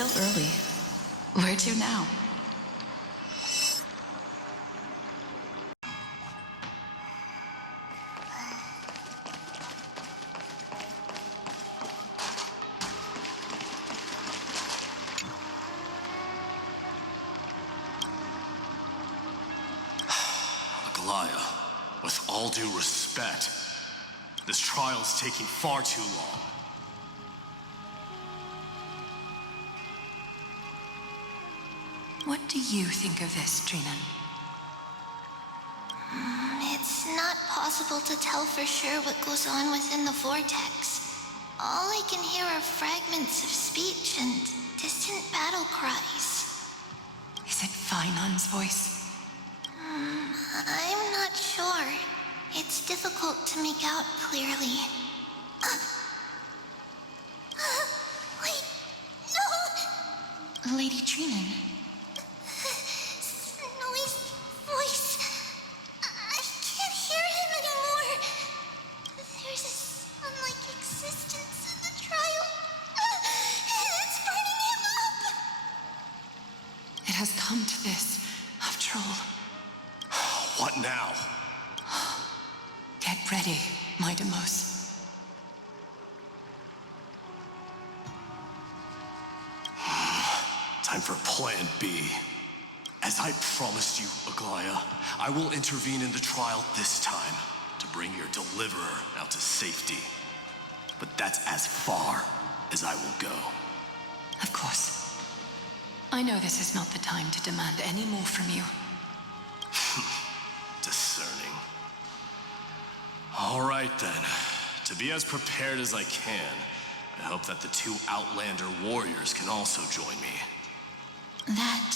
still early. Where to now? With all due respect, this trial's taking far too long. What do you think of this, Trinan? It's not possible to tell for sure what goes on within the vortex. All I can hear are fragments of speech and distant battle cries. Is it Fainan's voice? I'm not sure. It's difficult to make out clearly. Wait, no! Lady Trinan. Snowy's voice. I can't hear him anymore. There's a sun-like existence in the trial. It's burning him up. It has come to this, after all. What now? Get ready, my Demos. Time for Plan B. As I promised you, Aglaya, I will intervene in the trial this time to bring your deliverer out to safety. But that's as far as I will go. Of course. I know this is not the time to demand any more from you. Discerning. All right, then. To be as prepared as I can, I hope that the two Outlander warriors can also join me. That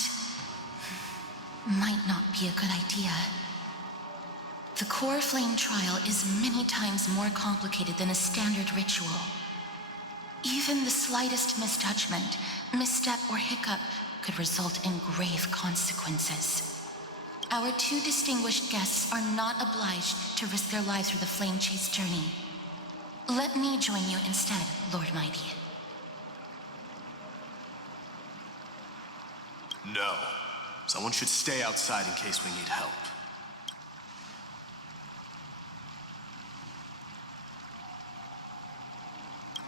might not be a good idea. The core flame trial is many times more complicated than a standard ritual. Even the slightest misjudgment, misstep, or hiccup could result in grave consequences. Our two distinguished guests are not obliged to risk their lives through the flame chase journey. Let me join you instead, Lord Mighty. No. Someone should stay outside in case we need help.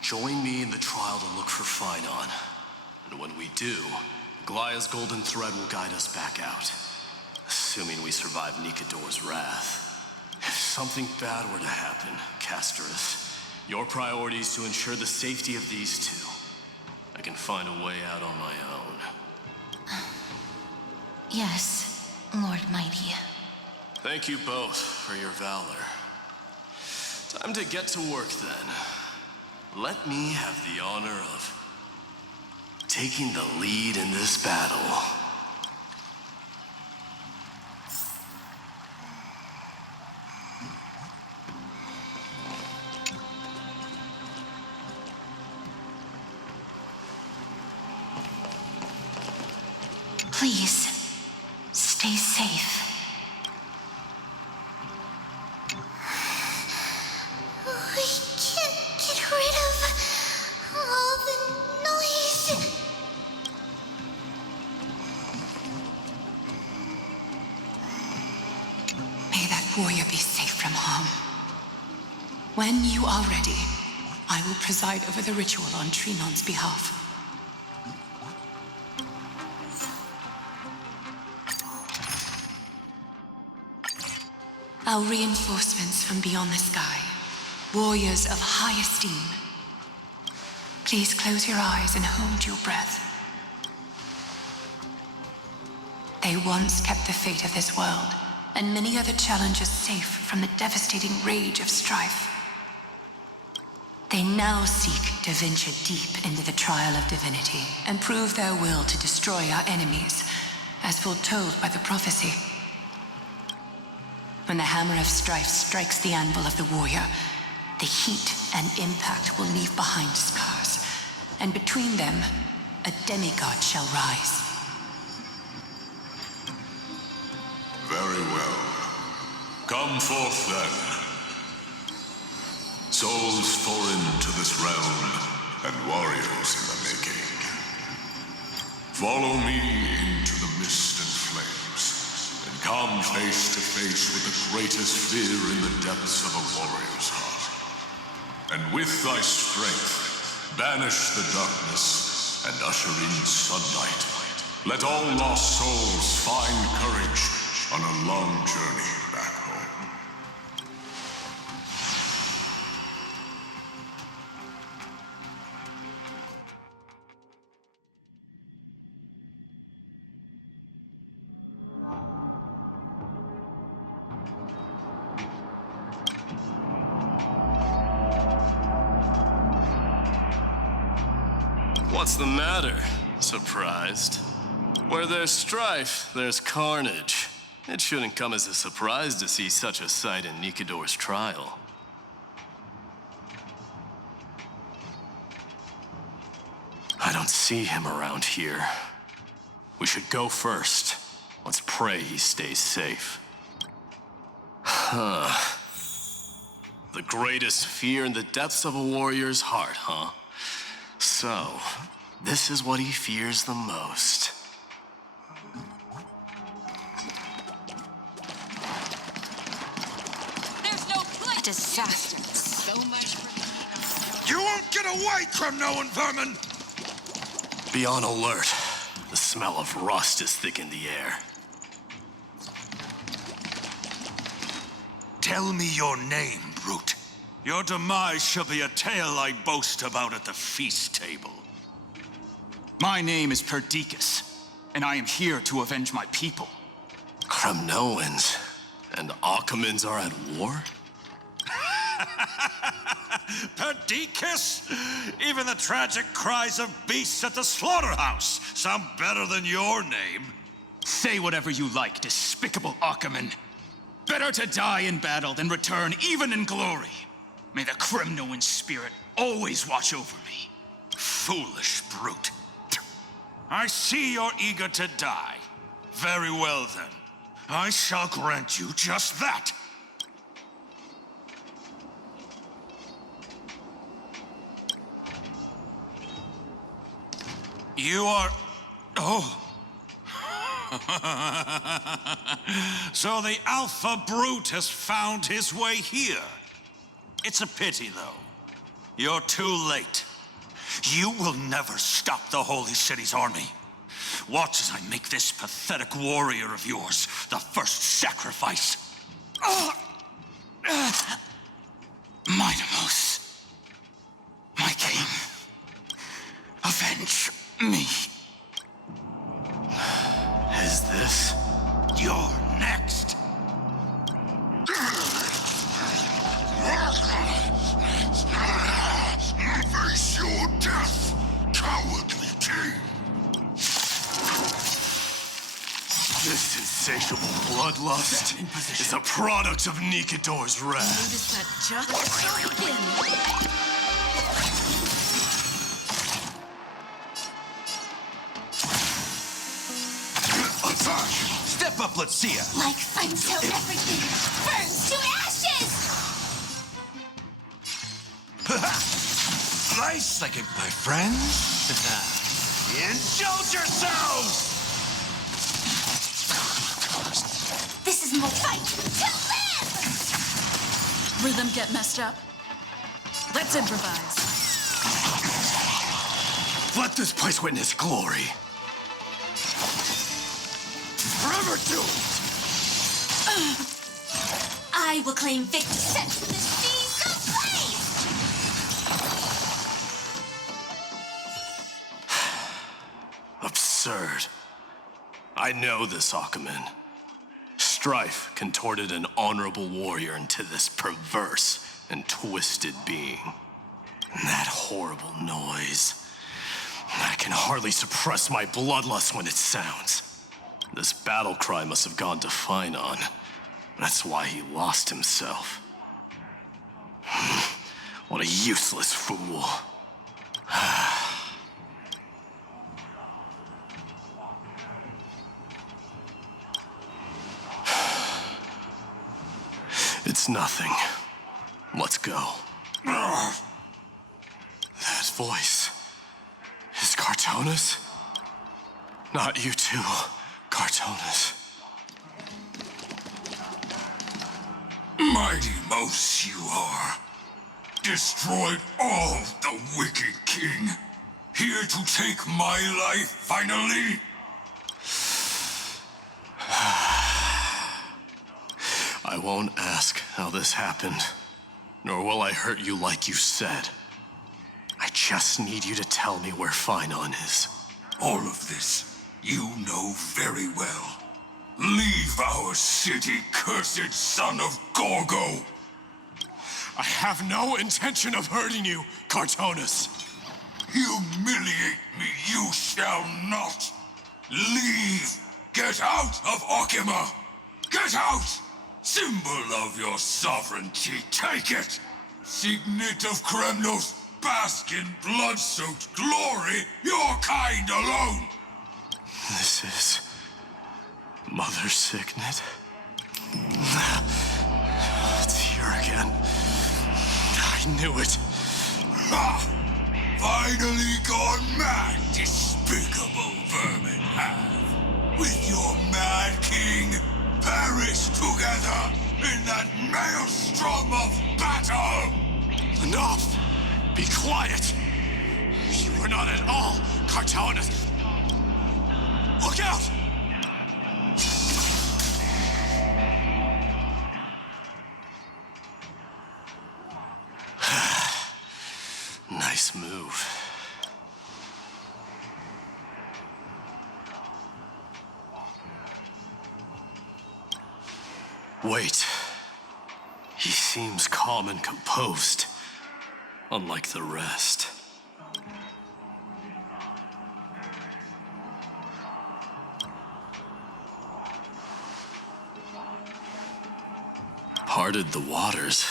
Join me in the trial to look for Fainan. And when we do, Glaya's golden thread will guide us back out. Assuming we survive Nikador's wrath. If something bad were to happen, Casterus, your priority is to ensure the safety of these two. I can find a way out on my own. Yes, Lord Mighty. Thank you both for your valor. Time to get to work then. Let me have the honor of taking the lead in this battle. Please, stay safe. We can't get rid of all the noise. May that warrior be safe from harm. When you are ready, I will preside over the ritual on Trinan's behalf. Our reinforcements from beyond the sky, warriors of high esteem. Please close your eyes and hold your breath. They once kept the fate of this world, and many other challenges safe from the devastating rage of strife. They now seek to venture deep into the trial of divinity, and prove their will to destroy our enemies, as foretold by the prophecy. When the hammer of strife strikes the anvil of the warrior, the heat and impact will leave behind scars, and between them, a demigod shall rise. Very well. Come forth then. Souls foreign to this realm, and warriors in the making. Follow me into the mist and flames, and come face to face with the greatest fear in the depths of a warrior's heart. And with thy strength, banish the darkness and usher in sunlight. Let all lost souls find courage on a long journey back home. What's the matter? Surprised? Where there's strife, there's carnage. It shouldn't come as a surprise to see such a sight in Nikidor's trial. I don't see him around here. We should go first. Let's pray he stays safe. Huh. The greatest fear in the depths of a warrior's heart, huh? So, this is what he fears the most. There's no place. Disaster. So much for... You won't get away, Kremnoan vermin! Be on alert. The smell of rust is thick in the air. Tell me your name, brute. Your demise shall be a tale I boast about at the feast table. My name is Perdiccas, and I am here to avenge my people. Kremnoans and Akamans are at war? Perdiccas? Even the tragic cries of beasts at the slaughterhouse sound better than your name. Say whatever you like, despicable Achaman. Better to die in battle than return even in glory. May the Kremnoan spirit always watch over me. Foolish brute. I see you're eager to die. Very well then. I shall grant you just that. You are... Oh. So the Alpha Brute has found his way here. It's a pity, though. You're too late. You will never stop the Holy City's army. Watch as I make this pathetic warrior of yours the first sacrifice. Minos, my king, avenge me. Is this? You're next. Face your death, cowardly king. This insatiable bloodlust is a product of Nikidor's wrath. Notice that just begin. Attack! Step up, let's see ya. Like fun till everything burns to ashes! Nice, like my friends. Indulge yourselves! This is my fight to live! Rhythm get messed up? Let's improvise. Let this place witness glory. Forever doomed! I will claim victory set to the seas of flame! Absurd. I know this, Achaman. Strife contorted an honorable warrior into this perverse and twisted being. And that horrible noise. I can hardly suppress my bloodlust when it sounds. This battle cry must have gone to Phynon. That's why he lost himself. What a useless fool. It's nothing. Let's go. That voice. Is Cartonis? Not you too, Cartonis. Mighty mouse you are. Destroyed all the wicked king. Here to take my life, finally? I won't ask how this happened, nor will I hurt you like you said. I just need you to tell me where Finon is. All of this, you know very well. Leave our city, cursed son of Gorgo! I have no intention of hurting you, Cartonis. Humiliate me you shall not! Leave! Get out of Okima! Get out! Symbol of your sovereignty, take it! Signet of Kremnos, bask in blood-soaked glory, your kind alone! This is... Mother's signet? It's here again. I knew it. Ha! Finally gone mad, despicable vermin have! With your mad king, perish together in that maelstrom of battle! Enough! Be quiet! You are not at all Cartonis. Look out! Nice move. Wait. He seems calm and composed, unlike the rest. Parted the waters.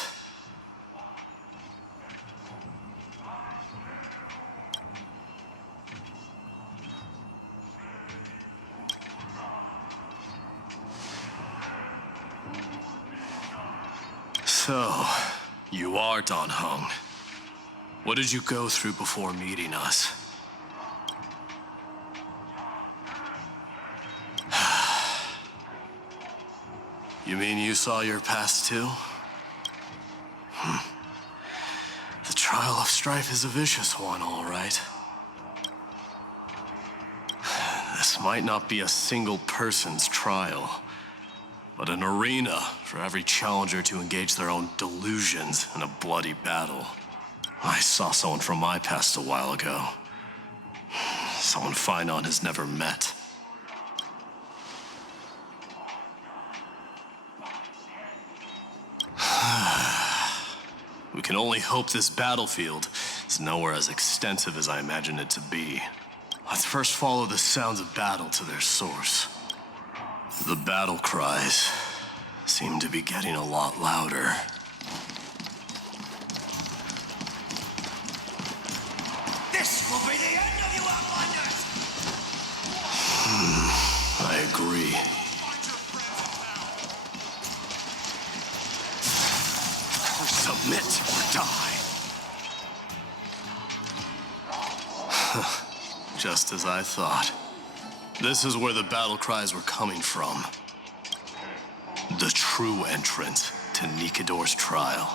So, you are Don Hung. What did you go through before meeting us? You mean you saw your past too? The trial of strife is a vicious one, all right. This might not be a single person's trial, but an arena for every challenger to engage their own delusions in a bloody battle. I saw someone from my past a while ago. Someone Finon has never met. We can only hope this battlefield is nowhere as extensive as I imagined it to be. Let's first follow the sounds of battle to their source. The battle cries seem to be getting a lot louder. This will be the end of you outlanders! I agree. Submit or die. Just as I thought. This is where the battle cries were coming from. The true entrance to Nikador's trial.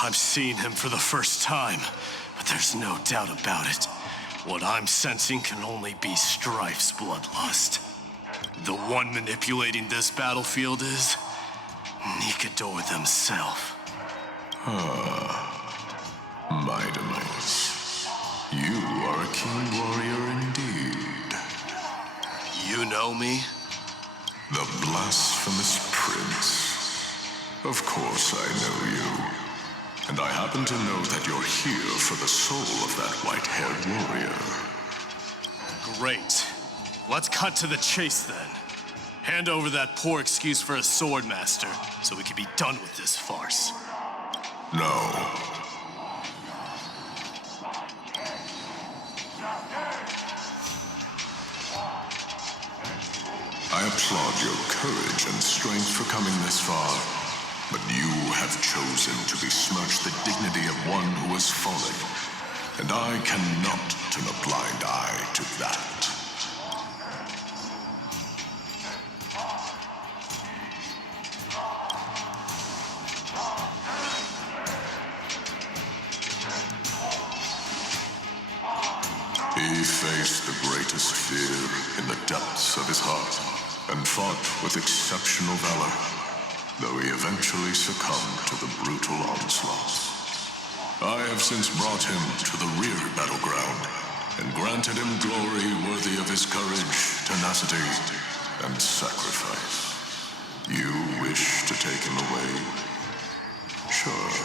I'm seeing him for the first time, but there's no doubt about it. What I'm sensing can only be Strife's bloodlust. The one manipulating this battlefield is Nikador themselves. Mightimus, you are a keen warrior indeed. You know me? The blasphemous prince. Of course I know you. And I happen to know that you're here for the soul of that white-haired warrior. Great. Let's cut to the chase then. Hand over that poor excuse for a swordmaster, so we can be done with this farce. No. I applaud your courage and strength for coming this far, but you have chosen to besmirch the dignity of one who has fallen, and I cannot turn a blind eye to that. He faced the greatest fear in the depths of his heart and fought with exceptional valor, though he eventually succumbed to the brutal onslaughts. I have since brought him to the rear battleground and granted him glory worthy of his courage, tenacity, and sacrifice. You wish to take him away? Sure.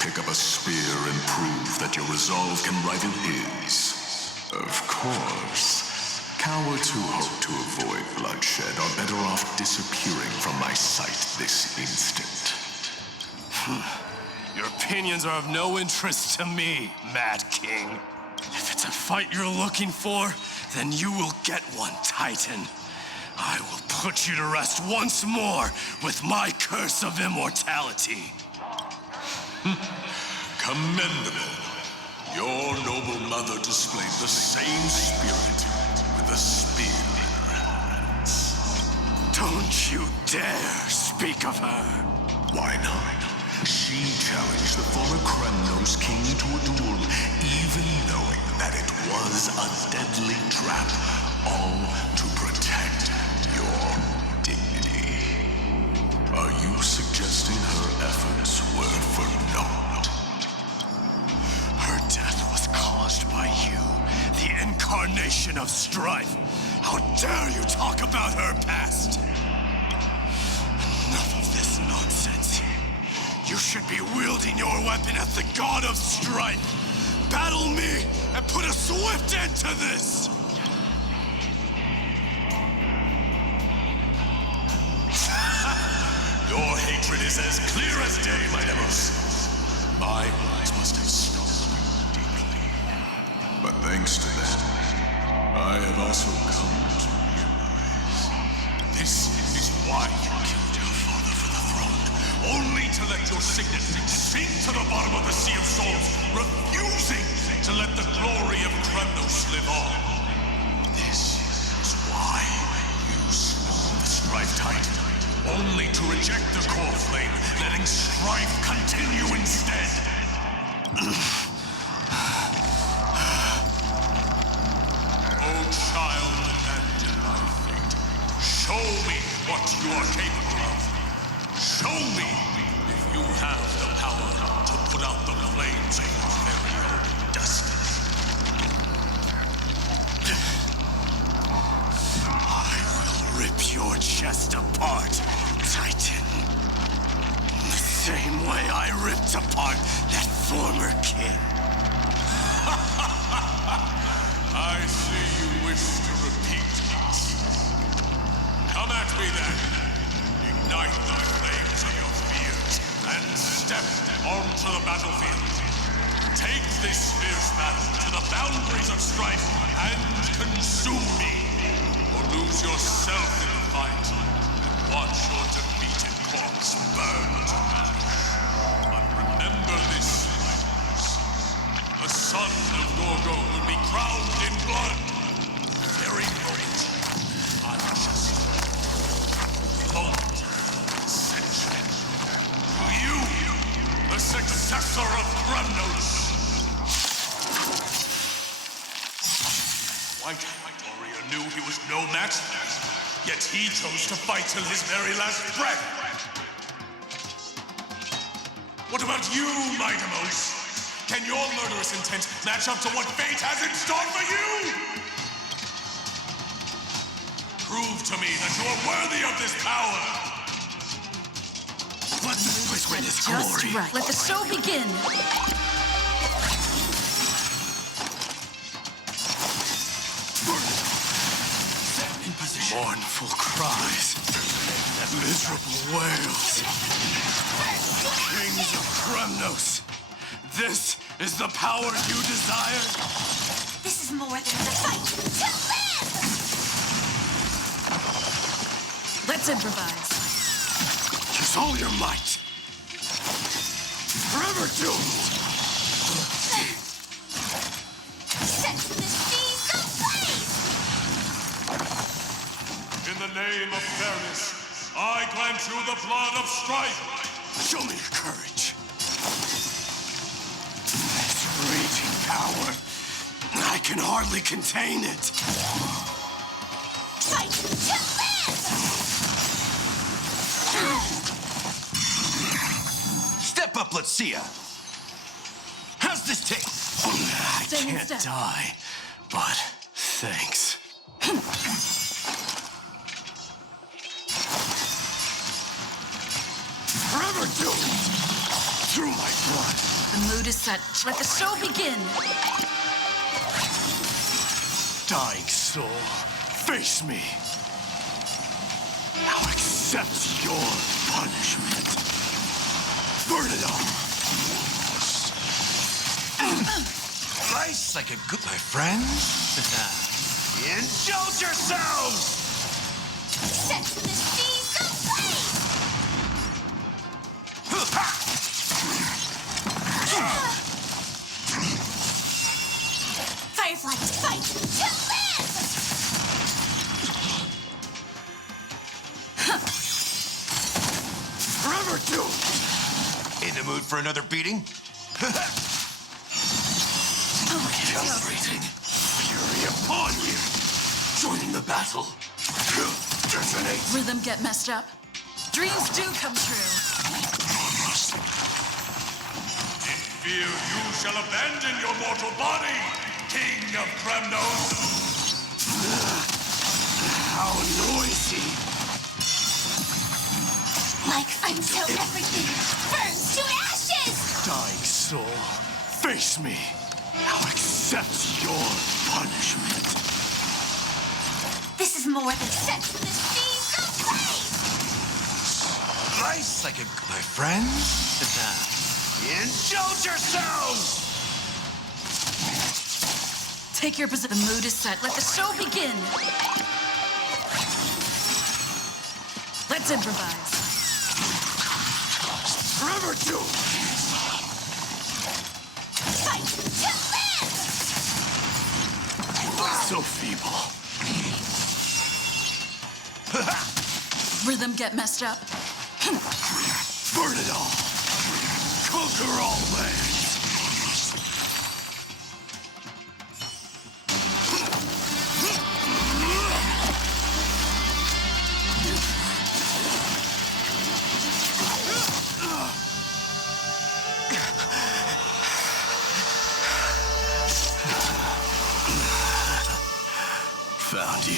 Pick up a spear and prove that your resolve can rival his. Of course. Cowards who hope to avoid bloodshed are better off disappearing from my sight this instant. Your opinions are of no interest to me, Mad King. If it's a fight you're looking for, then you will get one, Titan. I will put you to rest once more with my curse of immortality. Commendable. Your noble mother displayed the same spirit with a spear in her hands. Don't you dare speak of her. Why not? She challenged the former Kremnos king to a duel, even knowing that it was a deadly trap, all to protect your dignity. Are you suggesting her efforts were for naught? Her death was caused by you, the incarnation of strife. How dare you talk about her past? Enough of this nonsense. You should be wielding your weapon at the god of strife. Battle me and put a swift end to this! Your hatred is as clear as day, my Demos. My words must have stung you deeply. But thanks to them, I have also come to realize this is why you killed your father for the throne, only to let your signet sink to the bottom of the Sea of Souls, refusing to let the glory of Kremnos live on. This is why you slew the Strife Titan, only to reject the core flame, letting strife continue instead. Oh, child, abandon my fate. Show me what you are capable of. Show me if you have the power to put out the flames of your very own destiny. I will rip your chest apart, Titan. The same way I ripped apart that former king. I see you wish to repeat this. Come at me then. Ignite the flames of your fears and step onto the battlefield. Take this fierce battle to the boundaries of strife and consume me. Or lose yourself in the fight and watch your defeated corpse burn to ash. But remember this, the son of Gorgo will be crowned in blood. The very moment I just moment ascension. To you, the successor of Kremnos. White warrior knew he was no match for me, yet he chose to fight till his very last breath. What about you, my Demos? Can your murderous intent match up to what fate has in store for you? Prove to me that you are worthy of this power. Let's witness glory. Right. Let the show begin. In position. Mournful cries and miserable wails. Kings of Kremnos, this is the power you desire? This is more than the fight. Till then! Let's improvise. Use all your might. Forever doomed. Set the seas ablaze! In the name of fairness, I grant you the blood of strife. Show me your courage. This raging power. I can hardly contain it. Fight to live! Step up, let's see ya. How's this taste? I Stay in can't step. die, but thanks. Forever doomed. Through my blood. The mood is set. Let the show begin. Dying soul, face me. Now accept your punishment. Burn it all. Nice like a good, my friends. Indulge yourselves! Set the seas ablaze! Fireflies, fight to live! Forever doomed. In the mood for another beating? Celebrating. Fury upon you. Joining the battle. Detonate. Rhythm get messed up. Dreams do come true. In fear you shall abandon your mortal body, King of Kremnos. How noisy. Like until everything burns to ashes! Dying soul, face me. Now accept your punishment. This is more than set the seas ablaze! Nice like a good, my friends. Indulge yourselves! Take your position. The mood is set. Let the show begin. Let's improvise. Forever doomed. Fight to live! So feeble. Rhythm get messed up. Burn it all. Conquer all lands. Found you.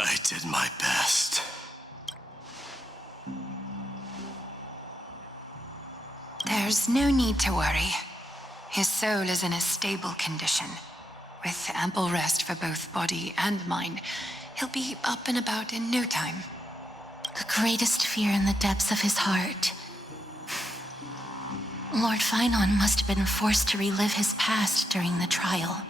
I did my best. There's no need to worry. His soul is in a stable condition. With ample rest for both body and mind, he'll be up and about in no time. The greatest fear in the depths of his heart. Lord Finon must have been forced to relive his past during the trial,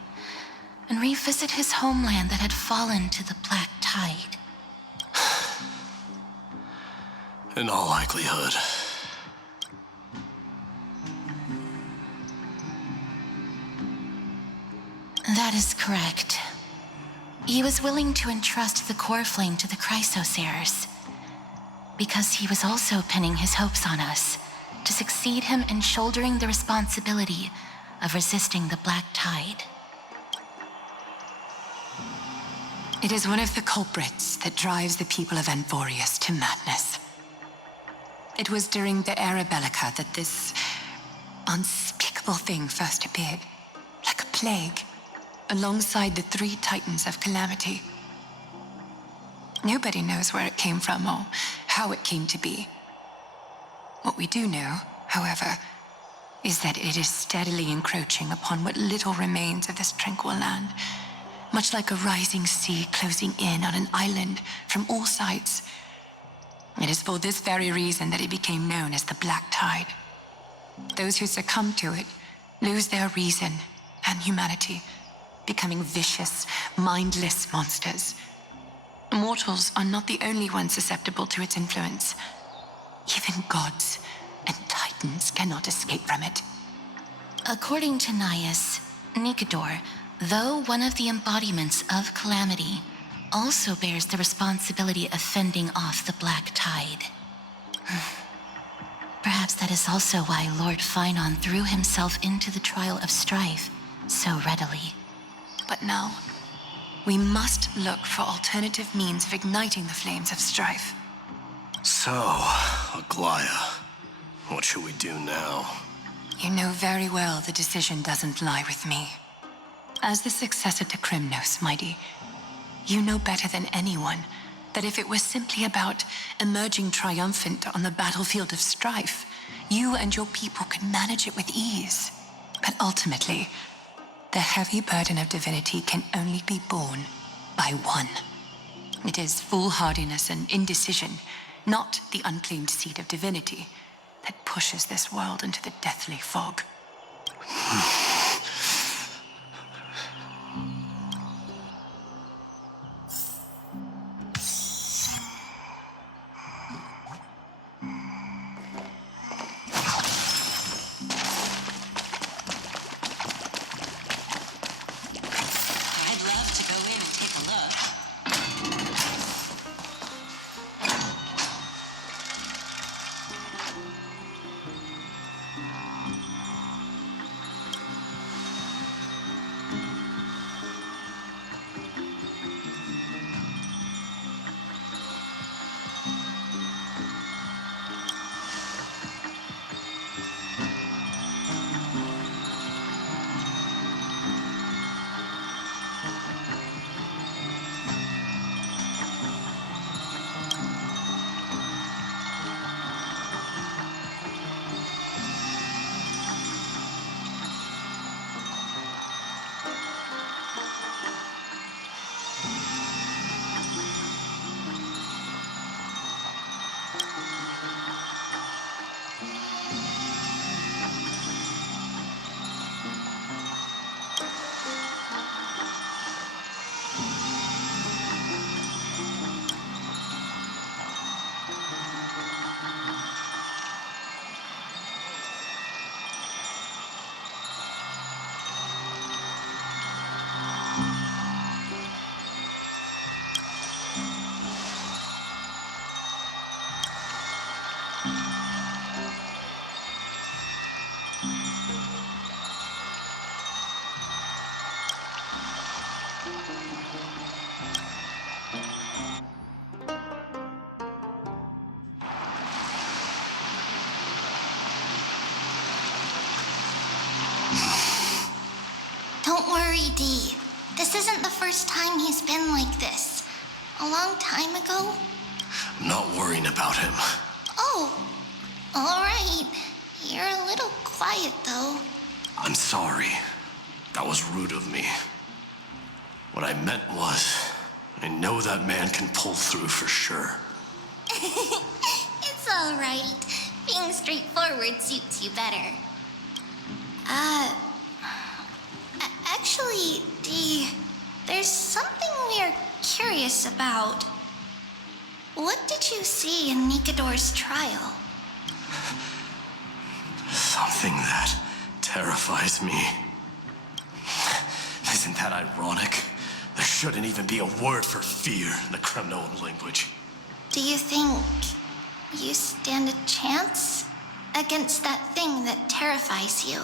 and revisit his homeland that had fallen to the Black Tide. In all likelihood. That is correct. He was willing to entrust the core flame to the Chrysosayers, because he was also pinning his hopes on us to succeed him in shouldering the responsibility of resisting the Black Tide. It is one of the culprits that drives the people of Amphoreus to madness. It was during the Era Bellica that this unspeakable thing first appeared, like a plague, alongside the three titans of calamity. Nobody knows where it came from or how it came to be. What we do know, however, is that it is steadily encroaching upon what little remains of this tranquil land, much like a rising sea closing in on an island from all sides. It is for this very reason that it became known as the Black Tide. Those who succumb to it lose their reason and humanity, becoming vicious, mindless monsters. Mortals are not the only ones susceptible to its influence. Even gods and titans cannot escape from it. According to Naias, Nikador, though one of the embodiments of calamity, also bears the responsibility of fending off the Black Tide. Perhaps that is also why Lord Finon threw himself into the trial of strife so readily. But now, we must look for alternative means of igniting the flames of strife. So, Aglaya, what should we do now? You know very well the decision doesn't lie with me. As the successor to Krymnos, Mighty, you know better than anyone that if it was simply about emerging triumphant on the battlefield of strife, you and your people could manage it with ease. But ultimately, the heavy burden of divinity can only be borne by one. It is foolhardiness and indecision, not the unclaimed seed of divinity, that pushes this world into the deathly fog. I'd love to go in and take a look. Don't worry, Dee. This isn't the first time he's been like this. A long time ago. I'm not worrying about him. Oh, all right. You're a little quiet, though. I'm sorry. That was rude of me. What I meant was, I know that man can pull through for sure. It's all right. Being straightforward suits you better. Actually, Dee, there's something we're curious about. What did you see in Nikador's trial? Something that terrifies me. Isn't that ironic? There shouldn't even be a word for fear in the Kremnoan language. Do you think you stand a chance against that thing that terrifies you?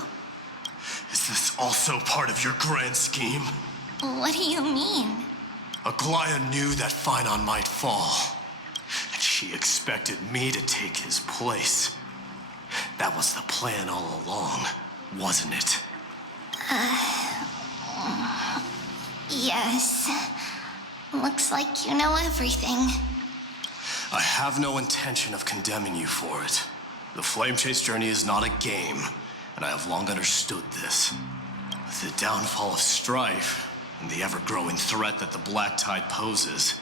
Is this also part of your grand scheme? What do you mean? Aglaya knew that Finon might fall, and she expected me to take his place. That was the plan all along, wasn't it? Yes. Looks like you know everything. I have no intention of condemning you for it. The Flame Chase journey is not a game, and I have long understood this. With the downfall of strife, and the ever-growing threat that the Black Tide poses.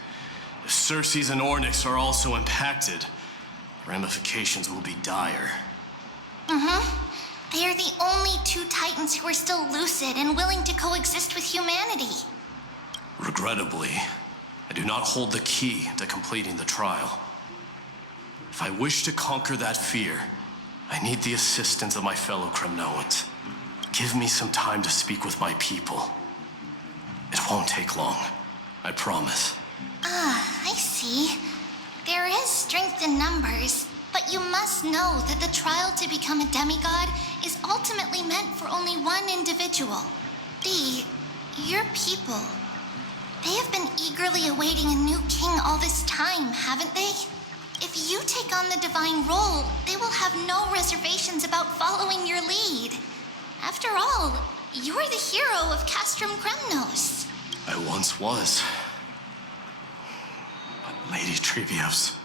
If Circes and Ornyx are also impacted, the ramifications will be dire. They are the only two Titans who are still lucid and willing to coexist with humanity. Regrettably, I do not hold the key to completing the trial. If I wish to conquer that fear, I need the assistance of my fellow Kremnoans. Give me some time to speak with my people. It won't take long, I promise. I see. There is strength in numbers, but you must know that the trial to become a demigod is ultimately meant for only one individual. Your people. They have been eagerly awaiting a new king all this time, haven't they? If you take on the divine role, they will have no reservations about following your lead. After all, you're the hero of Castrum Kremnos. I once was. But Lady Trebios,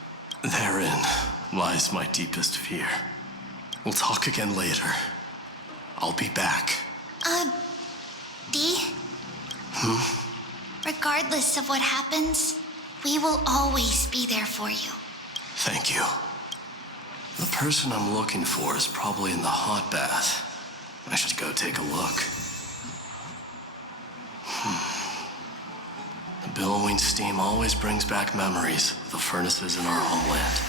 therein lies my deepest fear. We'll talk again later. I'll be back. Dee? Regardless of what happens, we will always be there for you. Thank you. The person I'm looking for is probably in the hot bath. I should go take a look. The billowing steam always brings back memories of the furnaces in our homeland.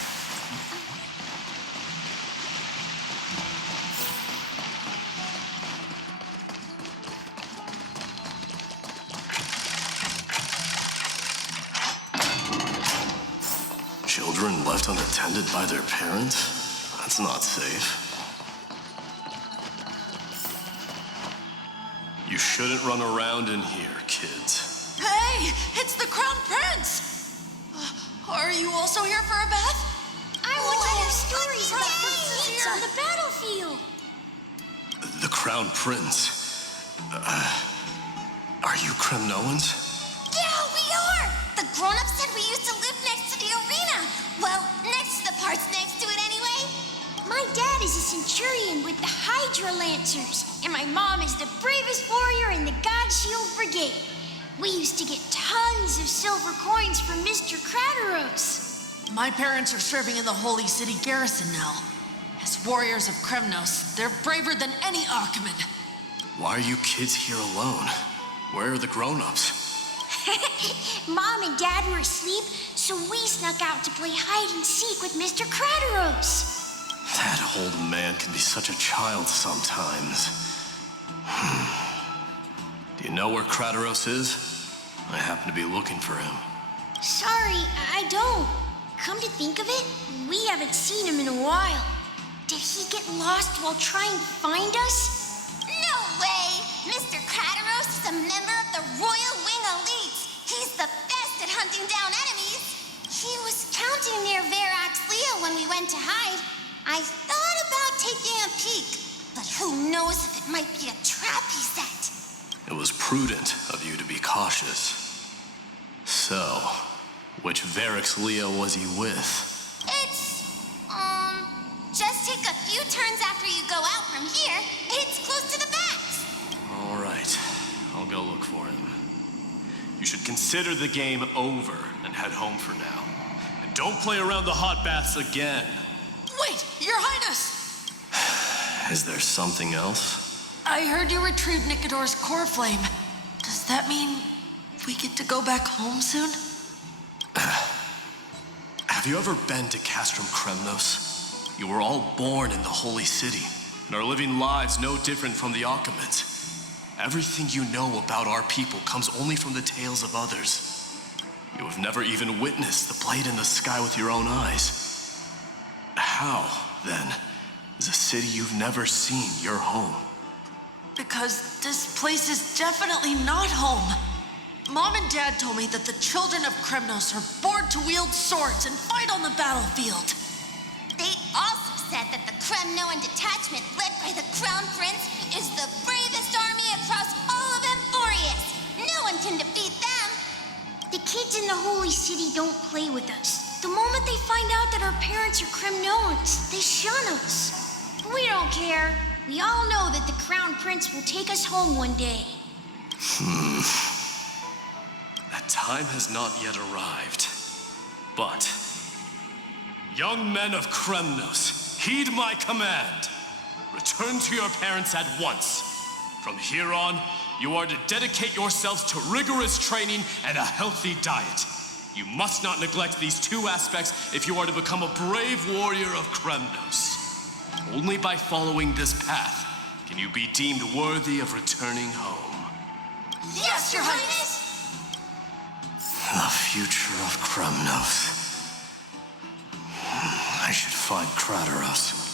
Children left unattended by their parents? That's not safe. You shouldn't run around in here, kids. Hey, it's the Crown Prince! Are you also here for a bath? I want to hear stories about princes on the battlefield. The Crown Prince. Are you Kremnoans? Yeah, we are! The grown-ups said we used to live next to the arena. Well, next to the parts next to it anyway. My dad is a centurion with the Hydra Lancers, and my mom is the bravest warrior in the God Shield Brigade. We used to get tons of silver coins from Mr. Crateros. My parents are serving in the Holy City garrison now. As warriors of Kremnos, they're braver than any Archiman. Why are you kids here alone? Where are the grown-ups? Mom and Dad were asleep, so we snuck out to play hide and seek with Mr. Crateros. That old man can be such a child sometimes. Do you know where Crateros is? I happen to be looking for him. Sorry, I don't. Come to think of it, we haven't seen him in a while. Did he get lost while trying to find us? No way! Mr. Crateros is a member of the Royal Wing Elites. He's the best at hunting down enemies. He was counting near Verax Leo when we went to hide. I thought about taking a peek, but who knows if it might be a trap he set. It was prudent of you to be cautious. So, which Verax Leo was he with? It's, just take a few turns after you go out from here. It's close to the backs. All right, I'll go look for him. You should consider the game over and head home for now. And don't play around the hot baths again. Wait, Your Highness! Is there something else? I heard you retrieved Nicodor's core flame. Does that mean we get to go back home soon? Have you ever been to Castrum Kremnos? You were all born in the Holy City and are living lives no different from the Archimans. Everything you know about our people comes only from the tales of others. You have never even witnessed the blade in the sky with your own eyes. How, then, is a city you've never seen your home? Because this place is definitely not home. Mom and Dad told me that the children of Kremnos are born to wield swords and fight on the battlefield. They also said that the Kremnoan detachment led by the Crown Prince is the bravest army across all of Amphoreus. No one can defeat them. The kids in the Holy City don't play with us. The moment they find out that our parents are Kremnoans, they shun us. But we don't care. We all know that the Crown Prince will take us home one day. time has not yet arrived. But, young men of Kremnos, heed my command. Return to your parents at once. From here on, you are to dedicate yourselves to rigorous training and a healthy diet. You must not neglect these two aspects if you are to become a brave warrior of Kremnos. Only by following this path can you be deemed worthy of returning home. Yes, Your Highness! The future of Kremnos. I should find Krateros.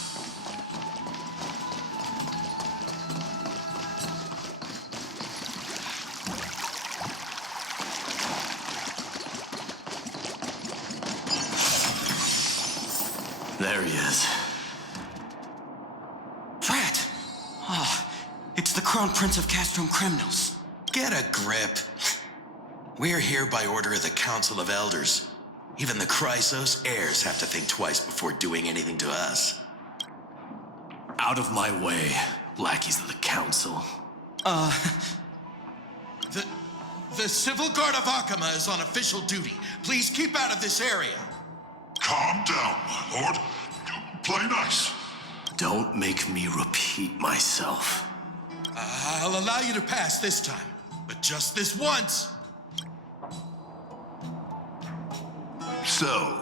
There he is. Drat! Oh, it's the Crown Prince of Castrum Kremnos. Get a grip. We're here by order of the Council of Elders. Even the Chrysos heirs have to think twice before doing anything to us. Out of my way, lackeys of the Council. The Civil Guard of Akama is on official duty. Please keep out of this area. Calm down, my lord. Play nice. Don't make me repeat myself. I'll allow you to pass this time, but just this once. So,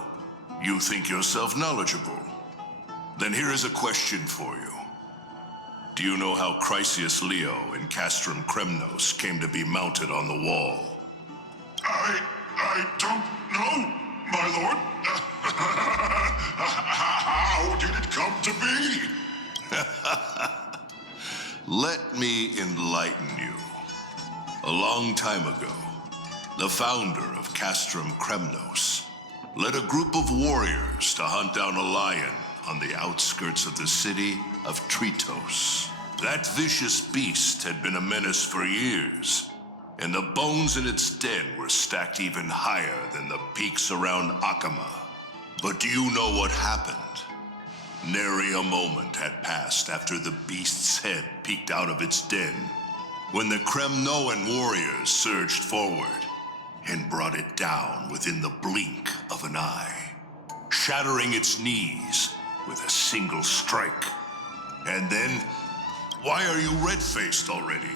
you think yourself knowledgeable? Then here is a question for you. Do you know how Chrysius Leo in Castrum Kremnos came to be mounted on the wall? I don't know, my lord. How did it come to be? Let me enlighten you. A long time ago, the founder of Castrum Kremnos led a group of warriors to hunt down a lion on the outskirts of the city of Tritos. That vicious beast had been a menace for years, and the bones in its den were stacked even higher than the peaks around Akama. But do you know what happened? Nary a moment had passed after the beast's head peeked out of its den, when the Kremnoan warriors surged forward and brought it down within the blink of an eye, shattering its knees with a single strike. And then, why are you red-faced already?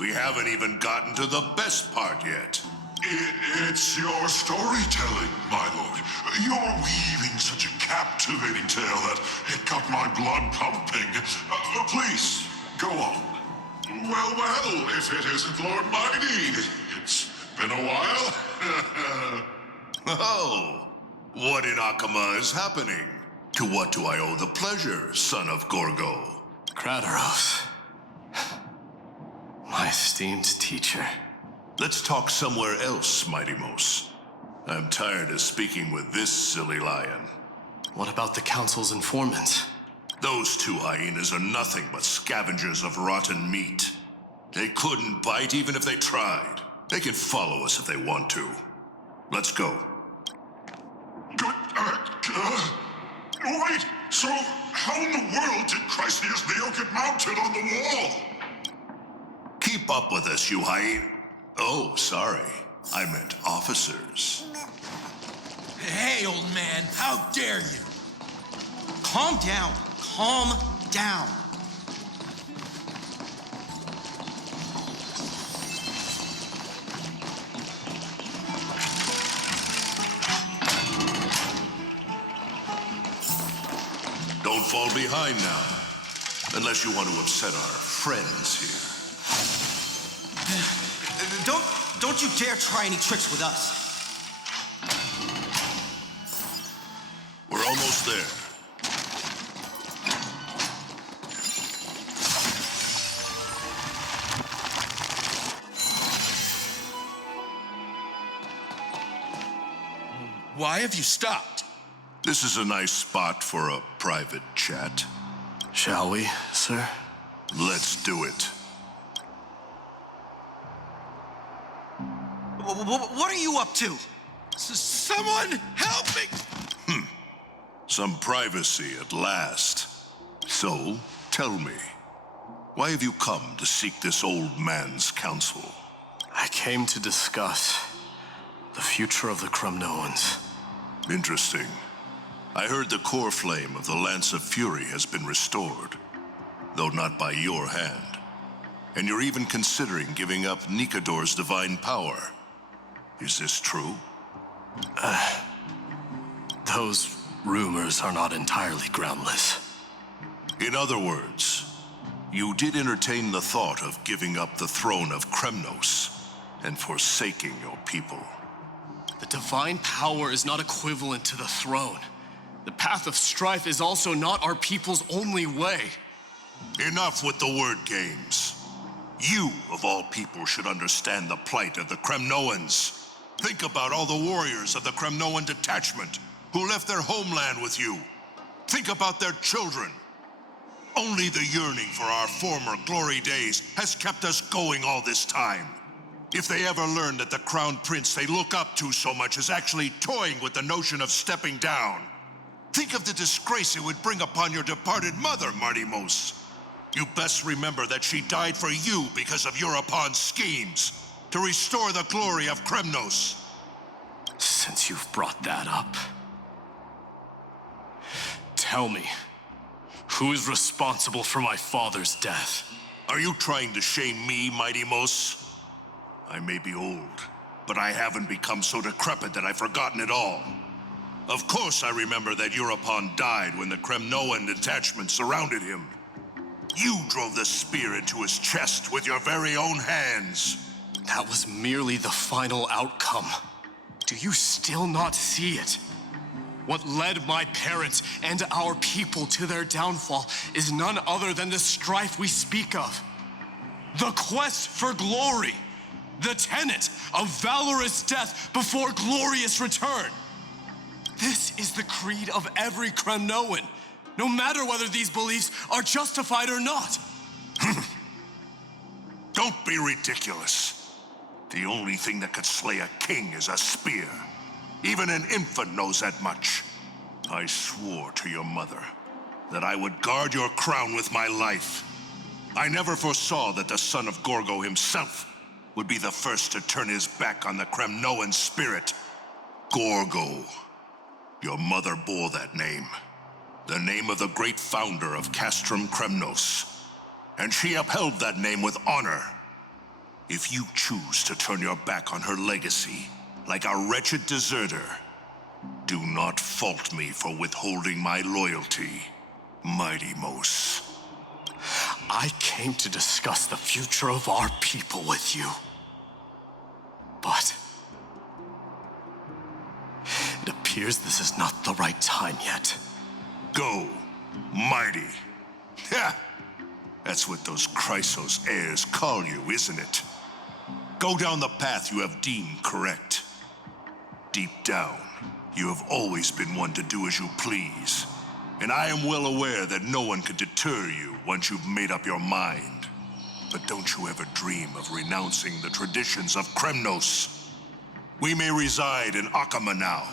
We haven't even gotten to the best part yet. It's your storytelling, my lord. You're weaving such a captivating tale that it got my blood pumping. Please, go on. Well, if it isn't Lord Mighty. It's been a while. Oh, what in Akama is happening? To what do I owe the pleasure, son of Gorgo? Krateros. My esteemed teacher. Let's talk somewhere else, Mighty Mos. I'm tired of speaking with this silly lion. What about the Council's informants? Those two hyenas are nothing but scavengers of rotten meat. They couldn't bite even if they tried. They can follow us if they want to. Let's go. Wait, so how in the world did Chrysius Leo get mounted on the wall? Keep up with us, you hyena. Oh, sorry. I meant officers. Hey, old man, how dare you? Calm down. Calm down. Don't fall behind now. Unless you want to upset our friends here. Don't you dare try any tricks with us. We're almost there. Why have you stopped? This is a nice spot for a private chat. Shall we, sir? Let's do it. What are you up to? Someone help me! Some privacy at last. So, tell me, why have you come to seek this old man's counsel? I came to discuss The future of the Kremnoans. Interesting. I heard the core flame of the Lance of Fury has been restored, though not by your hand. And you're even considering giving up Nikador's divine power. Is this true? Those rumors are not entirely groundless. In other words, you did entertain the thought of giving up the throne of Kremnos and forsaking your people. The divine power is not equivalent to the throne. The path of strife is also not our people's only way. Enough with the word games. You, of all people, should understand the plight of the Kremnoans. Think about all the warriors of the Kremnoan detachment who left their homeland with you. Think about their children. Only the yearning for our former glory days has kept us going all this time. If they ever learn that the crown prince they look up to so much is actually toying with the notion of stepping down, think of the disgrace it would bring upon your departed mother, miHoYo. You best remember that she died for you because of Europon's schemes to restore the glory of Kremnos. Since you've brought that up, tell me, who is responsible for my father's death? Are you trying to shame me, miHoYo? I may be old, but I haven't become so decrepit that I've forgotten it all. Of course I remember that Europon died when the Kremnoan detachment surrounded him. You drove the spear into his chest with your very own hands. That was merely the final outcome. Do you still not see it? What led my parents and our people to their downfall is none other than the strife we speak of. The quest for glory. The tenet of valorous death before glorious return. This is the creed of every Kremnoan, no matter whether these beliefs are justified or not. Don't be ridiculous. The only thing that could slay a king is a spear. Even an infant knows that much. I swore to your mother that I would guard your crown with my life. I never foresaw that the son of Gorgo himself would be the first to turn his back on the Kremnoan spirit. Gorgo. Your mother bore that name. The name of the great founder of Castrum Kremnos. And she upheld that name with honor. If you choose to turn your back on her legacy, like a wretched deserter, do not fault me for withholding my loyalty, miHoYo. I came to discuss the future of our people with you. But it appears this is not the right time yet. Go, mighty. Ha! That's what those Chrysos heirs call you, isn't it? Go down the path you have deemed correct. Deep down, you have always been one to do as you please. And I am well aware that no one can deter you once you've made up your mind. But don't you ever dream of renouncing the traditions of Kremnos. We may reside in Akama now,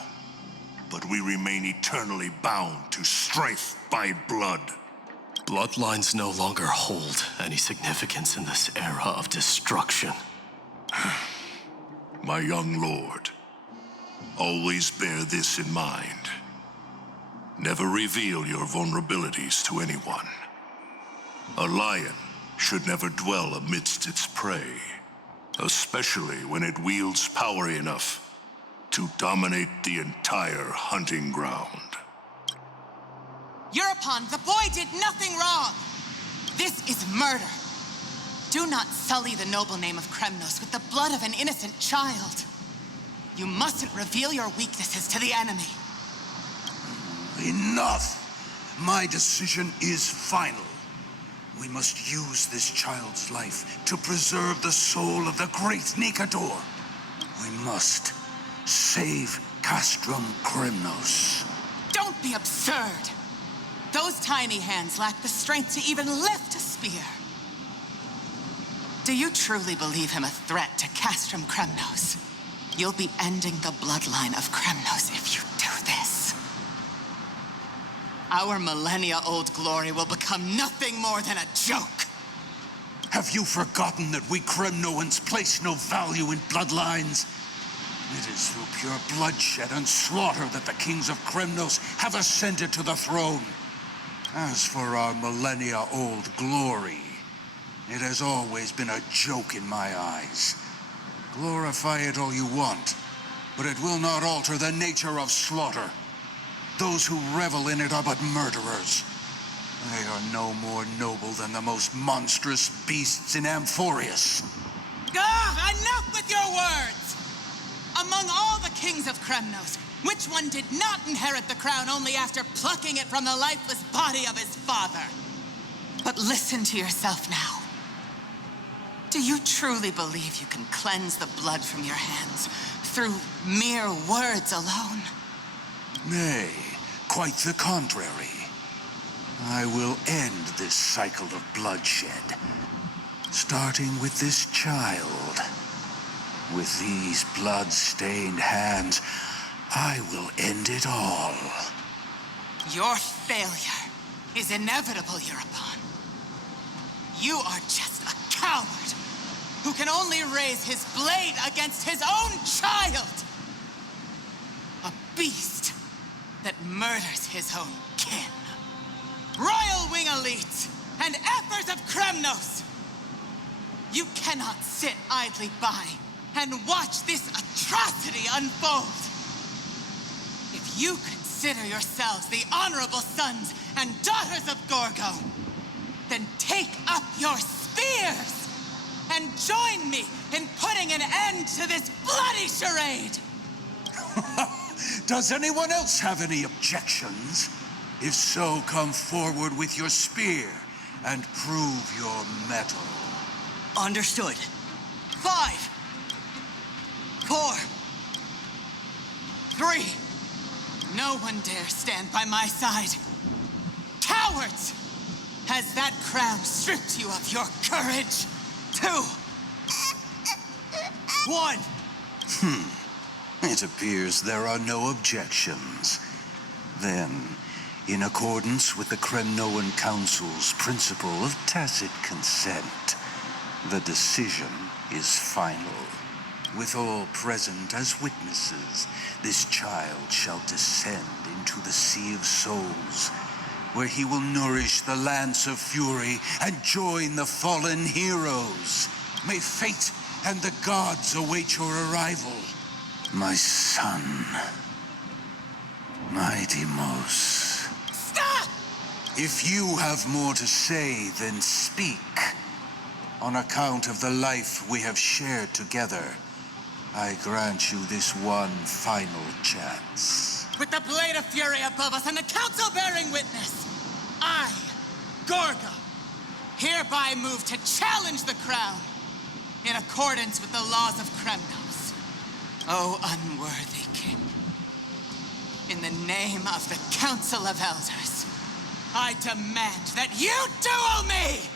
but we remain eternally bound to strife by blood. Bloodlines no longer hold any significance in this era of destruction. My young lord, always bear this in mind. Never reveal your vulnerabilities to anyone. A lion should never dwell amidst its prey, especially when it wields power enough to dominate the entire hunting ground. Europon, the boy did nothing wrong! This is murder! Do not sully the noble name of Kremnos with the blood of an innocent child. You mustn't reveal your weaknesses to the enemy. Enough! My decision is final. We must use this child's life to preserve the soul of the great Nikador. We must save Castrum Kremnos. Don't be absurd! Those tiny hands lack the strength to even lift a spear. Do you truly believe him a threat to Castrum Kremnos? You'll be ending the bloodline of Kremnos if you do this. Our millennia-old glory will become nothing more than a joke. Have you forgotten that we Kremnoans place no value in bloodlines? It is through pure bloodshed and slaughter that the kings of Kremnos have ascended to the throne. As for our millennia-old glory, it has always been a joke in my eyes. Glorify it all you want, but it will not alter the nature of slaughter. Those who revel in it are but murderers. They are no more noble than the most monstrous beasts in Amphoreus. Enough with your words! Among all the kings of Kremnos, which one did not inherit the crown only after plucking it from the lifeless body of his father? But listen to yourself now. Do you truly believe you can cleanse the blood from your hands through mere words alone? Nay, quite the contrary. I will end this cycle of bloodshed, starting with this child. With these blood-stained hands, I will end it all. Your failure is inevitable, European. You are just a coward who can only raise his blade against his own child. A beast that murders his own kin. Royal Wing Elites and Ephors of Kremnos! You cannot sit idly by and watch this atrocity unfold. If you consider yourselves the honorable sons and daughters of Gorgo, then take up your spears and join me in putting an end to this bloody charade! Does anyone else have any objections? If so, come forward with your spear and prove your mettle. Understood. 5, 4, 3. No one dare stand by my side. Cowards! Has that crown stripped you of your courage? 2, 1. It appears there are no objections. Then, in accordance with the Kremnoan Council's principle of tacit consent, the decision is final. With all present as witnesses, this child shall descend into the Sea of Souls, where he will nourish the Lance of Fury and join the fallen heroes. May fate and the gods await your arrival, my son, my Deimos. Stop! If you have more to say, then speak. On account of the life we have shared together, I grant you this one final chance. With the blade of fury above us and the council bearing witness, I, Gorgo, hereby move to challenge the crown in accordance with the laws of Kremnos. O unworthy king, in the name of the Council of Elders, I demand that you duel me!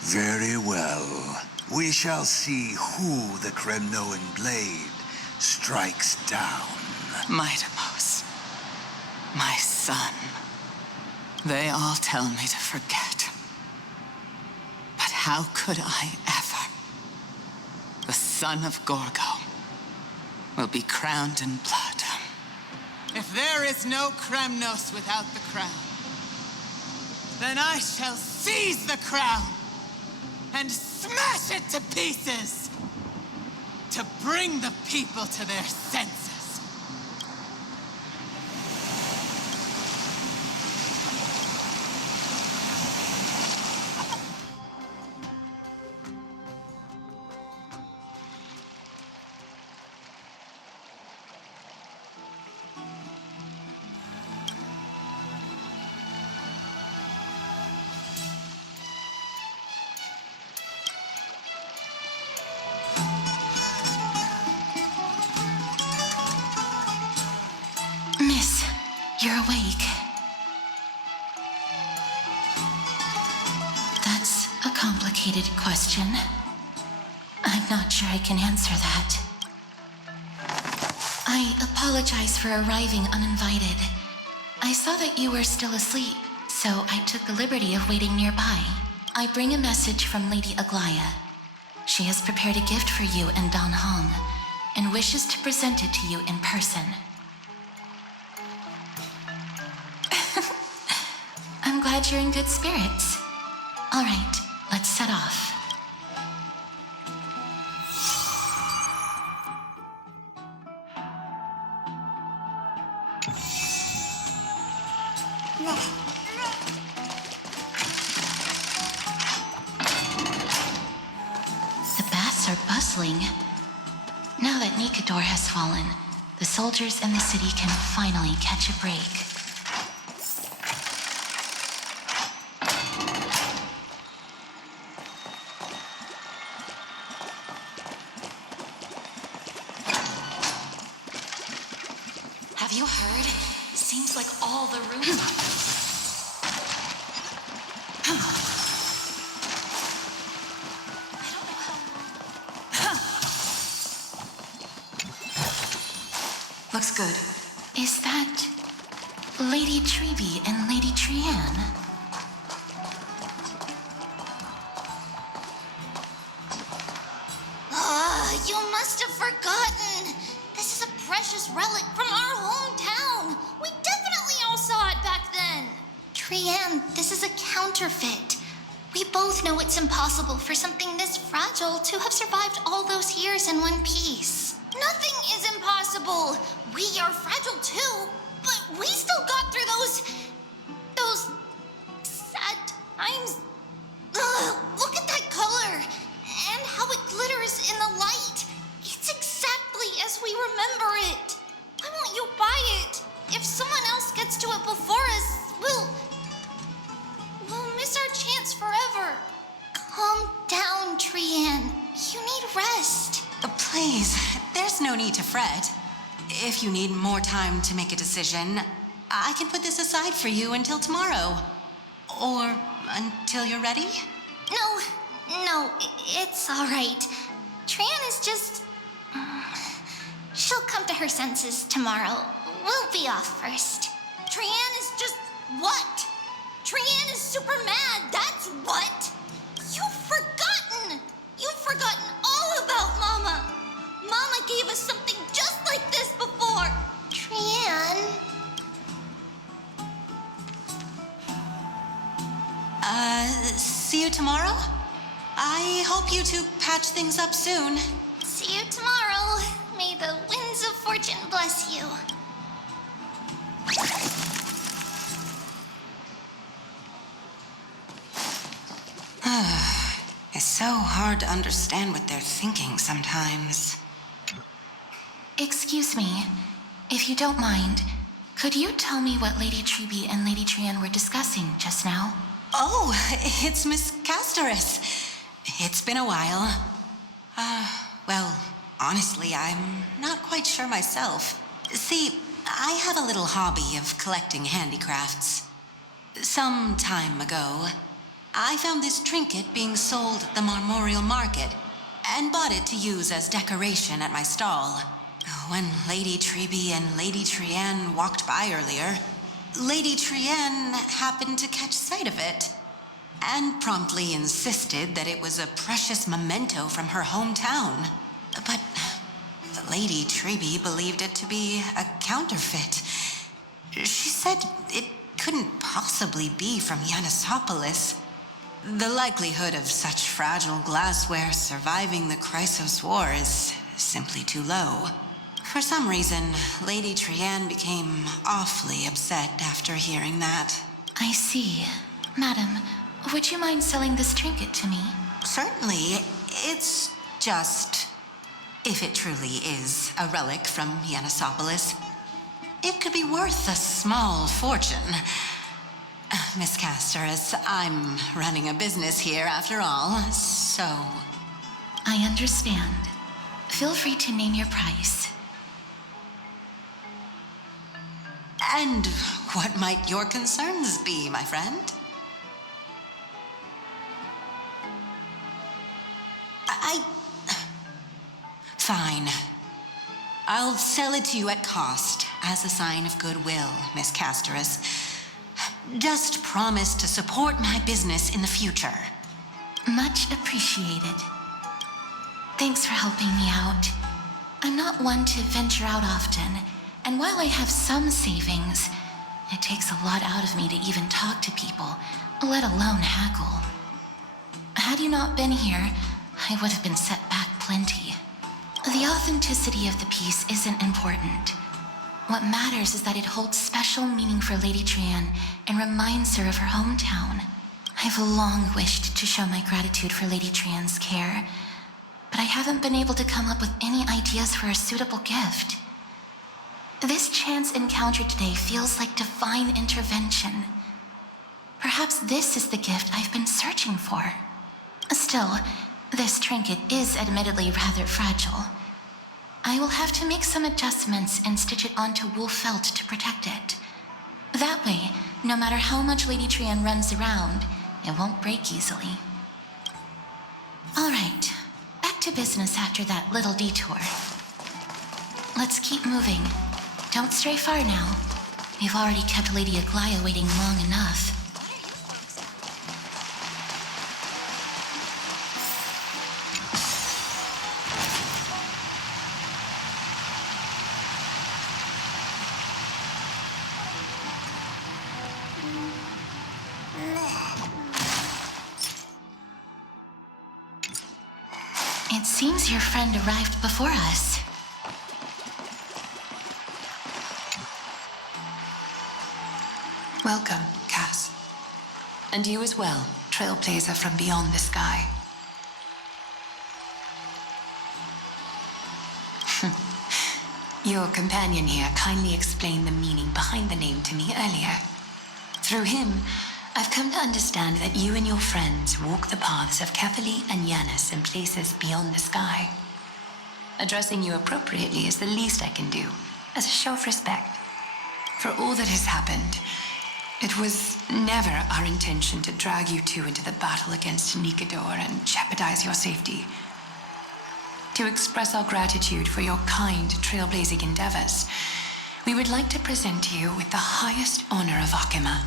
Very well. We shall see who the Kremnoan blade strikes down. My Deimos, my son, they all tell me to forget. But how could I ever? The son of Gorgo will be crowned in blood. If there is no Kremnos without the crown, then I shall seize the crown and smash it to pieces to bring the people to their senses. Miss, you're awake. That's a complicated question. I'm not sure I can answer that. I apologize for arriving uninvited. I saw that you were still asleep, so I took the liberty of waiting nearby. I bring a message from Lady Aglaya. She has prepared a gift for you and Dan Hong, and wishes to present it to you in person. I'm glad you're in good spirits. All right, let's set off. The baths are bustling. Now that Nikador has fallen, the soldiers in the city can finally catch a break. Have you heard? Seems like all the rooms... Looks good. Is that Lady Treeby and Lady Trian? You must have forgotten. This is a precious relic from our hometown. We definitely all saw it back then. Trian, this is a counterfeit. We both know it's impossible for something this fragile to have survived all those years in one piece. Nothing is impossible. We are fragile too, but we still got through those sad times. Ugh, look at that color and how it glitters in the light. It's exactly as we remember it. Why won't you buy it? If someone else gets to it before us, we'll miss our chance forever. Calm down, Trian. You need rest. Please, there's no need to fret. If you need more time to make a decision, I can put this aside for you until tomorrow. Or until you're ready? No, it's all right. Trian is just... She'll come to her senses tomorrow. We'll be off first. Trian is just... what? Trian is super mad, that's what! You've forgotten! You've forgotten all about Mama! Mama gave us something just like this before! Trian... See you tomorrow? I hope you two patch things up soon. See you tomorrow. May the winds of fortune bless you. It's so hard to understand what they're thinking sometimes. Excuse me, if you don't mind, could you tell me what Lady Treeby and Lady Trian were discussing just now? Oh, it's Miss Castoris. It's been a while. Well, honestly, I'm not quite sure myself. See, I have a little hobby of collecting handicrafts. Some time ago, I found this trinket being sold at the Marmorial Market and bought it to use as decoration at my stall. When Lady Treeby and Lady Trian walked by earlier, Lady Trian happened to catch sight of it and promptly insisted that it was a precious memento from her hometown. But Lady Treeby believed it to be a counterfeit. She said it couldn't possibly be from Yanisopolis. The likelihood of such fragile glassware surviving the Chrysos War is simply too low. For some reason, Lady Trian became awfully upset after hearing that. I see. Madam, would you mind selling this trinket to me? Certainly. It's just... if it truly is a relic from Yanisopolis, it could be worth a small fortune. Miss Castoris, I'm running a business here after all, so... I understand. Feel free to name your price. And what might your concerns be, my friend? Fine. I'll sell it to you at cost as a sign of goodwill, Miss Castoris. Just promise to support my business in the future. Much appreciated. Thanks for helping me out. I'm not one to venture out often, and while I have some savings, it takes a lot out of me to even talk to people, let alone haggle. Had you not been here, I would have been set back plenty. The authenticity of the piece isn't important. What matters is that it holds special meaning for Lady Trian and reminds her of her hometown. I've long wished to show my gratitude for Lady Trian's care, but I haven't been able to come up with any ideas for a suitable gift. This chance encounter today feels like divine intervention. Perhaps this is the gift I've been searching for. Still, this trinket is admittedly rather fragile. I will have to make some adjustments and stitch it onto wool felt to protect it. That way, no matter how much Lady Trian runs around, it won't break easily. All right, back to business after that little detour. Let's keep moving. Don't stray far now. We've already kept Lady Aglaya waiting long enough. It seems your friend arrived before us. Welcome, Cass. And you as well, Trailblazer from beyond the sky. Your companion here kindly explained the meaning behind the name to me earlier. Through him, I've come to understand that you and your friends walk the paths of Kefali and Yanis in places beyond the sky. Addressing you appropriately is the least I can do, as a show of respect. For all that has happened, it was never our intention to drag you two into the battle against Nikador and jeopardize your safety. To express our gratitude for your kind trailblazing endeavors, we would like to present you with the highest honor of Akima.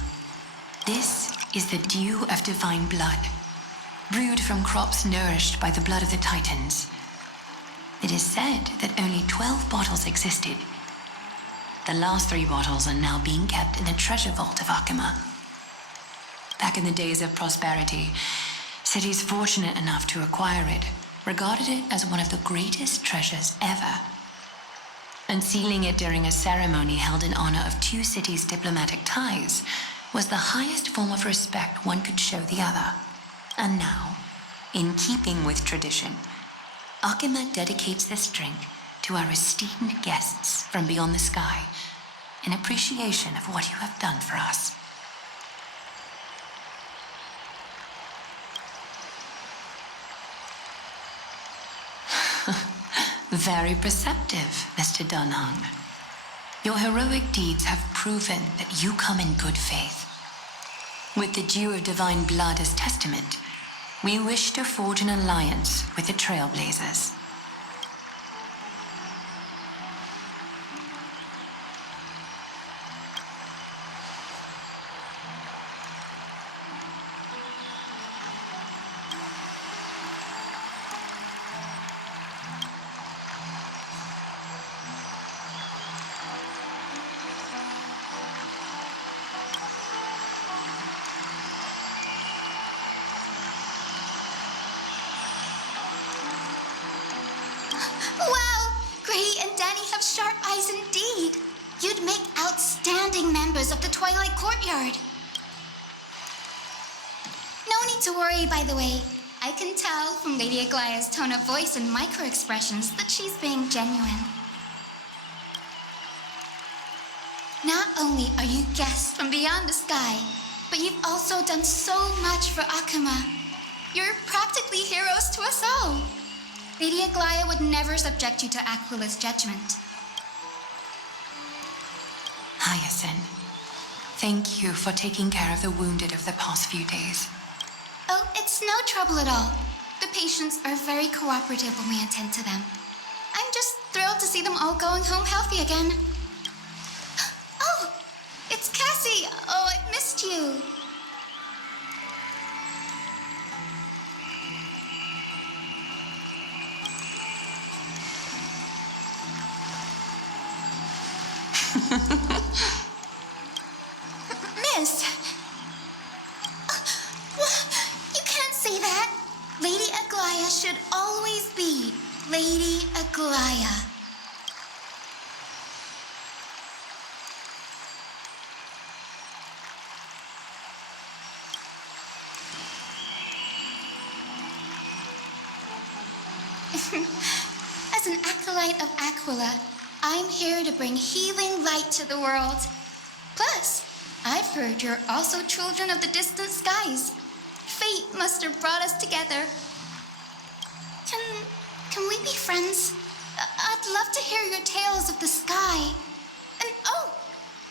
This is the dew of divine blood, brewed from crops nourished by the blood of the Titans. It is said that only 12 bottles existed. The last 3 bottles are now being kept in the treasure vault of Akima. Back in the days of prosperity, cities fortunate enough to acquire it regarded it as one of the greatest treasures ever. Unsealing it during a ceremony held in honor of 2 cities' diplomatic ties was the highest form of respect one could show the other. And now, in keeping with tradition, Akima dedicates this drink to our esteemed guests from beyond the sky in appreciation of what you have done for us. Very perceptive, Mr. Dunhung. Your heroic deeds have proven that you come in good faith. With the dew of divine blood as testament, we wish to forge an alliance with the Trailblazers. Wow! Gray and Danny have sharp eyes indeed. You'd make outstanding members of the Twilight Courtyard. No need to worry, by the way. I can tell from Lady Aglaya's tone of voice and micro-expressions that she's being genuine. Not only are you guests from beyond the sky, but you've also done so much for Akima. You're practically heroes to us all. Lady Aglaya would never subject you to Aquila's judgment. Hyacinth, thank you for taking care of the wounded of the past few days. Oh, it's no trouble at all. The patients are very cooperative when we attend to them. I'm just thrilled to see them all going home healthy again. Oh, it's Cassie. Oh, I missed you. Miss! You can't say that. Lady Aglaya should always be Lady Aglaya. As an acolyte of Aquila, I'm here to bring healing light to the world. Plus, I've heard you're also children of the distant skies. Fate must have brought us together. Can we be friends? I'd love to hear your tales of the sky. And oh,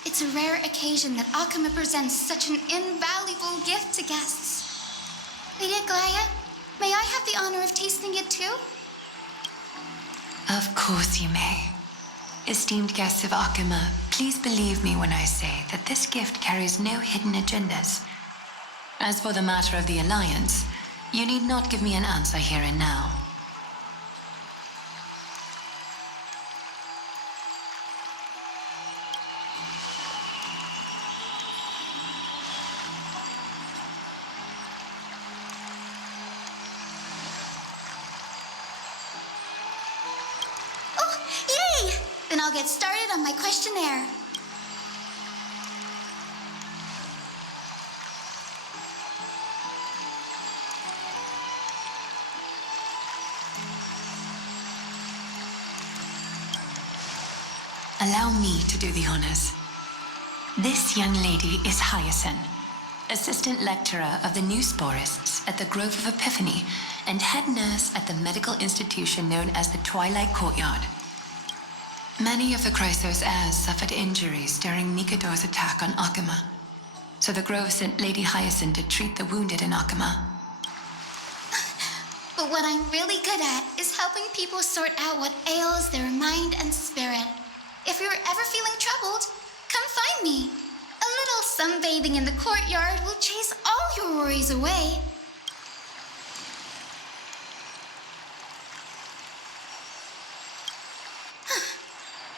it's a rare occasion that Akama presents such an invaluable gift to guests. Lady Aglaya, may I have the honor of tasting it too? Of course you may. Esteemed guests of Akama, please believe me when I say that this gift carries no hidden agendas. As for the matter of the Alliance, you need not give me an answer here and now. Then I'll get started on my questionnaire. Allow me to do the honors. This young lady is Hyacinth, assistant lecturer of the new sporists at the Grove of Epiphany and head nurse at the medical institution known as the Twilight Courtyard. Many of the Chrysos heirs suffered injuries during Nikador's attack on Akama, so the Grove sent Lady Hyacinth to treat the wounded in Akama. But what I'm really good at is helping people sort out what ails their mind and spirit. If you're ever feeling troubled, come find me. A little sunbathing in the courtyard will chase all your worries away.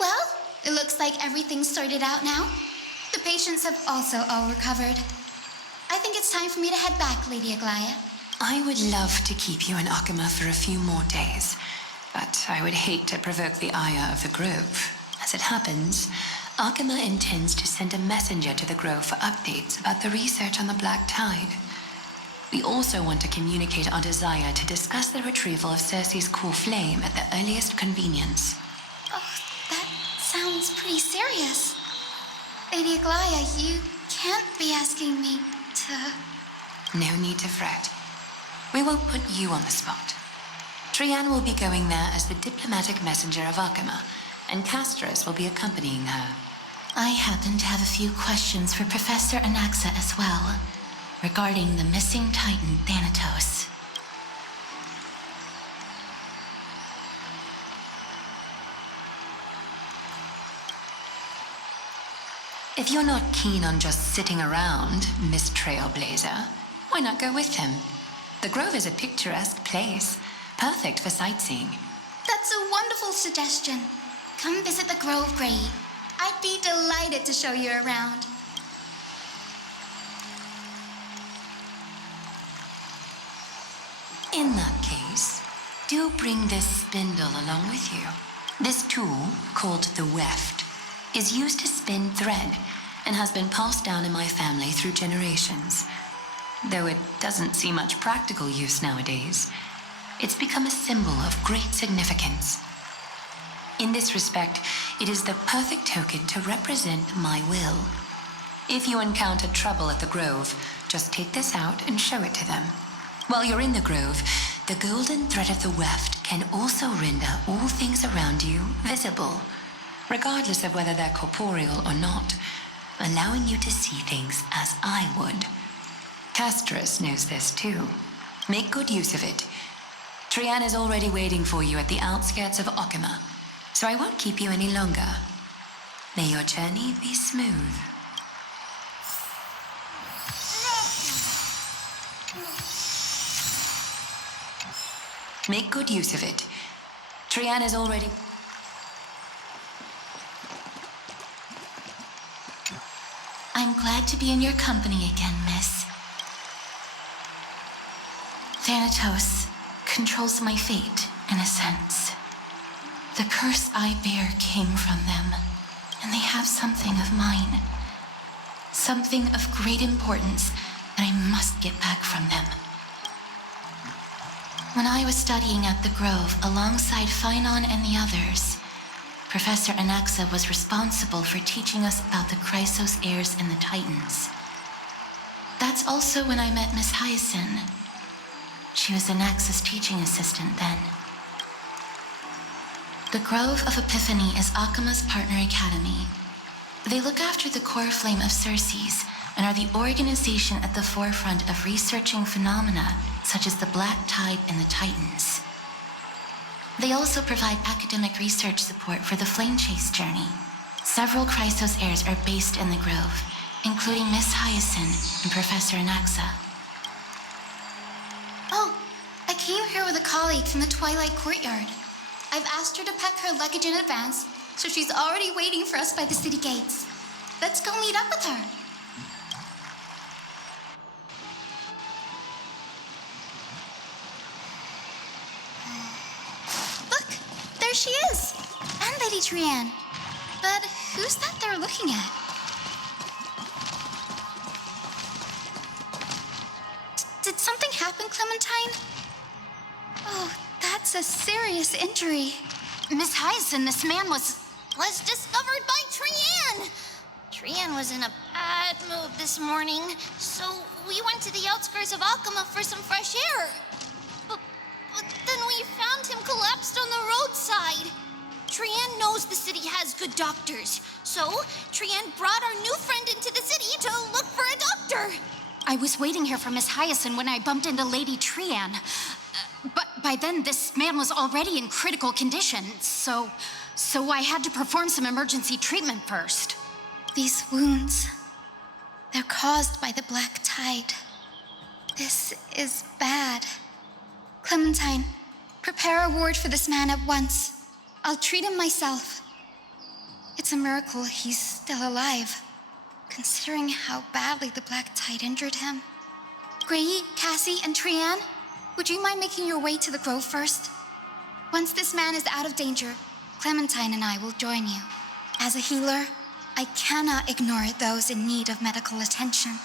Well, it looks like everything's sorted out now. The patients have also all recovered. I think it's time for me to head back, Lady Aglaya. I would love to keep you in Akama for a few more days, but I would hate to provoke the ire of the Grove. As it happens, Akama intends to send a messenger to the Grove for updates about the research on the Black Tide. We also want to communicate our desire to discuss the retrieval of Circe's core flame at the earliest convenience. Oh, that sounds pretty serious. Lady Aglaya, you can't be asking me to... No need to fret. We won't put you on the spot. Trian will be going there as the diplomatic messenger of Akama, and Castros will be accompanying her. I happen to have a few questions for Professor Anaxa as well, regarding the missing Titan Thanatos. If you're not keen on just sitting around, Miss Trailblazer, why not go with him? The Grove is a picturesque place, perfect for sightseeing. That's a wonderful suggestion. Come visit the Grove Grave. I'd be delighted to show you around. In that case, do bring this spindle along with you. This tool, called the weft, is used to spin thread and has been passed down in my family through generations. Though it doesn't see much practical use nowadays, it's become a symbol of great significance. In this respect, it is the perfect token to represent my will. If you encounter trouble at the Grove, just take this out and show it to them. While you're in the Grove, the golden thread of the weft can also render all things around you visible, regardless of whether they're corporeal or not, allowing you to see things as I would. Castros knows this too. Make good use of it. Trian is already waiting for you at the outskirts of Akama, so I won't keep you any longer. May your journey be smooth. Make good use of it. Trian is already... I'm glad to be in your company again, miss. Thanatos controls my fate, in a sense. The curse I bear came from them, and they have something of mine. Something of great importance that I must get back from them. When I was studying at the Grove alongside Phynon and the others, Professor Anaxa was responsible for teaching us about the Chrysos heirs and the Titans. That's also when I met Miss Hyacinth. She was Anaxa's teaching assistant then. The Grove of Epiphany is Akima's partner academy. They look after the core flame of Circes and are the organization at the forefront of researching phenomena such as the Black Tide and the Titans. They also provide academic research support for the Flame Chase journey. Several Chrysos heirs are based in the Grove, including Miss Hyacinth and Professor Anaxa. Oh, I came here with a colleague from the Twilight Courtyard. I've asked her to pack her luggage in advance, so she's already waiting for us by the city gates. Let's go meet up with her. Look, there she is, and Lady Trianne. But who's that they're looking at? Did something happen, Clementine? Oh, that's a serious injury. Miss Hyacinth, this man was discovered by Trianne. Trianne was in a bad mood this morning, so we went to the outskirts of Akama for some fresh air. But then we found him collapsed on the roadside. Trianne knows the city has good doctors, so Trianne brought our new friend into the city to look for a doctor. I was waiting here for Miss Hyacinth when I bumped into Lady Trianne. But by then, this man was already in critical condition, so I had to perform some emergency treatment first. These wounds, they're caused by the Black Tide. This is bad. Clementine, prepare a ward for this man at once. I'll treat him myself. It's a miracle he's still alive, considering how badly the Black Tide injured him. Grayi, Cassie, and Trianne, would you mind making your way to the Grove first? Once this man is out of danger, Clementine and I will join you. As a healer, I cannot ignore those in need of medical attention.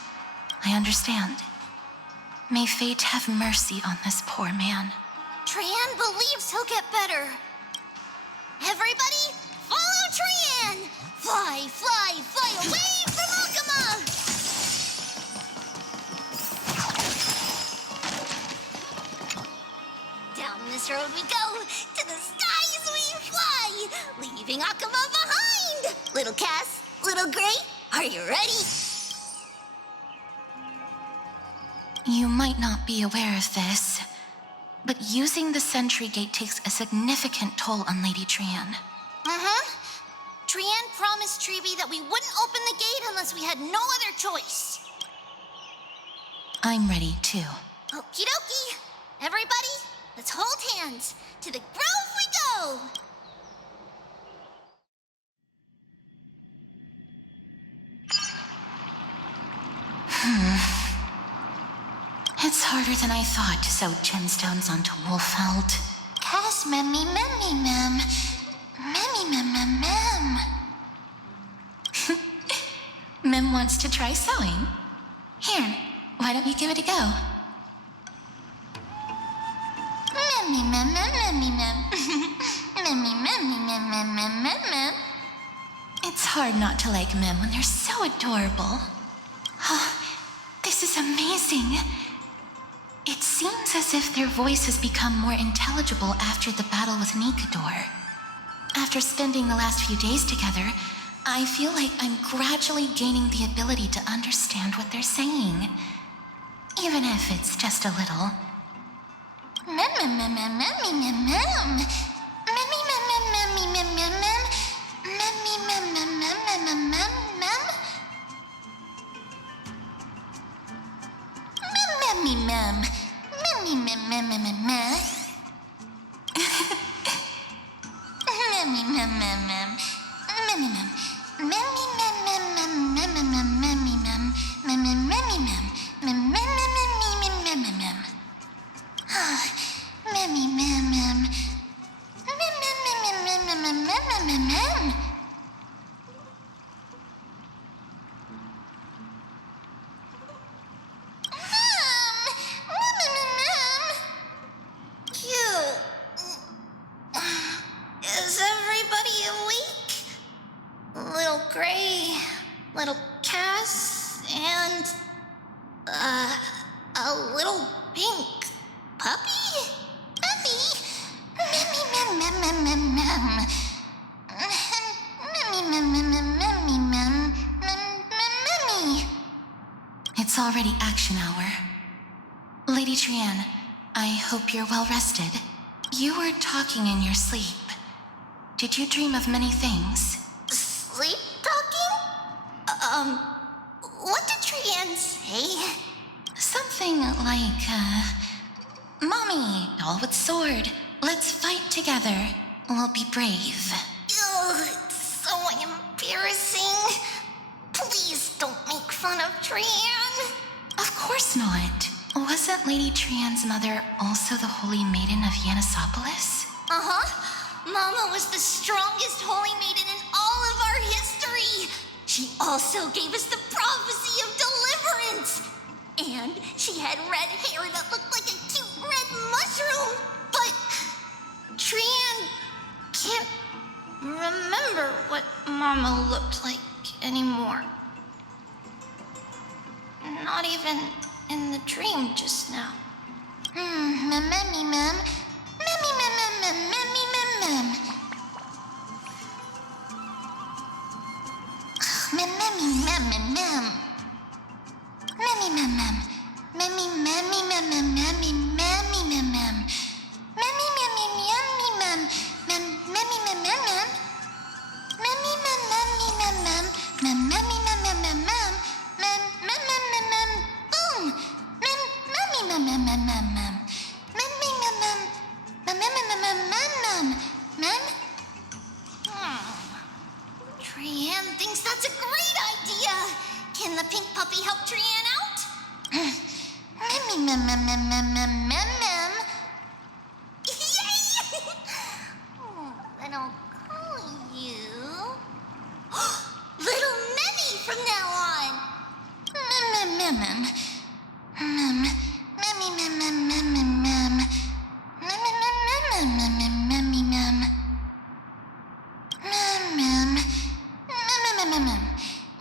I understand. May fate have mercy on this poor man. Trianne believes he'll get better. Everybody, follow Trianne! Fly, fly, fly away from Akama! Down this road we go, to the skies we fly, leaving Akama behind! Little Cass, little Gray, are you ready? You might not be aware of this, but using the sentry gate takes a significant toll on Lady Trianne. Trianne promised Treeby that we wouldn't open the gate unless we had no other choice. I'm ready, too. Okie dokie. Everybody, let's hold hands. To the Grove we go! It's harder than I thought to sew gemstones onto Wolfeld. Cass, memmy, memmy, mem. Memmy, mem, mem, mem. Mem wants to try sewing. Here, why don't you give it a go? Memmy, mem, mem, memmy, mem. Memmy, memmy, mem, mem, mem, mem, mem. It's hard not to like Mem when they're so adorable. Oh, this is amazing. It seems as if their voice has become more intelligible after the battle with Nikador. After spending the last few days together, I feel like I'm gradually gaining the ability to understand what they're saying. Even if it's just a little. Mem, mem, mem, mem, memmy, mem, mem. Memmy, mem, mem, memmy, mem, mem, mem. Memmy, mem, mem, mem, mem, mem, mem, mem. Memmy, mem. Memmy, mem, mem, mem, mem, mem. Memmy, mem, mem, mem. Memmy, mem. Memmy, mem, mem, mem, mem, mem, mem, memmy, Is everybody awake? Little Gray, little Cass, and a little pink puppy? Puppy? Memmy, mem, mem, mem, mem, mem. Memmy, mem, mem, mem, memmy, mem, mem, memmy. It's already action hour. Lady Trianne, I hope you're well rested. You were talking in your sleep. Did you dream of many things? Sleep talking? What did Trianne say? Something like, Mommy, doll with sword, let's fight together. We'll be brave. Ugh, it's so embarrassing. Please don't make fun of Trianne. Of course not. Wasn't Lady Trianne's mother also the Holy Maiden of Yanisopolis? Uh-huh. Mama was the strongest holy maiden in all of our history. She also gave us the prophecy of deliverance. And she had red hair that looked like a cute red mushroom. But Trianne can't remember what Mama looked like anymore. Not even in the dream just now. Memmy, mem. Memmy, mem, mem, mem, memmy, mem, mem. Memmy, mem, mem, mem. Memmy, mem, mem. Memmy, memmy, mem, mem, memmy, memmy, mem, mem. Memmy, memmy, memmy, mem. Memmy, mem, mem, mem. Memmy, mem, memmy, mem, mem. Memmy, mem, mem, mem, mem. Mem, mem, mem, mem, mem. Boom. Memmy, mem, mem, mem, mem, mem. Memmy, mem, mem. Mem, mem, mem, mem, mem, mem. Mem. Trianne thinks that's a great idea. Can the pink puppy help Trianne out? Memmy, mem, mem, mem, mem, mem, mem, mem. Yay! Then I'll call you Little Memmy from now on. Mem, mem, mem, mem. Mem, memmy, mem, mem, mem, mem, mem. Mem, mem, mem, mem, mem, mem, memmy, mem. Mem, mem. Mem, mem, mem, mem.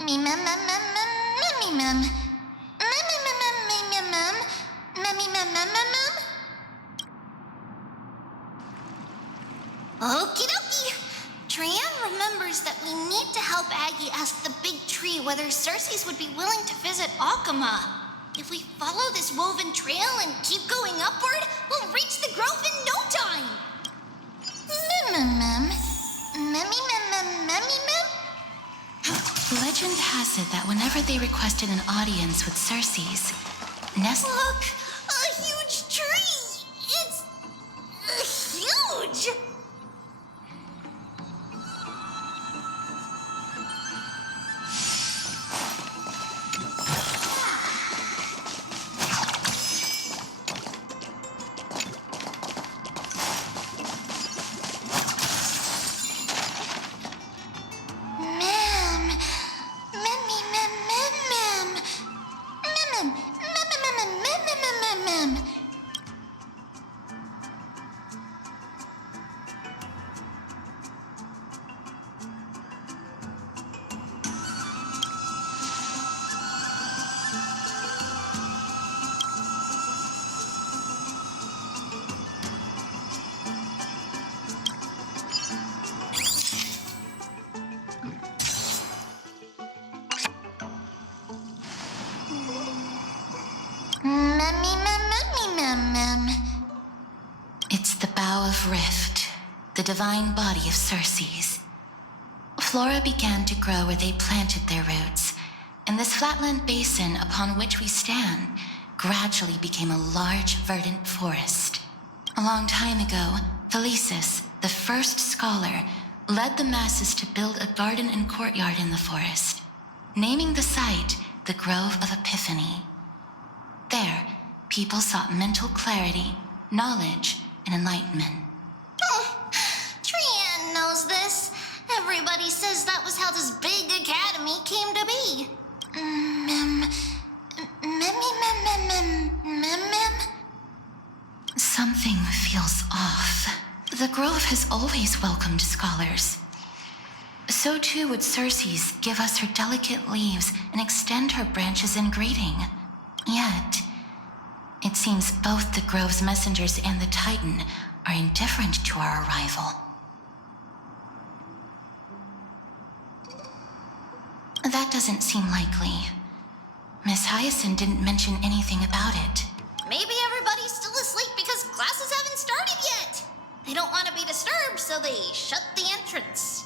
Me, mem, mem, mem, mem, memmy, mem. Mem, mem, mem, mem, mem, mem. Memmy, mem, mem, mem, mem. Okie dokie. Trianne remembers that we need to help Aggie ask the big tree whether Circes would be willing to visit Akama. If we follow this woven trail and keep going upward, we'll reach the grove in no time. Mem, mem. Memmy, mem, mem, memmy, mem. Legend has it that whenever they requested an audience with Circes, Look, a huge tree. It's huge. Mem. Memmy, mem, mem, mem. Mem, mem, mem, mem, mem, mem, mem, mem, mem. Memmy, mem, memmy, mem, mem. it's the Bough of Rift, the divine body of Circes. Flora began to grow where they planted their roots, and this flatland basin upon which we stand gradually became a large verdant forest. A long time ago, Thelesis, the first scholar, led the masses to build a garden and courtyard in the forest, naming the site the Grove of Epiphany. There, people sought mental clarity, knowledge, and enlightenment. Trian knows this. Everybody says that was how this big academy came to be. Something feels off. The Grove has always welcomed scholars. So too would Circe's give us her delicate leaves and extend her branches in greeting. Yet, it seems both the Grove's messengers and the Titan are indifferent to our arrival. That doesn't seem likely. Miss Hyacinth didn't mention anything about it. Maybe everybody's still asleep because classes haven't started yet. They don't want to be disturbed, so they shut the entrance.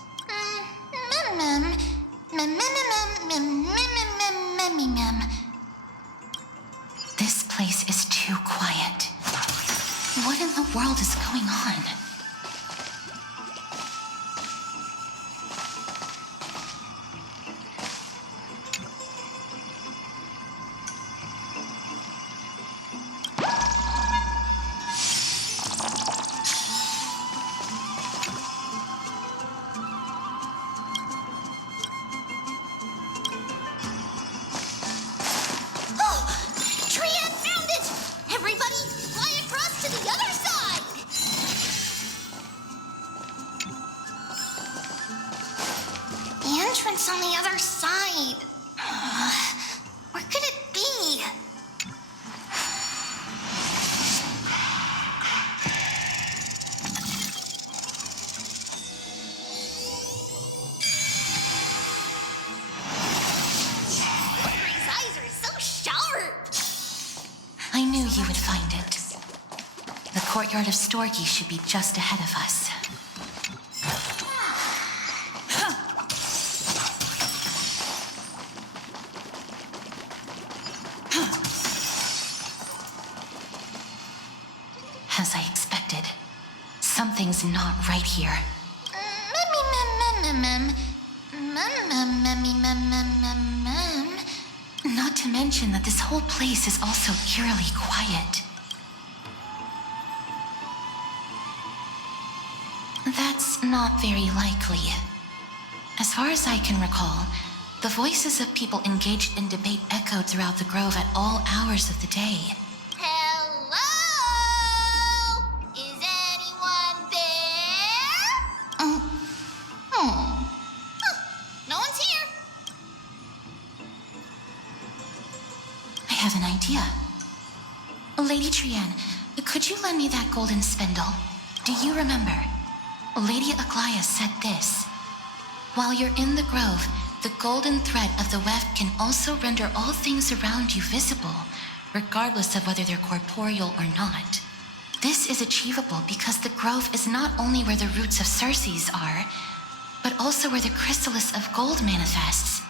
This place is too quiet. What in the world is going on? On the other side. Where could it be? Henry's eyes are so sharp. I knew you would find it. The courtyard of Storky should be just ahead of us. As I expected, something's not right here. Not to mention that this whole place is also eerily quiet. That's not very likely. As far as I can recall, the voices of people engaged in debate echoed throughout the grove at all hours of the day. Lady Trian, could you lend me that golden spindle? Do you remember? Lady Aglaia said this. While you're in the grove, the golden thread of the weft can also render all things around you visible, regardless of whether they're corporeal or not. This is achievable because the grove is not only where the roots of Circe's are, but also where the chrysalis of gold manifests.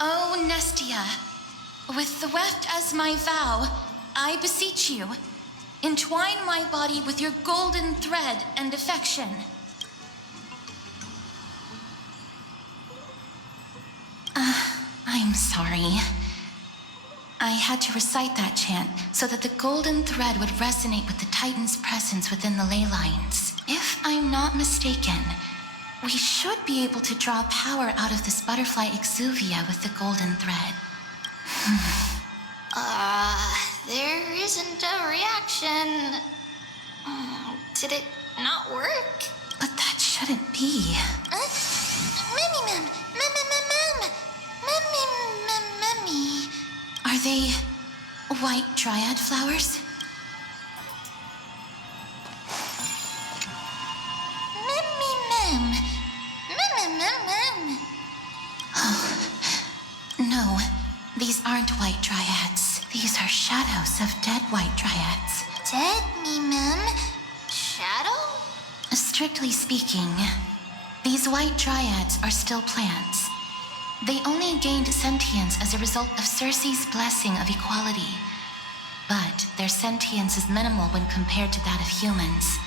Oh, Nestia, with the weft as my vow, I beseech you, entwine my body with your golden thread and affection. I'm sorry. I had to recite that chant so that the golden thread would resonate with the Titan's presence within the ley lines. If I'm not mistaken, we should be able to draw power out of this butterfly exuvia with the golden thread. There isn't a reaction. Did it not work? But that shouldn't be. Are they white dryad flowers? Oh, no, these aren't white dryads. These are shadows of dead white dryads. Dead, Shadow? Strictly speaking, these white dryads are still plants. They only gained sentience as a result of Circe's blessing of equality. But their sentience is minimal when compared to that of humans.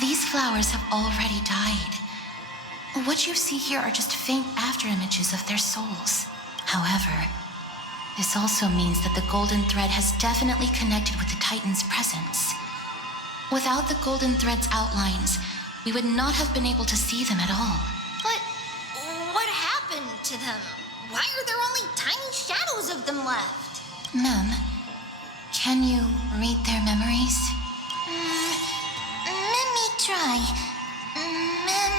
These flowers have already died. What you see here are just faint afterimages of their souls. However, this also means that the golden thread has definitely connected with the Titan's presence. Without the golden thread's outlines, we would not have been able to see them at all. But what happened to them? Why are there only tiny shadows of them left? Mem, can you read their memories? Let me try. Mem.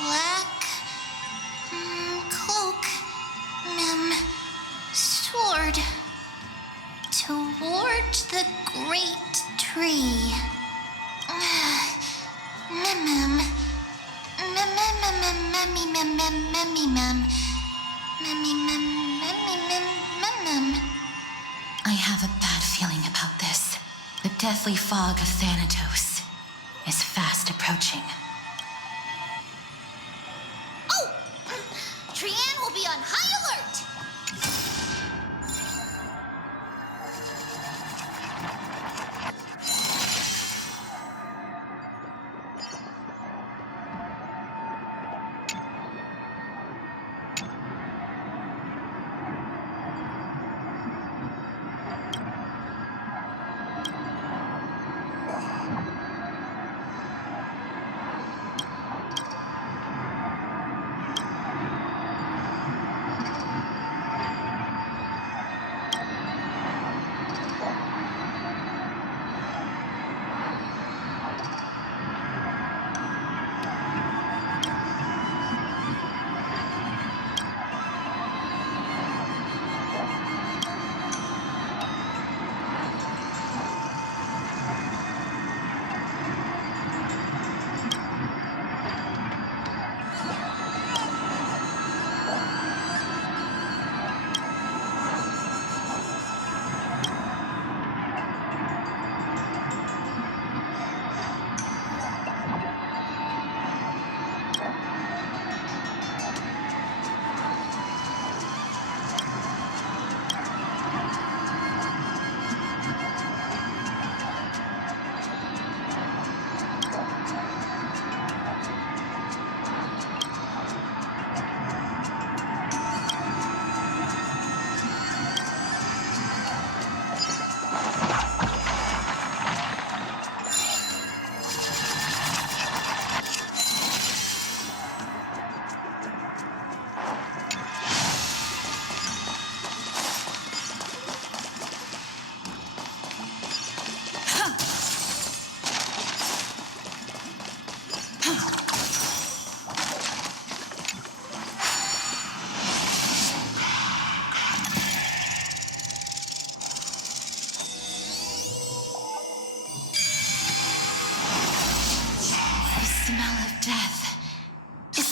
Black cloak, mem. Sword. Towards the great tree. Mem. I have a bad feeling about this. The deathly fog of Thanatos is fast approaching. Oh! Trianne will be on high alert!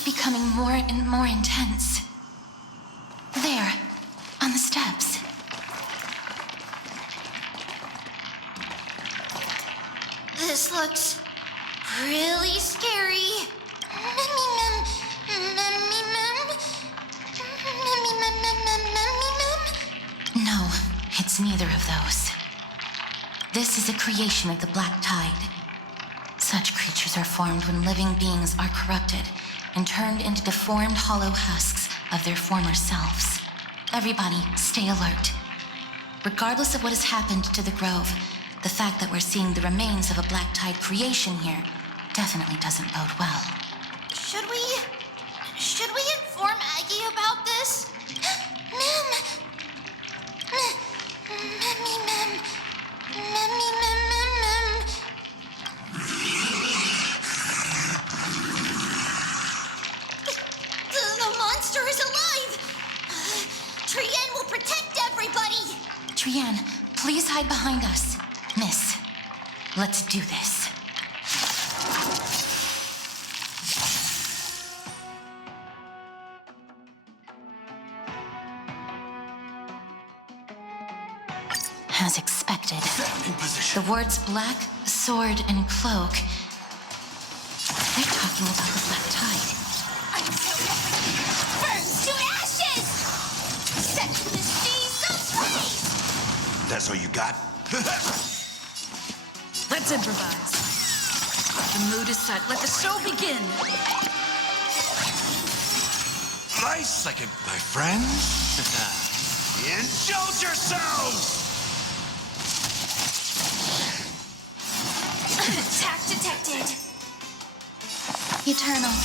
becoming more and more intense. There, on the steps. This looks really scary. No, it's neither of those. This is a creation of the Black Tide. Such creatures are formed when living beings are corrupted and turned into deformed hollow husks of their former selves. Everybody, stay alert. Regardless of what has happened to the Grove, the fact that we're seeing the remains of a Black Tide creation here definitely doesn't bode well. Should we inform Aggie about this? Mem! The monster is alive! Trianne will protect everybody! Trianne, please hide behind us. Miss, let's do this. As expected, the words black, sword, and cloak, they're talking about the Black Tide. Burns to ashes! Set to the seas of rays! That's all you got? Let's improvise. The mood is set. Let the show begin. Nice second, my friends. Indulge yourselves! Attack detected. Eternal.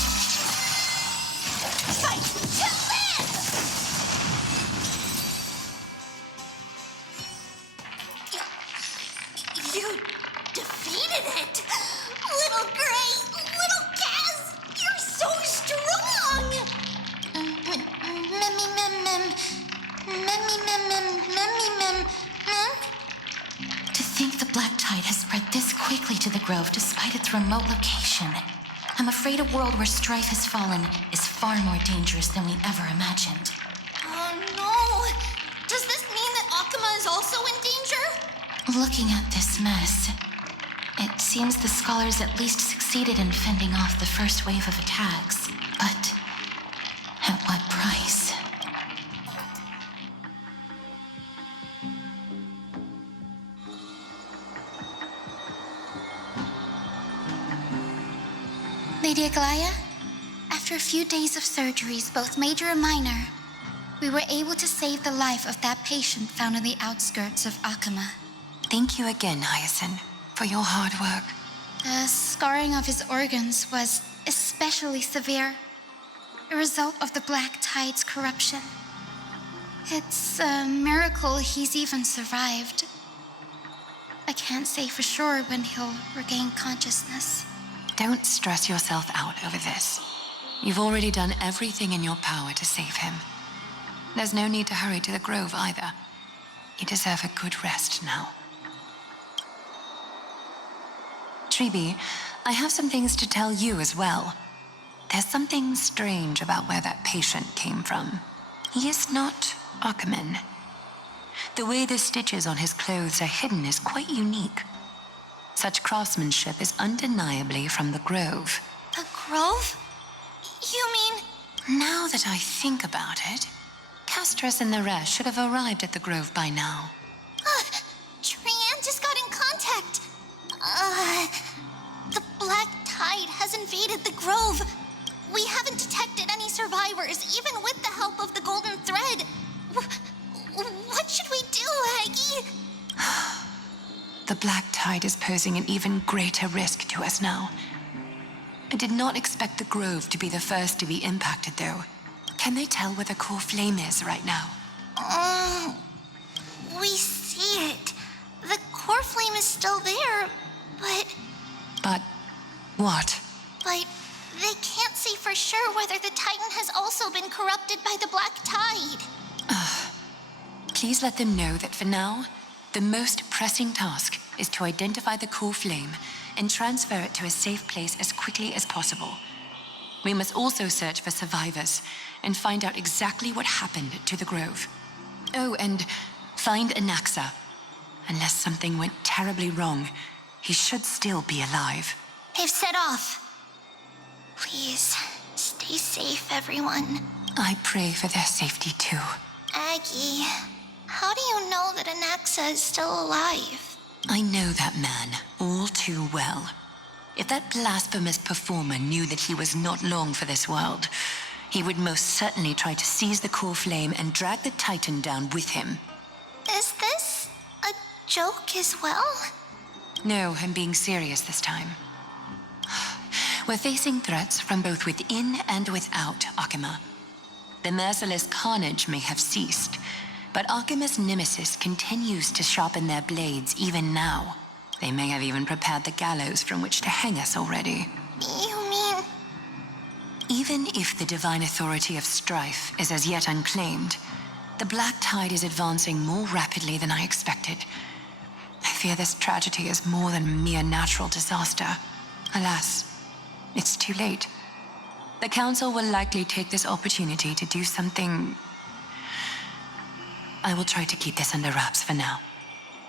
Fight to live! You defeated it! Little Gray, little Kaz, you're so strong! To think the black tide has spread this quickly to the Grove despite its remote location. I'm afraid a world where strife has fallen is far more dangerous than we ever imagined. Oh no! Does this mean that Akuma is also in danger? Looking at this mess, it seems the scholars at least succeeded in fending off the first wave of attacks. But at what price? Lady Aglaya, after a few days of surgeries, both major and minor, we were able to save the life of that patient found on the outskirts of Akuma. Thank you again, Hyacinth, for your hard work. The scarring of his organs was especially severe, a result of the Black Tide's corruption. It's a miracle he's even survived. I can't say for sure when he'll regain consciousness. Don't stress yourself out over this. You've already done everything in your power to save him. There's no need to hurry to the Grove either. You deserve a good rest now. Treeby, I have some things to tell you as well. There's something strange about where that patient came from. He is not Akuman. The way the stitches on his clothes are hidden is quite unique. Such craftsmanship is undeniably from the Grove. The Grove? You mean... Now that I think about it, Castorus and the rest should have arrived at the Grove by now. Trian just got in contact. The Black Tide has invaded the Grove. We haven't detected any survivors, even with the help of the Golden Thread. What should we do, Aggie? The Black Tide is posing an even greater risk to us now. I did not expect the Grove to be the first to be impacted, though. Can they tell where the core flame is right now? We see it. The core flame is still there, but... But what? But they can't say for sure whether the Titan has also been corrupted by the Black Tide. Please let them know that for now, the most pressing task is to identify the core flame and transfer it to a safe place as quickly as possible. We must also search for survivors and find out exactly what happened to the Grove. Oh, and find Anaxa. Unless something went terribly wrong, he should still be alive. They've set off. Please, stay safe, everyone. I pray for their safety too. Aggie, how do you know that Anaxa is still alive? I know that man all too well. If that blasphemous performer knew that he was not long for this world, he would most certainly try to seize the core flame and drag the Titan down with him. Is this a joke as well? No, I'm being serious this time. We're facing threats from both within and without Akuma. The merciless carnage may have ceased, but Akuma's nemesis continues to sharpen their blades even now. They may have even prepared the gallows from which to hang us already. You mean... Even if the divine authority of strife is as yet unclaimed, the Black Tide is advancing more rapidly than I expected. I fear this tragedy is more than a mere natural disaster. Alas, it's too late. The Council will likely take this opportunity to do something... I will try to keep this under wraps for now.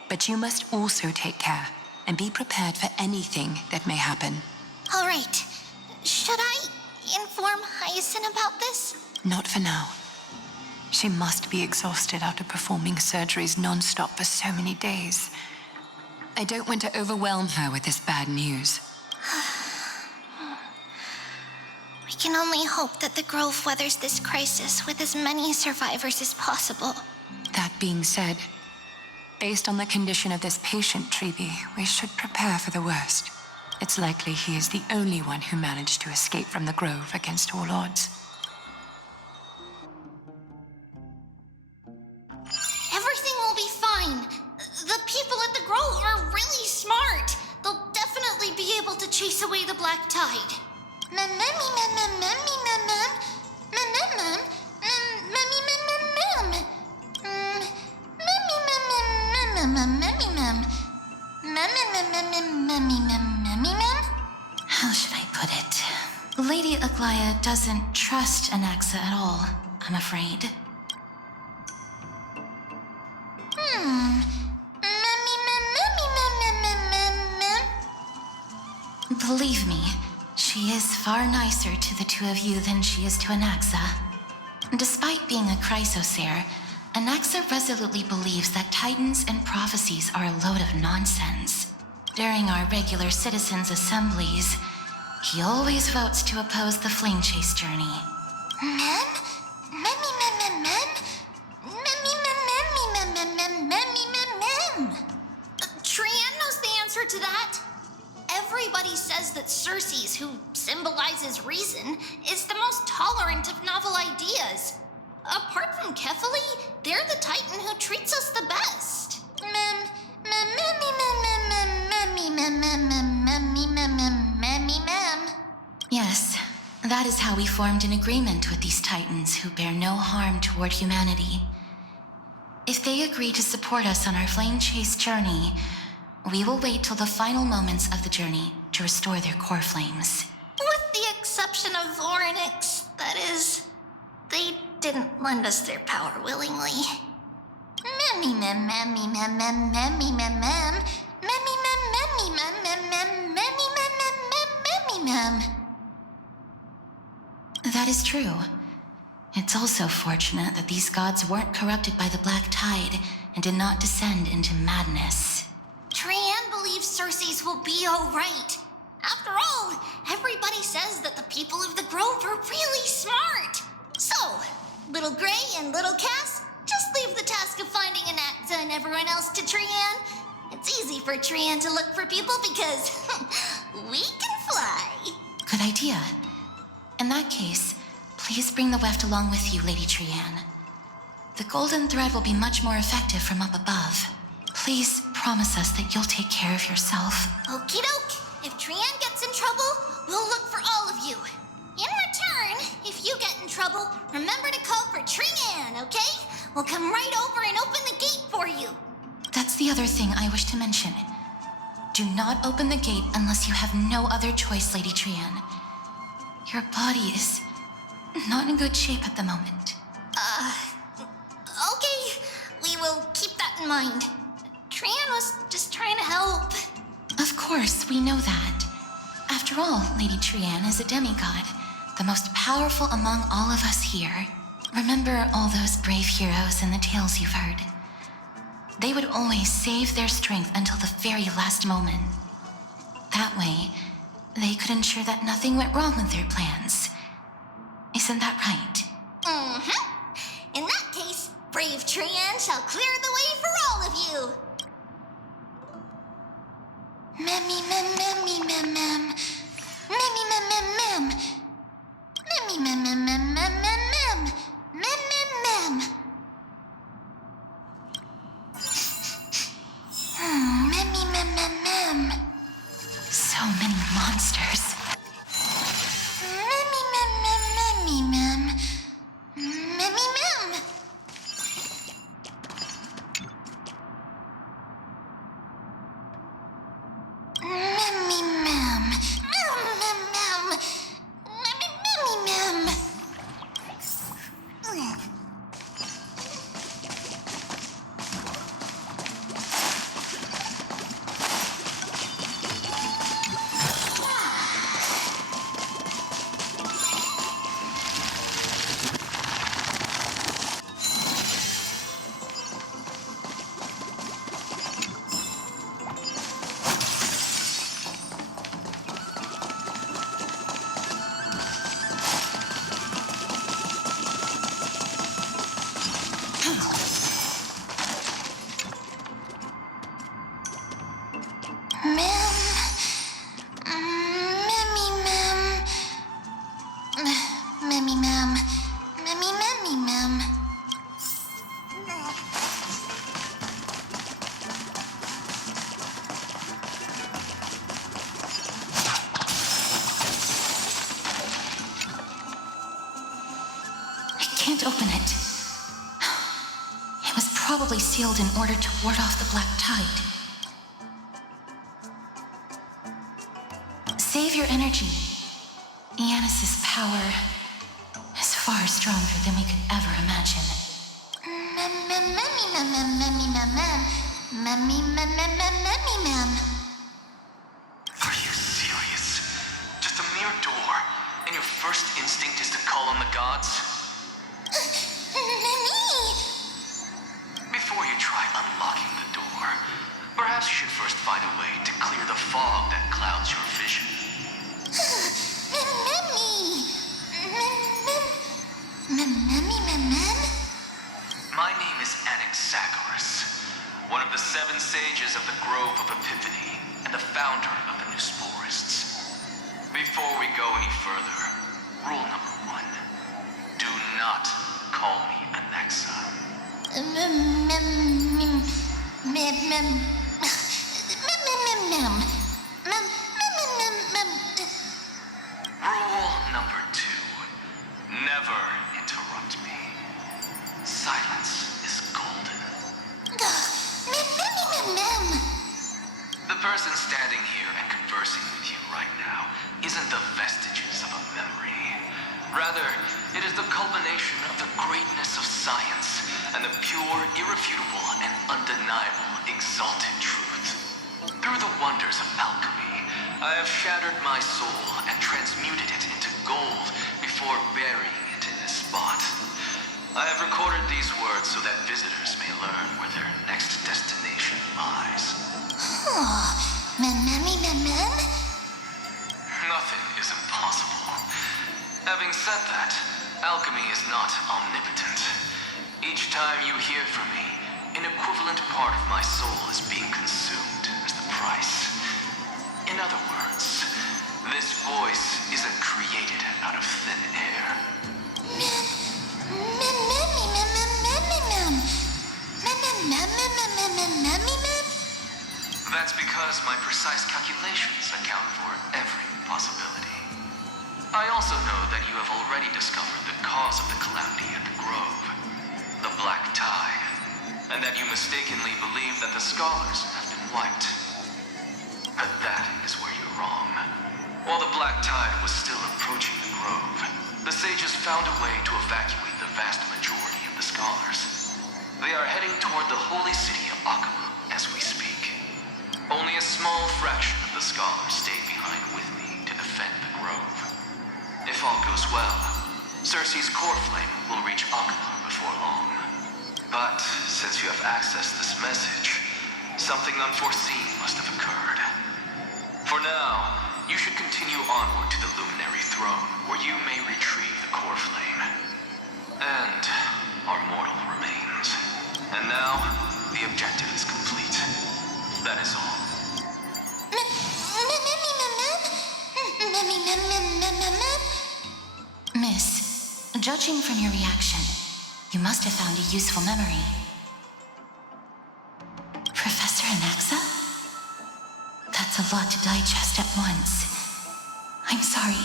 But you must also take care and be prepared for anything that may happen. All right. Should I inform Hyacinth about this? Not for now. She must be exhausted after performing surgeries non-stop for so many days. I don't want to overwhelm her with this bad news. We can only hope that the Grove weathers this crisis with as many survivors as possible. That being said, based on the condition of this patient, Treeby, we should prepare for the worst. It's likely he is the only one who managed to escape from the Grove against all odds. Everything will be fine. The people at the Grove are really smart. They'll definitely be able to chase away the Black Tide. How should I put it? Lady Aglaya doesn't trust Anaxa at all, I'm afraid. Believe me, she is far nicer to the two of you than she is to Anaxa. Despite being a chrysosaur, Anaxa resolutely believes that titans and prophecies are a load of nonsense. During our regular citizens' assemblies, he always votes to oppose the flame chase journey. Trian knows the answer to that. Everybody says that Circes, who symbolizes reason, is the most tolerant of novel ideas. Apart from Kefali, they're the Titan who treats us the best. Yes, that is how we formed an agreement with these Titans who bear no harm toward humanity. If they agree to support us on our flame chase journey, we will wait till the final moments of the journey to restore their core flames. With the exception of Voronix, that is. They didn't lend us their power willingly. That is true. It's also fortunate that these gods weren't corrupted by the Black Tide and did not descend into madness. Trian believes Circes will be alright. After all, everybody says that the people of the Grove are really smart. So, Little Gray and Little Cass, just leave the task of finding Anaxa and everyone else to Trian. It's easy for Trian to look for people because we can fly. Good idea. In that case, please bring the weft along with you, Lady Trian. The golden thread will be much more effective from up above. Please promise us that you'll take care of yourself. Okie doke. If Trian gets in trouble, we'll look for all of you. In return, if you get in trouble, remember to call for Trian, okay? We'll come right over and open the gate for you. That's the other thing I wish to mention. Do not open the gate unless you have no other choice, Lady Trian. Your body is not in good shape at the moment. Okay. We will keep that in mind. Trian was just trying to help. Of course, we know that. After all, Lady Trian is a demigod, the most powerful among all of us here. Remember all those brave heroes in the tales you've heard? They would always save their strength until the very last moment. That way, they could ensure that nothing went wrong with their plans. Isn't that right? Mm-hmm. In that case, brave Trian shall clear the way for all of you. So many monsters. can't open it. It was probably sealed in order to ward off the black tide. Save your energy. Yanis's power is far stronger than we could ever imagine. Are you serious? Just a mere door, and your first instinct is to call on the gods? Before you try unlocking the door, perhaps you should first find a way to clear the fog that clouds your vision. My name is Anaxagoras, one of the 7 sages of the Grove of Epiphany, and the founder of the Newsporists. Before we go any further, rule number 1. Do not call me Anaxa. Rule number 2. Never interrupt me. Silence is golden. The person standing here and conversing with you right now isn't the vestiges of a memory. Rather, it is the culmination of the greatness of science and the pure, irrefutable, and undeniable exalted truth. Through the wonders of alchemy, I have shattered my soul and transmuted it into gold before burying it in this spot. I have recorded these words so that visitors may learn where their next destination lies. Nothing is impossible. Having said that, alchemy is not omnipotent. Each time you hear from me, an equivalent part of my soul is being consumed as the price. In other words, this voice isn't created out of thin air. That's because my precise calculations account for every possibility. I also know that you have already discovered the cause of the calamity at the Grove, the black tide, and that you mistakenly believe that the scholars have been wiped. But that is where you're wrong. While the black tide was still approaching the Grove, the sages found a way to evacuate the vast majority of the scholars. They are heading toward the holy city of Akama as we speak. Only a small fraction of the scholars stayed behind with me to defend the Grove. If all goes well, Circe's core flame will reach Akama before long. But since you have accessed this message, something unforeseen must have occurred. For now, you should continue onward to the Luminary Throne, where you may retrieve the core flame. And our mortal remains. And now, the objective is complete. That is all. Miss, judging from your reaction, you must have found a useful memory. Professor Anaxa? That's a lot to digest at once. I'm sorry.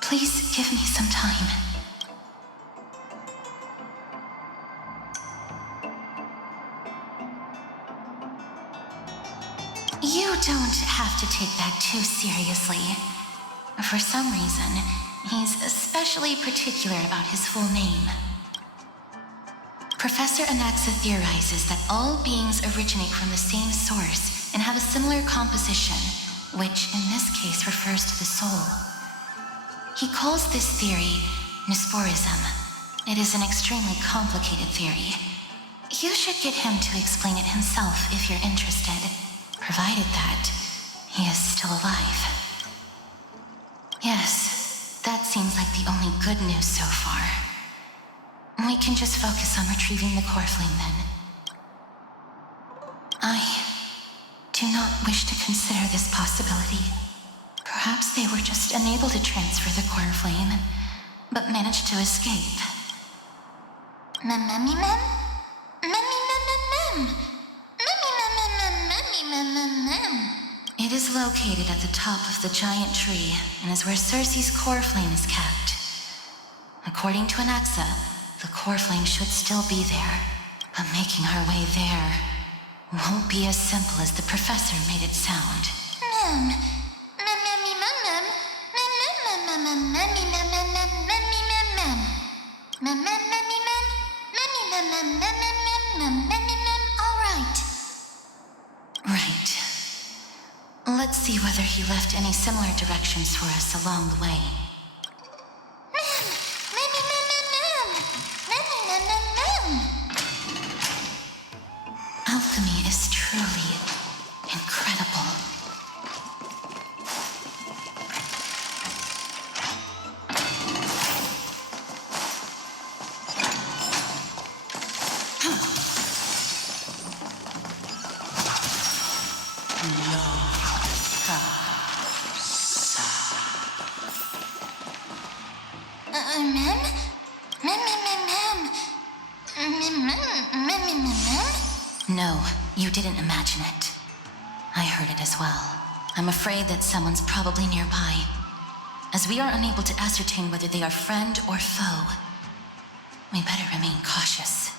Please give me some time. You don't have to take that too seriously. For some reason, he's especially particular about his full name. Professor Anaxa theorizes that all beings originate from the same source and have a similar composition, which in this case refers to the soul. He calls this theory Newsporism. It is an extremely complicated theory. You should get him to explain it himself if you're interested, provided that he is still alive. Yes, that seems like the only good news so far. We can just focus on retrieving the core flame then. I do not wish to consider this possibility. Perhaps they were just unable to transfer the core flame, but managed to escape. It is located at the top of the giant tree and is where Circe's core flame is kept. According to Anaxa, the core flame should still be there, but making our way there won't be as simple as the professor made it sound. Right. Let's see whether he left any similar directions for us along the way. Alchemy is truly incredible. No, you didn't imagine it. I heard it as well. I'm afraid that someone's probably nearby. As we are unable to ascertain whether they are friend or foe, we better remain cautious.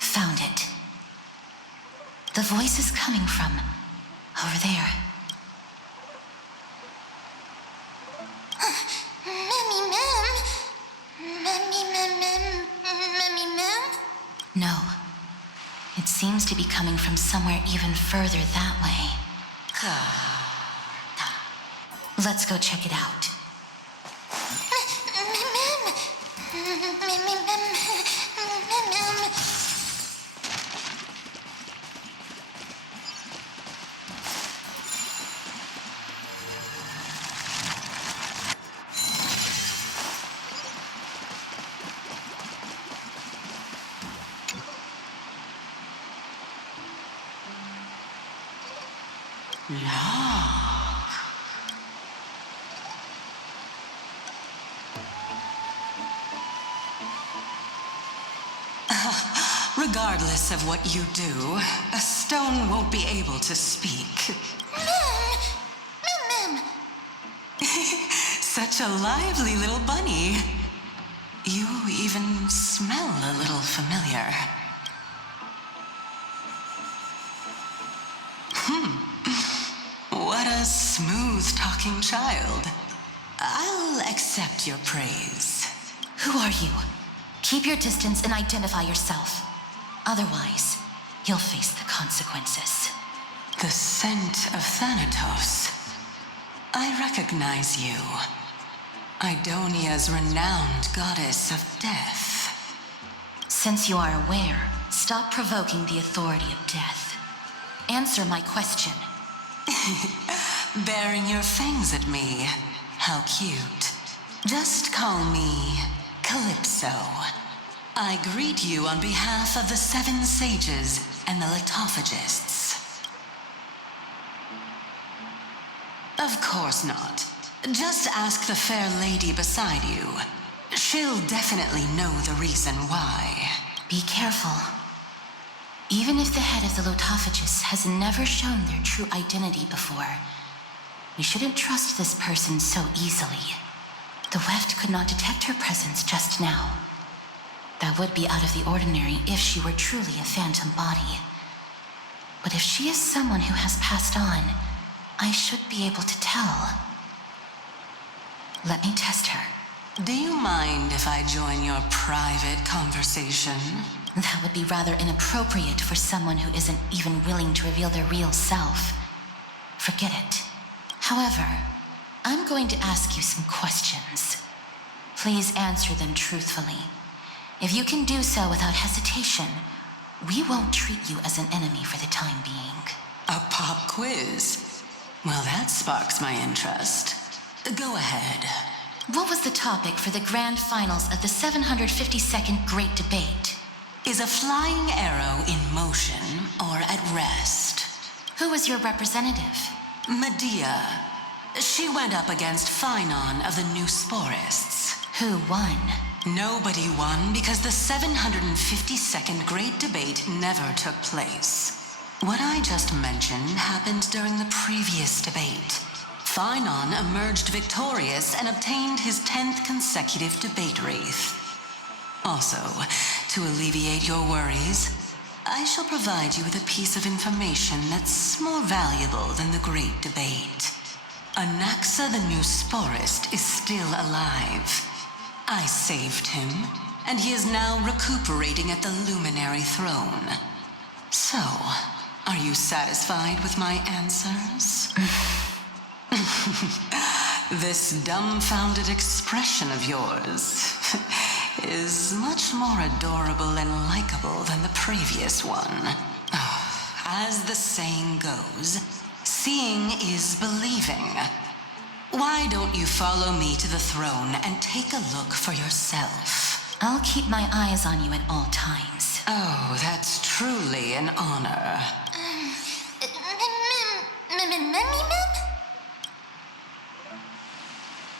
Found it. The voice is coming from over there. No. It seems to be coming from somewhere even further that way. Let's go check it out. Regardless of what you do, a stone won't be able to speak. Such a lively little bunny. You even smell a little familiar. What a smooth-talking child. I'll accept your praise. Who are you? Keep your distance and identify yourself. Otherwise, you'll face the consequences. The scent of Thanatos. I recognize you. Idonia's renowned goddess of death. Since you are aware, stop provoking the authority of death. Answer my question. Baring your fangs at me. How cute. Just call me Calypso. I greet you on behalf of the 7 sages and the litophagists. Of course not. Just ask the fair lady beside you. She'll definitely know the reason why. Be careful. Even if the head of the litophagists has never shown their true identity before, we shouldn't trust this person so easily. The weft could not detect her presence just now. That would be out of the ordinary if she were truly a phantom body. But if she is someone who has passed on, I should be able to tell. Let me test her. Do you mind if I join your private conversation? That would be rather inappropriate for someone who isn't even willing to reveal their real self. Forget it. However, I'm going to ask you some questions. Please answer them truthfully. If you can do so without hesitation, we won't treat you as an enemy for the time being. A pop quiz? Well, that sparks my interest. Go ahead. What was the topic for the grand finals of the 752nd Great Debate? Is a flying arrow in motion or at rest? Who was your representative? Medea. She went up against Phynon of the New Sporists. Who won? Nobody won because the 752nd Great Debate never took place. What I just mentioned happened during the previous debate. Phynon emerged victorious and obtained his 10th consecutive debate wreath. Also, to alleviate your worries, I shall provide you with a piece of information that's more valuable than the Great Debate. Anaxa the New Sporist is still alive. I saved him, and he is now recuperating at the Luminary Throne. So, are you satisfied with my answers? This dumbfounded expression of yours is much more adorable and likable than the previous one. As the saying goes, seeing is believing. Why don't you follow me to the throne and take a look for yourself? I'll keep my eyes on you at all times. Oh, that's truly an honor.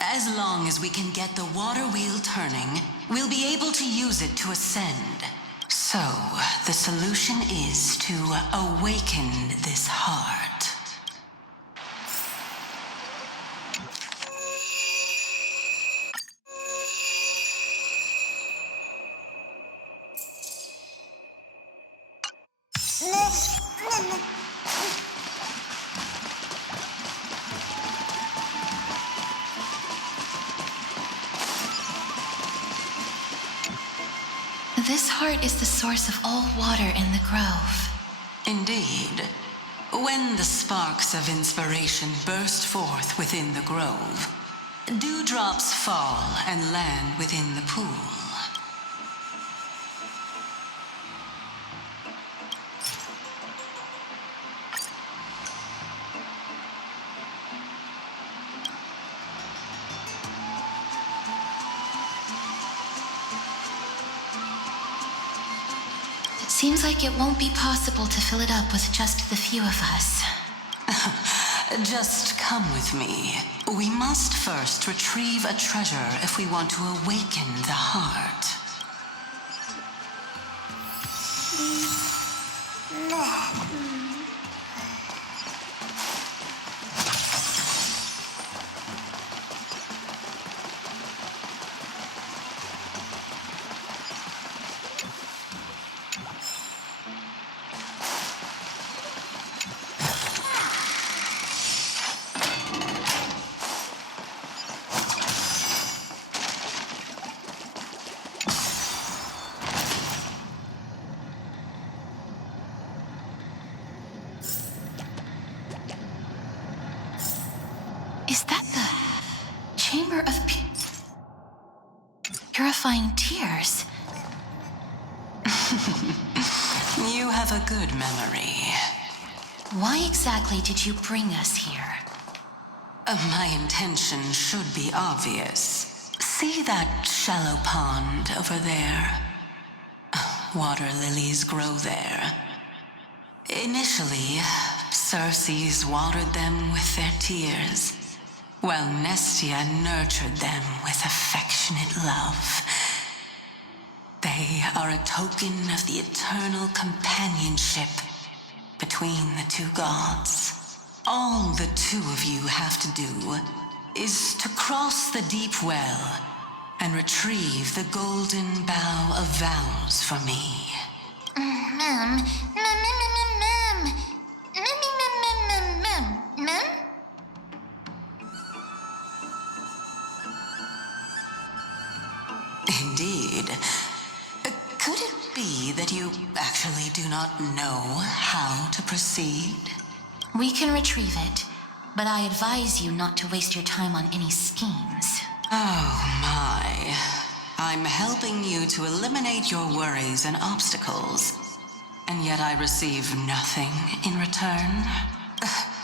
As long as we can get the water wheel turning, we'll be able to use it to ascend. So, the solution is to awaken this heart. This heart is the source of all water in the grove. Indeed. When the sparks of inspiration burst forth within the grove, dewdrops fall and land within the pool. Seems like it won't be possible to fill it up with just the few of us. Just come with me. We must first retrieve a treasure if we want to awaken the heart. Is that the Chamber of Purifying Tears? You have a good memory. Why exactly did you bring us here? My intention should be obvious. See that shallow pond over there? Water lilies grow there. Initially, Circes watered them with their tears, while Nestia nurtured them with affectionate love. They are a token of the eternal companionship between the two gods. All the two of you have to do is to cross the deep well and retrieve the golden bough of vows for me. Indeed. Could it be that you actually do not know how to proceed? We can retrieve it, but I advise you not to waste your time on any schemes. Oh my. I'm helping you to eliminate your worries and obstacles, and yet I receive nothing in return.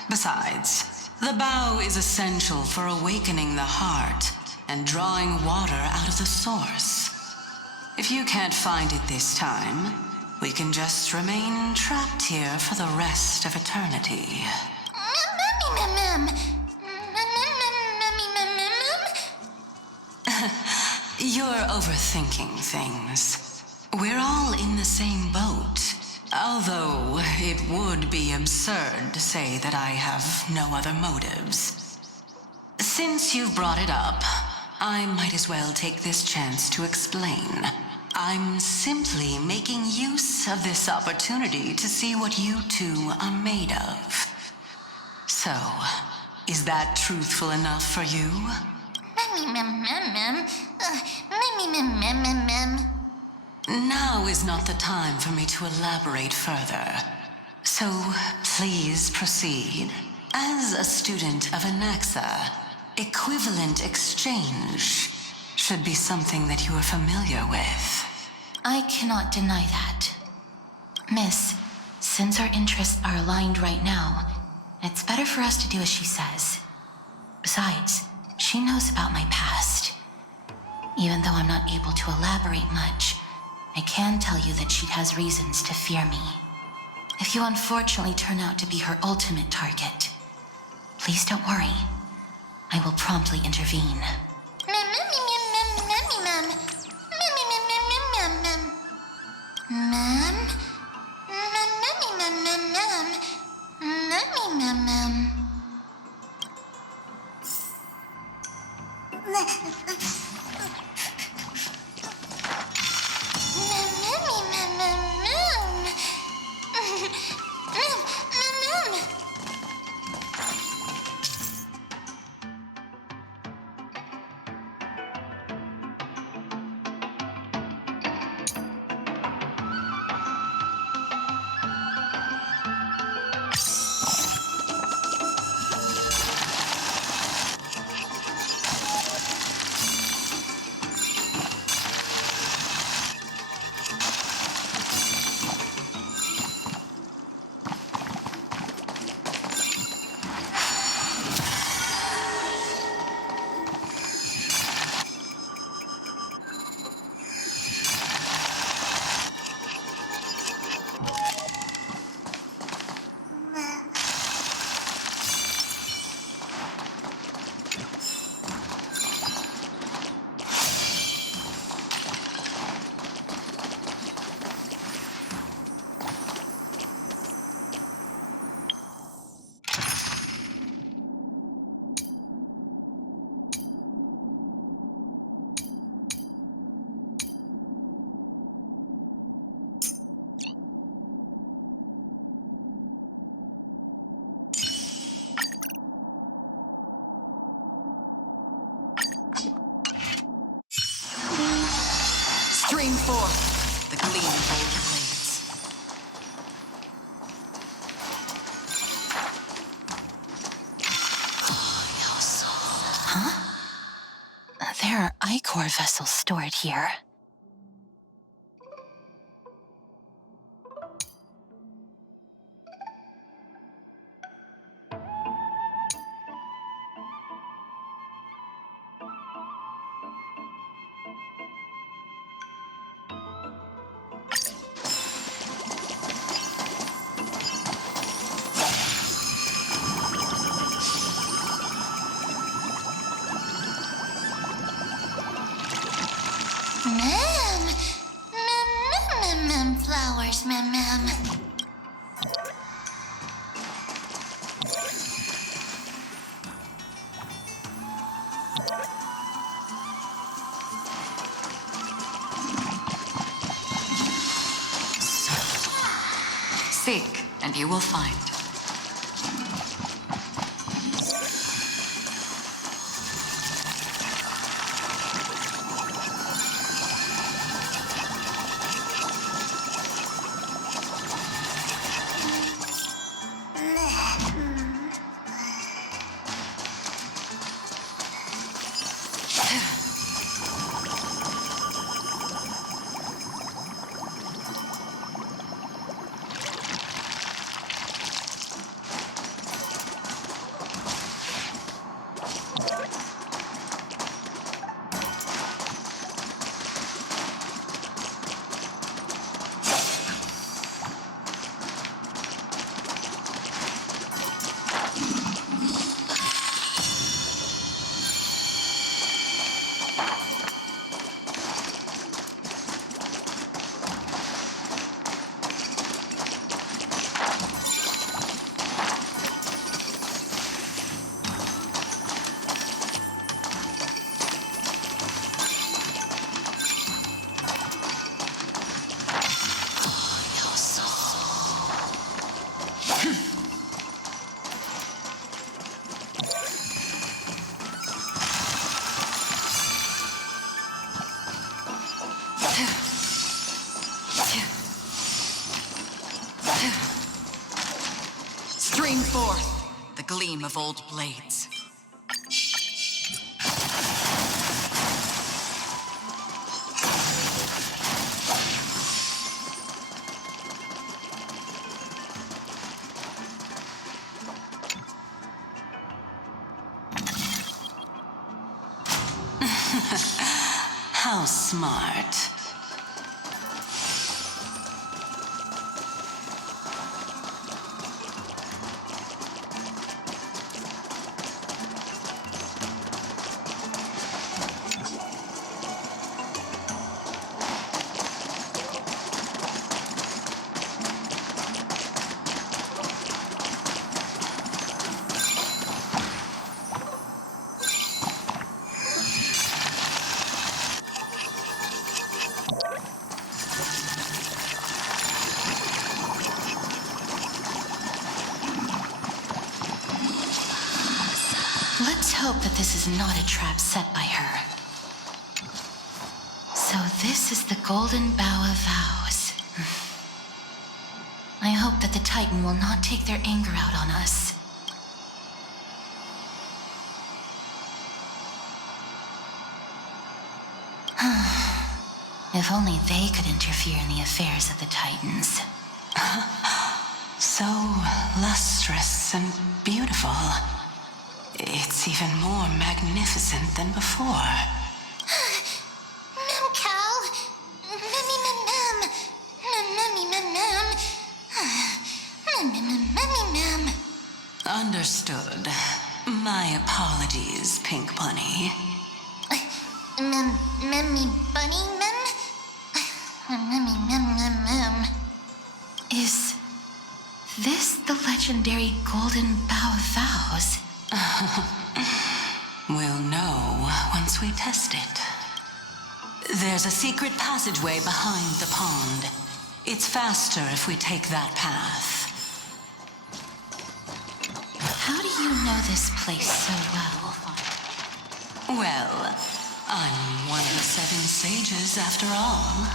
Besides, the bow is essential for awakening the heart and drawing water out of the source. if you can't find it this time, we can just remain trapped here for the rest of eternity. You're overthinking things. We're all in the same boat. Although it would be absurd to say that I have no other motives. Since you've brought it up, I might as well take this chance to explain. I'm simply making use of this opportunity to see what you two are made of. So, is that truthful enough for you? Now is not the time for me to elaborate further. So, please proceed. As a student of Anaxa, equivalent exchange should be something that you are familiar with. I cannot deny that. Miss, since our interests are aligned right now, it's better for us to do as she says. Besides, she knows about my past. Even though I'm not able to elaborate much, I can tell you that she has reasons to fear me. If you unfortunately turn out to be her ultimate target, please don't worry. I will promptly intervene. Stream forth the gleam of old blades. Huh? There are Ichor vessels stored here. Flowers, ma'am. Seek, and you will find. forth the gleam of old blades. How smart. Let's hope that this is not a trap set by her. So this is the Golden Bough of Vows. I hope that the Titan will not take their anger out on us. If only they could interfere in the affairs of the Titans. So lustrous and beautiful. It's even more magnificent than before. Mem Cal. Memmy mem mem. Memmy mem mem. Memmy mem memmy mem. Understood. My apologies, Pink Bunny. Memmy bunny mem. Memmy mem mem mem. Is this the legendary Golden Bough of Vows? We'll know once we test it. There's a secret passageway behind the pond. It's faster if we take that path. How do you know this place so well? Well, I'm one of the 7 sages after all.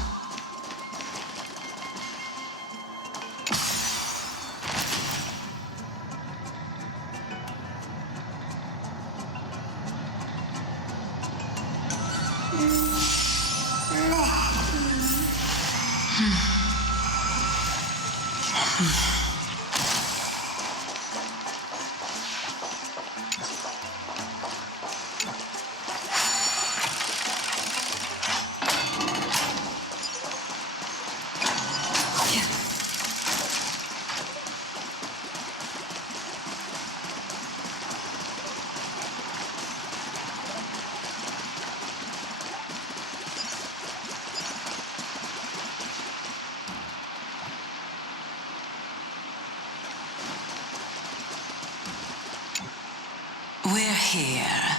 We're here.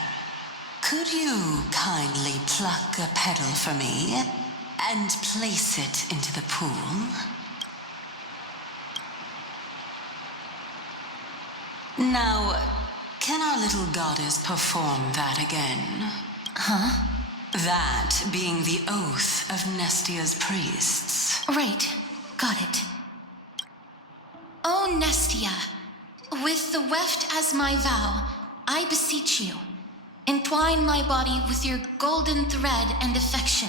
Could you kindly pluck a petal for me and place it into the pool? Now, can our little goddess perform that again? Huh? That being the oath of Nestia's priests. Right. Got it. O Nestia, with the weft as my vow, I beseech you, entwine my body with your golden thread and affection.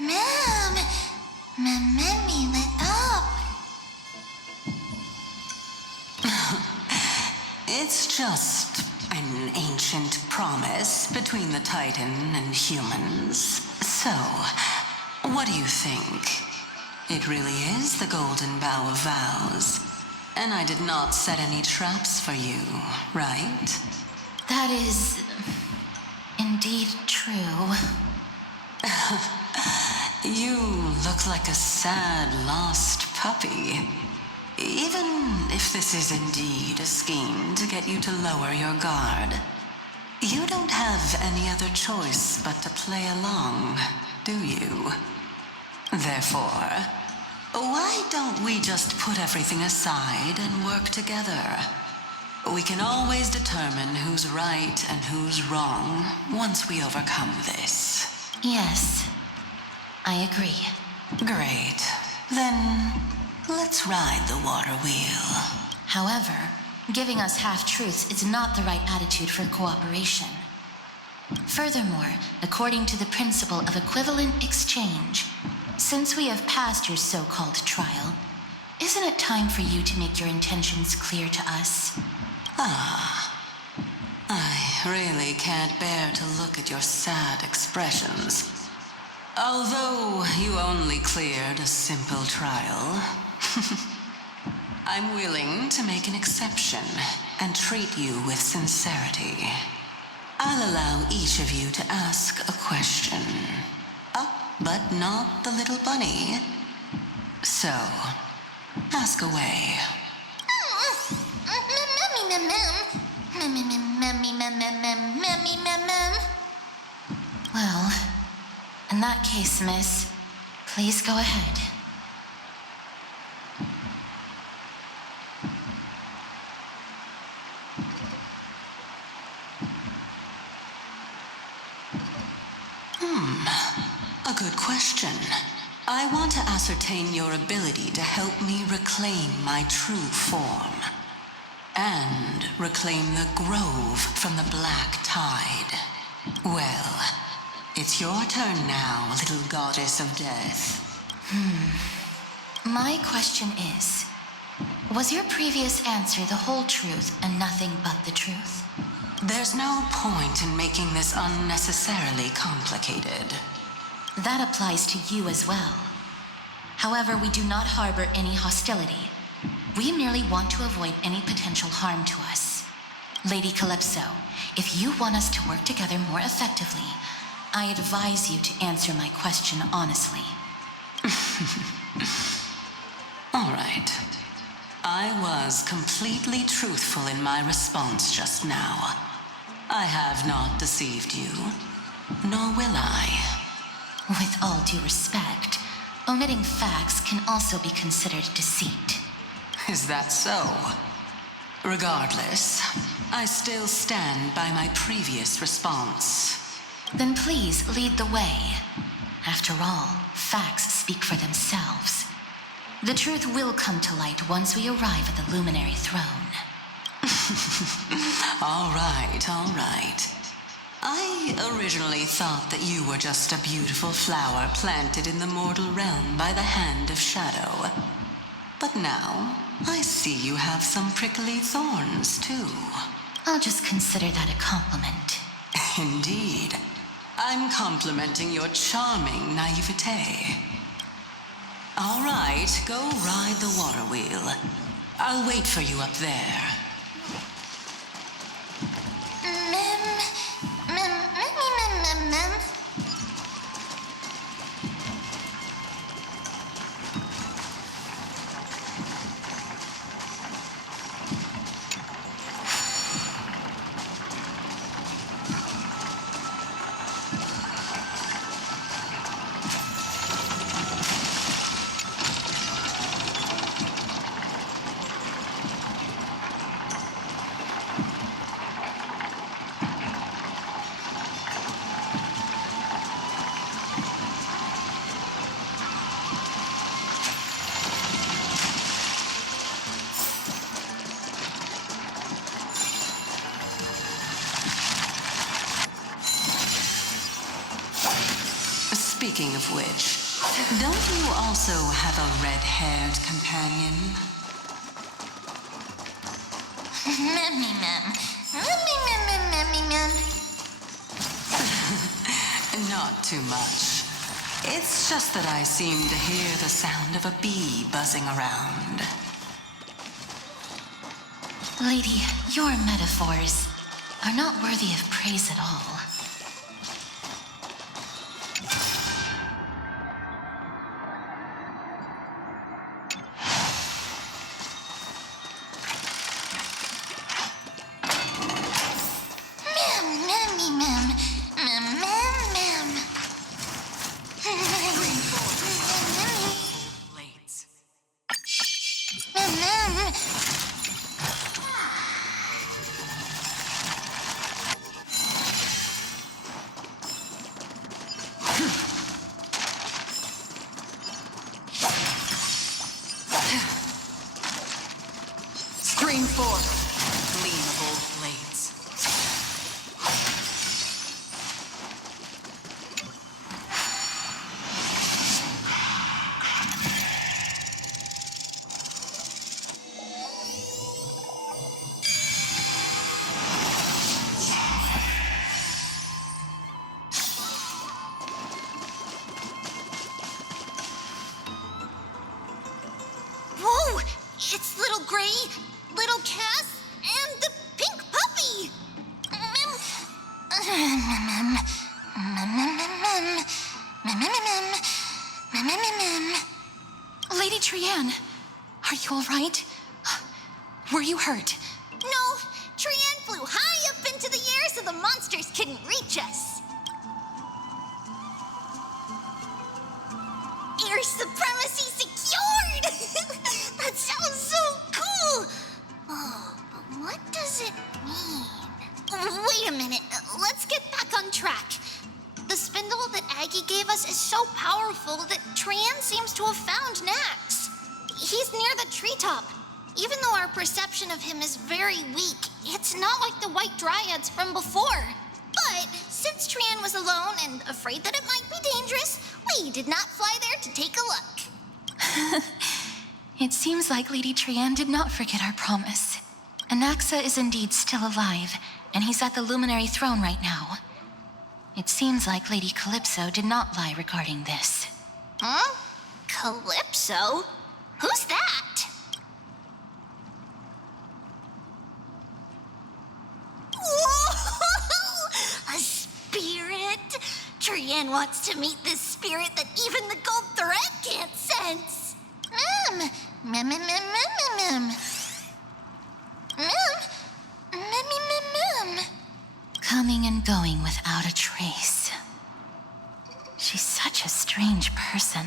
Mem. Memmy lit up. It's just an ancient promise between the Titan and humans. So, what do you think? It really is the Golden Bough of Vows. And I did not set any traps for you, right? That is indeed true. You look like a sad, lost puppy. Even if this is indeed a scheme to get you to lower your guard, you don't have any other choice but to play along, do you? Therefore, why don't we just put everything aside and work together? We can always determine who's right and who's wrong once we overcome this. Yes, I agree. Great. Then let's ride the water wheel. However, Giving us half-truths is not the right attitude for cooperation. Furthermore, according to the principle of equivalent exchange, since we have passed your so-called trial, isn't it time for you to make your intentions clear to us? I really can't bear to look at your sad expressions. Although you only cleared a simple trial, I'm willing to make an exception and treat you with sincerity. I'll allow each of you to ask a question. But not the little bunny. So, ask away. Well, in that case, miss, please go ahead. A good question. I want to ascertain your ability to help me reclaim my true form. And reclaim the grove from the black tide. Well, it's your turn now, little goddess of death. My question is, was your previous answer the whole truth and nothing but the truth? There's no point in making this unnecessarily complicated. That applies to you as well. However, we do not harbor any hostility. We merely want to avoid any potential harm to us. Lady Calypso, if you want us to work together more effectively, I advise you to answer my question honestly. All right. I was completely truthful in my response just now. I have not deceived you, nor will I. With all due respect, omitting facts can also be considered deceit. Is that so? Regardless, I still stand by my previous response. Then please lead the way. After all, facts speak for themselves. The truth will come to light once we arrive at the Luminary Throne. All right. I originally thought that you were just a beautiful flower planted in the mortal realm by the hand of shadow. But now, I see you have some prickly thorns, too. I'll just consider that a compliment. Indeed. I'm complimenting your charming naivete. All right, go ride the water wheel. I'll wait for you up there. Speaking of which, don't you also have a red-haired companion? Not too much. It's just that I seem to hear the sound of a bee buzzing around. Lady, your metaphors are not worthy of praise at all. Screen 4. It's little Gray, little Cass, and the pink puppy. Lady Trianne, are you all right? Were you hurt? No, Trianne flew high up into the air so the monsters couldn't reach us. Air supremacy secured! That sounds so cool! Oh, but what does it mean? Wait a minute, let's get back on track. The spindle that Aggie gave us is so powerful that Trianne seems to have found Nax. He's near the treetop. Even though our perception of him is very weak, it's not like the white dryads from before. But since Trianne was alone and afraid that it might be dangerous, we did not fly there to take a look. It seems like Lady Trianne did not forget our promise. Anaxa is indeed still alive, and he's at the Luminary Throne right now. It seems like Lady Calypso did not lie regarding this. Huh? Calypso? Who's that? Whoa! A spirit? Trianne wants to meet this spirit that even the gold thread can't sense. Coming and going without a trace. She's such a strange person.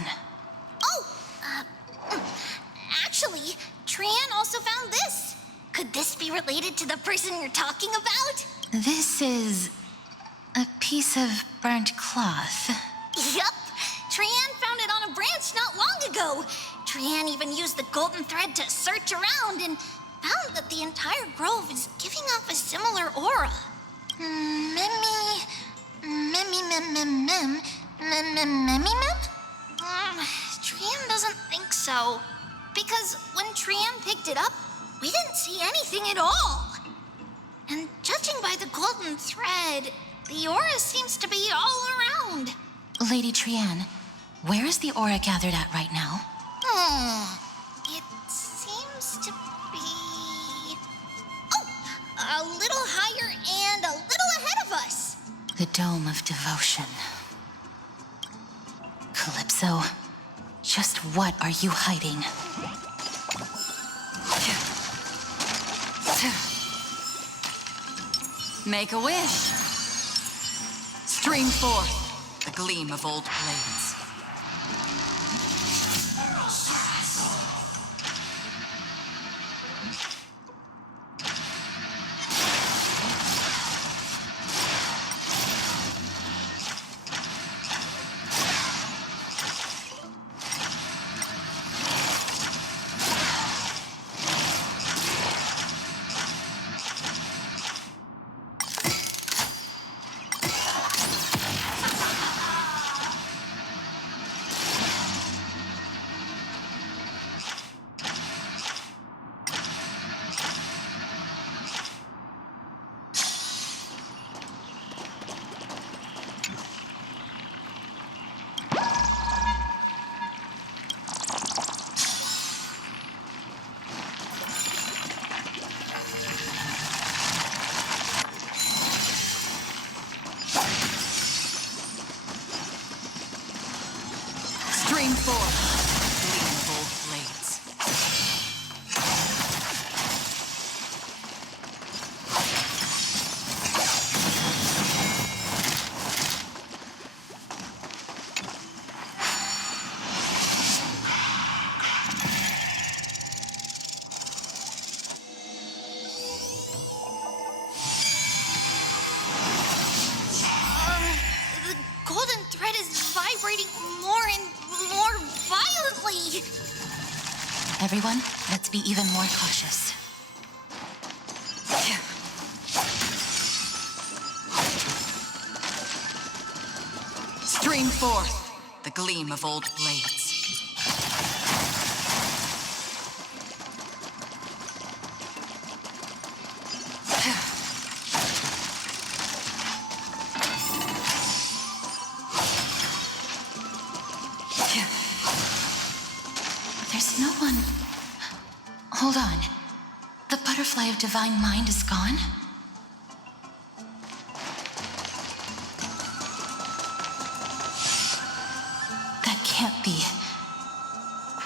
Actually, Trianne also found this. Could this be related to the person you're talking about? This is a piece of burnt cloth. Yup. Trianne found it on a branch not long ago. Trianne even used the golden thread to search around and found that the entire grove is giving off a similar aura. Trianne doesn't think so. Because when Trianne picked it up, we didn't see anything at all. And judging by the golden thread, the aura seems to be all around. Lady Trianne, where is the aura gathered at right now? It seems to be... Oh! A little higher and a little ahead of us. The Dome of Devotion. Calypso, just what are you hiding? Make a wish. Stream forth the gleam of old blades. Stream forth the gleam of old blades. The golden thread is vibrating more and more violently. Everyone, let's be even more cautious. Stream forth the gleam of old blades. There's no one Hold on. The butterfly of divine mind is gone? That can't be.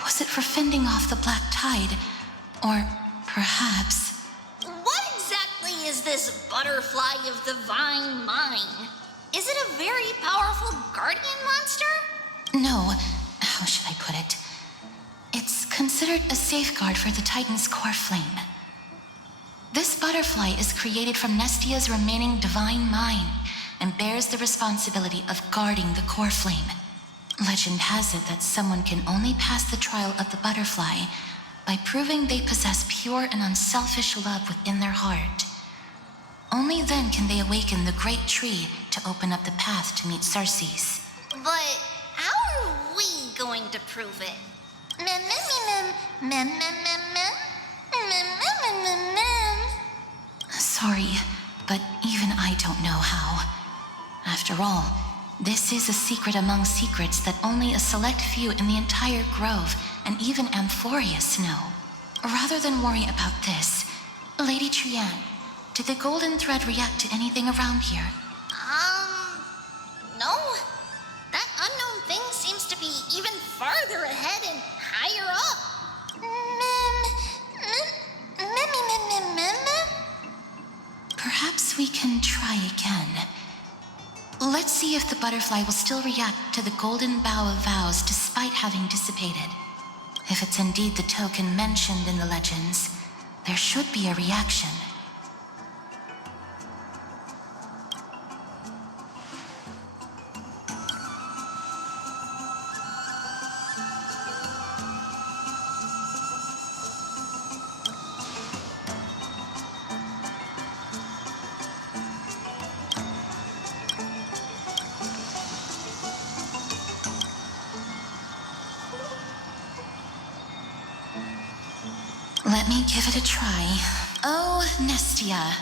Was it for fending off the black tide? Or perhaps... What exactly is this butterfly of divine mind? Is it a very powerful guardian monster? No. How should I put it? It's considered a safeguard for the Titan's core flame. This butterfly is created from Nestia's remaining divine mind and bears the responsibility of guarding the core flame. Legend has it that someone can only pass the trial of the butterfly by proving they possess pure and unselfish love within their heart. Only then can they awaken the great tree to open up the path to meet Circes. But how are we going to prove it? Mem, mem, mem, mem, mem, mem, mem, mem, mem, mem. Sorry, but even I don't know how. After all, this is a secret among secrets that only a select few in the entire grove and even Amphoreus know. Rather than worry about this, Lady Trianne, did the golden thread react to anything around here? No. That unknown thing seems to be even farther ahead and higher up. Perhaps we can try again. Let's see if the butterfly will still react to the golden bough of vows despite having dissipated. If it's indeed the token mentioned in the legends, there should be a reaction. Let me give it a try. Oh, Nestia,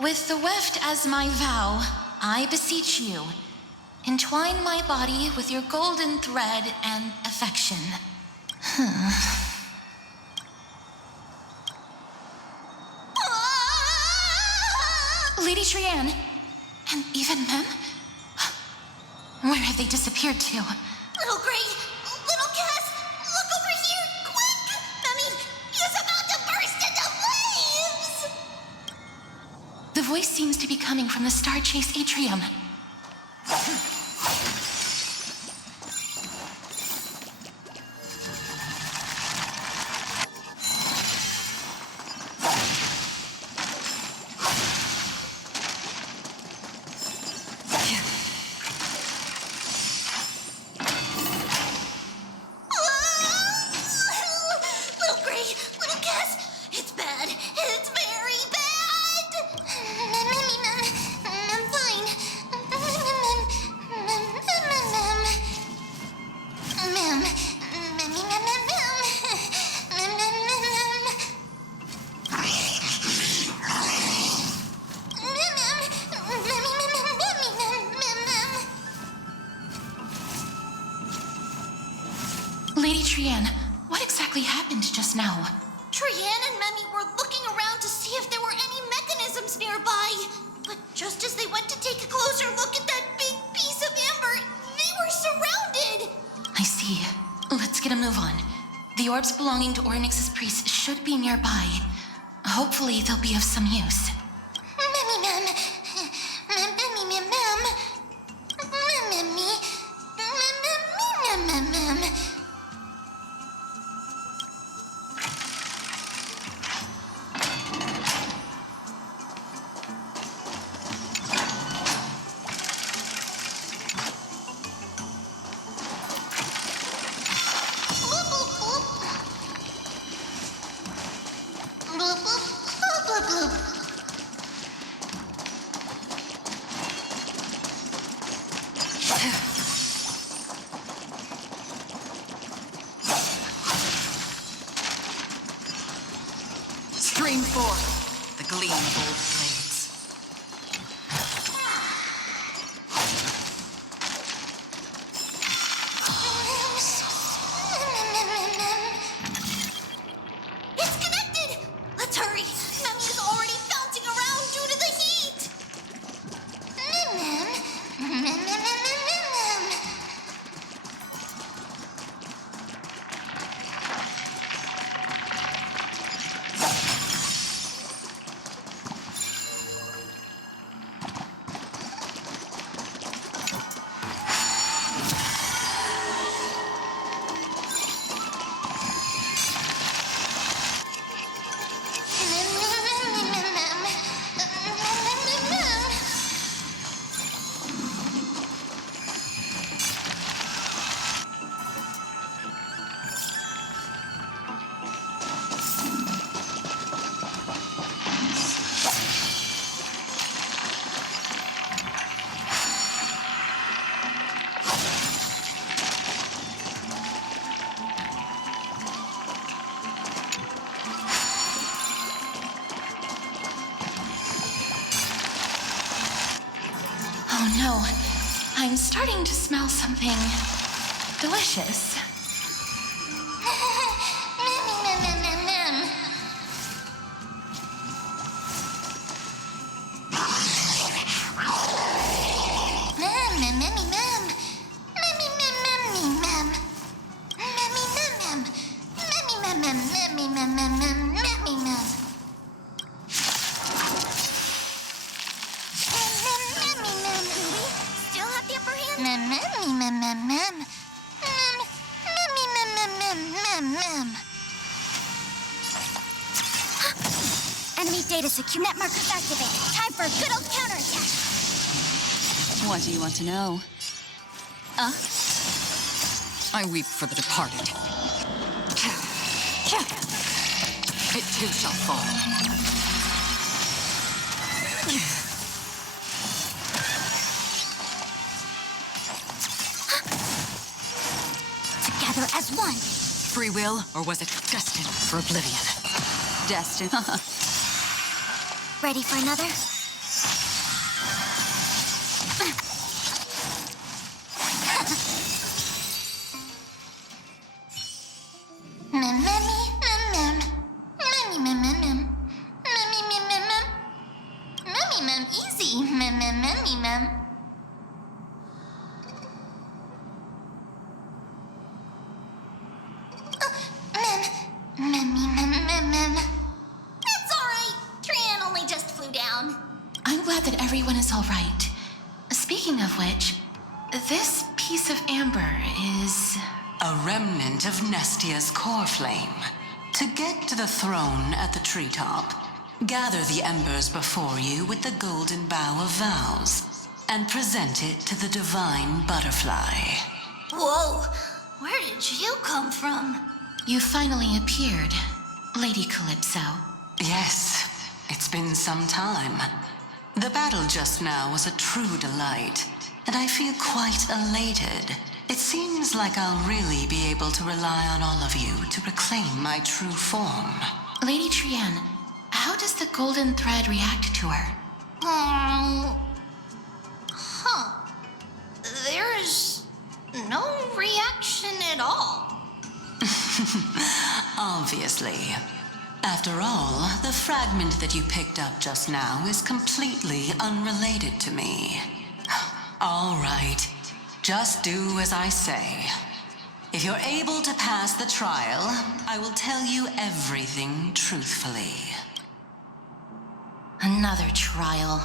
with the weft as my vow, I beseech you, entwine my body with your golden thread and affection. Lady Trianne, and even Mem? Where have they disappeared to? Little Gray, little Cass, look over here, quick! Mummy is about to burst into flames! The voice seems to be coming from the Star Chase atrium. Little Gray, little Cass, it's bad. It's very bad. I'm fine. Lady Trianne, what exactly happened just now? Trianne and Memmy were looking around to see if there were any mechanisms nearby. But just as they went to take a closer look at that big piece of amber, they were surrounded. I see. Let's get a move on. The orbs belonging to Ornyx's priests should be nearby. Hopefully they'll be of some use. Memmy Mem. Memmy Mem Mem. Memmy. Mem Mem Mem. Stream forth the gleam of old blades. It's gonna no. I'm starting to smell something delicious. Enemy data secure. Net markers activated. Time for a good old counterattack. What do you want to know? I weep for the departed. It too shall fall. Together as one. Free will, or was it destined for oblivion? Destined. Ready for another? Easy. It's all right. Trian only just flew down. I'm glad that everyone is all right. Speaking of which, this piece of amber is... A remnant of Nestia's core flame. To get to the throne at the treetop, gather the embers before you with the golden bough of vows, and present it to the divine butterfly. Whoa, where did you come from? You finally appeared, Lady Calypso. Yes, it's been some time. The battle just now was a true delight, and I feel quite elated. It seems like I'll really be able to rely on all of you to reclaim my true form. Lady Trian, how does the golden thread react to her? There's no reaction at all. Obviously. After all, the fragment that you picked up just now is completely unrelated to me. All right. Just do as I say. If you're able to pass the trial, I will tell you everything truthfully. Another trial.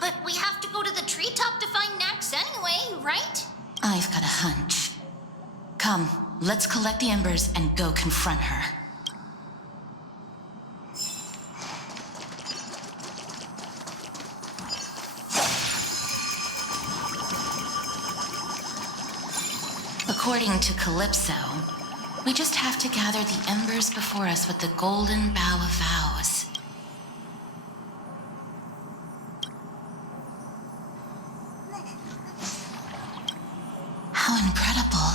But we have to go to the treetop to find Nax anyway, right? I've got a hunch. Come, let's collect the embers and go confront her. According to Calypso, we just have to gather the embers before us with the golden bough of vows. How incredible.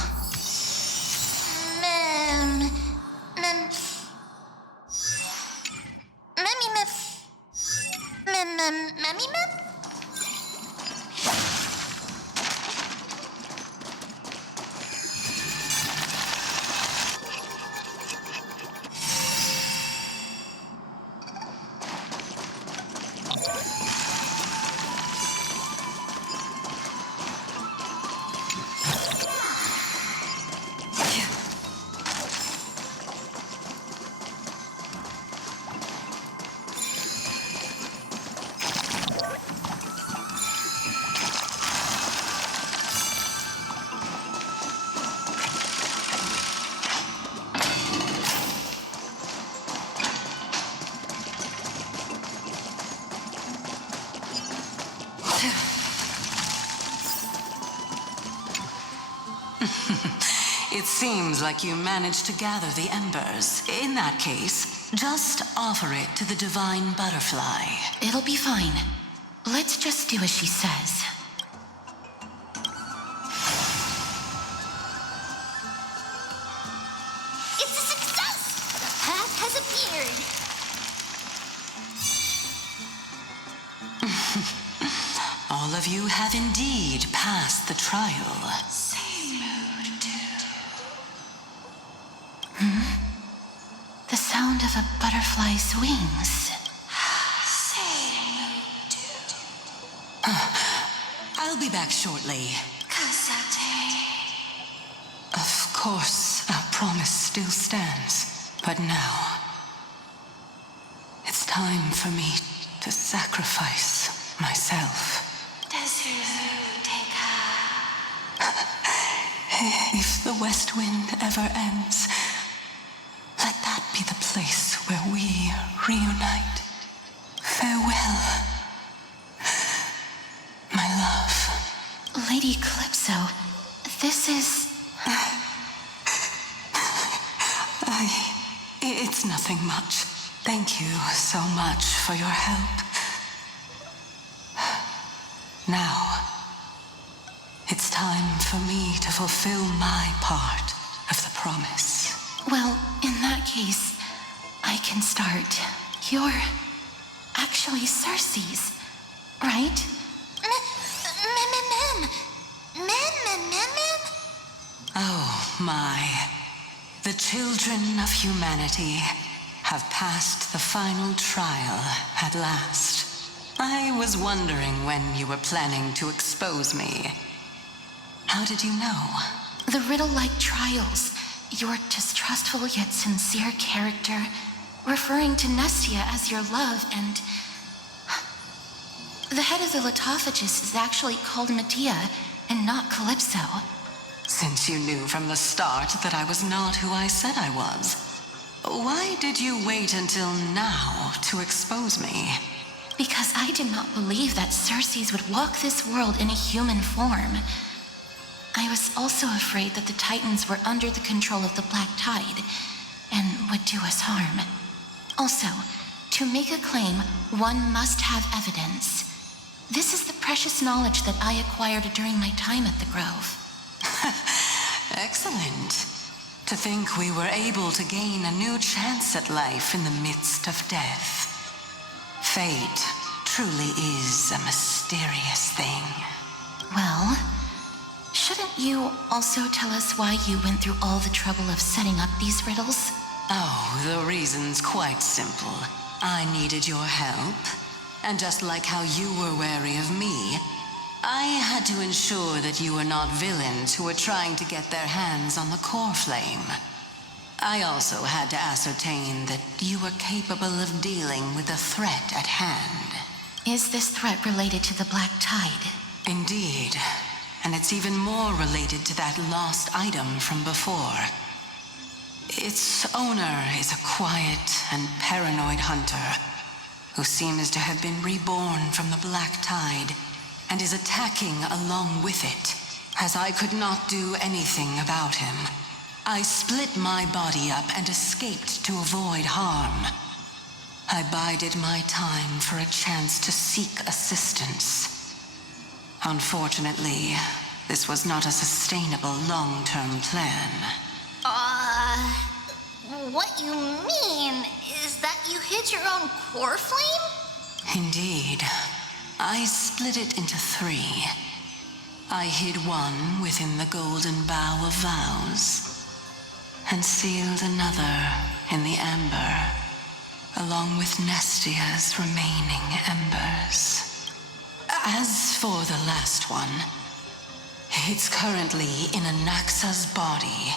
It seems like you managed to gather the embers. In that case, just offer it to the divine butterfly. It'll be fine. Let's just do as she says. It's a success! The path has appeared. of you have indeed passed the trial. Same mood, too. The sound of a butterfly's wings. Same mood, too. I'll be back shortly. Casate. Of course, our promise still stands. But now, it's time for me to sacrifice myself. Does your mood take her? If the West Wind ever ends, let that be the place where we reunite. Farewell, my love. Lady Calypso, this is... It's nothing much. Thank you so much for your help. Now, it's time for me to fulfill my part of the promise. Well, in that case, I can start. You're actually Cersei's, right? Oh, my. The children of humanity have passed the final trial at last. I was wondering when you were planning to expose me. How did you know? The riddle-like trials, your distrustful yet sincere character, referring to Nestia as your love, and... The head of the Lithophagus is actually called Medea, and not Calypso. Since you knew from the start that I was not who I said I was, why did you wait until now to expose me? Because I did not believe that Cersei's would walk this world in a human form. I was also afraid that the Titans were under the control of the Black Tide, and would do us harm. Also, to make a claim, one must have evidence. This is the precious knowledge that I acquired during my time at the Grove. Excellent. To think we were able to gain a new chance at life in the midst of death. Fate truly is a mysterious thing. Well, shouldn't you also tell us why you went through all the trouble of setting up these riddles? Oh, the reason's quite simple. I needed your help, and just like how you were wary of me, I had to ensure that you were not villains who were trying to get their hands on the core flame. I also had to ascertain that you were capable of dealing with the threat at hand. Is this threat related to the Black Tide? Indeed, and it's even more related to that lost item from before. Its owner is a quiet and paranoid hunter who seems to have been reborn from the Black Tide and is attacking along with it. As I could not do anything about him, I split my body up and escaped to avoid harm. I bided my time for a chance to seek assistance. Unfortunately, this was not a sustainable long-term plan. What you mean is that you hid your own core flame? Indeed. I split it into 3. I hid one within the Golden Bough of Vows, and sealed another in the amber, along with Nestia's remaining embers. As for the last one, it's currently in Anaxa's body,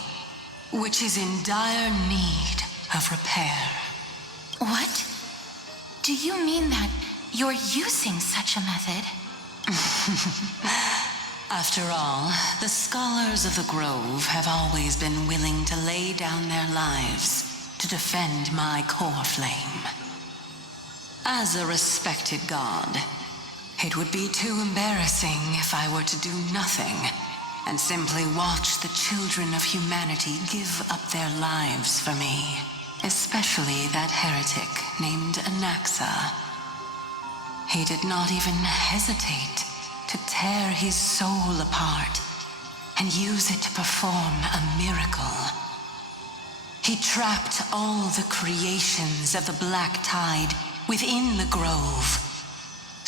which is in dire need of repair. What? Do you mean that you're using such a method? After all, the scholars of the Grove have always been willing to lay down their lives to defend my core flame. As a respected god, it would be too embarrassing if I were to do nothing and simply watch the children of humanity give up their lives for me, especially that heretic named Anaxa. He did not even hesitate to tear his soul apart and use it to perform a miracle. He trapped all the creations of the Black Tide within the Grove,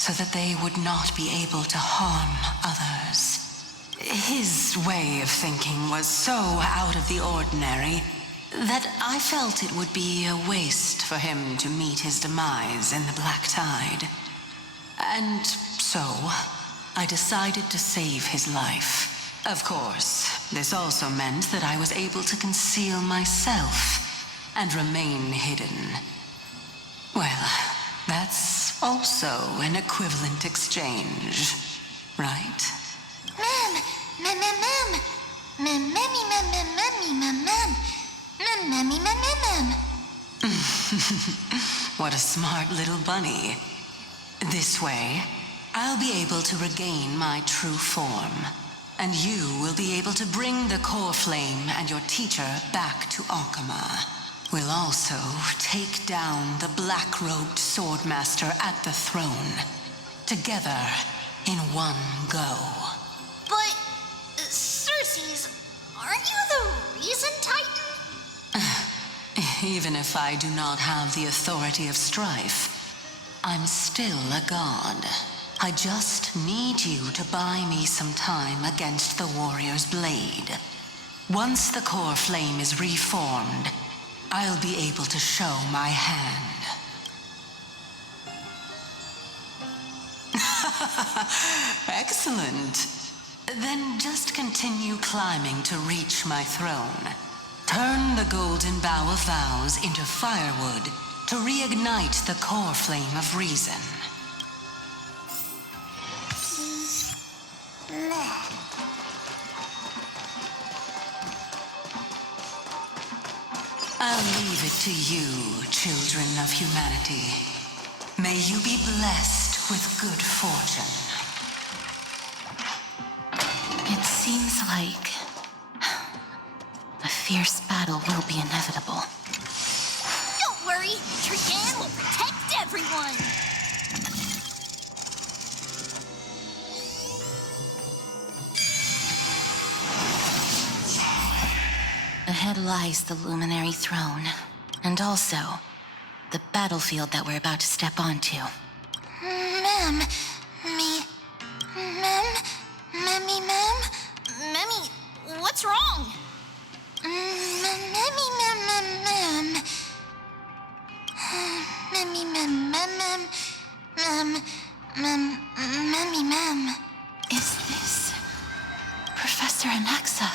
so that they would not be able to harm others. His way of thinking was so out of the ordinary that I felt it would be a waste for him to meet his demise in the Black Tide. And so, I decided to save his life. Of course, this also meant that I was able to conceal myself and remain hidden. Well, that's also an equivalent exchange, right? What a smart little bunny. This way, I'll be able to regain my true form, and you will be able to bring the core flame and your teacher back to Akama. We'll also take down the black-robed swordmaster at the throne, together in one go. But, Cersei's, aren't you the reason, Titan? Even if I do not have the authority of strife, I'm still a god. I just need you to buy me some time against the warrior's blade. Once the core flame is reformed, I'll be able to show my hand. Excellent. Then just continue climbing to reach my throne. Turn the golden bough of vows into firewood to reignite the core flame of reason. I'll leave it to you, children of humanity. May you be blessed with good fortune. It seems like a fierce battle will be inevitable. Don't worry, Trigan will protect everyone! Ahead lies the Luminary Throne, and also the battlefield that we're about to step onto. Mem. Memmy, what's wrong? Memmy. Is this Professor Anaxa?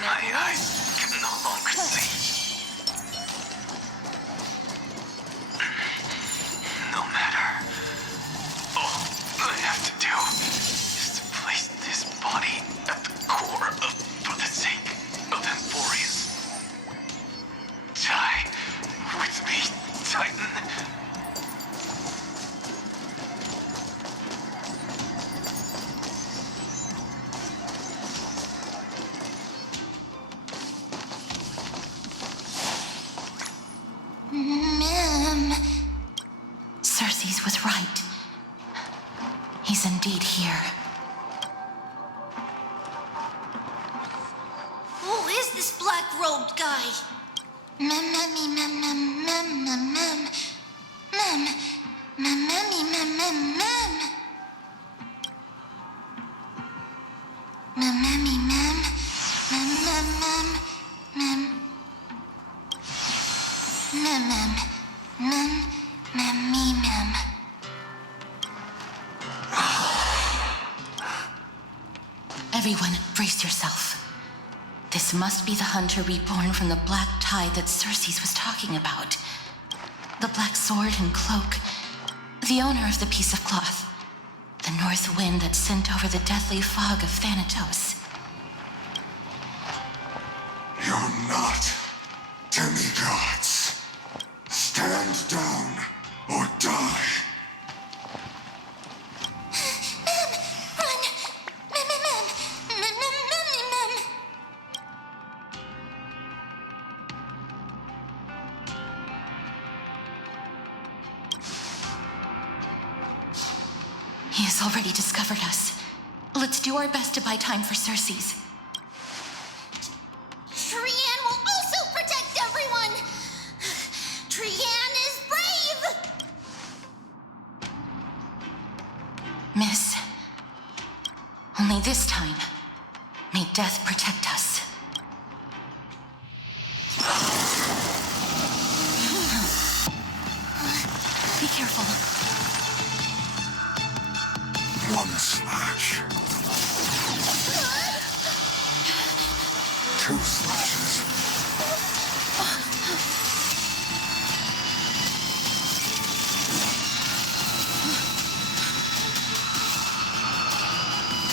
My eyes can no longer see. No matter. All I have to do is to place this body at the core of, for the sake of Amphoreus. Die with me, Titan. Mem. Cersei's was right. He's indeed here. Who is this black-robed guy? Mem. Everyone, brace yourself. This must be the hunter reborn from the black tide that Cersei's was talking about. The black sword and cloak. The owner of the piece of cloth. The north wind that sent over the deathly fog of Thanatos. You're not demigods. Stand down or die. He has already discovered us. Let's do our best to buy time for Cersei's. Trian will Miss, only this time, may death protect us. Be careful. One slash. Two slashes.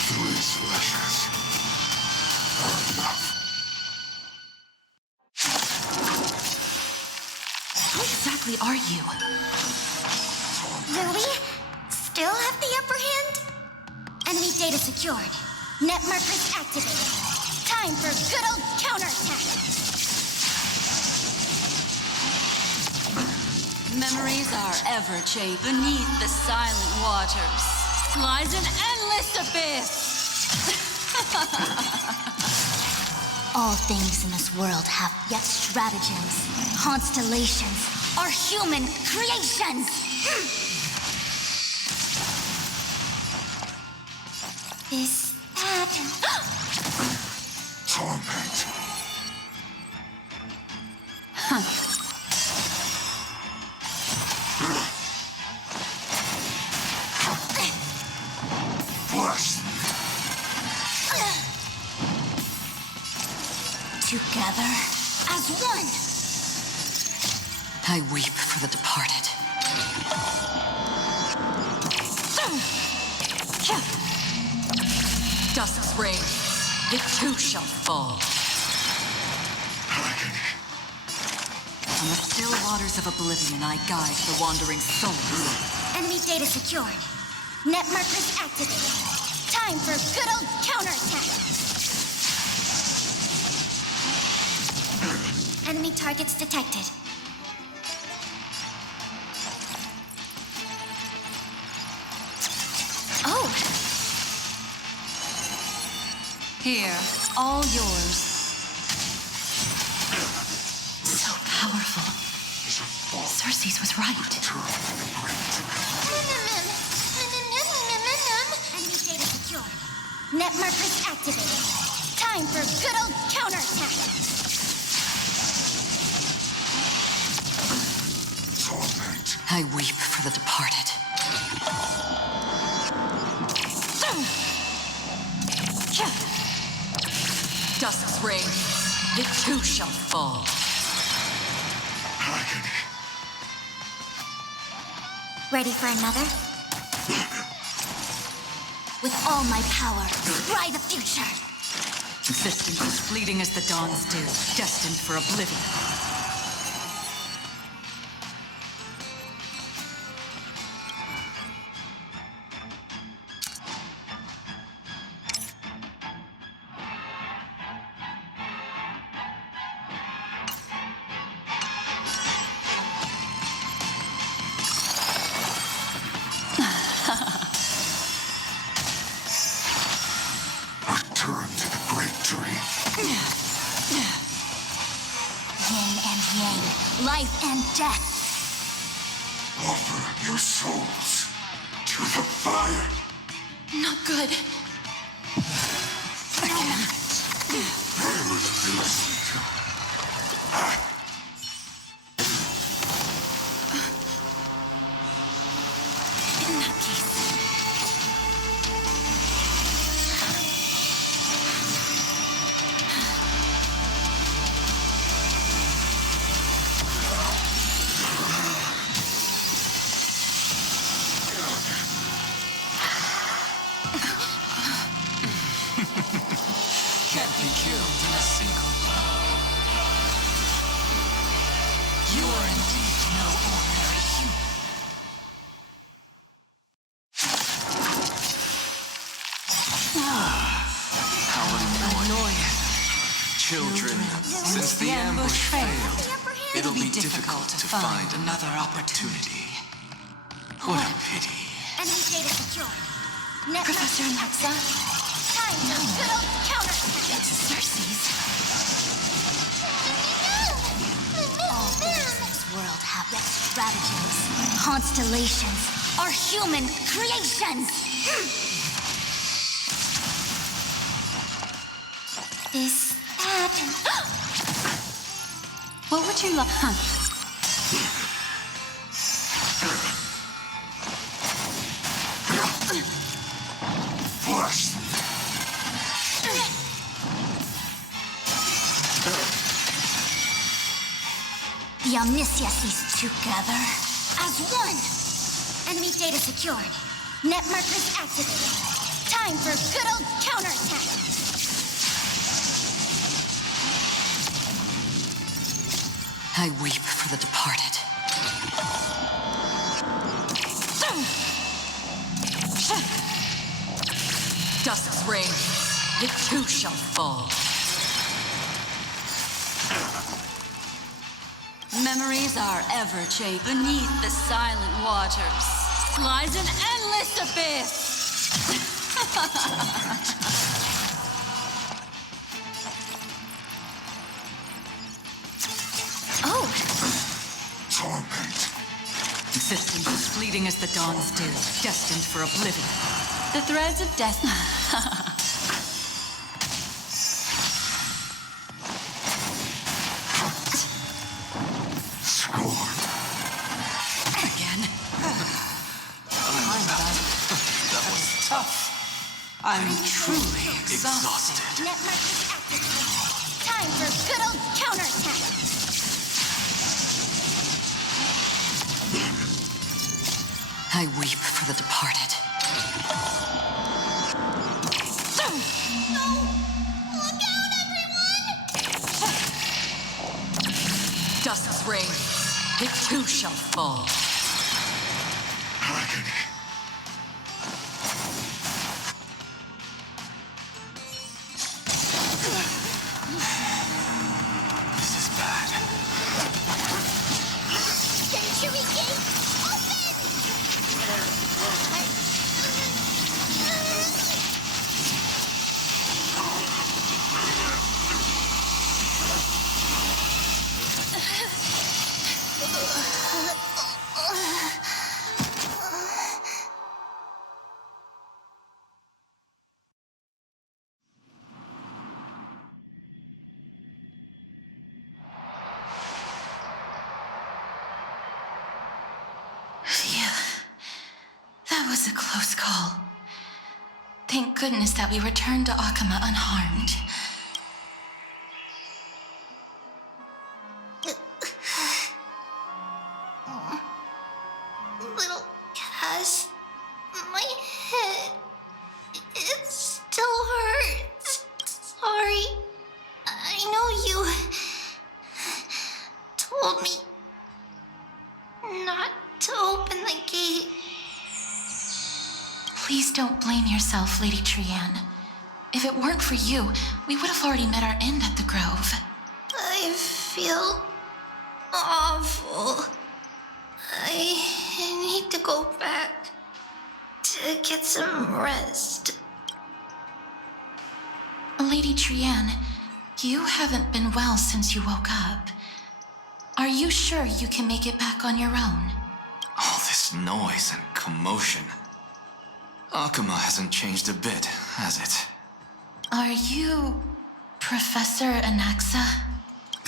Three slashes are enough. Who exactly are you? Do we still have the upper hand? Enemy data secured. Net markers activated. Time for good old counterattack. Memories are ever chased. Beneath the silent waters lies an endless abyss. All things in this world have yet stratagems. Constellations are human creations. Is that... Torment. Bless. Together as one. I weep for the departed. Dusk's reign, it too shall fall. On the still waters of oblivion, I guide the wandering souls. Enemy data secured. Net markers activated. Time for good old counterattack. Enemy targets detected. Oh! Here, all yours. So powerful. Cersei's was right. Enemy data secured. Net markers activated. Time for good old counterattack. I weep for the departed. Dusk's reign, it too shall fall. Ready for another? With all my power, scry the future. Existence as fleeting as the dawn's dew, destined for oblivion. Return to the great tree. Yin and yang, life and death. Offer your souls to the fire. Not good. In that case. Can't be killed in a single blow. You are indeed no ordinary human. How annoying. Children, since the ambush failed, it'll be difficult to find another opportunity. What a pity. Enemy data secured. Net Professor Maxa? Time for good old counterattack. It's Cersei's. All things in this world have yet stratagems. Constellations are human creations. This happened. What would you like? Huh. The Omniscience is together as one. Enemy data secured. Net markers activated. Time for good old counterattack. I weep for the departed. Dusk's reign, it too shall fall. Memories are ever changed. Beneath the silent waters lies an endless abyss. Oh. Torment. Existence is fleeting as the dawn's dew, destined for oblivion. The threads of death. I'm truly exhausted. Net markers activated. Time for good old counterattack. I weep for the departed. No! Look out, everyone! Dusk's reign, it too shall fall. Agony. That was a close call. Thank goodness that we returned to Akama unharmed. Little Cass, my head, it still hurts. Sorry. I know you told me not to open the gate. Please don't blame yourself, Lady Trianne. If it weren't for you, we would have already met our end at the Grove. I feel awful. I need to go back to get some rest. Lady Trianne, you haven't been well since you woke up. Are you sure you can make it back on your own? All this noise and commotion. Akama hasn't changed a bit, has it? Are you Professor Anaxa?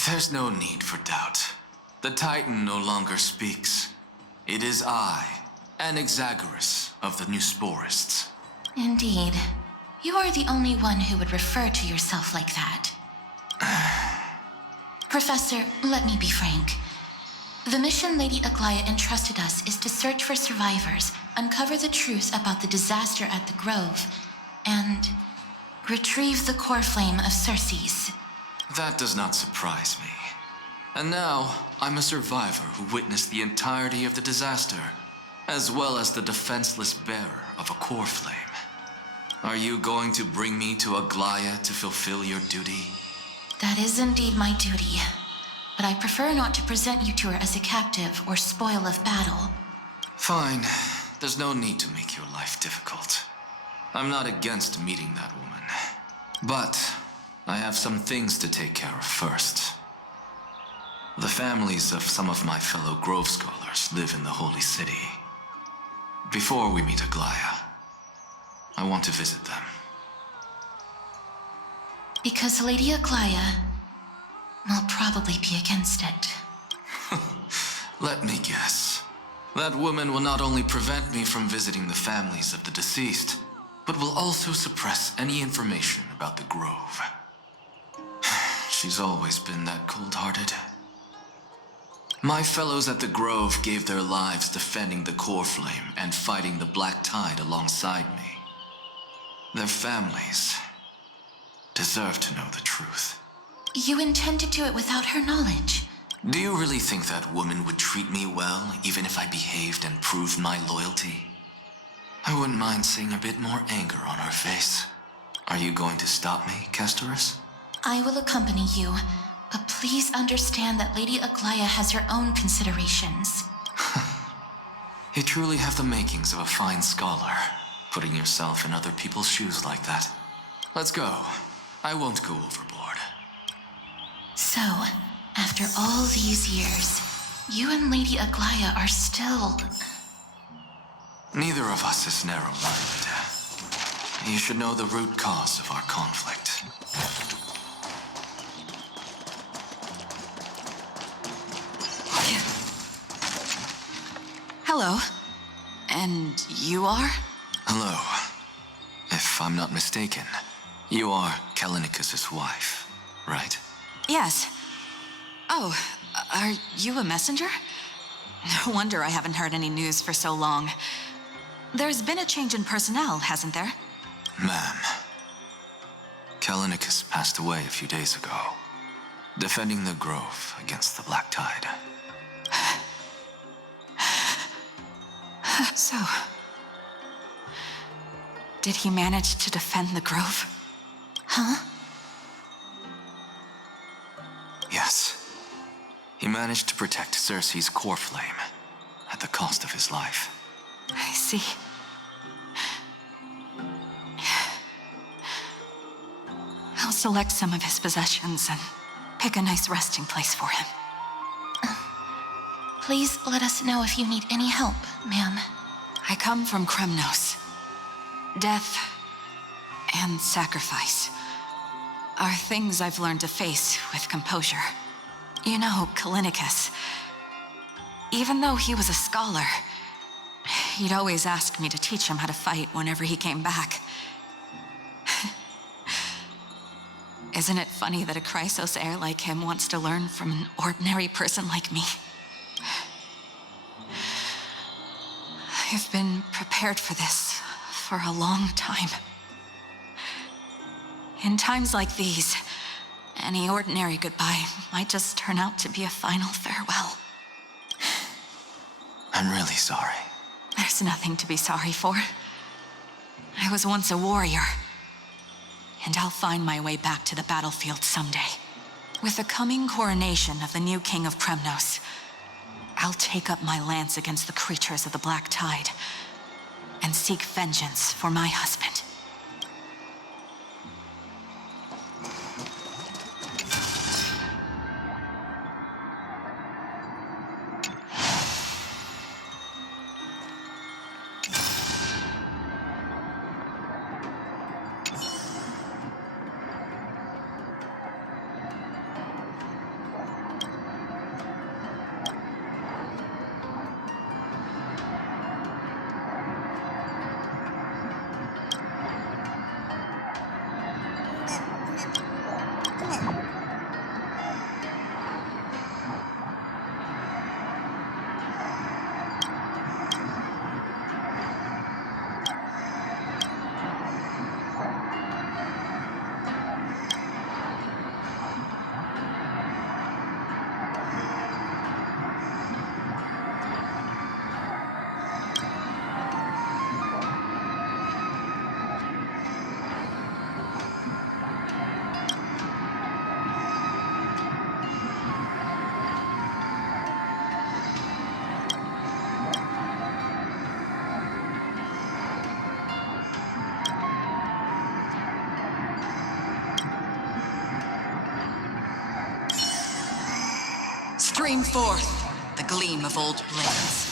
There's no need for doubt. The Titan no longer speaks. It is I, Anaxagoras of the New Sporists. Indeed. You are the only one who would refer to yourself like that. Professor, let me be frank. The mission Lady Aglaya entrusted us is to search for survivors, uncover the truth about the disaster at the Grove, and retrieve the core flame of Circes. That does not surprise me. And now, I'm a survivor who witnessed the entirety of the disaster, as well as the defenseless bearer of a core flame. Are you going to bring me to Aglaya to fulfill your duty? That is indeed my duty. But I prefer not to present you to her as a captive or spoil of battle. Fine. There's no need to make your life difficult. I'm not against meeting that woman. But I have some things to take care of first. The families of some of my fellow Grove Scholars live in the Holy City. Before we meet Aglaya, I want to visit them? Because Lady Aglaya will probably be against it. Let me guess. That woman will not only prevent me from visiting the families of the deceased, but will also suppress any information about the Grove. She's always been that cold-hearted. My fellows at the Grove gave their lives defending the Core Flame and fighting the Black Tide alongside me. Their families deserve to know the truth. You intend to do it without her knowledge? Do you really think that woman would treat me well, even if I behaved and proved my loyalty? I wouldn't mind seeing a bit more anger on her face. Are you going to stop me, Castorus? I will accompany you, but please understand that Lady Aglaya has her own considerations. You truly have the makings of a fine scholar, putting yourself in other people's shoes like that. Let's go. I won't go overboard. So, after all these years, you and Lady Aglaya are still... Neither of us is narrow-minded. You should know the root cause of our conflict. Hello. And you are? Hello. If I'm not mistaken, you are Kallinicus's wife, right? Yes. Oh, are you a messenger? No wonder I haven't heard any news for so long. There's been a change in personnel, hasn't there? Ma'am, Kallinicus passed away a few days ago, defending the Grove against the Black Tide. So, did he manage to defend the Grove? Huh? Yes. He managed to protect Cersei's core flame at the cost of his life. I see. I'll select some of his possessions and pick a nice resting place for him. Please let us know if you need any help, ma'am. I come from Kremnos. Death and sacrifice are things I've learned to face with composure. You know, Kallinicus, even though he was a scholar, he'd always ask me to teach him how to fight whenever he came back. Isn't it funny that a Chrysos heir like him wants to learn from an ordinary person like me? I've been prepared for this for a long time. In times like these, any ordinary goodbye might just turn out to be a final farewell. I'm really sorry. There's nothing to be sorry for. I was once a warrior, and I'll find my way back to the battlefield someday. With the coming coronation of the new king of Kremnos, I'll take up my lance against the creatures of the Black Tide and seek vengeance for my husband. Stream forth the gleam of old blades.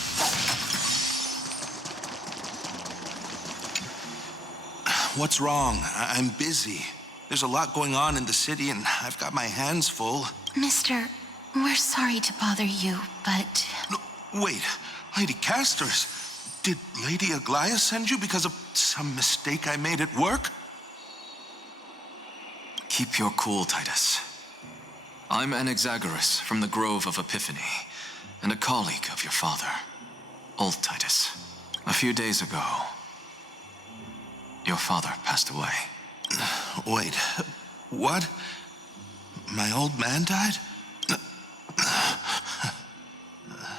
What's wrong? I'm busy. There's a lot going on in the city, and I've got my hands full. Mister, we're sorry to bother you, but... No, wait, Lady Castorus, did Lady Aglaia send you because of some mistake I made at work? Keep your cool, Titus. I'm Anaxagoras from the Grove of Epiphany, and a colleague of your father, Old Titus. A few days ago, your father passed away. Wait, what? My old man died?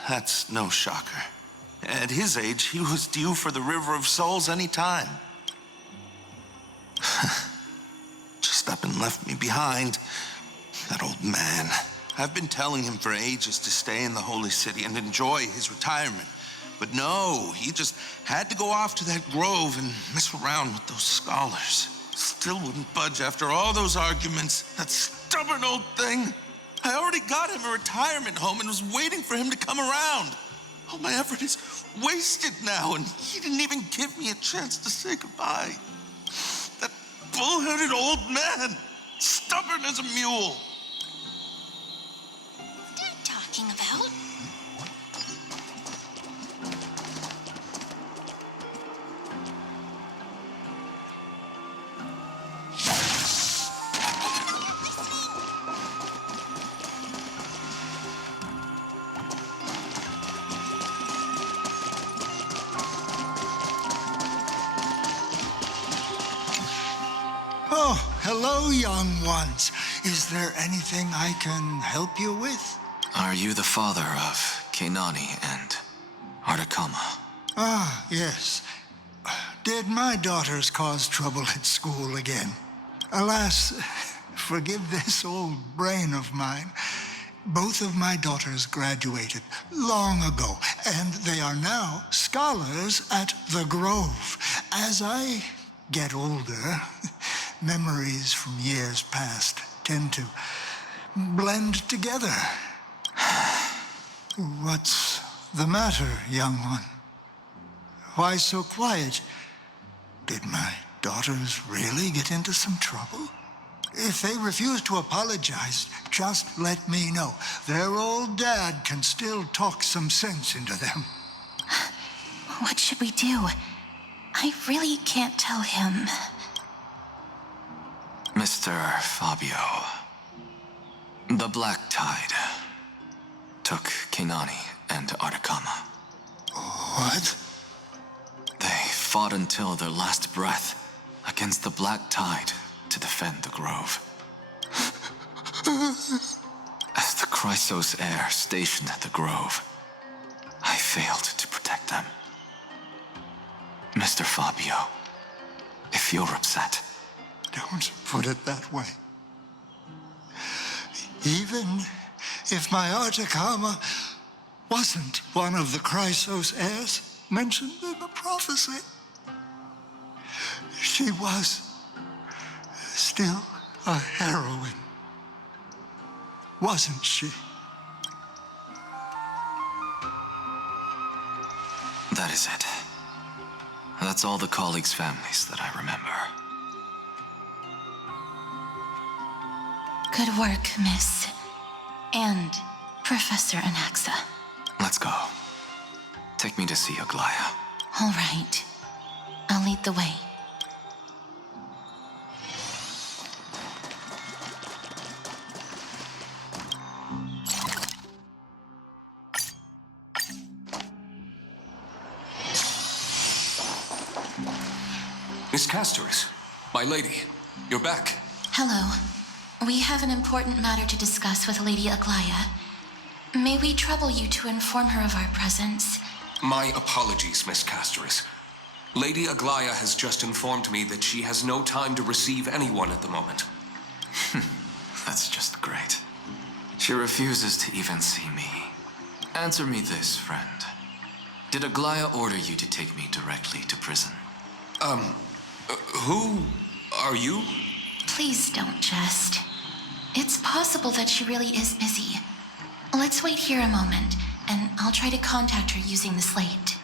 That's no shocker. At his age, he was due for the River of Souls any time. Just up and left me behind. That old man. I've been telling him for ages to stay in the Holy City and enjoy his retirement. But no, he just had to go off to that grove and mess around with those scholars. Still wouldn't budge after all those arguments. That stubborn old thing. I already got him a retirement home and was waiting for him to come around. All my effort is wasted now, and he didn't even give me a chance to say goodbye. That bull-headed old man, stubborn as a mule. What are you talking about? Oh, hello, young ones. Is there anything I can help you with? Are you the father of Keinani and Artakama? Ah, yes. Did my daughters cause trouble at school again? Alas, forgive this old brain of mine. Both of my daughters graduated long ago, and they are now scholars at the Grove. As I get older, memories from years past tend to blend together. What's the matter, young one? Why so quiet? Did my daughters really get into some trouble? If they refuse to apologize, just let me know. Their old dad can still talk some sense into them. What should we do? I really can't tell him. Mr. Fabio, the Black Tide took Keinani and Artakama. What? They fought until their last breath against the Black Tide to defend the Grove. As the Chrysos heir stationed at the Grove, I failed to protect them. Mr. Fabio, if you're upset... Don't put it that way. Even if my Artakama wasn't one of the Chrysos heirs mentioned in the prophecy, she was still a heroine, wasn't she? That is it. That's all the colleagues' families that I remember. Good work, Miss. And Professor Anaxa. Let's go. Take me to see Aglaia. All right. I'll lead the way. Miss Castorus, my lady, you're back. Hello. We have an important matter to discuss with Lady Aglaia. May we trouble you to inform her of our presence? My apologies, Miss Castorus. Lady Aglaia has just informed me that she has no time to receive anyone at the moment. That's just great. She refuses to even see me. Answer me this, friend. Did Aglaia order you to take me directly to prison? Who are you? Please don't jest. It's possible that she really is busy. Let's wait here a moment, and I'll try to contact her using the slate.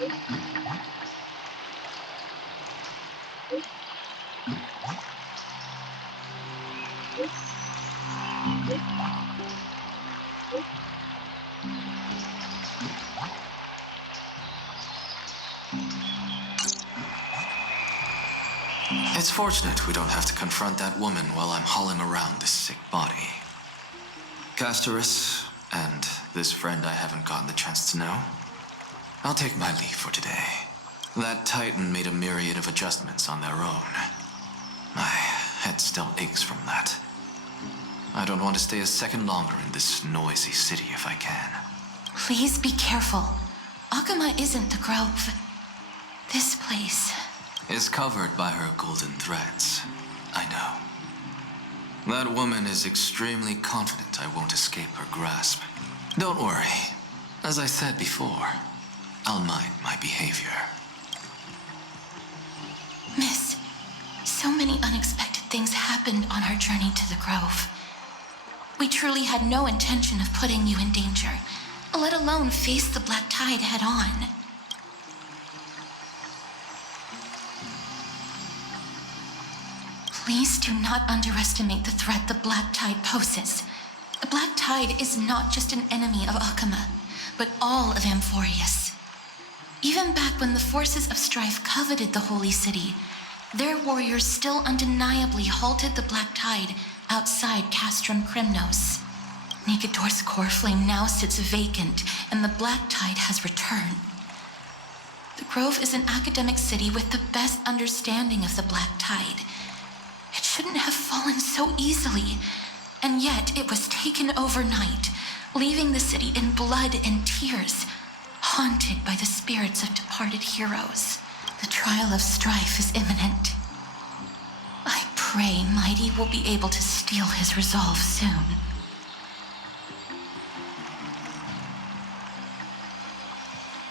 It's fortunate we don't have to confront that woman while I'm hauling around this sick body. Castorus, and this friend I haven't gotten the chance to know, I'll take my leave for today. That Titan made a myriad of adjustments on their own. My head still aches from that. I don't want to stay a second longer in this noisy city if I can. Please be careful. Akuma isn't the grove. This place is covered by her golden threads. I know. That woman is extremely confident I won't escape her grasp. Don't worry. As I said before, I'll mind my behavior. Miss, so many unexpected things happened on our journey to the grove. We truly had no intention of putting you in danger, let alone face the Black Tide head on. Please do not underestimate the threat the Black Tide poses. The Black Tide is not just an enemy of Akuma, but all of Amphoreus. Even back when the forces of strife coveted the Holy City, their warriors still undeniably halted the Black Tide outside Castrum Krymnos. Nikador's core flame now sits vacant, and the Black Tide has returned. The Grove is an academic city with the best understanding of the Black Tide. It shouldn't have fallen so easily, and yet it was taken overnight, leaving the city in blood and tears, haunted by the spirits of departed heroes. The trial of strife is imminent. I pray Mighty will be able to steel his resolve soon.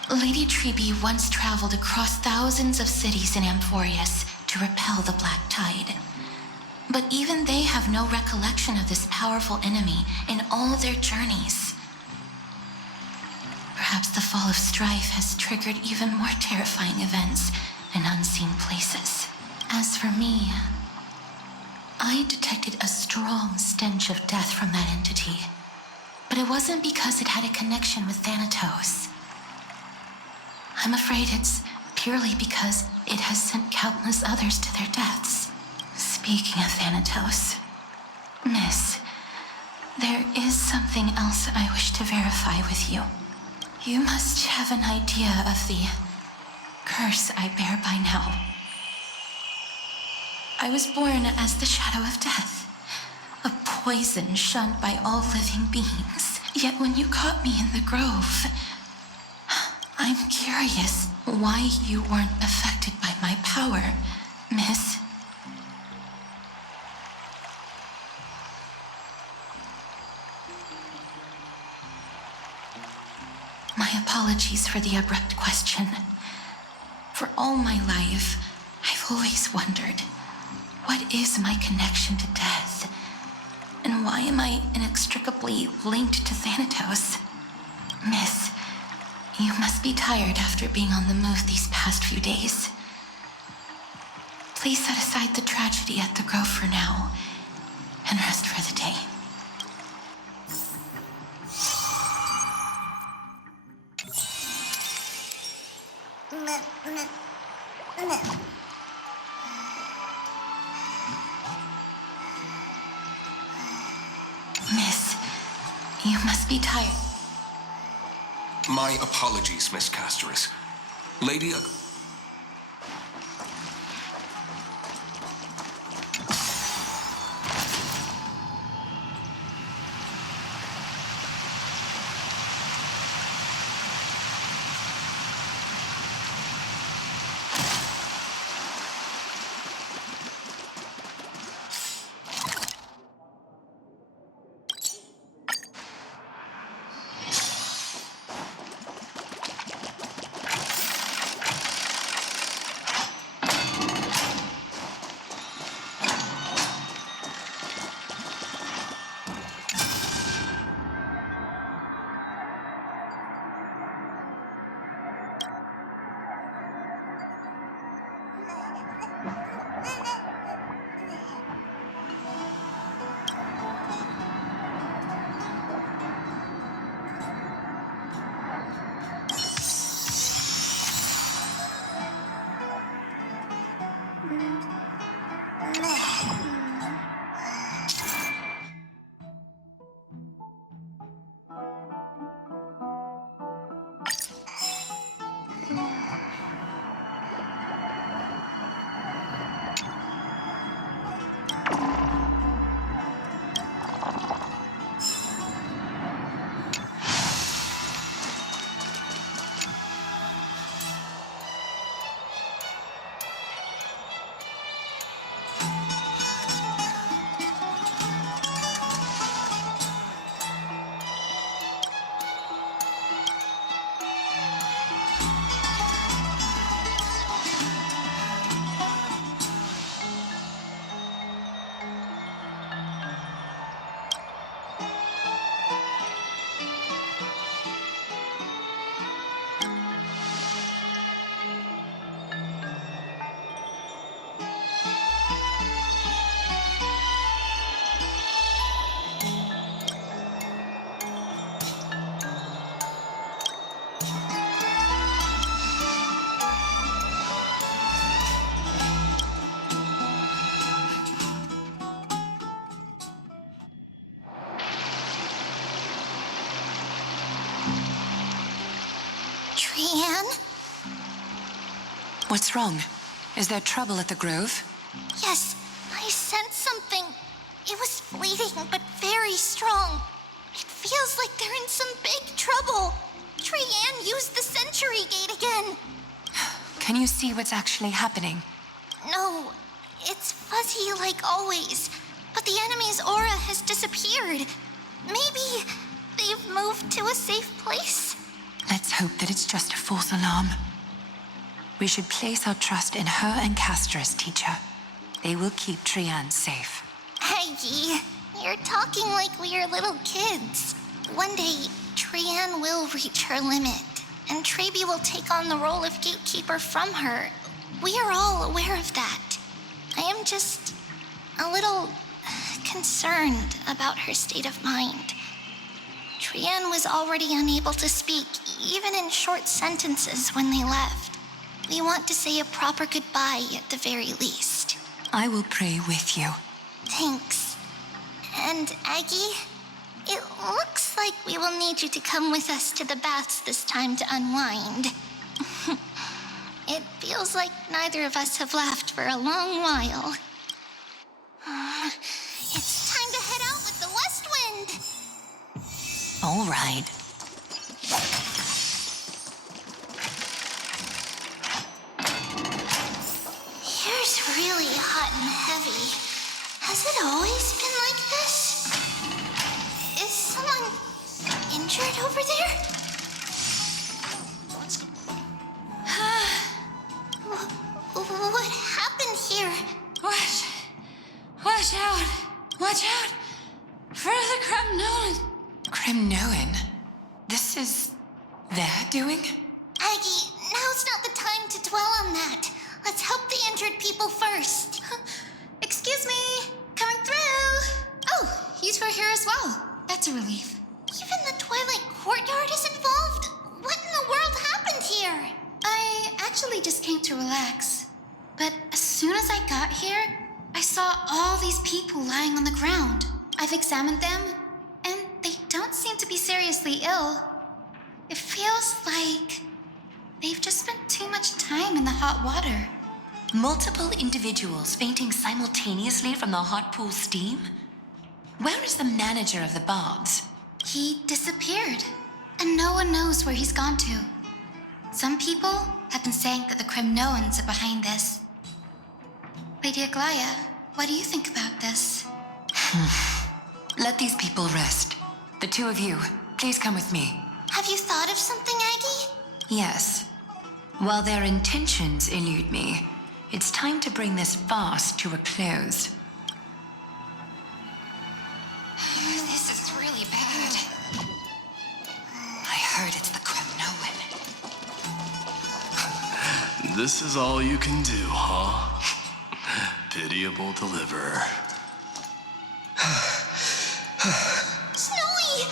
Lady Treeby once traveled across thousands of cities in Amphoreus to repel the Black Tide. But even they have no recollection of this powerful enemy in all their journeys. Perhaps the fall of strife has triggered even more terrifying events in unseen places. As for me, I detected a strong stench of death from that entity. But it wasn't because it had a connection with Thanatos. I'm afraid it's purely because it has sent countless others to their deaths. Speaking of Thanatos, Miss, there is something else I wish to verify with you. You must have an idea of the curse I bear by now. I was born as the shadow of death, a poison shunned by all living beings. Yet when you caught me in the grove, I'm curious why you weren't affected by my power, Miss. My apologies for the abrupt question. For all my life, I've always wondered, what is my connection to death? And why am I inextricably linked to Thanatos? Miss, you must be tired after being on the move these past few days. Please set aside the tragedy at the Grove for now, and rest for the day. Miss, you must be tired. My apologies, Miss Castorus. Lady... Trian? What's wrong? Is there trouble at the Grove? Yes, I sensed something. It was fleeting, but very strong. It feels like they're in some big trouble. Trian used the Century Gate again. Can you see what's actually happening? No, it's fuzzy like always. But the enemy's aura has disappeared. Maybe they've moved to a safe place? Let's hope that it's just a false alarm. We should place our trust in her and Castorus, teacher. They will keep Trian safe. Aggie, you're talking like we are little kids. One day, Trian will reach her limit, and Traby will take on the role of gatekeeper from her. We are all aware of that. I am just a little concerned about her state of mind. Trian was already unable to speak, even in short sentences when they left. We want to say a proper goodbye at the very least. I will pray with you. Thanks. And Aggie, it looks like we will need you to come with us to the baths this time to unwind. It feels like neither of us have laughed for a long while. It's time to head out with the West Wind! All right. Here's really hot and heavy. Has it always been like this? Is someone injured over there? What happened here? Watch out! Watch out! For the Cremnoan! Cremnoan? This is their doing? Aggie, now's not the time to dwell on that. Let's help the injured people first. Excuse me! Coming through! Oh, you two are here as well. That's a relief. Even the Twilight Courtyard is involved? What in the world happened here? I actually just came to relax. But as soon as I got here, I saw all these people lying on the ground. I've examined them, and they don't seem to be seriously ill. It feels like they've just spent too much time in the hot water. Multiple individuals fainting simultaneously from the hot pool steam? Where is the manager of the baths? He disappeared, and no one knows where he's gone to. Some people have been saying that the Cremnoans are behind this. Lady Aglaya, what do you think about this? Let these people rest. The two of you, please come with me. Have you thought of something, Aggie? Yes. While their intentions elude me, it's time to bring this farce to a close. This is really bad. I heard it's the Cremnoan. This is all you can do, huh? Pitiable deliverer. Snowy!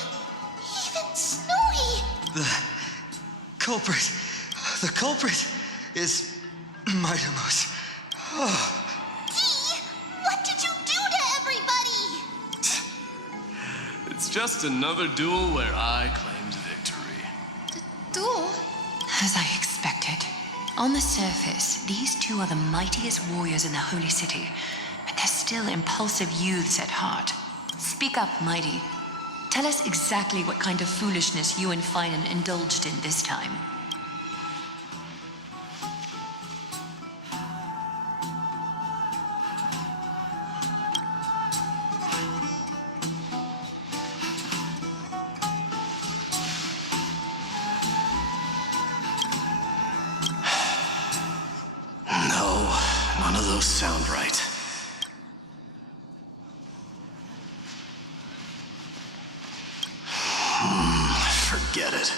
Even Snowy! The culprit is Mightymost. Dee, what did you do to everybody? It's just another duel where I claimed victory. Duel? As I expected. On the surface, these two are the mightiest warriors in the Holy City, but they're still impulsive youths at heart. Speak up, Mighty. Tell us exactly what kind of foolishness you and Finan indulged in this time. None of those sound right. Forget it.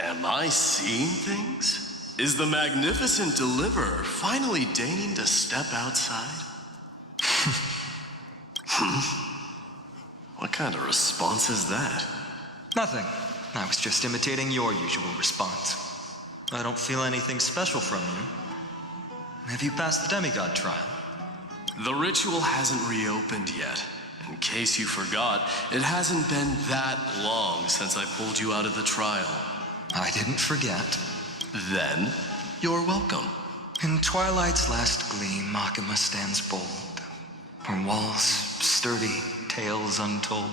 Am I seeing things? Is the magnificent deliverer finally deigning to step outside? What kind of response is that? Nothing. I was just imitating your usual response. I don't feel anything special from you. Have you passed the demigod trial? The ritual hasn't reopened yet, In case you forgot, it hasn't been that long since I pulled you out of the trial. I didn't forget. Then, you're welcome. In twilight's last gleam, Makima stands bold. Her walls sturdy, tales untold.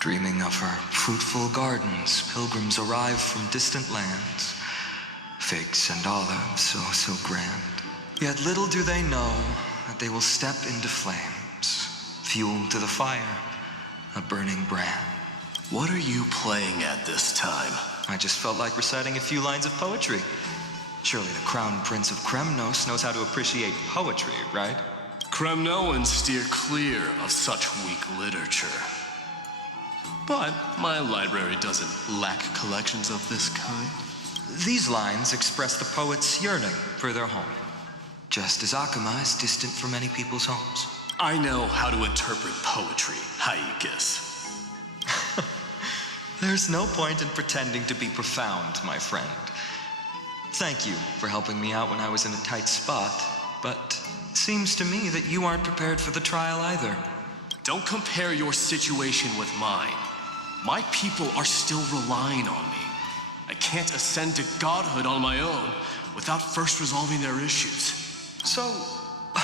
Dreaming of her fruitful gardens, pilgrims arrive from distant lands. Figs and olives, so grand. Yet little do they know that they will step into flames, fuel to the fire, a burning brand. What are you playing at this time? I just felt like reciting a few lines of poetry. Surely the Crown Prince of Kremnos knows how to appreciate poetry, right? Kremnoans steer clear of such weak literature. But my library doesn't lack collections of this kind. These lines express the poet's yearning for their home, just as Akama is distant from many people's homes. I know how to interpret poetry, Haikis. There's no point in pretending to be profound, my friend. Thank you for helping me out when I was in a tight spot, but it seems to me that you aren't prepared for the trial either. Don't compare your situation with mine. My people are still relying on me. I can't ascend to godhood on my own without first resolving their issues. So,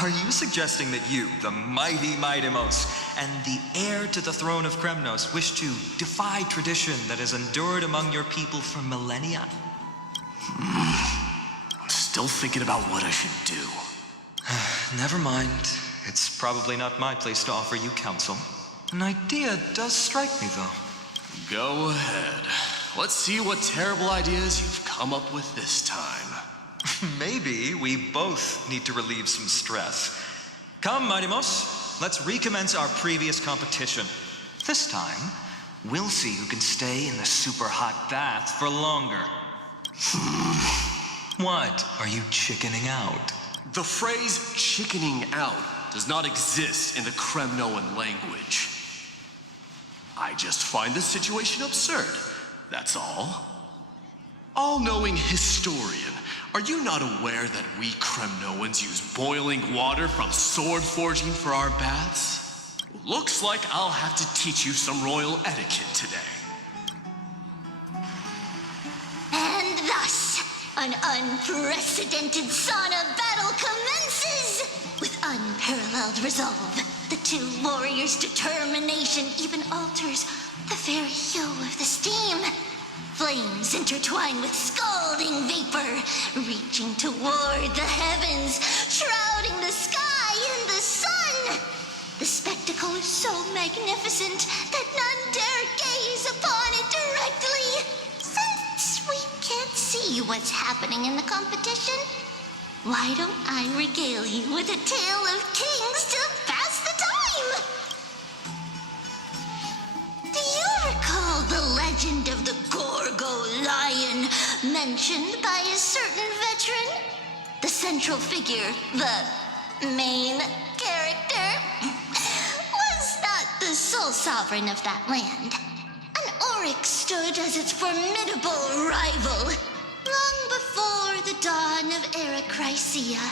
are you suggesting that you, the mighty miHoYo, and the heir to the throne of Kremnos, wish to defy tradition that has endured among your people for millennia? I'm still thinking about what I should do. Never mind. It's probably not my place to offer you counsel. An idea does strike me, though. Go ahead. Let's see what terrible ideas you've come up with this time. Maybe we both need to relieve some stress. Come, miHoYo, let's recommence our previous competition. This time, we'll see who can stay in the super hot bath for longer. What? Are you chickening out? The phrase chickening out does not exist in the Kremnoan language. I just find this situation absurd, that's all. All-knowing historian, are you not aware that we Kremnoans use boiling water from sword forging for our baths? Looks like I'll have to teach you some royal etiquette today. And thus, an unprecedented sauna battle commences! With unparalleled resolve, the two warriors' determination even alters the very hue of the steam. Flames intertwine with scalding vapor, reaching toward the heavens, shrouding the sky and the sun. The spectacle is so magnificent that none dare gaze upon it directly. Since we can't see what's happening in the competition, why don't I regale you with a tale of kings to pass the time? Do you recall the legend of the Gorgo lion mentioned by a certain veteran? The central figure, the main character, was not the sole sovereign of that land. An Oryx stood as its formidable rival. Long before the dawn of Era Chrysia,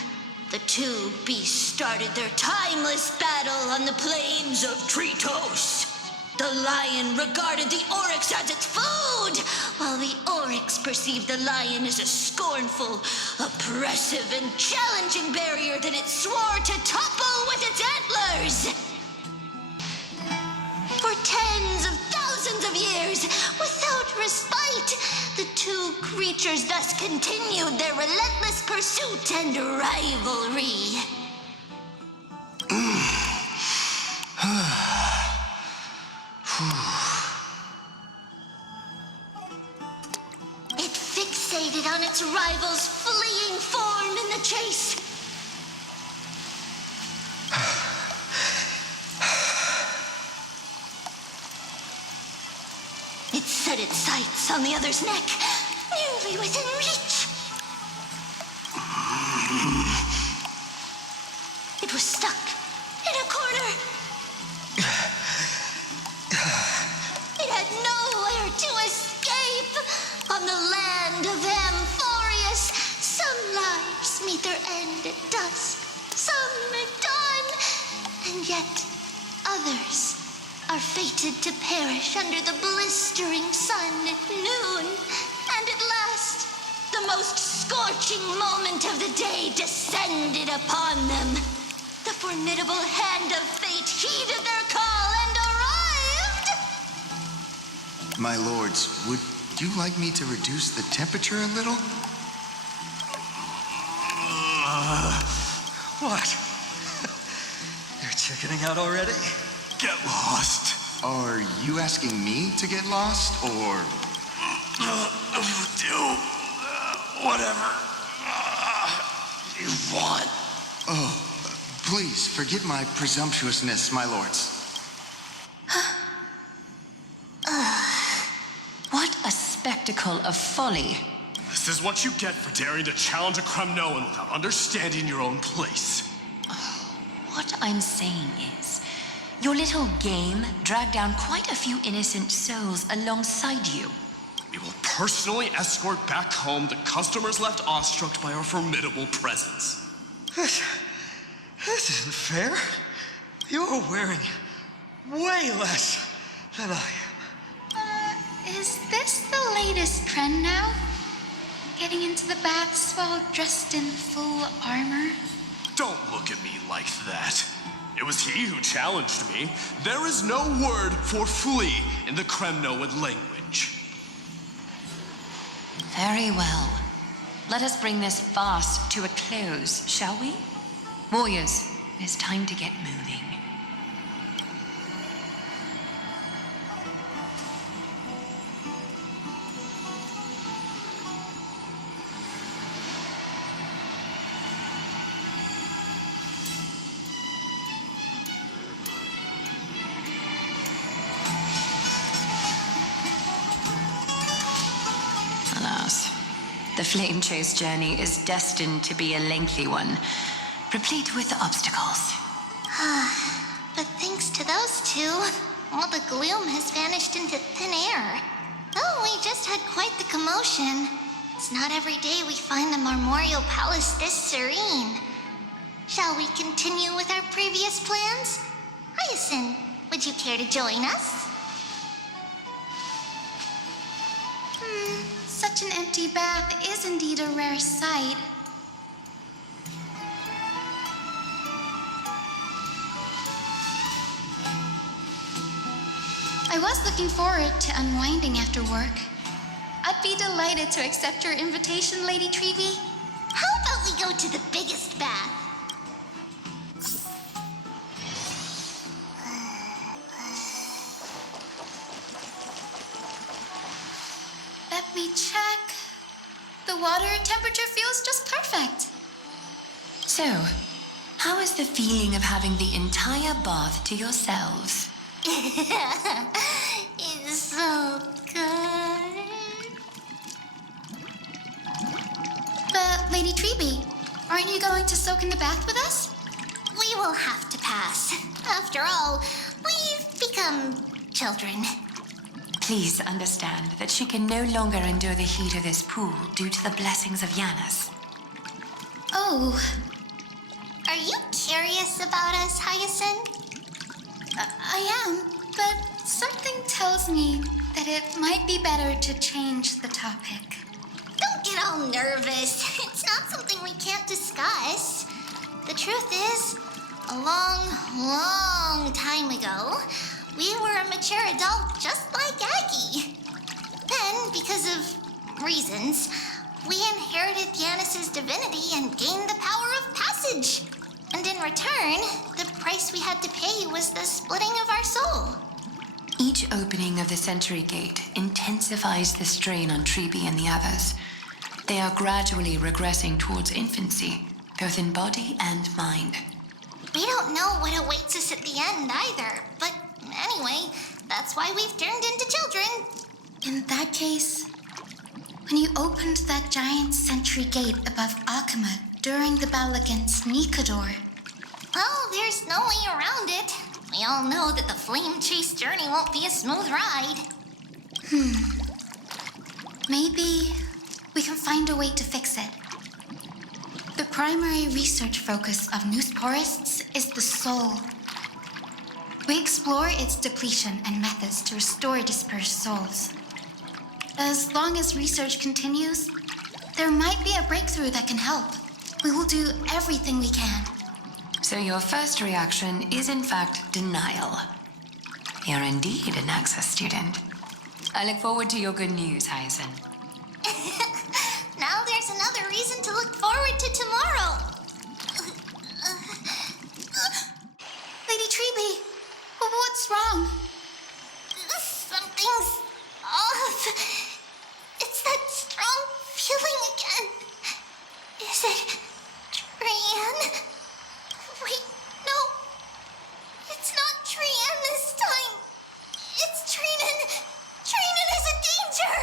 the two beasts started their timeless battle on the plains of Tritos. The lion regarded the Oryx as its food, while the Oryx perceived the lion as a scornful, oppressive, and challenging barrier that it swore to topple with its antlers. For tens of thousands of years, without respite, the two creatures thus continued their relentless pursuit and rivalry. It fixated on its rival's fleeing form in the chase. It set its sights on the other's neck, nearly within reach. It was stuck in a corner. It had nowhere to escape. On the land of Amphoreus, some lives meet their end at dusk, some at dawn, and yet others fated to perish under the blistering sun at noon. And at last, the most scorching moment of the day descended upon them. The formidable hand of fate heeded their call and arrived! My lords, would you like me to reduce the temperature a little? What? You're chickening out already? Get lost. Are you asking me to get lost, or... Do whatever you want. Oh, please forgive my presumptuousness, my lords. What a spectacle of folly. This is what you get for daring to challenge a Kremnoan without understanding your own place. What I'm saying is, your little game dragged down quite a few innocent souls alongside you. We will personally escort back home the customers left awestruck by our formidable presence. This isn't fair. You're wearing way less than I am. Is this the latest trend now? Getting into the baths while dressed in full armor? Don't look at me like that. It was he who challenged me. There is no word for flee in the Kremnoan language. Very well. Let us bring this farce to a close, shall we? Warriors, it is time to get moving. Alas, the flame chase journey is destined to be a lengthy one, replete with obstacles. But thanks to those two, all the gloom has vanished into thin air. Oh, we just had quite the commotion. It's not every day we find the Marmoreal Palace this serene. Shall we continue with our previous plans? Hyacinth, would you care to join us? Such an empty bath is indeed a rare sight. I was looking forward to unwinding after work. I'd be delighted to accept your invitation, Lady Treeby. How about we go to the biggest bath? Let me check. The water temperature feels just perfect. So, how is the feeling of having the entire bath to yourselves? It's so good. But, Lady Treeby, aren't you going to soak in the bath with us? We will have to pass. After all, we've become children. Please understand that she can no longer endure the heat of this pool due to the blessings of Yanis. Oh. Are you curious about us, Hyacinth? I am, but something tells me that it might be better to change the topic. Don't get all nervous. It's not something we can't discuss. The truth is, a long, long time ago, we were a mature adult just like Aggie. Then, because of reasons, we inherited Yanis's divinity and gained the power of passage. And in return, the price we had to pay was the splitting of our soul. Each opening of the Century Gate intensifies the strain on Treeby and the others. They are gradually regressing towards infancy, both in body and mind. We don't know what awaits us at the end either, but anyway, that's why we've turned into children. In that case, when you opened that giant Century Gate above Akama during the battle against Nikador... Well, there's no way around it. We all know that the flame chase journey won't be a smooth ride. Maybe we can find a way to fix it. The primary research focus of Nooseporists is the soul. We explore its depletion and methods to restore dispersed souls. As long as research continues, there might be a breakthrough that can help. We will do everything we can. So your first reaction is in fact denial. You're indeed an Access student. I look forward to your good news, Hyacinth. Now there's another reason to look forward to tomorrow. Lady Treeby, what's wrong? Something's off. It's that strong feeling again. Is it Trian? Wait, no. It's not Trian this time. It's Trinan. Trinan is a danger.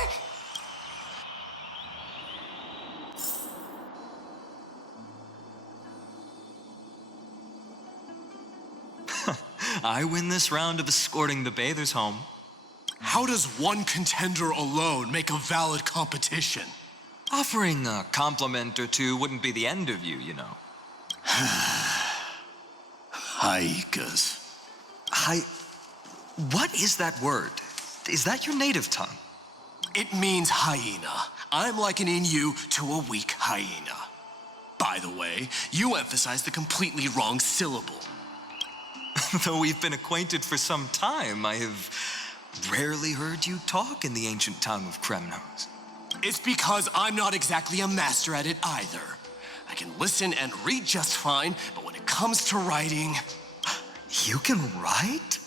I win this round of escorting the bathers home. How does one contender alone make a valid competition? Offering a compliment or two wouldn't be the end of you, you know. Haikas. What is that word? Is that your native tongue? It means hyena. I'm likening you to a weak hyena. By the way, you emphasize the completely wrong syllable. Though we've been acquainted for some time, I have rarely heard you talk in the ancient tongue of Kremnos. It's because I'm not exactly a master at it either. I can listen and read just fine, but when it comes to writing... You can write?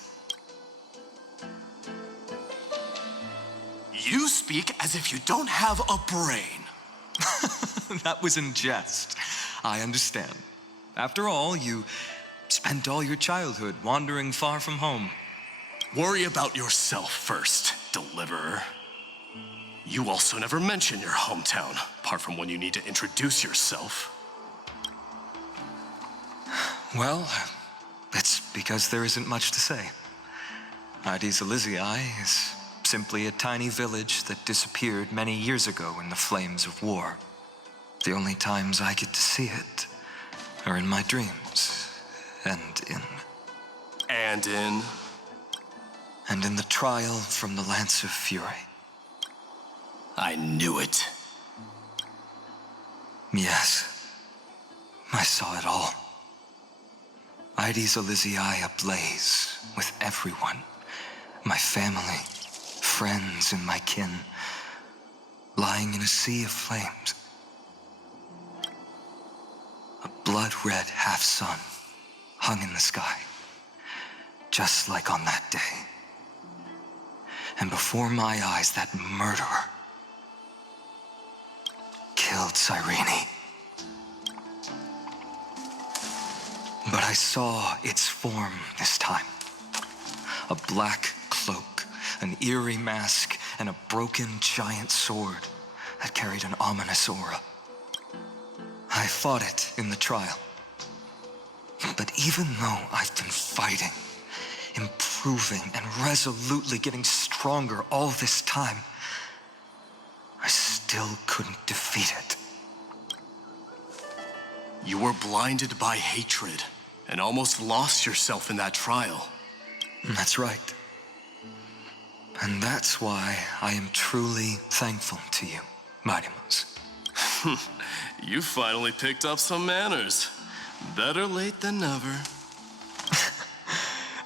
You speak as if you don't have a brain. That was in jest. I understand. After all, you spent all your childhood wandering far from home. Worry about yourself first, deliverer. You also never mention your hometown, apart from when you need to introduce yourself. Well, it's because there isn't much to say. Ides Elysiae is simply a tiny village that disappeared many years ago in the flames of war. The only times I get to see it are in my dreams, and in the trial from the Lance of Fury. I knew it. Yes, I saw it all. Ides Elysiae ablaze with everyone. My family, friends, and my kin, lying in a sea of flames. A blood-red half-sun hung in the sky, just like on that day. And before my eyes, that murderer killed Cyrene. But I saw its form this time. A black cloak, an eerie mask, and a broken giant sword that carried an ominous aura. I fought it in the trial. But even though I've been fighting, improving, and resolutely getting stronger all this time, I still couldn't defeat it. You were blinded by hatred and almost lost yourself in that trial. That's right. And that's why I am truly thankful to you, Mightymouse. You finally picked up some manners. Better late than never.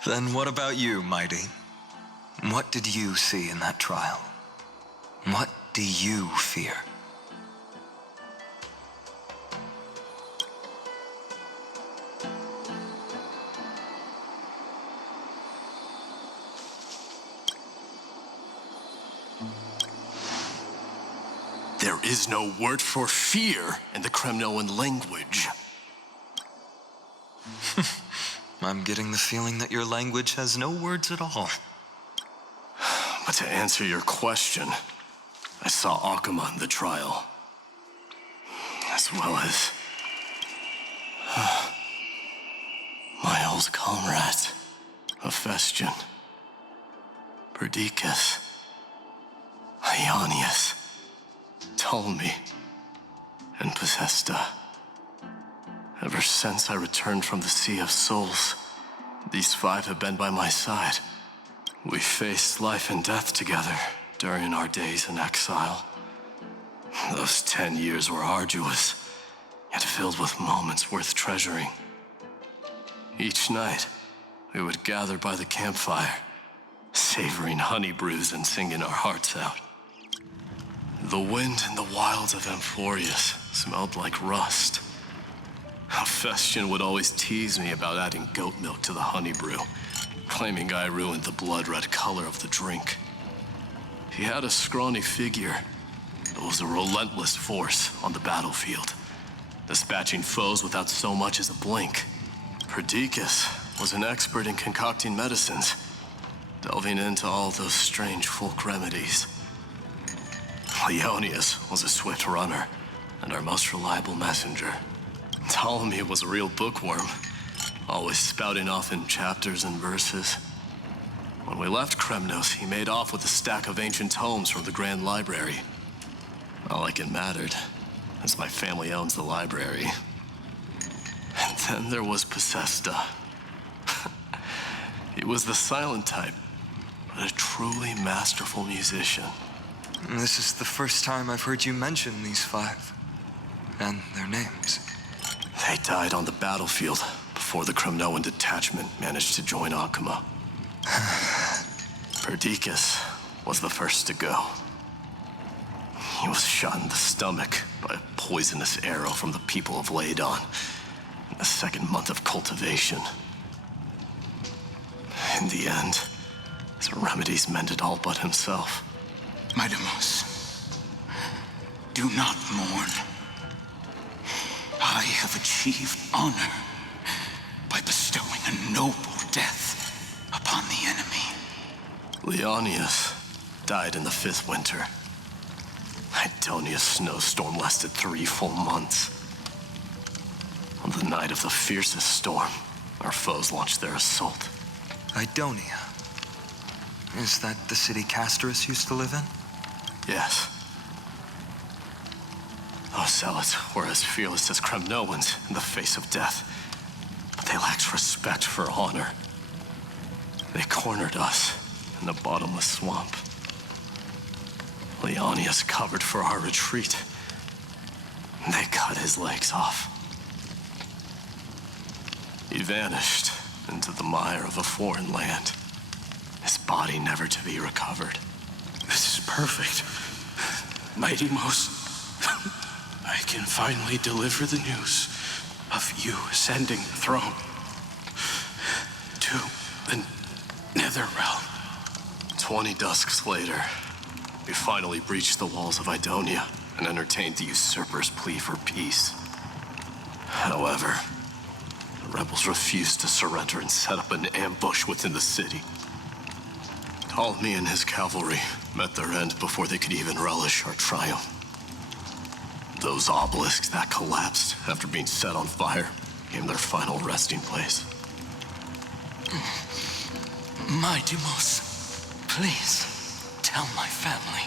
Then what about you, Mighty? What did you see in that trial? What do you fear? There is no word for fear in the Kremnoan language. I'm getting the feeling that your language has no words at all. But to answer your question, I saw Akuma in the trial. As well as... my old comrades, Hephaestion, Perdiccas, Ionius, Ptolemy, and Possesta. Ever since I returned from the Sea of Souls, These 5 have been by my side. We faced life and death together during our days in exile. Those 10 years were arduous, yet filled with moments worth treasuring. Each night, we would gather by the campfire, savoring honey brews and singing our hearts out. The wind in the wilds of Amphoreus smelled like rust. Hephaestion would always tease me about adding goat milk to the honey brew, claiming I ruined the blood-red color of the drink. He had a scrawny figure, but was a relentless force on the battlefield, dispatching foes without so much as a blink. Perdiccas was an expert in concocting medicines, delving into all those strange folk remedies. Leonius was a swift runner and our most reliable messenger. Ptolemy was a real bookworm, always spouting off in chapters and verses. When we left Kremnos, he made off with a stack of ancient tomes from the Grand Library. Not like it mattered, as my family owns the library. And then there was Possesta. He was the silent type, but a truly masterful musician. This is the first time I've heard you mention these 5, and their names. They died on the battlefield before the Kremnoan detachment managed to join Akuma. Perdiccas was the first to go. He was shot in the stomach by a poisonous arrow from the people of Ladon in the 2nd month of cultivation. In the end, his remedies mended all but himself. My Demos, do not mourn. I have achieved honor by bestowing a noble death upon the enemy. Leonius died in the 5th winter. Idonia's snowstorm lasted 3 full months. On the night of the fiercest storm, our foes launched their assault. Idonia. Is that the city Castorus used to live in? Yes. Those zealots were as fearless as Kremnoans in the face of death, but they lacked respect for honor. They cornered us in the bottomless swamp. Leonius covered for our retreat. They cut his legs off. He vanished into the mire of a foreign land, his body never to be recovered. This is perfect. Mighty Most, I can finally deliver the news of you ascending the throne to the Netherrealm. 20 dusks later, we finally breached the walls of Idonia and entertained the usurper's plea for peace. However, the rebels refused to surrender and set up an ambush within the city. Ptolemy and his cavalry met their end before they could even relish our triumph. Those obelisks that collapsed after being set on fire became their final resting place. My Demos, please tell my family.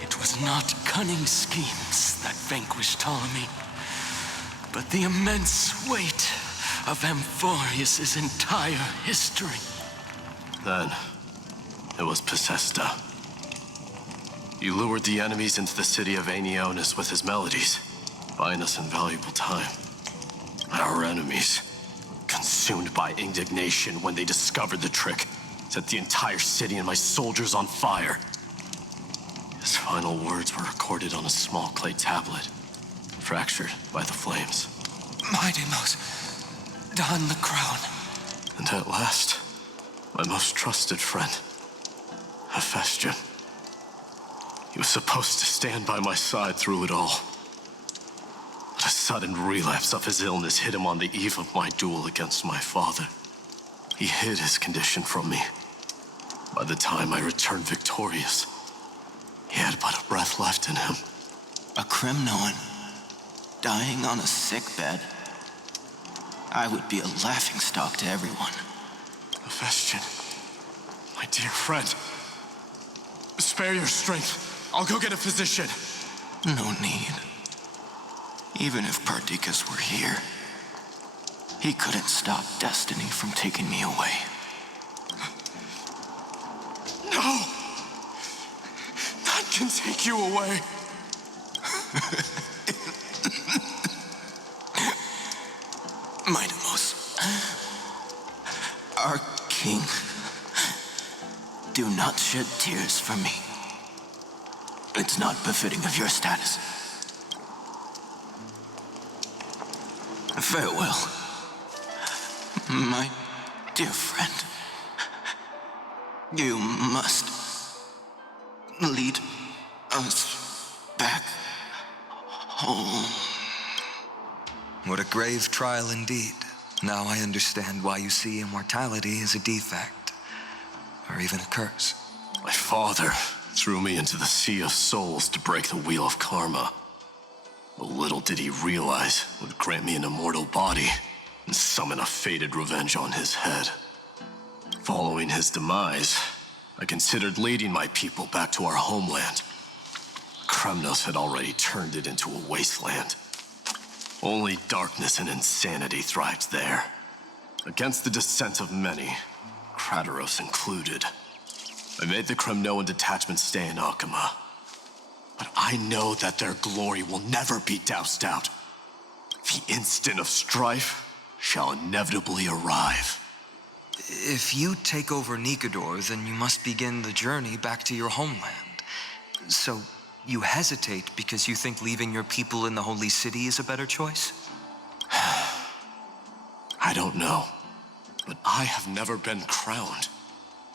It was not cunning schemes that vanquished Ptolemy, but the immense weight of Amphoreus' entire history. Then, it was Possesta. He lured the enemies into the city of Aenionis with his melodies, buying us invaluable time. Our enemies, consumed by indignation when they discovered the trick, set the entire city and my soldiers on fire. His final words were recorded on a small clay tablet, fractured by the flames. My Demos, don the crown. And at last, my most trusted friend, Hephaestion. He was supposed to stand by my side through it all. But a sudden relapse of his illness hit him on the eve of my duel against my father. He hid his condition from me. By the time I returned victorious, he had but a breath left in him. A Kremnoan dying on a sickbed. I would be a laughingstock to everyone. Hephaestion, my dear friend, spare your strength. I'll go get a physician. No need. Even if Perdiccas were here, He couldn't stop destiny from taking me away. No! That can take you away. miHoYo, our king, do not shed tears for me. It's not befitting of your status. Farewell, my dear friend. You must lead us back home. What a grave trial indeed. Now I understand why you see immortality as a defect, or even a curse. My father threw me into the sea of souls to break the wheel of karma. But little did he realize it would grant me an immortal body and summon a fated revenge on his head. Following his demise, I considered leading my people back to our homeland. Kremnos had already turned it into a wasteland. Only darkness and insanity thrived there. Against the dissent of many, Kratos included. I made the Kremnoan detachment stay in Akama. But I know that their glory will never be doused out. The instant of strife shall inevitably arrive. If you take over Nikador, then you must begin the journey back to your homeland. So you hesitate because you think leaving your people in the Holy City is a better choice? I don't know, but I have never been crowned.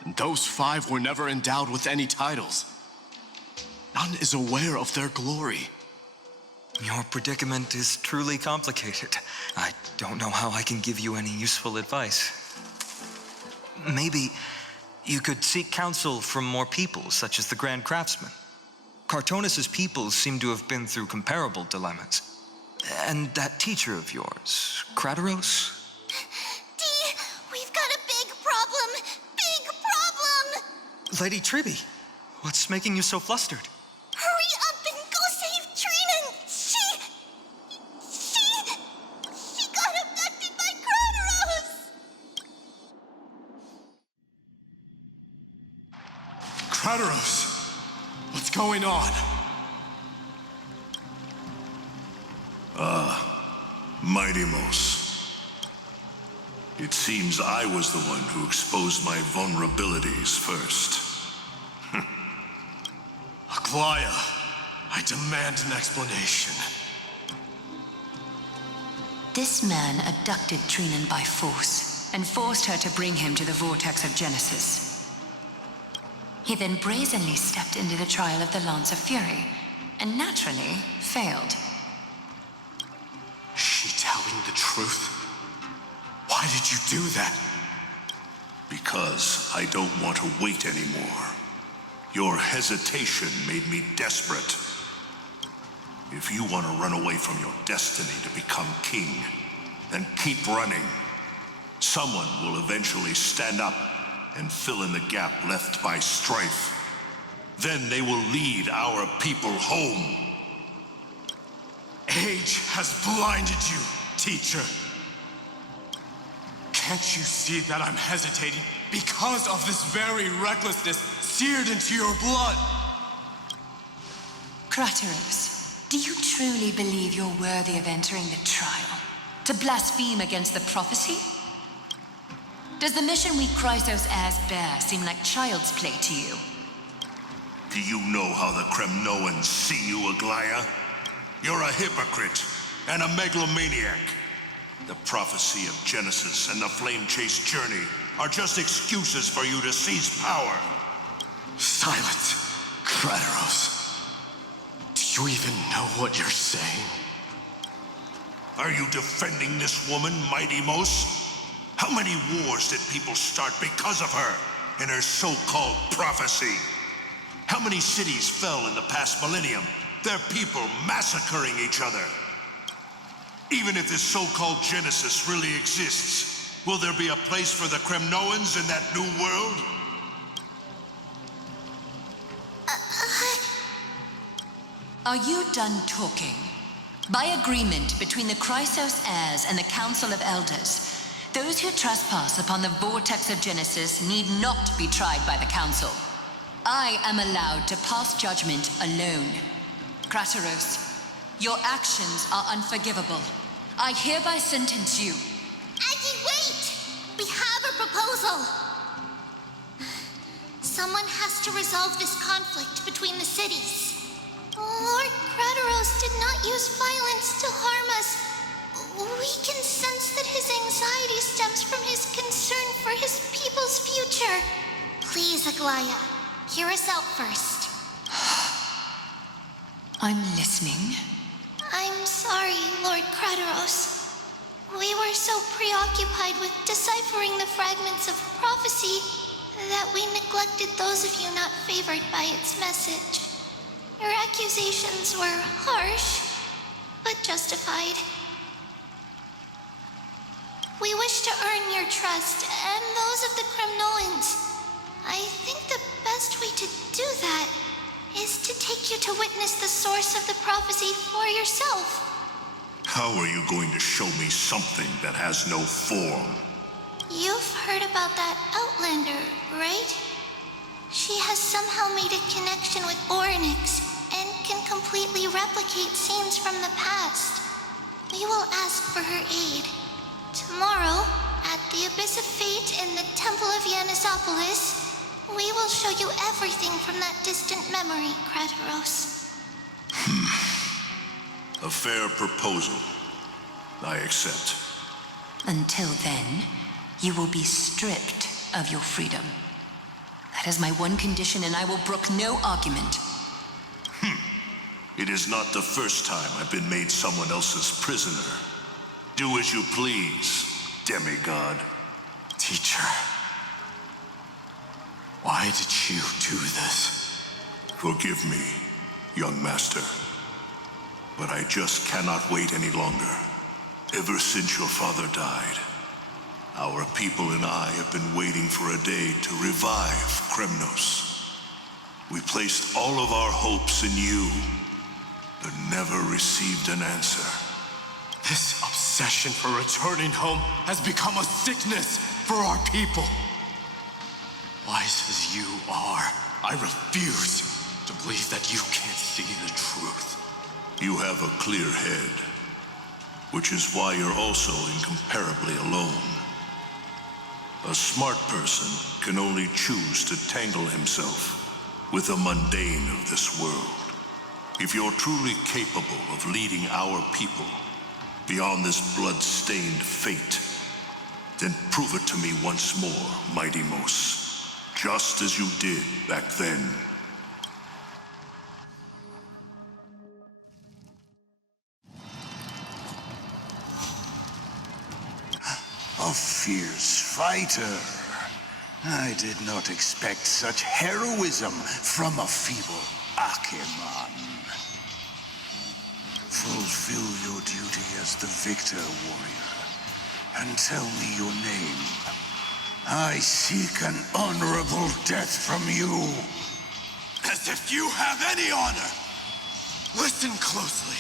And those 5 were never endowed with any titles. None is aware of their glory. Your predicament is truly complicated. I don't know how I can give you any useful advice. Maybe you could seek counsel from more peoples, such as the Grand Craftsman. Cartonis' peoples seem to have been through comparable dilemmas. And that teacher of yours, Kratos? Dee, we've got a big problem! Big problem! Lady Tribby, what's making you so flustered? Hurry up and go save Trinan! She got abducted by Kratos! Kratos! What's going on? miHoYo. It seems I was the one who exposed my vulnerabilities first. Aglaya, I demand an explanation. This man abducted Trinan by force and forced her to bring him to the vortex of Genesis. He then brazenly stepped into the trial of the Lance of Fury and naturally failed. Is she telling the truth? Why did you do that? Because I don't want to wait anymore. Your hesitation made me desperate. If you want to run away from your destiny to become king, then keep running. Someone will eventually stand up and fill in the gap left by strife. Then they will lead our people home. Age has blinded you, teacher. Can't you see that I'm hesitating because of this very recklessness seared into your blood? Kratos, do you truly believe you're worthy of entering the trial? To blaspheme against the prophecy? Does the mission we Chrysos heirs bear seem like child's play to you? Do you know how the Kremnoans see you, Aglaya? You're a hypocrite and a megalomaniac. The prophecy of Genesis and the flame chase journey are just excuses for you to seize power. Silence, Kratos. Do you even know what you're saying? Are you defending this woman, miHoYo? How many wars did people start because of her and her so-called prophecy? How many cities fell in the past millennium, their people massacring each other? Even if this so-called Genesis really exists, will there be a place for the Kremnoans in that new world? Are you done talking? By agreement between the Chrysos heirs and the Council of Elders, those who trespass upon the vortex of Genesis need not be tried by the Council. I am allowed to pass judgment alone. Crateros, your actions are unforgivable. I hereby sentence you. Aggie, wait! We have a proposal! Someone has to resolve this conflict between the cities. Lord Crateros did not use violence to harm us. We can sense that his anxiety stems from his concern for his people's future. Please, Aglaya, hear us out first. I'm listening. I'm sorry, Lord Crateros. We were so preoccupied with deciphering the fragments of prophecy that we neglected those of you not favored by its message. Your accusations were harsh, but justified. We wish to earn your trust and those of the Kremnoans. I think the best way to do that is to take you to witness the source of the prophecy for yourself. How are you going to show me something that has no form? You've heard about that Outlander, right? She has somehow made a connection with Orynyx and can completely replicate scenes from the past. We will ask for her aid. Tomorrow, at the Abyss of Fate in the Temple of Yanisopolis, we will show you everything from that distant memory, Crateros. A fair proposal. I accept. Until then, you will be stripped of your freedom. That is my one condition, and I will brook no argument. It is not the first time I've been made someone else's prisoner. Do as you please, demigod. Teacher, why did you do this? Forgive me, young master. But I just cannot wait any longer. Ever since your father died, our people and I have been waiting for a day to revive Kremnos. We placed all of our hopes in you, but never received an answer. This obsession for returning home has become a sickness for our people. Wise as you are, I refuse to believe that you can't see the truth. You have a clear head, which is why you're also incomparably alone. A smart person can only choose to tangle himself with the mundane of this world. If you're truly capable of leading our people beyond this blood-stained fate, then prove it to me once more, Mighty Mos, just as you did back then. A fierce fighter. I did not expect such heroism from a feeble Akeman. Fulfill your duty as the victor, warrior, and tell me your name. I seek an honorable death from you. As if you have any honor! Listen closely.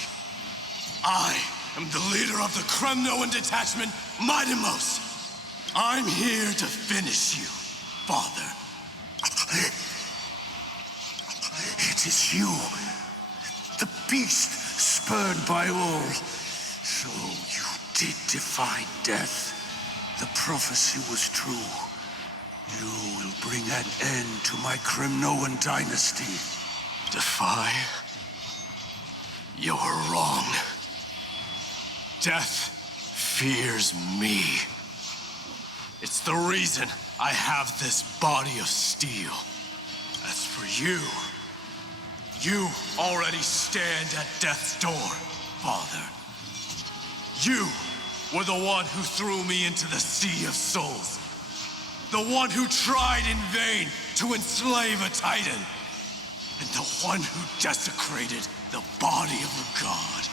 I am the leader of the Kremnoan detachment, Mighty Mos. I'm here to finish you, Father. It is you, the beast spurned by all. So you did defy death. The prophecy was true. You will bring an end to my Kremnoan dynasty. Defy? You're wrong. Death fears me. It's the reason I have this body of steel. As for you, you already stand at death's door, Father. You were the one who threw me into the Sea of Souls. The one who tried in vain to enslave a Titan. And the one who desecrated the body of a god.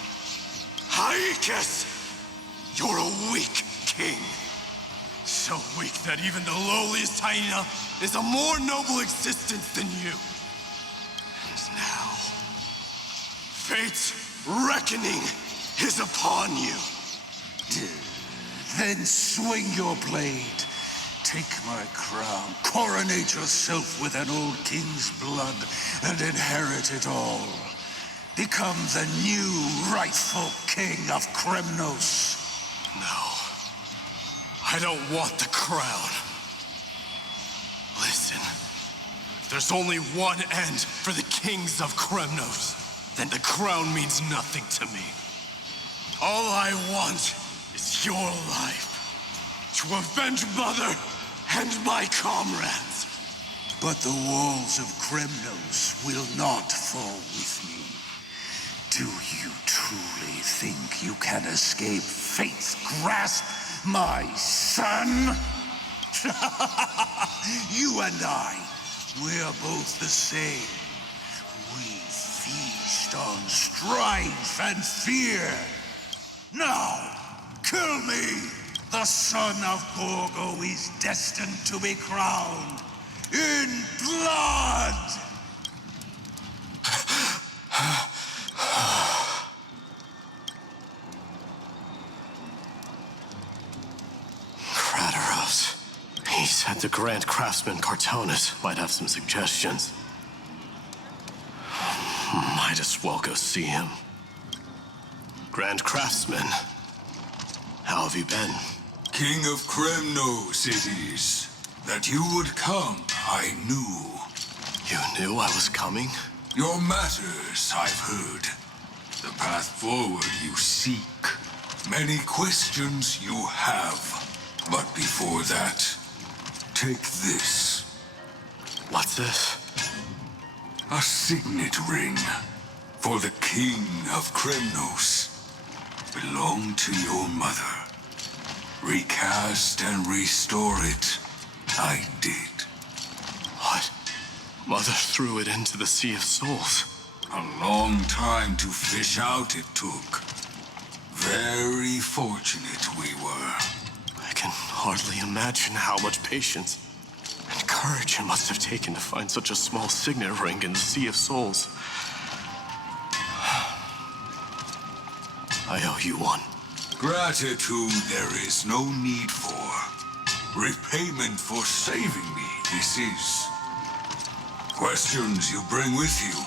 Haikis! You're a weak king. So weak that even the lowliest hyena is a more noble existence than you. And now, fate's reckoning is upon you. Then swing your blade. Take my crown. Coronate yourself with an old king's blood and inherit it all. Become the new rightful king of Kremnos. No. I don't want the crown. Listen. If there's only one end for the kings of Kremnos, then the crown means nothing to me. All I want is your life. To avenge Mother and my comrades. But the walls of Kremnos will not fall with me. Do you truly think you can escape fate's grasp, my son? You and I, we're both the same. We feast on strife and fear. Now, kill me! The son of Gorgo is destined to be crowned in blood! Kratos. He said the Grand Craftsman Cartonis might have some suggestions. Might as well go see him. Grand Craftsman, how have you been? King of Kremnos it is. That you would come, I knew. You knew I was coming? Your matters, I've heard. The path forward you seek. Many questions you have. But before that, take this. What's this? A signet ring. For the King of Kremnos. Belonged to your mother. Recast and restore it. I did. What? Mother threw it into the Sea of Souls. A long time to fish out it took. Very fortunate we were. I can hardly imagine how much patience and courage it must have taken to find such a small signet ring in the Sea of Souls. I owe you one. Gratitude there is no need for. Repayment for saving me, this is. Questions you bring with you?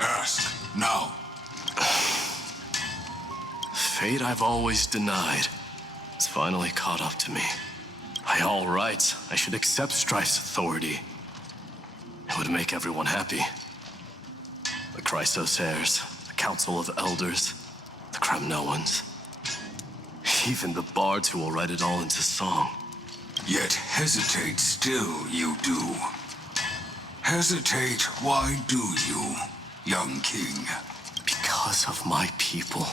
Ask, now. Fate I've always denied. It's finally caught up to me. By all rights, I should accept Strife's authority. It would make everyone happy. The Chrysos heirs, the Council of Elders, the Kremnoans. Even the bards who will write it all into song. Yet hesitate still you do. Hesitate, why do you, young king? Because of my people.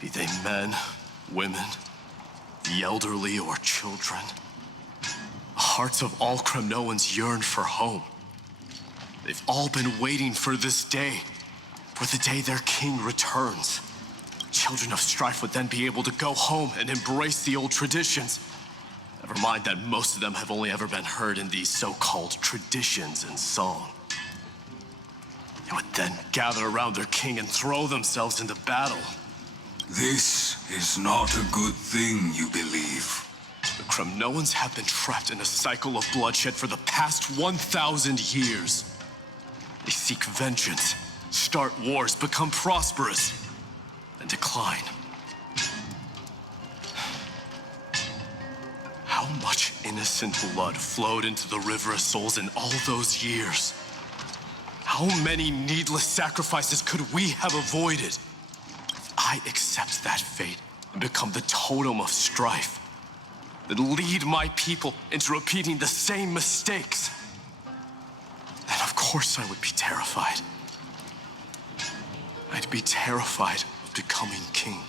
Be they men, women, the elderly or children. The hearts of all Kremnoans yearn for home. They've all been waiting for this day. For the day their king returns. Children of Strife would then be able to go home and embrace the old traditions. Never mind that most of them have only ever been heard in these so-called traditions in song. They would then gather around their king and throw themselves into battle. This is not a good thing, you believe. The Kremnoans have been trapped in a cycle of bloodshed for the past 1,000 years. They seek vengeance, start wars, become prosperous, and decline. How much innocent blood flowed into the River of Souls in all those years? How many needless sacrifices could we have avoided? If I accept that fate and become the totem of strife, that lead my people into repeating the same mistakes, then of course I would be terrified. I'd be terrified of becoming king.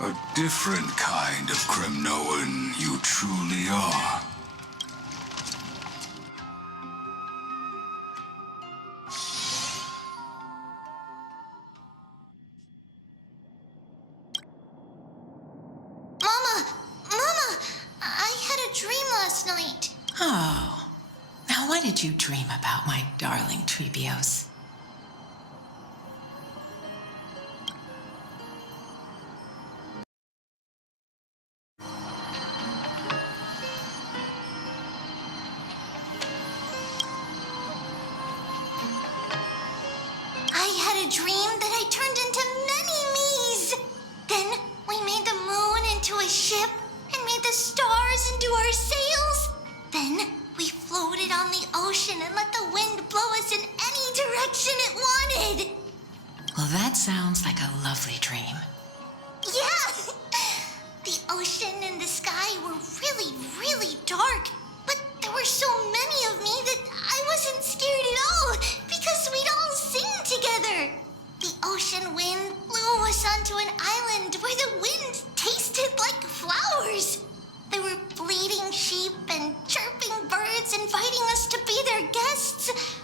A different kind of Kremnoan you truly are. Mama, I had a dream last night. Oh, now what did you dream about, my darling Treebios? I had a dream that I turned into many me's. Then we made the moon into a ship and made the stars into our sails. Then we floated on the ocean and let the wind blow us in any direction it wanted. Well, that sounds like a lovely dream. Yeah! The ocean and the sky were really, really dark. But there were so many of me that I wasn't scared at all because we'd all sing together. The ocean wind blew us onto an island where the wind tasted like flowers. There were bleating sheep and chirping birds inviting us to be their guests.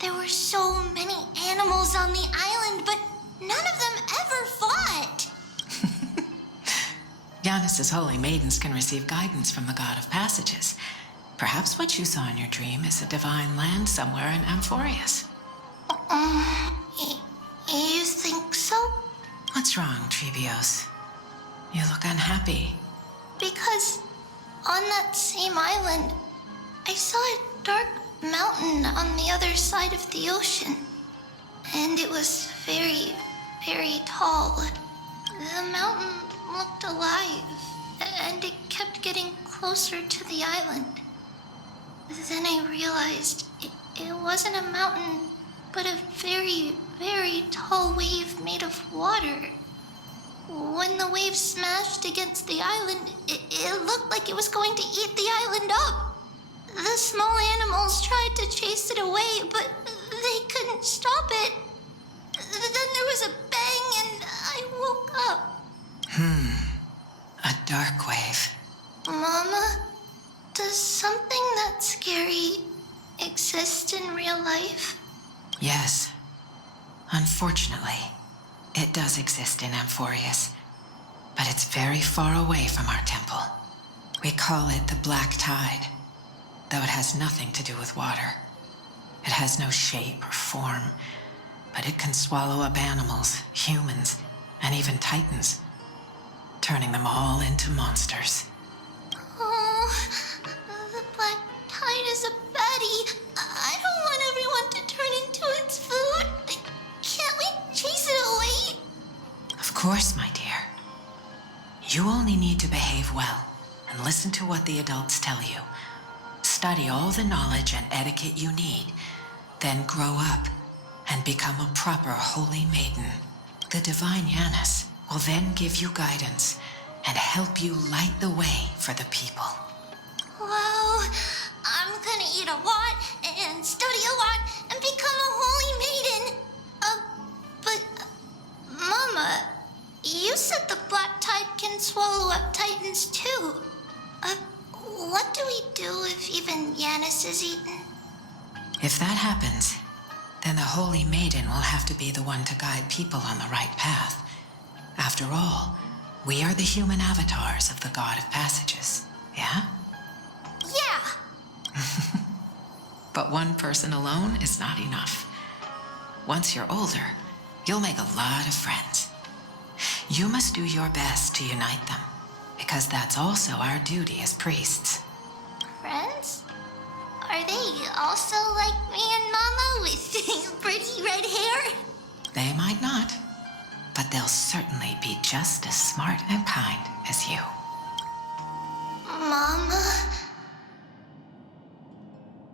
There were so many animals on the island, but none of them ever fought. Giannis's holy maidens can receive guidance from the god of passages. Perhaps what you saw in your dream is a divine land somewhere in Amphoreus. You think so? What's wrong, Trebios? You look unhappy. Because on that same island, I saw a dark mountain on the other side of the ocean. And it was very, very tall. The mountain looked alive, and it kept getting closer to the island. Then I realized it wasn't a mountain, but a very, very tall wave made of water. When the wave smashed against the island, it looked like it was going to eat the island up. The small animals tried to chase it away, but they couldn't stop it. Then there was a bang and I woke up. A dark wave. Mama, does something that scary exist in real life? Yes. Unfortunately, it does exist in Amphoreus, but it's very far away from our temple. We call it the Black Tide, though it has nothing to do with water. It has no shape or form, but it can swallow up animals, humans, and even titans, turning them all into monsters. Oh, the Black Tide is a baddie. I don't want everyone to turn into its food. Can't we chase it away? Of course, my dear. You only need to behave well and listen to what the adults tell you. Study all the knowledge and etiquette you need, then grow up and become a proper holy maiden. The divine Giannis will then give you guidance and help you light the way for the people. Well, I'm gonna eat a lot and study a lot and become a holy maiden. But Mama, you said the Black Tide can swallow up titans too. What do we do if even Giannis is eaten? If that happens, then the holy maiden will have to be the one to guide people on the right path. After all, we are the human avatars of the god of passages, yeah? Yeah! But one person alone is not enough. Once you're older, you'll make a lot of friends. You must do your best to unite them, because that's also our duty as priests. Friends? Are they also like me and Mama with pretty red hair? They might not, but they'll certainly be just as smart and kind as you. Mama?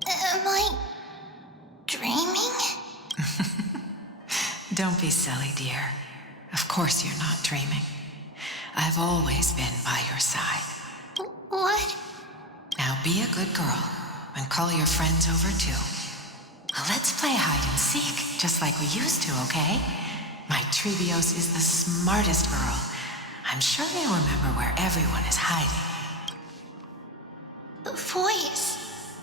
Am I dreaming? Don't be silly, dear. Of course you're not dreaming. I've always been by your side. What? Now be a good girl and call your friends over too. Let's play hide and seek, just like we used to, okay? My Trebios is the smartest girl. I'm sure you remember where everyone is hiding. The voice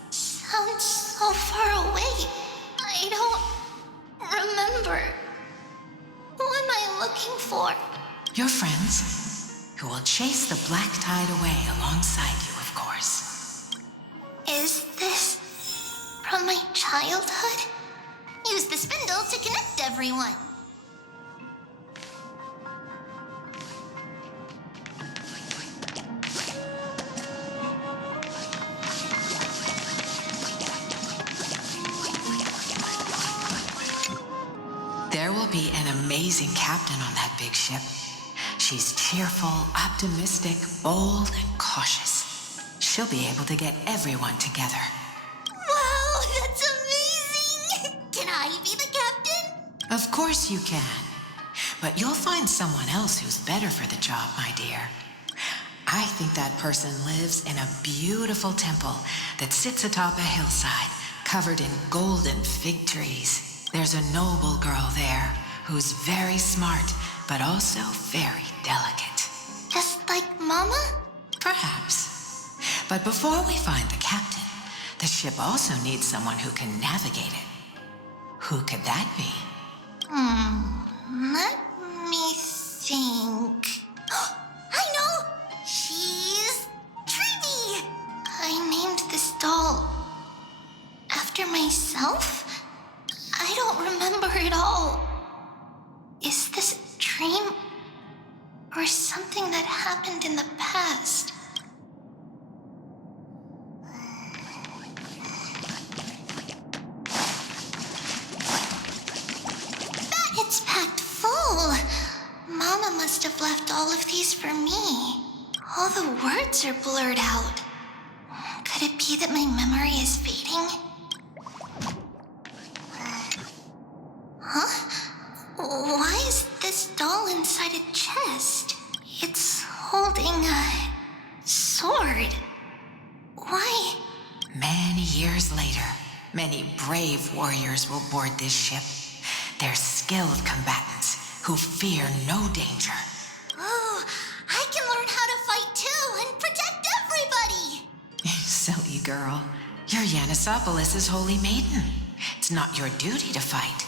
sounds so far away. I don't remember. Who am I looking for? Your friends, who will chase the Black Tide away alongside you, of course. Is this from my childhood? Use the spindle to connect everyone. There will be an amazing captain on that big ship. She's cheerful, optimistic, bold, and cautious. She'll be able to get everyone together. Wow, that's amazing! Can I be the captain? Of course you can. But you'll find someone else who's better for the job, my dear. I think that person lives in a beautiful temple that sits atop a hillside, covered in golden fig trees. There's a noble girl there who's very smart, but also very delicate. Just like Mama? Perhaps. But before we find the captain, the ship also needs someone who can navigate it. Who could that be? Let me think. I know! She's Trivy! I named this doll after myself? I don't remember it all. Is this a dream? Or something that happened in the past? It's packed full. Mama must have left all of these for me. All the words are blurred out. Could it be that my memory is fading? Huh? Why is this doll inside a chest? It's holding a sword. Why? Many years later, many brave warriors will board this ship. They're skilled combatants who fear no danger. Oh, I can learn how to fight too and protect everybody! Silly girl. You're Yanisopoulos' holy maiden. It's not your duty to fight.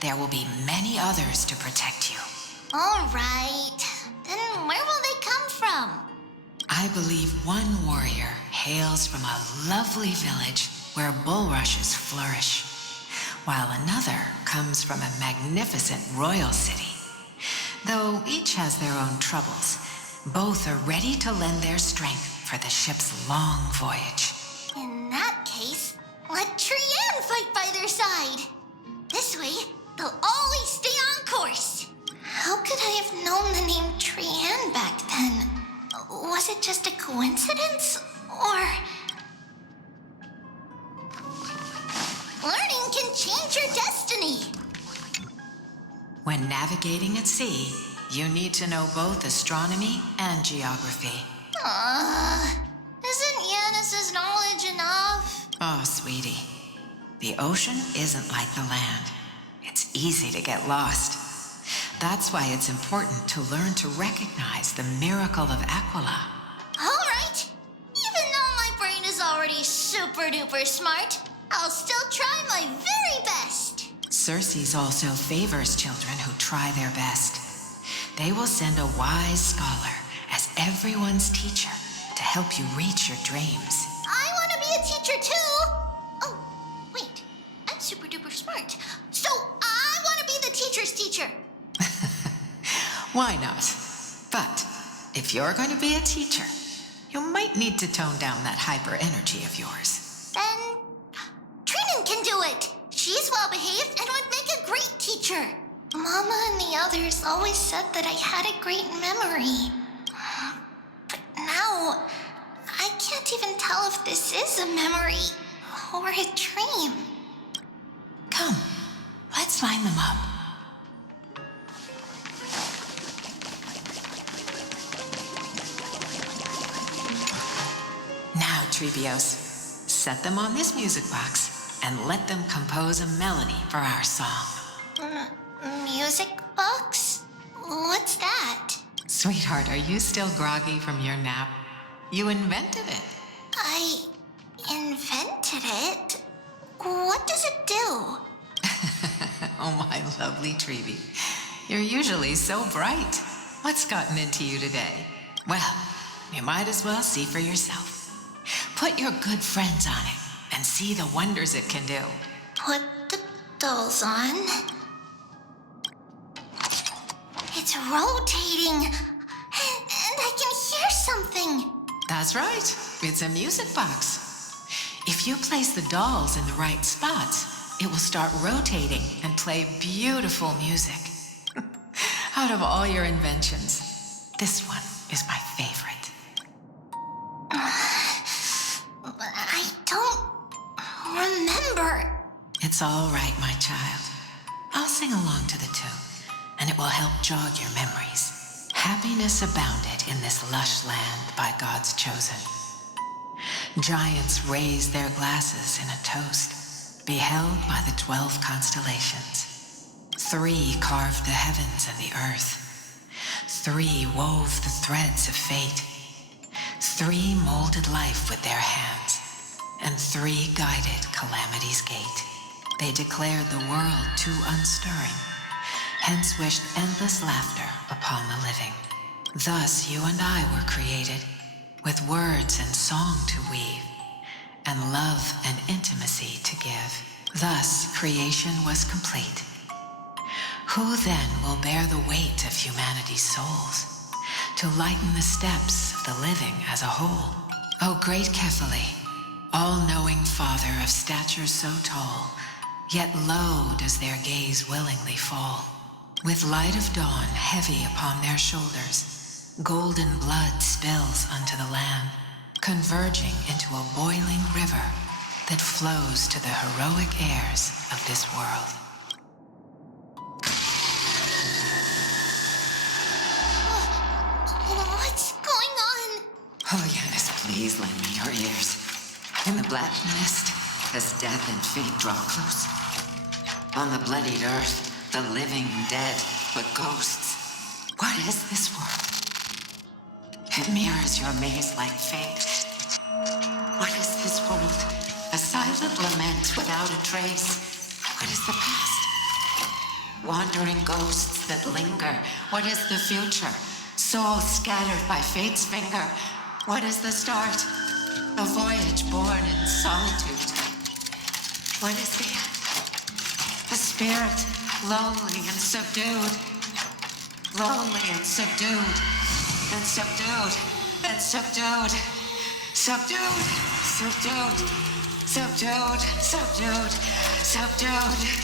There will be many others to protect you. All right. Then where will they come from? I believe one warrior hails from a lovely village where bulrushes flourish, while another comes from a magnificent royal city. Though each has their own troubles, both are ready to lend their strength for the ship's long voyage. In that case, let Trianne fight by their side. This way, they'll always stay on course. How could I have known the name Trianne back then? Was it just a coincidence? Or... learning can change your destiny. When navigating at sea, you need to know both astronomy and geography. Isn't Yanis's knowledge enough? Oh, sweetie. The ocean isn't like the land. It's easy to get lost. That's why it's important to learn to recognize the miracle of Aquila. All right. Even though my brain is already super duper smart, I'll still try my very best. Circe also favors children who try their best. They will send a wise scholar as everyone's teacher to help you reach your dreams. I want to be a teacher too. Oh, wait. I'm super duper smart. So I want to be the teacher's teacher. Why not? But if you're going to be a teacher, you might need to tone down that hyper energy of yours. Then Trinan can do it. She's well behaved and would make a great teacher. Mama and the others always said that I had a great memory. But now, I can't even tell if this is a memory or a dream. Come, let's line them up. Now, Trebios, set them on this music box and let them compose a melody for our song. Music box? What's that? Sweetheart, are you still groggy from your nap? You invented it. I invented it? What does it do? Oh, my lovely Trebi. You're usually so bright. What's gotten into you today? Well, you might as well see for yourself. Put your good friends on it and see the wonders it can do. Put the dolls on. It's rotating, and I can hear something. That's right. It's a music box. If you place the dolls in the right spots, it will start rotating and play beautiful music. Out of all your inventions, this one is my favorite. I don't remember. It's all right, my child. I'll sing along to the tune, and it will help jog your memories. Happiness abounded in this lush land by God's chosen. Giants raised their glasses in a toast, beheld by the 12 constellations. 3 carved the heavens and the earth. 3 wove the threads of fate. 3 molded life with their hands, and 3 guided calamity's gate. They declared the world too unstirring, hence wished endless laughter upon the living. Thus you and I were created, with words and song to weave, and love and intimacy to give. Thus creation was complete. Who then will bear the weight of humanity's souls, to lighten the steps of the living as a whole? O great Kephale, all-knowing Father of stature so tall, yet low does their gaze willingly fall. With light of dawn heavy upon their shoulders, golden blood spills unto the land, converging into a boiling river that flows to the heroic heirs of this world. What's going on? Hyenas, please lend me your ears. In the black mist, as death and fate draw close. On the bloodied earth, the living dead, but ghosts. What is this world? It mirrors your maze-like fate. What is this world? A silent lament without a trace. What is the past? Wandering ghosts that linger. What is the future? Souls scattered by fate's finger. What is the start? A voyage born in solitude. What is the end? A spirit, lonely and subdued. Lonely and subdued. And subdued. And subdued. Subdued. Subdued. Subdued. Subdued. Subdued.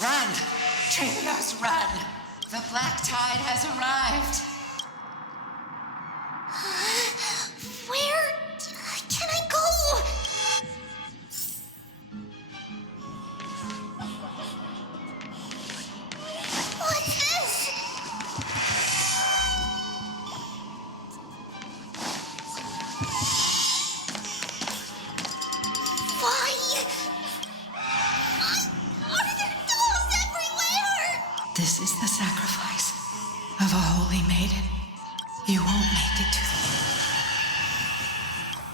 Run! Trailblaze, run! The black tide has arrived! Where can I go? What's this? Why? This is the sacrifice of a holy maiden. You won't make it to the end.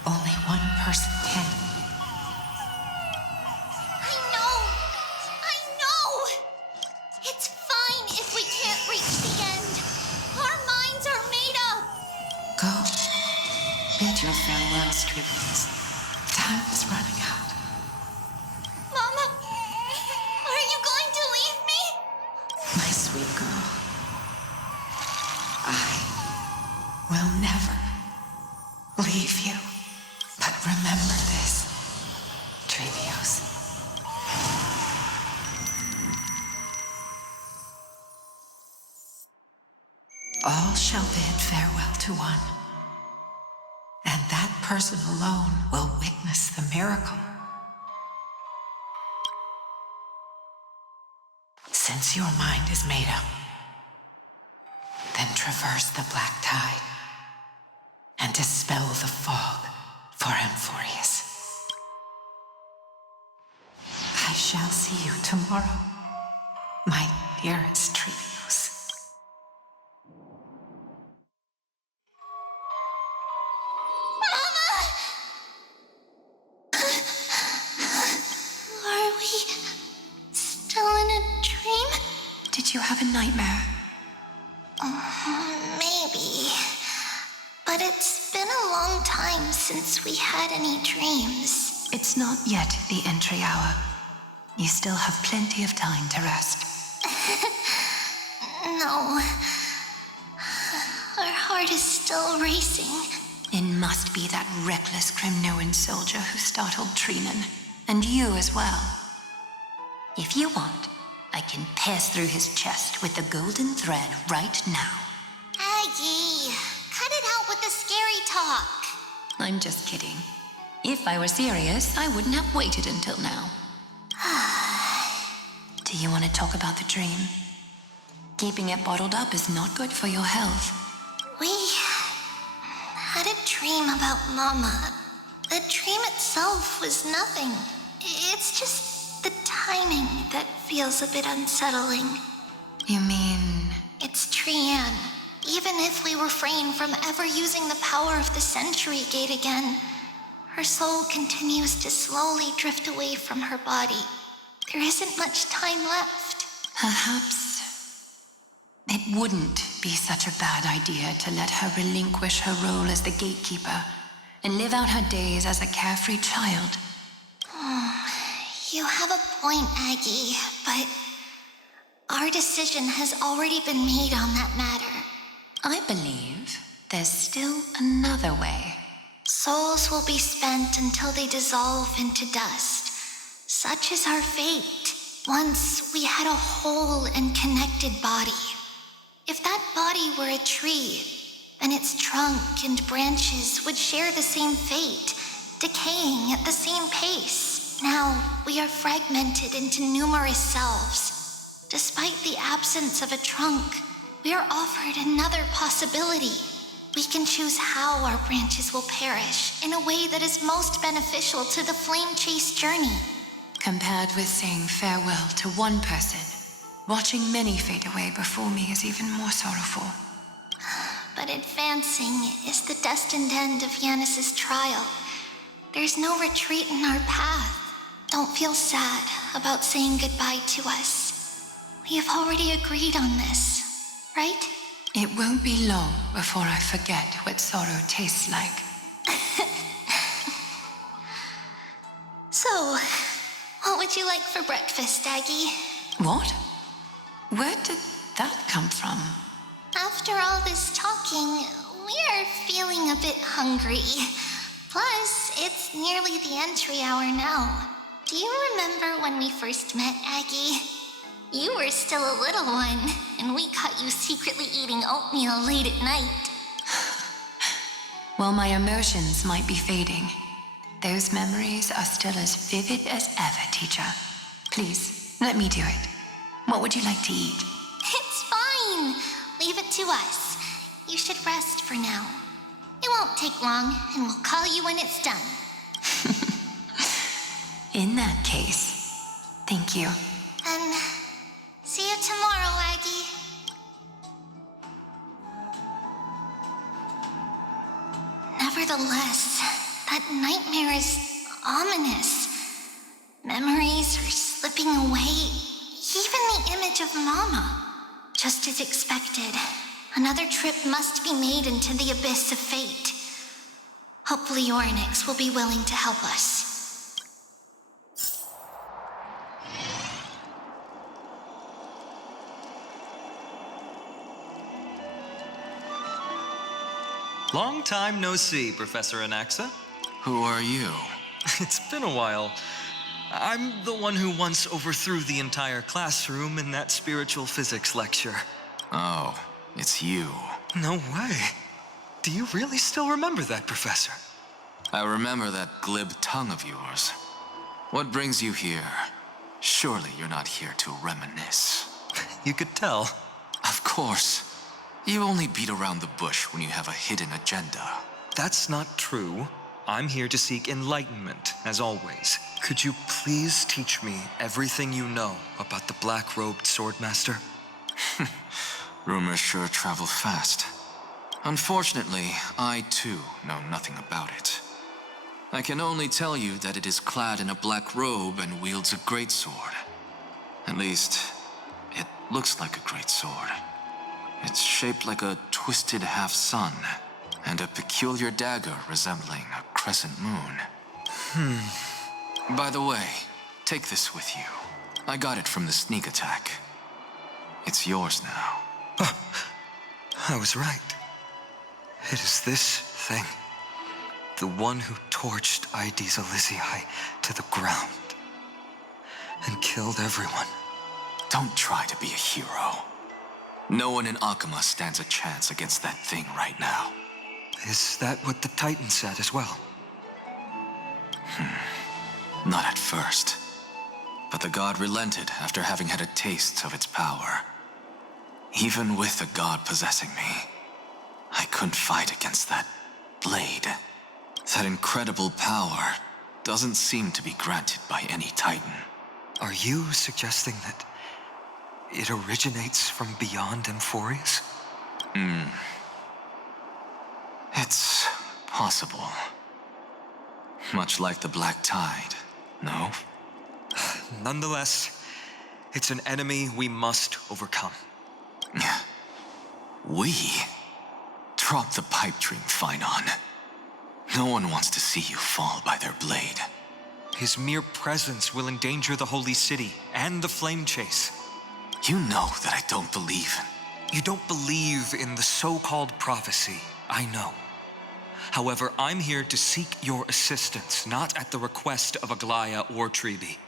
Only one person can. I know! It's fine if we can't reach the end. Our minds are made up. Go. Bid your farewells, Trailblaze. Time is running out. Mama, are you going to leave me? My sweet girl, I will never leave you. But remember this, Trailblaze. All shall bid farewell to one, and that person alone will witness the miracle. Since your mind is made up, then traverse the black tide and dispel the fog for Amphoreus. I shall see you tomorrow, my dearest Trailblaze. Are we still in a dream? Did you have a nightmare? Maybe. But it's been a long time since we had any dreams. It's not yet the entry hour. You still have plenty of time to rest. No. Our heart is still racing. It must be that reckless Kremnoan soldier who startled Trinan. And you as well. If you want, I can pass through his chest with the golden thread right now. Aggie, cut it out with the scary talk. I'm just kidding. If I were serious, I wouldn't have waited until now. Do you want to talk about the dream? Keeping it bottled up is not good for your health. We had a dream about Mama. The dream itself was nothing. It's just the timing that feels a bit unsettling. You mean... It's Trian. Even if we refrain from ever using the power of the Century Gate again, her soul continues to slowly drift away from her body. There isn't much time left. Perhaps it wouldn't be such a bad idea to let her relinquish her role as the gatekeeper and live out her days as a carefree child. You have a point, Aggie, but our decision has already been made on that matter. I believe there's still another way. Souls will be spent until they dissolve into dust. Such is our fate. Once we had a whole and connected body. If that body were a tree, then its trunk and branches would share the same fate, decaying at the same pace. Now, we are fragmented into numerous selves. Despite the absence of a trunk, we are offered another possibility. We can choose how our branches will perish in a way that is most beneficial to the flame chase journey. Compared with saying farewell to one person, watching many fade away before me is even more sorrowful. But advancing is the destined end of Yanis's trial. There's no retreat in our path. Don't feel sad about saying goodbye to us. We have already agreed on this, right? It won't be long before I forget what sorrow tastes like. So, what would you like for breakfast, Aggie? What? Where did that come from? After all this talking, we are feeling a bit hungry. Plus, it's nearly the entry hour now. Do you remember when we first met, Aggie? You were still a little one, and we caught you secretly eating oatmeal late at night. While my emotions might be fading, those memories are still as vivid as ever, teacher. Please, let me do it. What would you like to eat? It's fine. Leave it to us. You should rest for now. It won't take long, and we'll call you when it's done. In that case, thank you. And see you tomorrow, Aggie. Nevertheless, that nightmare is ominous. Memories are slipping away, even the image of Mama. Just as expected, another trip must be made into the abyss of fate. Hopefully Orynyx will be willing to help us. Long time no see, Professor Anaxa. Who are you? It's been a while. I'm the one who once overthrew the entire classroom in that spiritual physics lecture. Oh, it's you. No way. Do you really still remember that, Professor? I remember that glib tongue of yours. What brings you here? Surely you're not here to reminisce. You could tell. Of course. You only beat around the bush when you have a hidden agenda. That's not true. I'm here to seek enlightenment, as always. Could you please teach me everything you know about the black-robed swordmaster? Rumors sure travel fast. Unfortunately, I too know nothing about it. I can only tell you that it is clad in a black robe and wields a greatsword. At least, it looks like a greatsword. It's shaped like a twisted half-sun, and a peculiar dagger resembling a crescent moon. By the way, take this with you. I got it from the sneak attack. It's yours now. I was right. It is this thing. The one who torched Aedes Elysiae to the ground and killed everyone. Don't try to be a hero. No one in Akuma stands a chance against that thing right now. Is that what the Titan said as well? Not at first. But the god relented after having had a taste of its power. Even with the god possessing me, I couldn't fight against that blade. That incredible power doesn't seem to be granted by any Titan. Are you suggesting that it originates from beyond Amphoreus? It's possible. Much like the Black Tide, no? Nonetheless, it's an enemy we must overcome. We? Drop the pipe dream, Phynon. No one wants to see you fall by their blade. His mere presence will endanger the Holy City and the Flame Chase. You know that I don't believe You don't believe in the so-called prophecy, I know. However, I'm here to seek your assistance, not at the request of Aglaya or Tribi.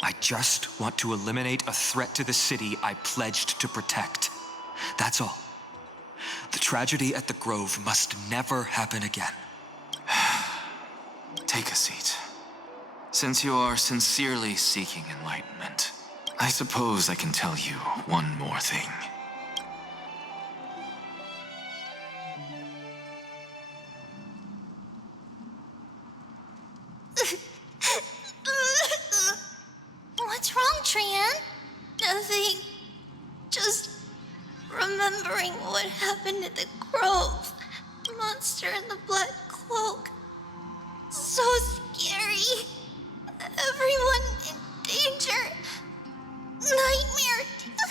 I just want to eliminate a threat to the city I pledged to protect. That's all. The tragedy at the Grove must never happen again. Take a seat. Since you are sincerely seeking enlightenment, I suppose I can tell you one more thing. What's wrong, Trian? Nothing. Just remembering what happened at the Grove. Monster in the black cloak. So scary. Everyone in danger. Nightmare.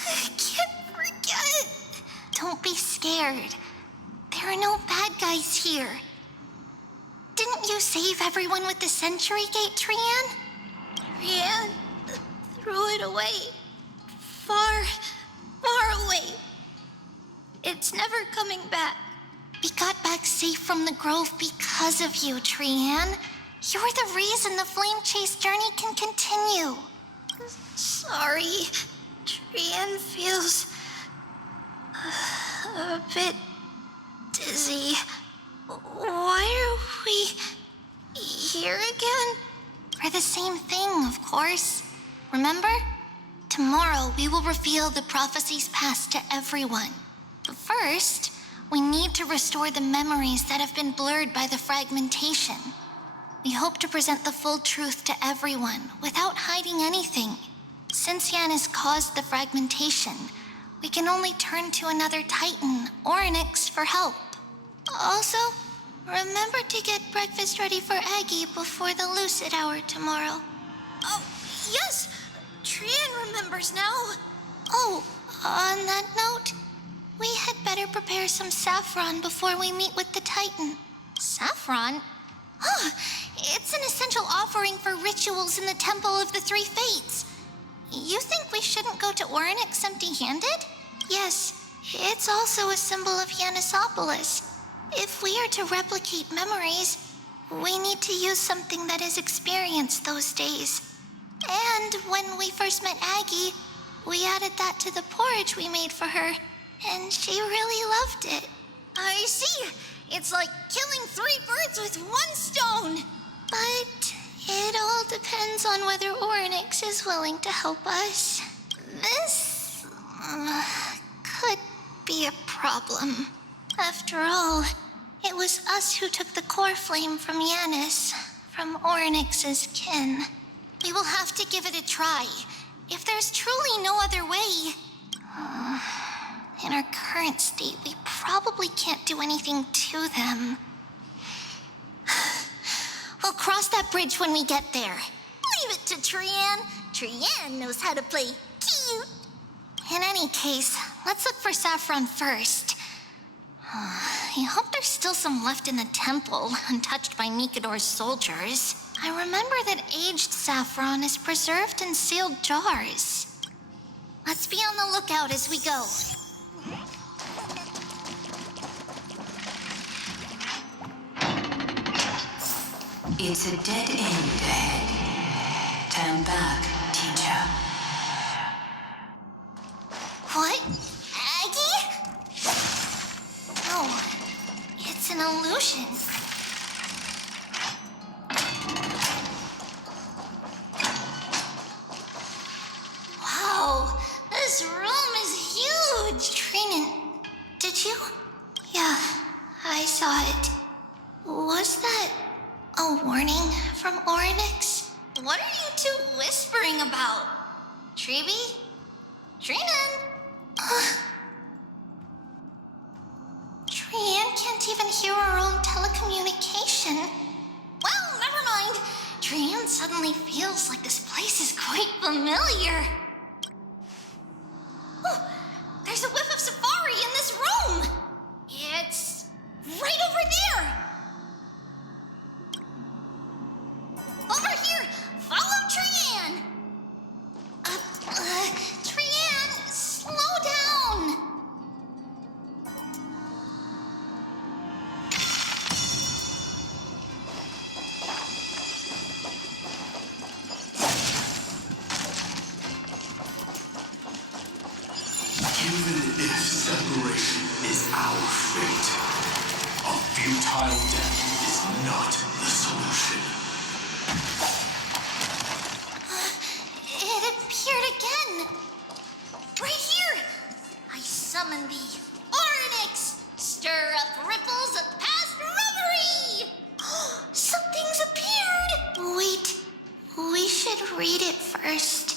I can't forget. Don't be scared. There are no bad guys here. Didn't you save everyone with the Century Gate, Trian? Trian threw it away. Far, far away. It's never coming back. We got back safe from the Grove because of you, Trian. You're the reason the Flame Chase journey can continue. Sorry. Trian feels a bit dizzy. Why are we here again? For the same thing, of course. Remember? Tomorrow we will reveal the prophecies past to everyone. But first, we need to restore the memories that have been blurred by the fragmentation. We hope to present the full truth to everyone without hiding anything. Since Yan has caused the fragmentation, we can only turn to another Titan, Orynyx, for help. Also, remember to get breakfast ready for Aggie before the Lucid Hour tomorrow. Oh, yes! Trian remembers now. Oh, on that note, we had better prepare some saffron before we meet with the Titan. Saffron? Oh, it's an essential offering for rituals in the Temple of the Three Fates. You think we shouldn't go to Orynyx empty-handed? Yes, it's also a symbol of Yanisopolis. If we are to replicate memories, we need to use something that is experienced those days. And when we first met Aggie, we added that to the porridge we made for her, and she really loved it. I see. It's like killing 3 birds with 1 stone. But it all depends on whether Orynyx is willing to help us. This could be a problem. After all, it was us who took the core flame from Yanis, from Orynyx's kin. We will have to give it a try. If there's truly no other way... in our current state, we probably can't do anything to them. We'll cross that bridge when we get there. Leave it to Trian. Trian knows how to play cute. In any case, let's look for saffron first. I hope there's still some left in the temple, untouched by Nikador's soldiers. I remember that aged saffron is preserved in sealed jars. Let's be on the lookout as we go. It's a dead end ahead. Turn back, teacher. What? Aggie? No, it's an illusion. Wow, this room is huge. Trinan, did you? Yeah, I saw it. Was that a warning from Orynyx? What are you two whispering about? Treeby? Trinan? Trian can't even hear her own telecommunication. Well, never mind. Trian suddenly feels like this place is quite familiar. Oh, there's a whiff of safari in this room. It's right over there. Over here! Follow Trian! Trian, slow down! Even if separation is our fate, a futile death is not the solution. It appeared again. Right here. I summon thee. Orynyx, stir up ripples of past reverie. Something's appeared. Wait, we should read it first.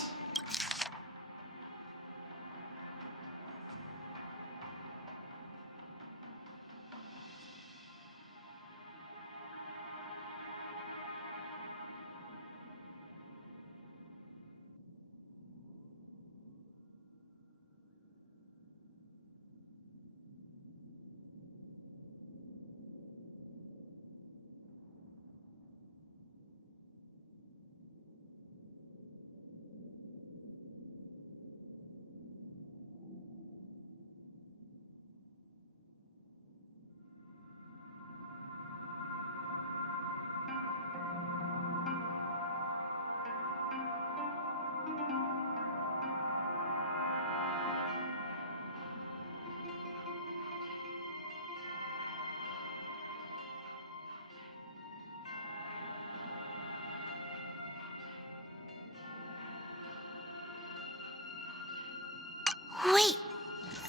Wait,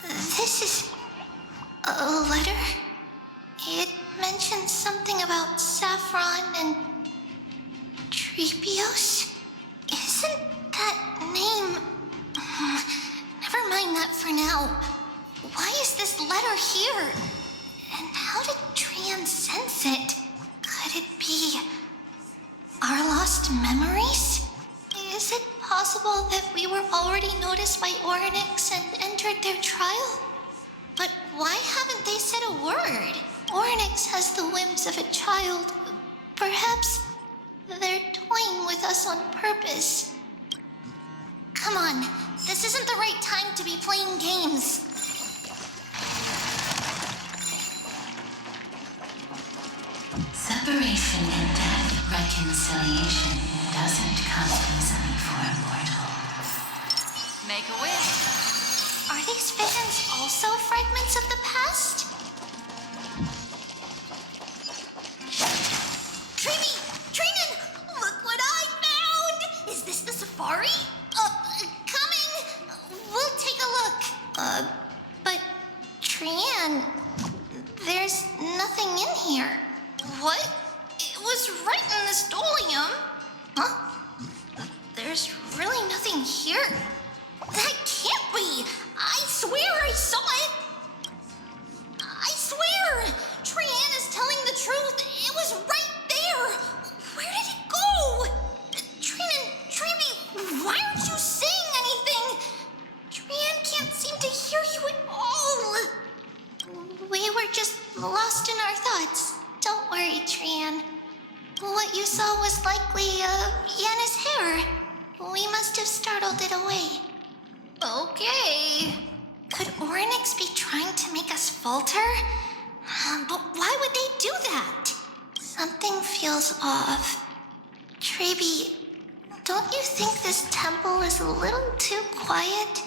this is a letter? It mentions something about Saffron and Trebios? Isn't that name... Never mind that for now. Why is this letter here? And how did Trian sense it? Could it be our lost memories? Is it possible that we were already noticed by Orynyx and entered their trial? But why haven't they said a word? Orynyx has the whims of a child. Perhaps they're toying with us on purpose. Come on, this isn't the right time to be playing games. Separation and death, reconciliation doesn't come easily for a mortal. Make a wish. Are these visions also fragments of the past? Treeby! Trinan! Look what I found! Is this the safari? Coming! We'll take a look. But Trian, there's nothing in here. What? It was right in the stolium. Huh? There's really nothing here. That can't be! I swear I saw it! I swear! Trian is telling the truth. It was right there! Where did it go? Trinan, Treeby, why aren't you saying anything? Trian can't seem to hear you at all. We were just lost in our thoughts. Don't worry, Trian. What you saw was likely, Yenna's hair. We must have startled it away. Okay. Could Orynyx be trying to make us falter? But why would they do that? Something feels off. Treeby, don't you think this temple is a little too quiet?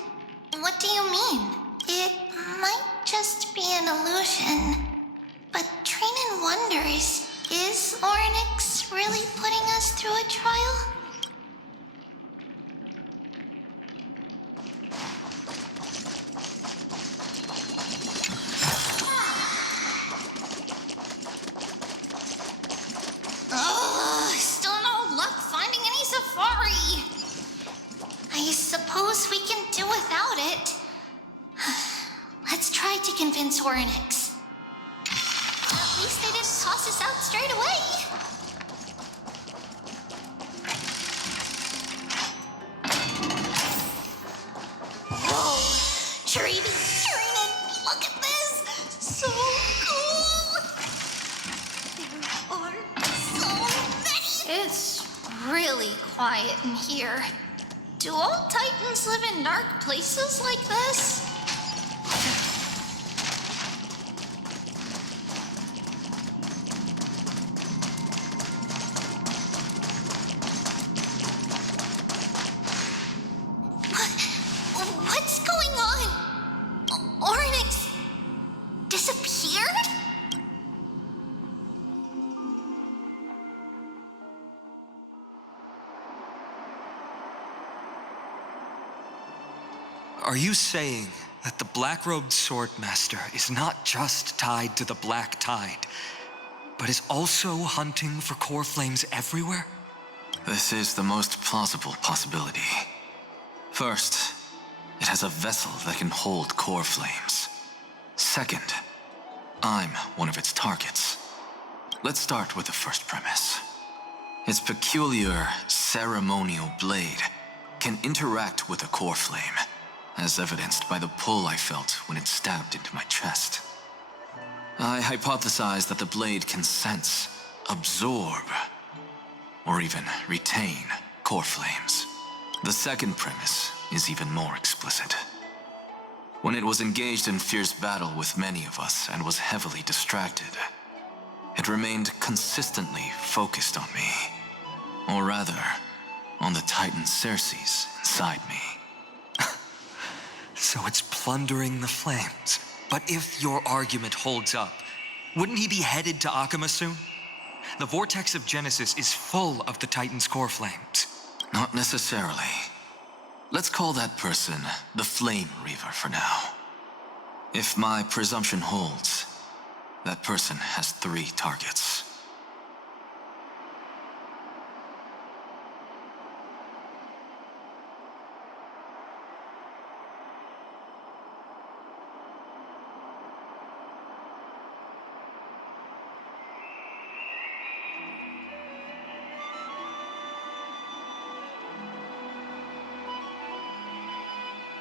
What do you mean? It might just be an illusion. But Trinan wonders, is Orynyx really putting us through a trial? Still no luck finding any safari. I suppose we can do without it. Let's try to convince Orynyx. At least they didn't toss us out straight away. Whoa! Treeby, Trinan, look at this! So cool! There are so many! It's really quiet in here. Do all Titans live in dark places like this? What's going on? Orynyx disappeared? Are you saying that the black-robed swordmaster is not just tied to the Black Tide, but is also hunting for core flames everywhere? This is the most plausible possibility. First, it has a vessel that can hold core flames. Second, I'm one of its targets. Let's start with the first premise. Its peculiar ceremonial blade can interact with a core flame, as evidenced by the pull I felt when it stabbed into my chest. I hypothesize that the blade can sense, absorb, or even retain core flames. The second premise is even more explicit. When it was engaged in fierce battle with many of us and was heavily distracted, it remained consistently focused on me. Or rather, on the Titan Circes inside me. So it's plundering the flames. But if your argument holds up, wouldn't he be headed to Akuma soon? The vortex of Genesis is full of the Titan's core flames. Not necessarily. Let's call that person the Flame Reaver for now. If my presumption holds, that person has 3 targets.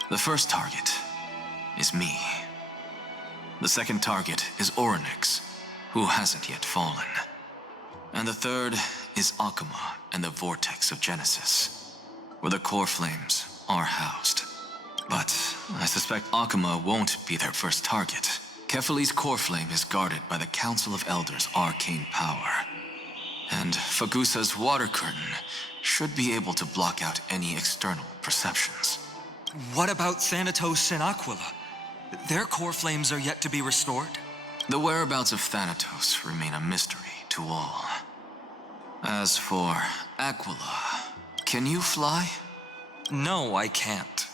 The first target is me. The second target is Orynyx, who hasn't yet fallen. And the third is Akuma and the Vortex of Genesis, where the core flames are housed. But I suspect Akuma won't be their first target. Kefali's core flame is guarded by the Council of Elders' arcane power. And Fagusa's water curtain should be able to block out any external perceptions. What about Thanatos and Aquila? Their core flames are yet to be restored? The whereabouts of Thanatos remain a mystery to all. As for Aquila, can you fly? No, I can't.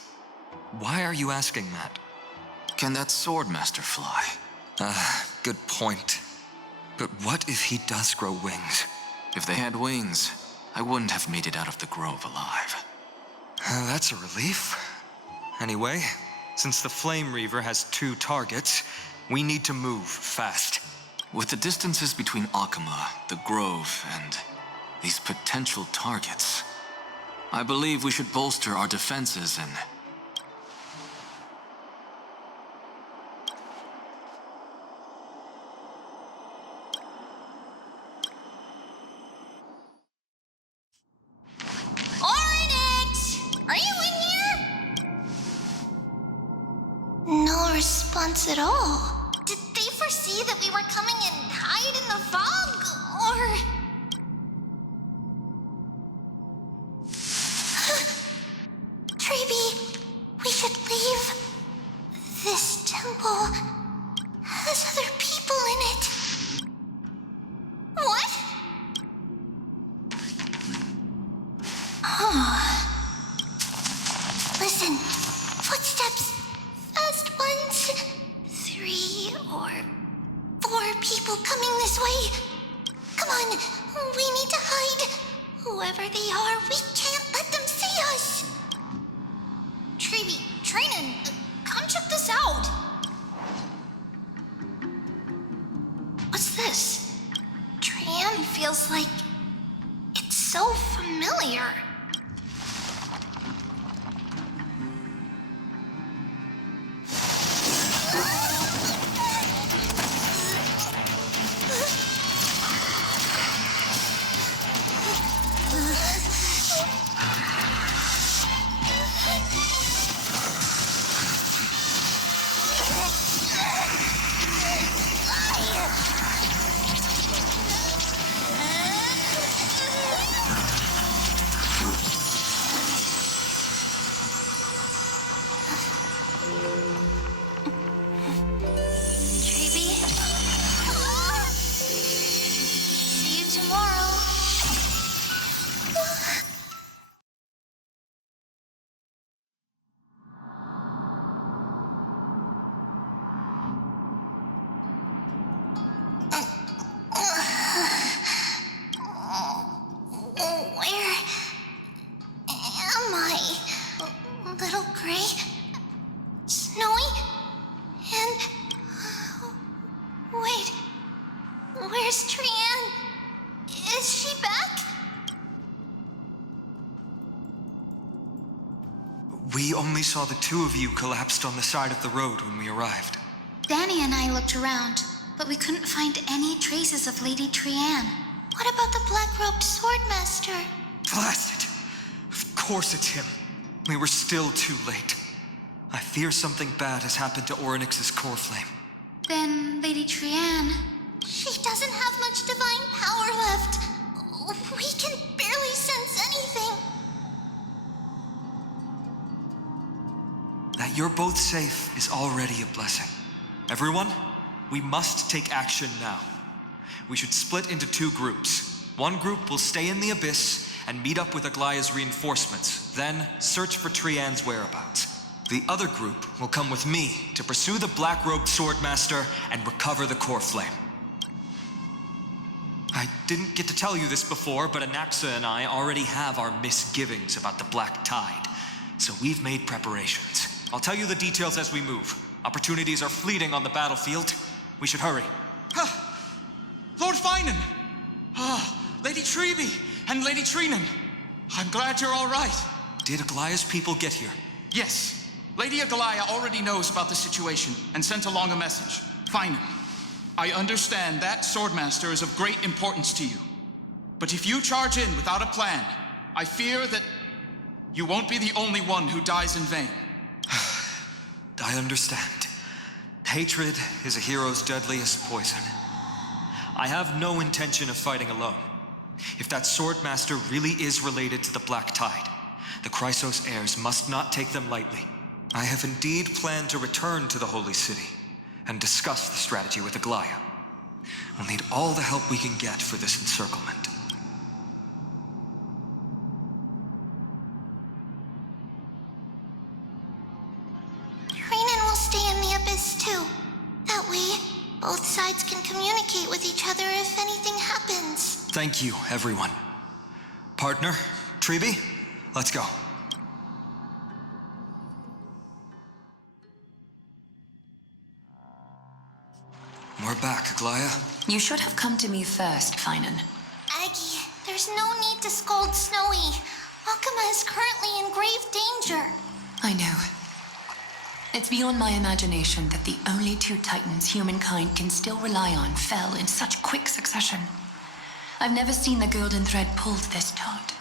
Why are you asking that? Can that Swordmaster fly? Good point. But what if he does grow wings? If they had wings, I wouldn't have made it out of the grove alive. That's a relief. Anyway, since the Flame Reaver has 2 targets, we need to move fast. With the distances between Akuma, the grove, and these potential targets, I believe we should bolster our defenses and... Orynyx! Are you in here? response at all. Did they foresee that we were coming and hide in the fog? Or... Treeby, we should leave. This temple has other people in it. What? Listen, footsteps. Fast ones. 3 or 4 people coming this way. Come on, we need to hide. Whoever they are, we can't let them see us. Treeby, Trainin, come check this out. What's this? Trian feels like it's so familiar. We only saw the 2 of you collapsed on the side of the road when we arrived. Danny and I looked around, but we couldn't find any traces of Lady Trian. What about the black-robed swordmaster? Blast it! Of course it's him. We were still too late. I fear something bad has happened to Orynyx's core flame. Then Lady Trian... She doesn't have much divine power left. We can barely sense anything. That you're both safe is already a blessing. Everyone, we must take action now. We should split into 2 groups. One group will stay in the abyss and meet up with Aglaya's reinforcements, then search for Trian's whereabouts. The other group will come with me to pursue the black-robed swordmaster and recover the core flame. I didn't get to tell you this before, but Anaxa and I already have our misgivings about the Black Tide, so we've made preparations. I'll tell you the details as we move. Opportunities are fleeting on the battlefield. We should hurry. Lord Finan! Lady Treeby and Lady Trinan. I'm glad you're all right. Did Aglaya's people get here? Yes. Lady Aglaya already knows about the situation and sent along a message. Finan, I understand that Swordmaster is of great importance to you. But if you charge in without a plan, I fear that you won't be the only one who dies in vain. I understand. Hatred is a hero's deadliest poison. I have no intention of fighting alone. If that Swordmaster really is related to the Black Tide, the Chrysos heirs must not take them lightly. I have indeed planned to return to the Holy City and discuss the strategy with Aglaya. We'll need all the help we can get for this encirclement. Trinan will stay in the abyss too. That way, both sides can communicate with each other if anything happens. Thank you, everyone. Partner, Treeby, let's go. We're back, Aglaya. You should have come to me first, Finan. Aggie, there's no need to scold Snowy. Akama is currently in grave danger. I know. It's beyond my imagination that the only 2 titans humankind can still rely on fell in such quick succession. I've never seen the golden thread pulled this taut,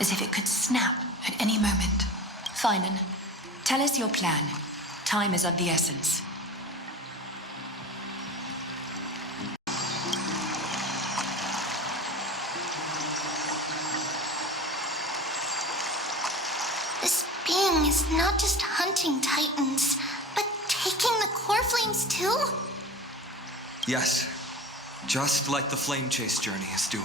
as if it could snap at any moment. Finan, tell us your plan. Time is of the essence. means not just hunting titans, but taking the core flames too? Yes, just like the Flame Chase journey is doing.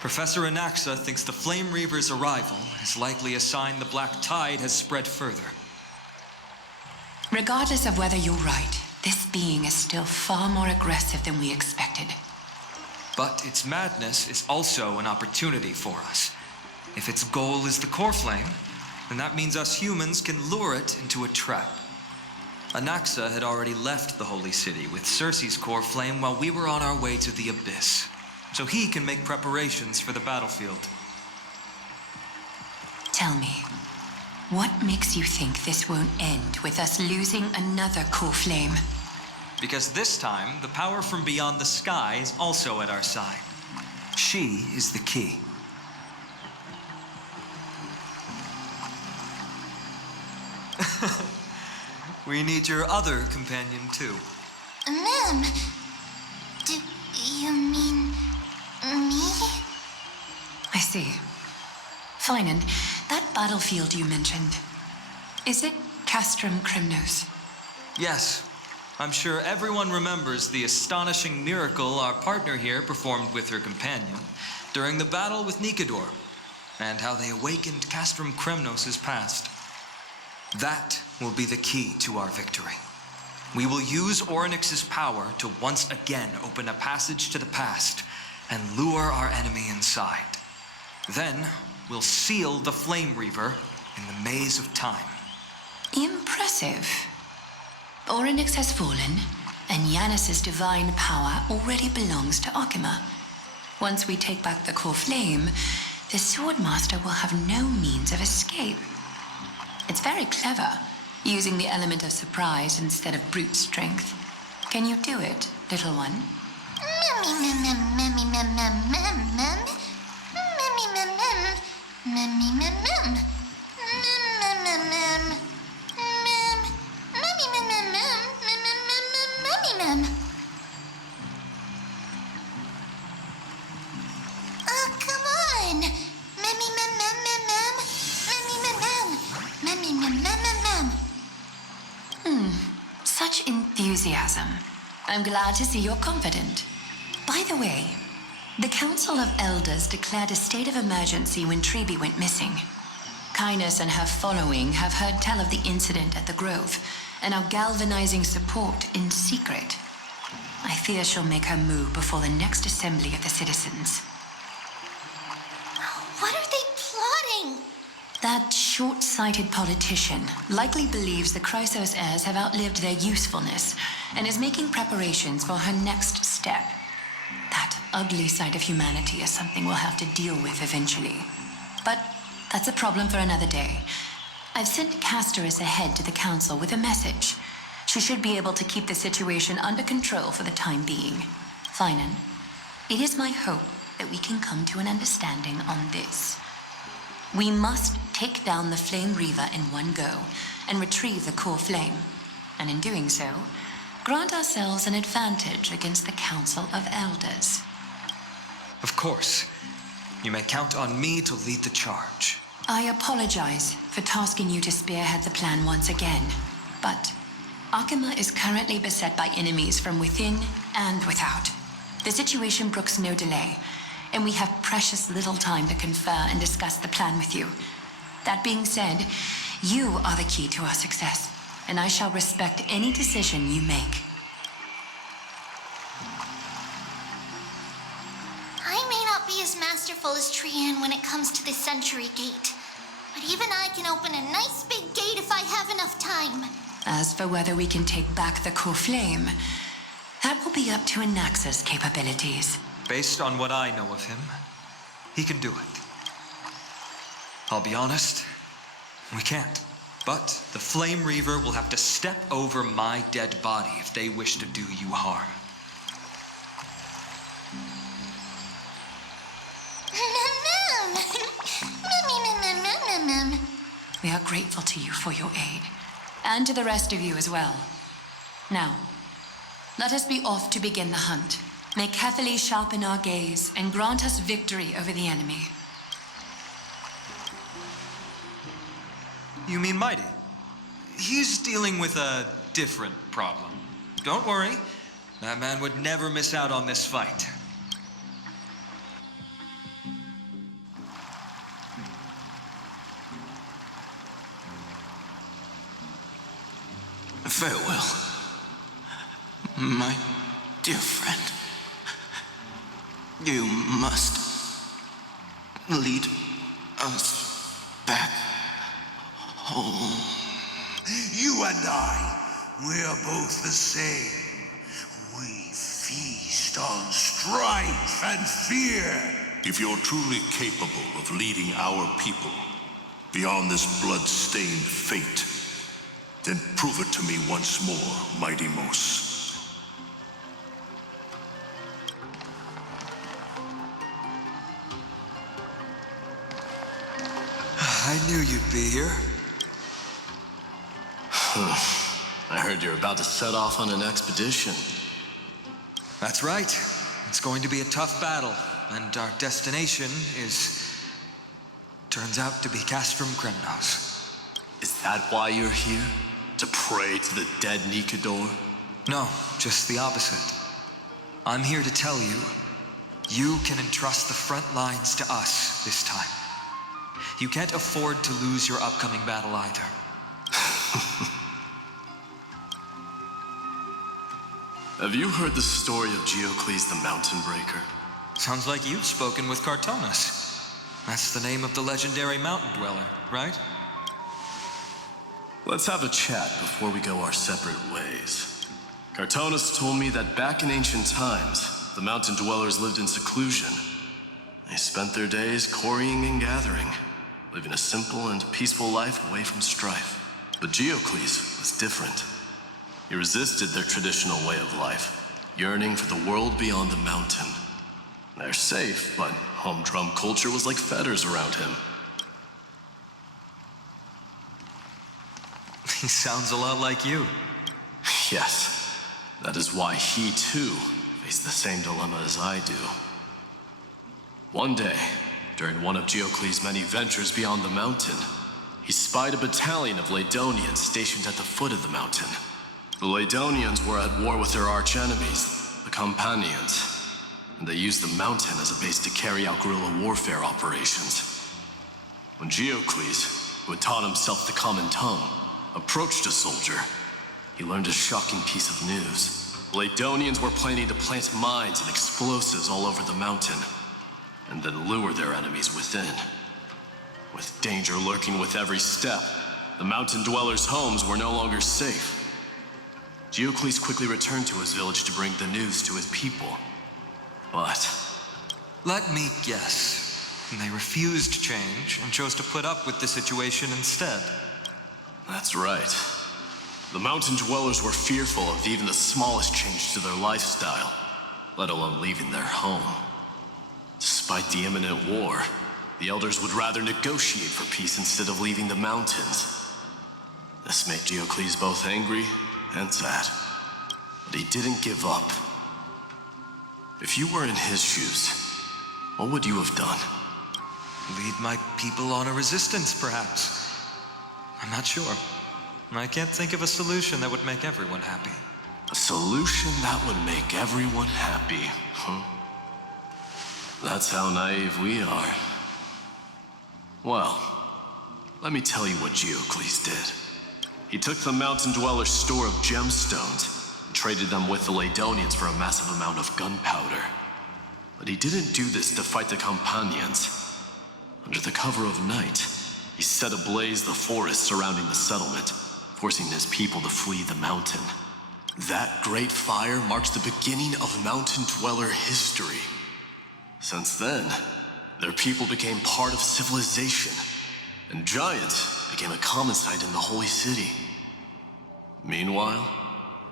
Professor Anaxa thinks the Flame Reaver's arrival is likely a sign the Black Tide has spread further. Regardless of whether you're right, this being is still far more aggressive than we expected. But its madness is also an opportunity for us. If its goal is the core flame, then that means us humans can lure it into a trap. Anaxa had already left the Holy City with Circe's core flame while we were on our way to the Abyss, so he can make preparations for the battlefield. Tell me, what makes you think this won't end with us losing another core flame? Because this time, the power from beyond the sky is also at our side. She is the key. We need your other companion, too. Ma'am, do you mean me? I see. Fine, and that battlefield you mentioned, is it Castrum Crymnos? Yes. I'm sure everyone remembers the astonishing miracle our partner here performed with her companion during the battle with Nikador, and how they awakened Castrum Crymnos' past. That will be the key to our victory. We will use Orynyx's power to once again open a passage to the past and lure our enemy inside. Then, we'll seal the Flame Reaver in the maze of time. Impressive. Orynyx has fallen, and Yanis's divine power already belongs to Akima. Once we take back the core flame, the Swordmaster will have no means of escape. It's very clever, using the element of surprise instead of brute strength. Can you do it, little one? Oh, come on! Such enthusiasm. I'm glad to see you're confident. By the way, the Council of Elders declared a state of emergency when Treeby went missing. Kainos and her following have heard tell of the incident at the Grove and are galvanizing support in secret. I fear she'll make her move before the next assembly of the citizens. What are they plotting? That short-sighted politician likely believes the Chrysos heirs have outlived their usefulness and is making preparations for her next step. That ugly side of humanity is something we'll have to deal with eventually. But that's a problem for another day. I've sent Castorus ahead to the council with a message. She should be able to keep the situation under control for the time being. Finan, it is my hope that we can come to an understanding on this. We must take down the Flame Reaver in one go and retrieve the core flame. And in doing so, grant ourselves an advantage against the Council of Elders. Of course. You may count on me to lead the charge. I apologize for tasking you to spearhead the plan once again, but Akima is currently beset by enemies from within and without. The situation brooks no delay, and we have precious little time to confer and discuss the plan with you. That being said, you are the key to our success, and I shall respect any decision you make. I may not be as masterful as Trian when it comes to the Century Gate, but even I can open a nice big gate if I have enough time. As for whether we can take back the core flame, that will be up to Anaxa's capabilities. Based on what I know of him, he can do it. I'll be honest, we can't. But the Flame Reaver will have to step over my dead body if they wish to do you harm. We are grateful to you for your aid, and to the rest of you as well. Now, let us be off to begin the hunt. May Cathaly sharpen our gaze and grant us victory over the enemy. You mean Mighty? He's dealing with a different problem. Don't worry, that man would never miss out on this fight. Farewell, my dear friend. You must lead us back home. You and I, we are both the same. We feast on strife and fear. If you're truly capable of leading our people beyond this blood-stained fate, then prove it to me once more, Mighty Mos. I knew you'd be here. I heard you're about to set off on an expedition. That's right. It's going to be a tough battle, and our destination turns out to be Castrum Kremnos. Is that why you're here? To pray to the dead Nikador? No, just the opposite. I'm here to tell you, you can entrust the front lines to us this time. You can't afford to lose your upcoming battle either. Have you heard the story of Geocles the Mountain Breaker? Sounds like you've spoken with Cartonus. That's the name of the legendary mountain dweller, right? Let's have a chat before we go our separate ways. Cartonus told me that back in ancient times, the mountain dwellers lived in seclusion. They spent their days quarrying and gathering, living a simple and peaceful life away from strife. But Geocles was different. He resisted their traditional way of life, yearning for the world beyond the mountain. They're safe, but humdrum culture was like fetters around him. He sounds a lot like you. Yes, that is why he too faced the same dilemma as I do. One day, during one of Geocles' many ventures beyond the mountain, he spied a battalion of Ladonians stationed at the foot of the mountain. The Ladonians were at war with their arch-enemies, the Companions, and they used the mountain as a base to carry out guerrilla warfare operations. When Geocles, who had taught himself the common tongue, approached a soldier, he learned a shocking piece of news. The Ladonians were planning to plant mines and explosives all over the mountain, and then lure their enemies within. With danger lurking with every step, the mountain dwellers' homes were no longer safe. Geocles quickly returned to his village to bring the news to his people. But let me guess. They refused change and chose to put up with the situation instead. That's right. The mountain dwellers were fearful of even the smallest change to their lifestyle, let alone leaving their home. Despite the imminent war, the elders would rather negotiate for peace instead of leaving the mountains. This made Geocles both angry and sad, but he didn't give up. If you were in his shoes, what would you have done? Lead my people on a resistance, perhaps. I'm not sure. I can't think of a solution that would make everyone happy. A solution that would make everyone happy, huh? That's how naive we are. Well, let me tell you what Geocles did. He took the mountain dwellers' store of gemstones and traded them with the Ladonians for a massive amount of gunpowder. But he didn't do this to fight the Companions. Under the cover of night, he set ablaze the forest surrounding the settlement, forcing his people to flee the mountain. That great fire marks the beginning of mountain dweller history. Since then, their people became part of civilization, and giants became a common sight in the holy city. Meanwhile,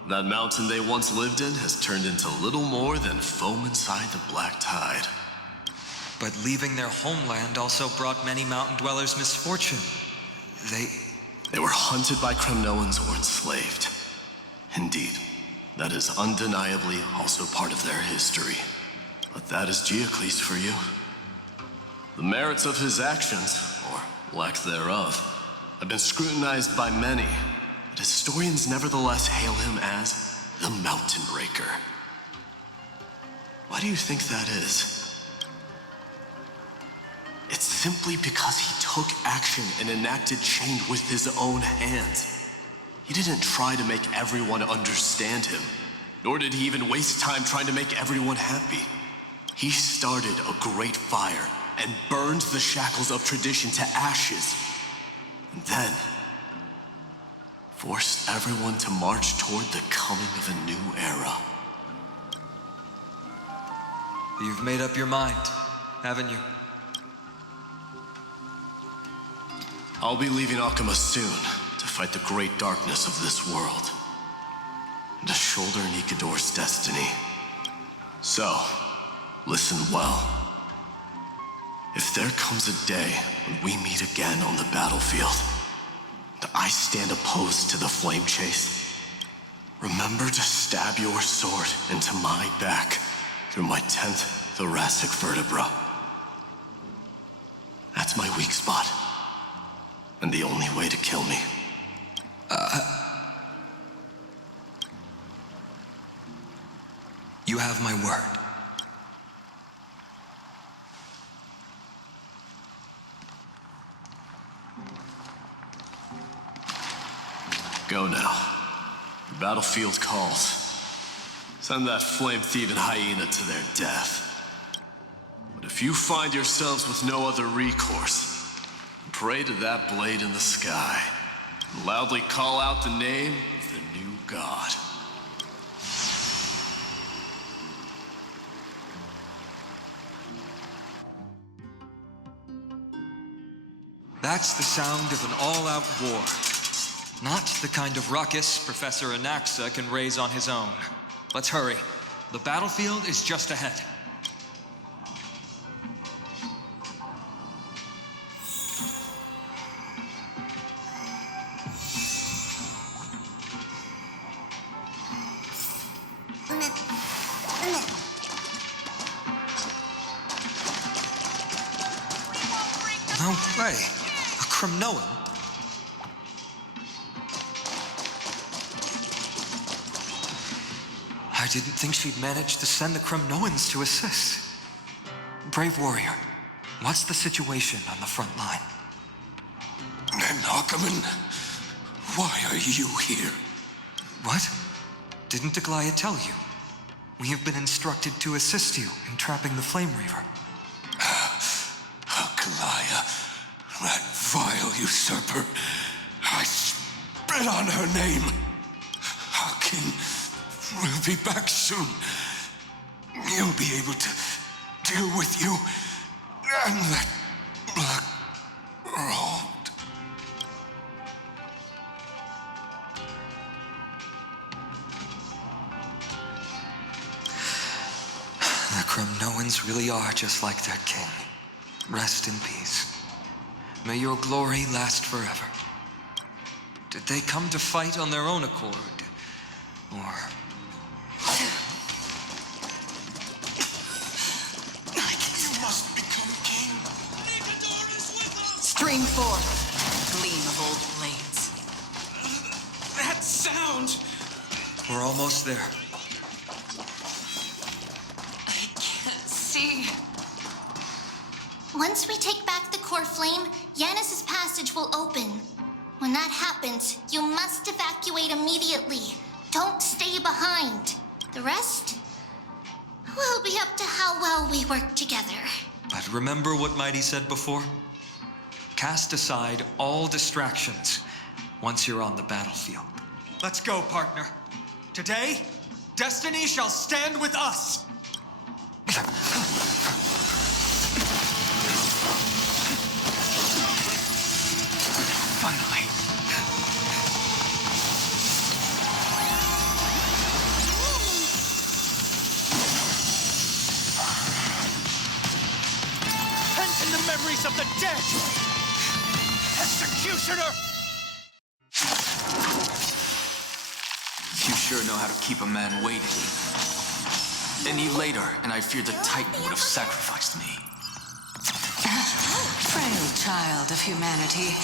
that mountain they once lived in has turned into little more than foam inside the black tide. But leaving their homeland also brought many mountain dwellers misfortune. They were hunted by Kremnoans or enslaved. Indeed, that is undeniably also part of their history. But that is Geocles for you. The merits of his actions, or lack thereof, have been scrutinized by many, but historians nevertheless hail him as the Mountain Breaker. Why do you think that is? It's simply because he took action and enacted change with his own hands. He didn't try to make everyone understand him, nor did he even waste time trying to make everyone happy. He started a great fire and burned the shackles of tradition to ashes, and then forced everyone to march toward the coming of a new era. You've made up your mind, haven't you? I'll be leaving Akuma soon to fight the great darkness of this world and to shoulder Nikador's destiny. So, listen well. If there comes a day when we meet again on the battlefield, and I stand opposed to the flame chase, remember to stab your sword into my back through my 10th thoracic vertebra. That's my weak spot, and the only way to kill me. You have my word. Go now. The battlefield calls. Send that flame-thieving hyena to their death. But if you find yourselves with no other recourse, pray to that blade in the sky and loudly call out the name of the new god. That's the sound of an all-out war. Not the kind of ruckus Professor Anaxa can raise on his own. Let's hurry. The battlefield is just ahead. No way. A Kremnoan? I didn't think she'd manage to send the Kremnoans to assist. Brave warrior, what's the situation on the front line? Nakaman, why are you here? What? Didn't Aglaya tell you? We have been instructed to assist you in trapping the Flame Reaver. Aglaya, that vile usurper. I spit on her name. Hakim will be back soon. You'll be able to deal with you and that black road. The Kremnoans really are just like their king. Rest in peace. May your glory last forever. Did they come to fight on their own accord? Or... You must become king. Stream forth, gleam of old blades. That sound! We're almost there. I can't see. Once we take back the core flame, Yanis's passage will open. When that happens, you must evacuate immediately. Don't stay behind. The rest will be up to how well we work together. But remember what Mighty said before? Cast aside all distractions once you're on the battlefield. Let's go, partner. Today, destiny shall stand with us. Finally. In the memories of the dead! Executioner! You sure know how to keep a man waiting. Any later, and I fear the Titan would have sacrificed me. Frail child of humanity,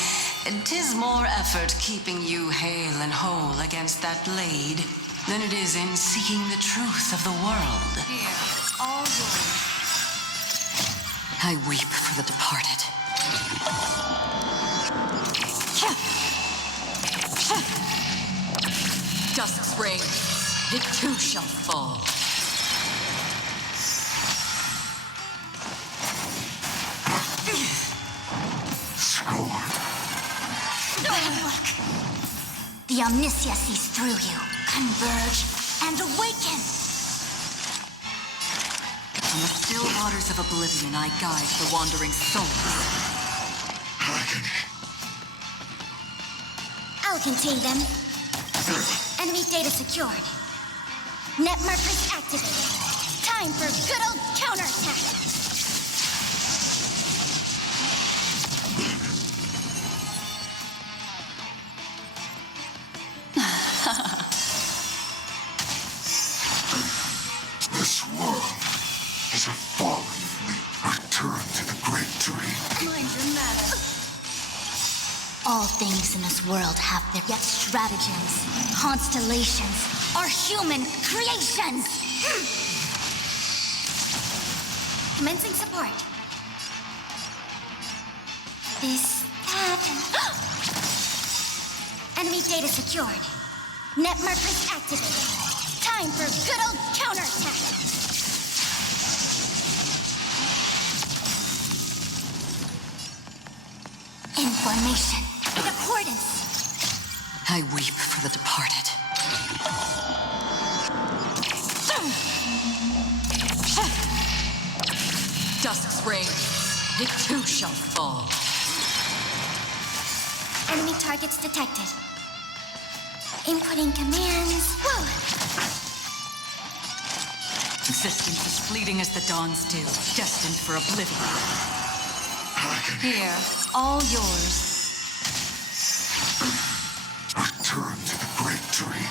And 'tis more effort keeping you hale and whole against that blade than it is in seeking the truth of the world. Here, all yours. I weep for the departed. Dusk's reign, it too shall fall. Bad luck. The Omniscia sees through you. Converge and awaken. On the still waters of oblivion, I guide the wandering souls. I'll contain them. Enemy data secured. Net markers activated. Time for good old counterattack. This world is a fallen leap. Return to the great tree. Mind your manners. All things in this world have their yet stratagems, constellations, or human creations. Commencing support. This happened. Enemy data secured. Net markers activated. Time for good old counterattack. Information in accordance. I weep for the departed. Dusk's reign, it too shall fall. Enemy targets detected. Inputting commands. Whoa! Existence is fleeting as the dawn's dew, destined for oblivion. Here, all yours. Return to the great tree.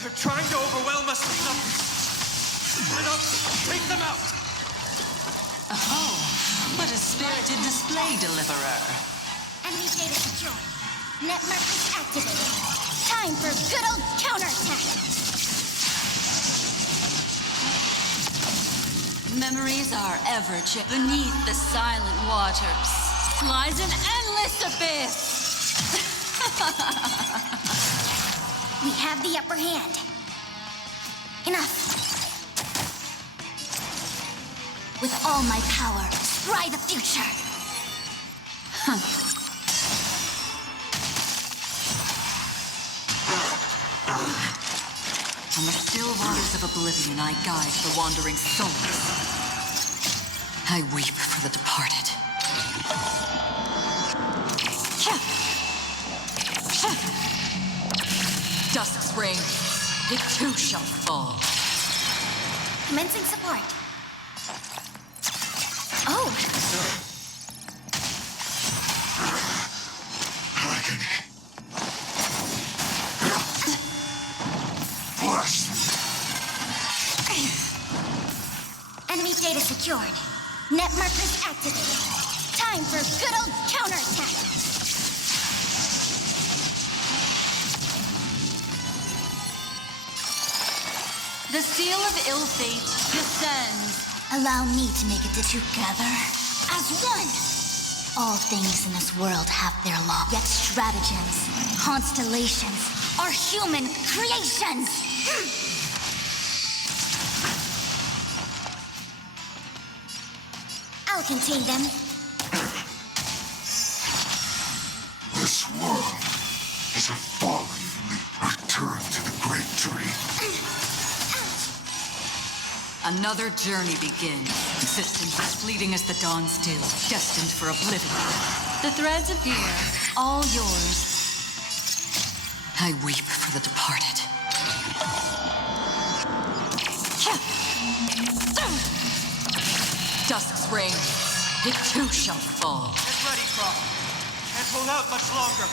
They're trying to overwhelm us with numbers. Split up, take them out. Oh, what a spirited display, deliverer. Enemy data secure. Net markers activated. Time for good old counterattack. Memories are ever beneath the silent waters lies an endless abyss. We have the upper hand. Enough. With all my power, scry the future. On the still waters of oblivion, I guide the wandering souls. I weep for the departed. Dusk's reign, it too shall fall. Commencing support. Oh! Enemy data secured. Net markers activated. Time for good old counterattack. The seal of ill fate descends. Allow me to make it together as one. All things in this world have their law, yet stratagems, constellations, or human creations. I'll contain them. This world is a fallen leap. Return to the great tree. Another journey begins. Existence is fleeting as the dawn's dew, destined for oblivion. The threads appear, all yours. I weep for the departed. Dusk's reign, it too shall fall. Get ready, Croc. Can't hold out much longer.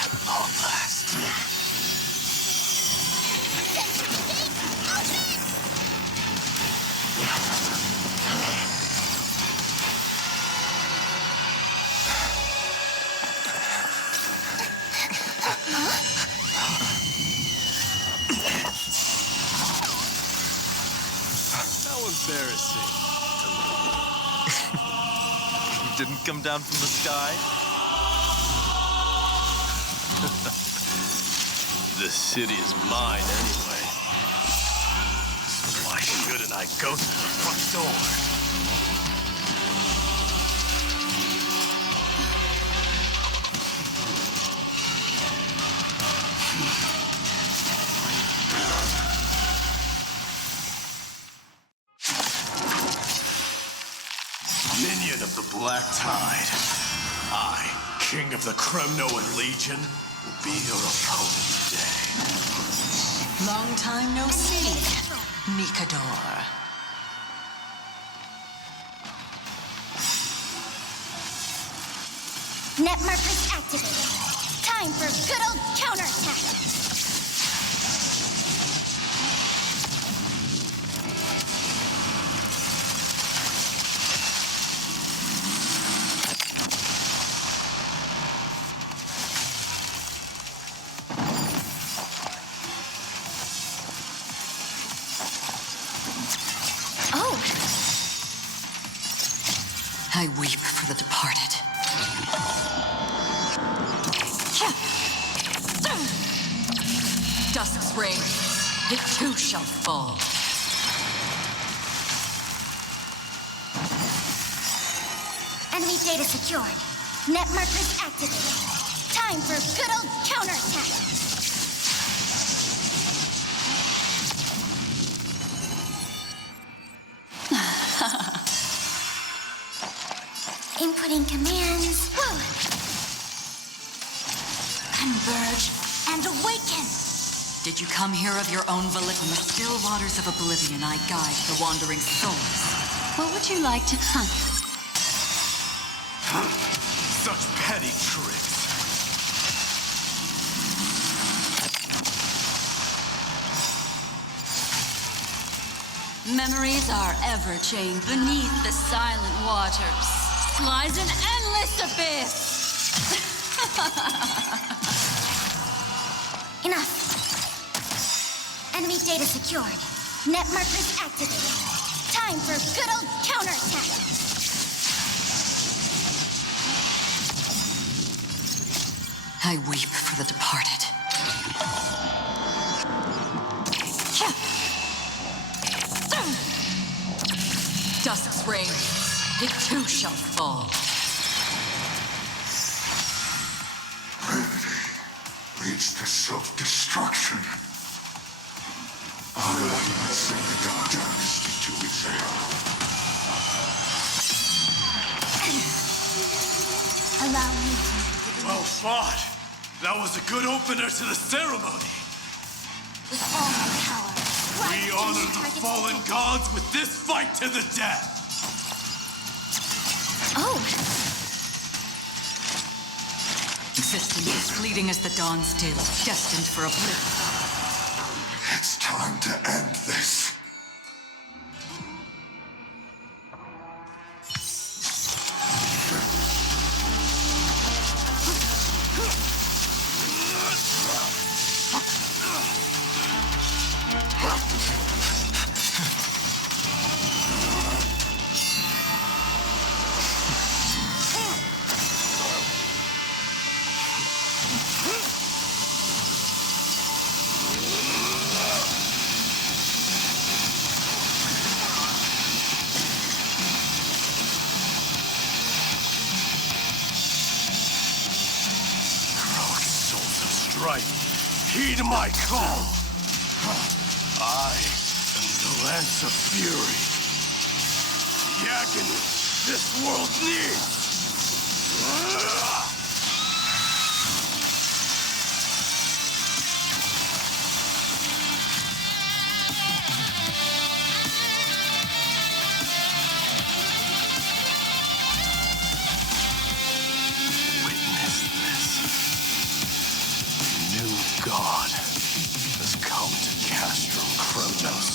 At long last. embarrassing. You didn't come down from the sky? The city is mine anyway. So why shouldn't I go through the front door? Minion of the Black Tide, I, King of the Kremnoan Legion, will be your opponent today. Long time no see, Nikador. Net markers activated. Time for good old counterattack. I weep for the departed. Dusk's reign, it too shall fall. Enemy data secured. Net markers activated. Time for good old counterattack. Inputting commands. Whoa. Converge and awaken! Did you come here of your own volition? In the still waters of oblivion, I guide the wandering souls. What would you like to hunt? Such petty tricks. Memories are ever chained beneath the silent waters. Lies an endless abyss! Enough. Enemy data secured. Net markers activated. Time for good old counterattack. I weep for the departed. Dusk's reign, it too shall fall. Remedy leads to self-destruction. I will send the darkness into exile. Allow me. Well fought. That was a good opener to the ceremony. With all my power. We honor the fallen gods with this fight to the death. Oh. Existence is fleeting as the dawn's dew, destined for oblivion. It's time to end this. Heed my call. I am the Lance of Fury. The agony this world needs. Witness this. New God has come to Castrum Kronos.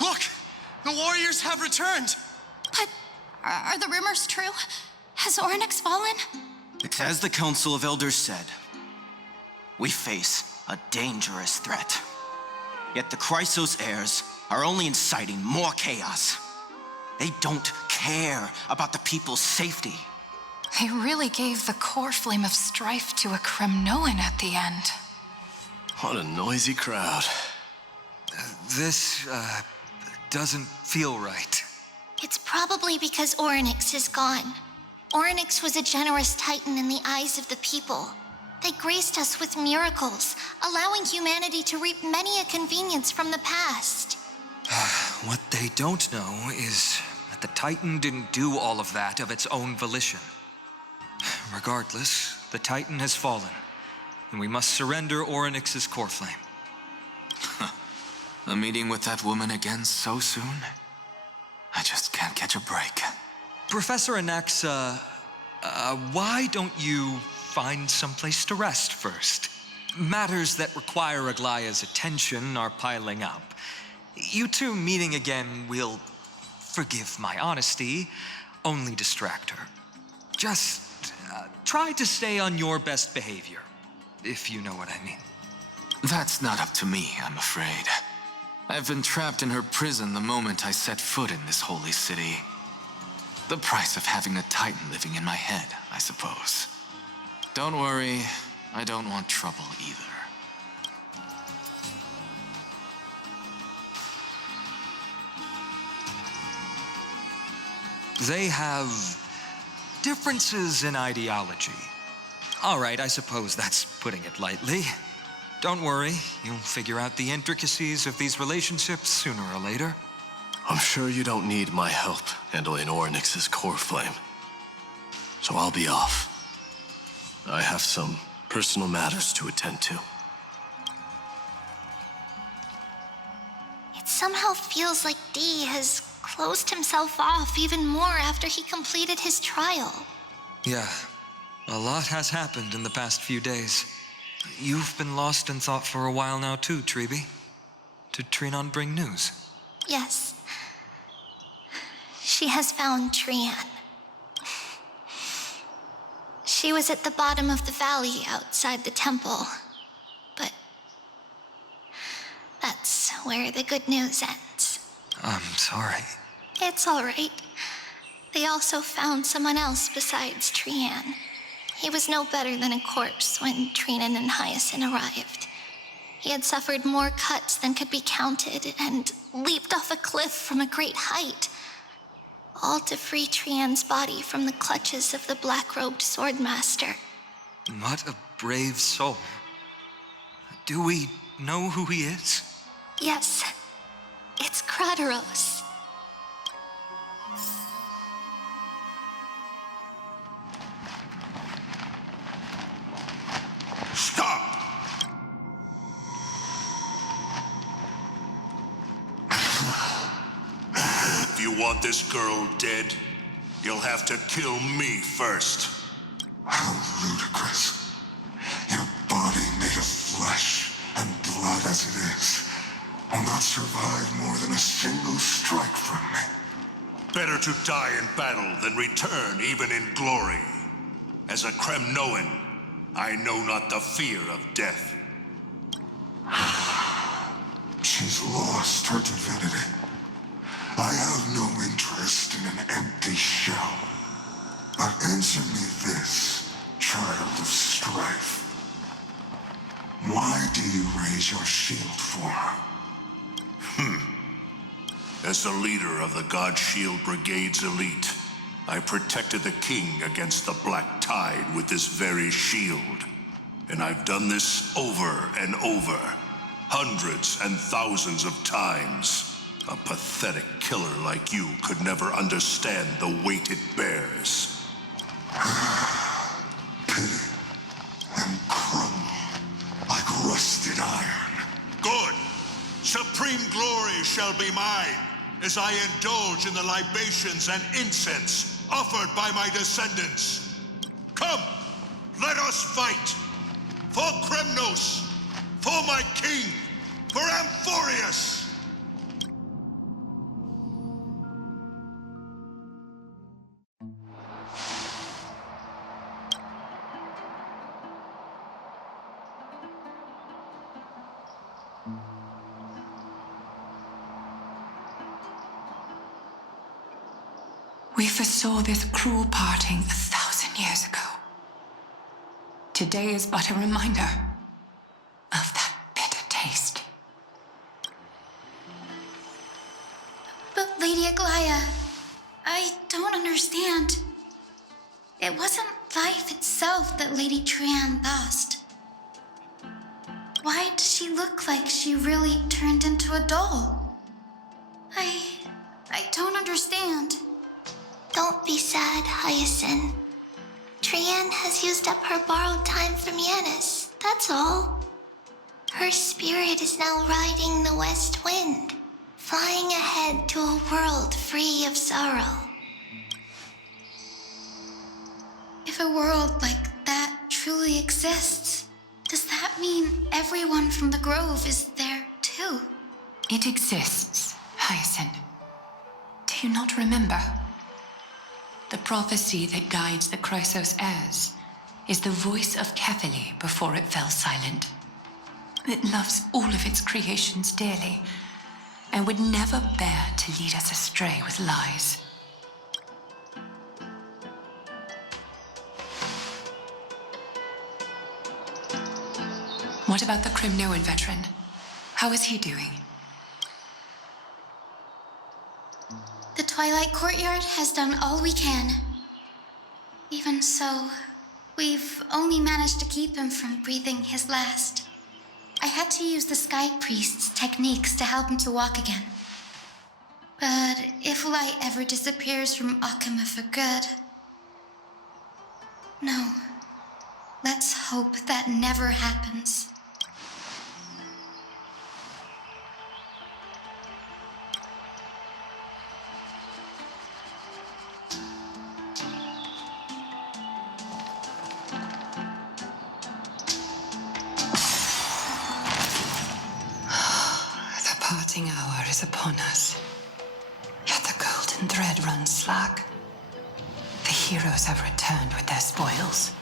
Look! The warriors have returned! But are the rumors true? Has Ornyx fallen? It's as the Council of Elders said. We face a dangerous threat. Yet the Chrysos heirs are only inciting more chaos. They don't care about the people's safety. They really gave the core flame of strife to a Kremnoan at the end. What a noisy crowd. This doesn't feel right. It's probably because Orynyx is gone. Orynyx was a generous titan in the eyes of the people. They graced us with miracles, allowing humanity to reap many a convenience from the past. What they don't know is that the Titan didn't do all of that of its own volition. Regardless, the Titan has fallen, and we must surrender Orynyx's core flame. A meeting with that woman again so soon? I just can't catch a break. Professor Anaxa, why don't you find someplace to rest first? Matters that require Aglaya's attention are piling up. You two meeting again will, forgive my honesty, only distract her. Just try to stay on your best behavior, if you know what I mean. That's not up to me, I'm afraid. I've been trapped in her prison the moment I set foot in this holy city. The price of having a Titan living in my head, I suppose. Don't worry, I don't want trouble either. They have differences in ideology. All right, I suppose that's putting it lightly. Don't worry, you'll figure out the intricacies of these relationships sooner or later. I'm sure you don't need my help handling Orynyx's core flame. So I'll be off. I have some personal matters to attend to. It somehow feels like D has closed himself off even more after he completed his trial. Yeah, a lot has happened in the past few days. You've been lost in thought for a while now too, Treeby. Did Trinon bring news? Yes. She has found Trian. She was at the bottom of the valley outside the temple. But that's where the good news ends. I'm sorry. It's all right. They also found someone else besides Trian. He was no better than a corpse when Trinan and Hyacinth arrived. He had suffered more cuts than could be counted and leaped off a cliff from a great height, all to free Trian's body from the clutches of the black-robed swordmaster. What a brave soul. Do we know who he is? Yes, it's Krateros. Stop! If you want this girl dead, you'll have to kill me first. How ludicrous. Your body made of flesh and blood as it is will not survive more than a single strike from me. Better to die in battle than return even in glory. As a Kremnoan, I know not the fear of death. She's lost her divinity. I have no interest in an empty shell. But answer me this, child of strife. Why do you raise your shield for her? As the leader of the God Shield Brigade's elite, I protected the king against the Black Tide with this very shield. And I've done this over and over, hundreds and thousands of times. A pathetic killer like you could never understand the weight it bears. Pity and crumble like rusted iron. Good! Supreme glory shall be mine, as I indulge in the libations and incense offered by my descendants. Come, let us fight! For Kremnos, for my king, for Amphoreus! We foresaw this cruel parting 1,000 years ago. Today is but a reminder of that bitter taste. But Lady Aglaya, I don't understand. It wasn't life itself that Lady Trian lost. Why does she look like she really turned into a doll? I don't understand. Don't be sad, Hyacinth. Trian has used up her borrowed time from Yanis, that's all. Her spirit is now riding the west wind, flying ahead to a world free of sorrow. If a world like that truly exists, does that mean everyone from the Grove is there too? It exists, Hyacinth. Do you not remember? The prophecy that guides the Chrysos heirs is the voice of Kethely before it fell silent. It loves all of its creations dearly and would never bear to lead us astray with lies. What about the Crimnoan veteran? How is he doing? The Twilight Courtyard has done all we can. Even so, we've only managed to keep him from breathing his last. I had to use the Sky Priest's techniques to help him to walk again. But if light ever disappears from Akima for good... No. Let's hope that never happens. The parting hour is upon us. Yet the golden thread runs slack. The heroes have returned with their spoils.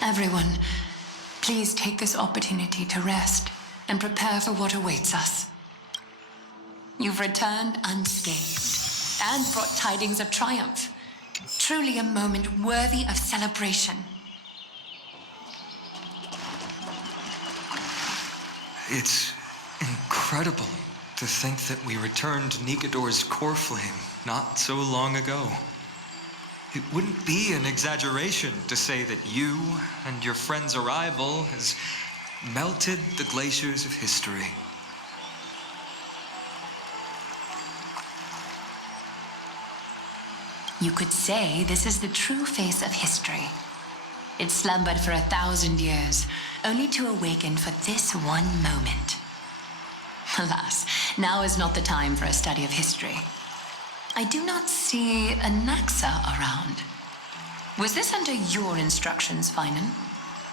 Everyone, please take this opportunity to rest and prepare for what awaits us. You've returned unscathed and brought tidings of triumph. Truly a moment worthy of celebration. It's incredible to think that we returned Nikador's core flame not so long ago. It wouldn't be an exaggeration to say that you and your friend's arrival has melted the glaciers of history. You could say this is the true face of history. It slumbered for 1,000 years, only to awaken for this one moment. Alas, now is not the time for a study of history. I do not see a Naxa around. Was this under your instructions, Finan?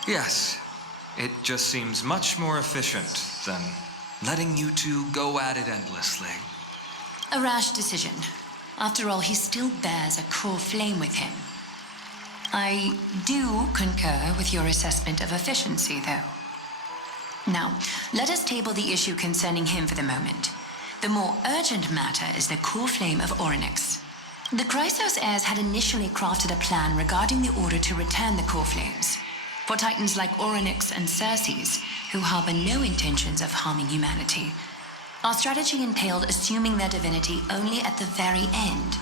Yes, it just seems much more efficient than letting you two go at it endlessly. A rash decision. After all, he still bears a core flame with him. I do concur with your assessment of efficiency, though. Now, let us table the issue concerning him for the moment. The more urgent matter is the core flame of Orynyx. The Chrysos heirs had initially crafted a plan regarding the order to return the core flames. For titans like Orynyx and Circes, who harbor no intentions of harming humanity, our strategy entailed assuming their divinity only at the very end.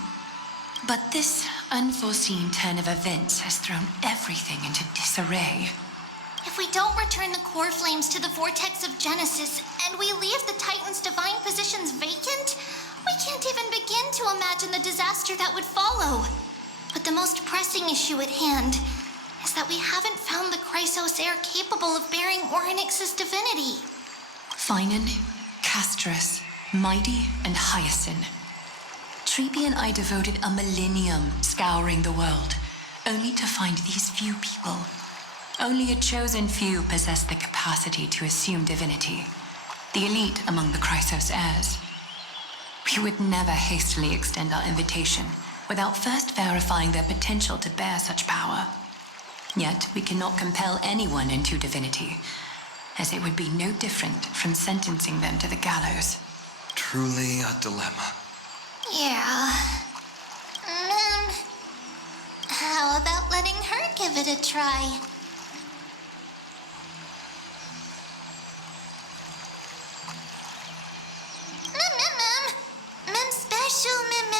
But this unforeseen turn of events has thrown everything into disarray. If we don't return the core flames to the vortex of Genesis, and we leave the Titan's divine positions vacant, we can't even begin to imagine the disaster that would follow. But the most pressing issue at hand is that we haven't found the Chrysos heir capable of bearing Orynyx's divinity. Finan, Castrus, Mighty, and Hyacinth. Treepy and I devoted a millennium scouring the world, only to find these few people. Only a chosen few possess the capacity to assume divinity, the elite among the Chrysos heirs. We would never hastily extend our invitation without first verifying their potential to bear such power. Yet we cannot compel anyone into divinity, as it would be no different from sentencing them to the gallows. Truly a dilemma. Yeah. How about letting her give it a try? Mem special, mem.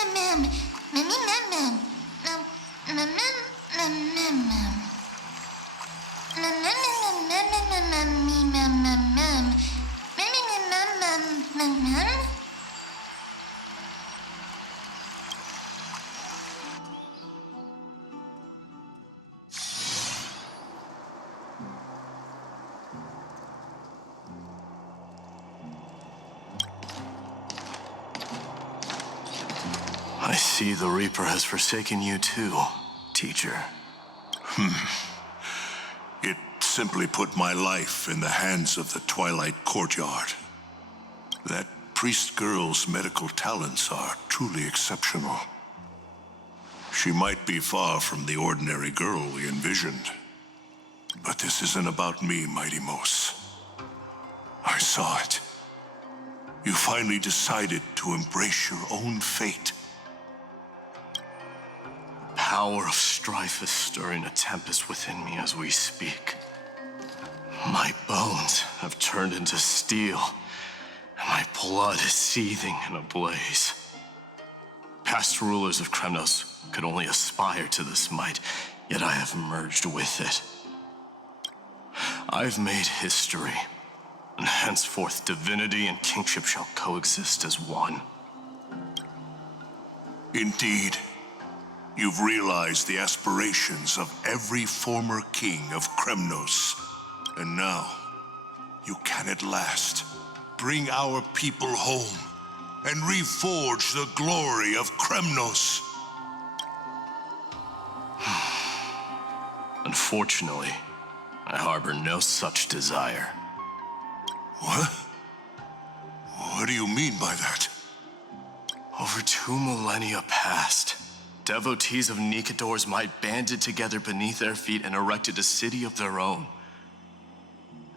I see the Reaper has forsaken you too, teacher. It simply put my life in the hands of the Twilight Courtyard. That priest girl's medical talents are truly exceptional. She might be far from the ordinary girl we envisioned. But this isn't about me, Mighty Mos. I saw it. You finally decided to embrace your own fate. Power of strife is stirring a tempest within me as we speak. My bones have turned into steel, and my blood is seething in a blaze. Past rulers of Kremnos could only aspire to this might, yet I have merged with it. I've made history, and henceforth divinity and kingship shall coexist as one. Indeed. You've realized the aspirations of every former king of Kremnos. And now, you can at last bring our people home and reforge the glory of Kremnos. Unfortunately, I harbor no such desire. What? What do you mean by that? Over 2 millennia past, devotees of Nikador's might banded together beneath their feet and erected a city of their own.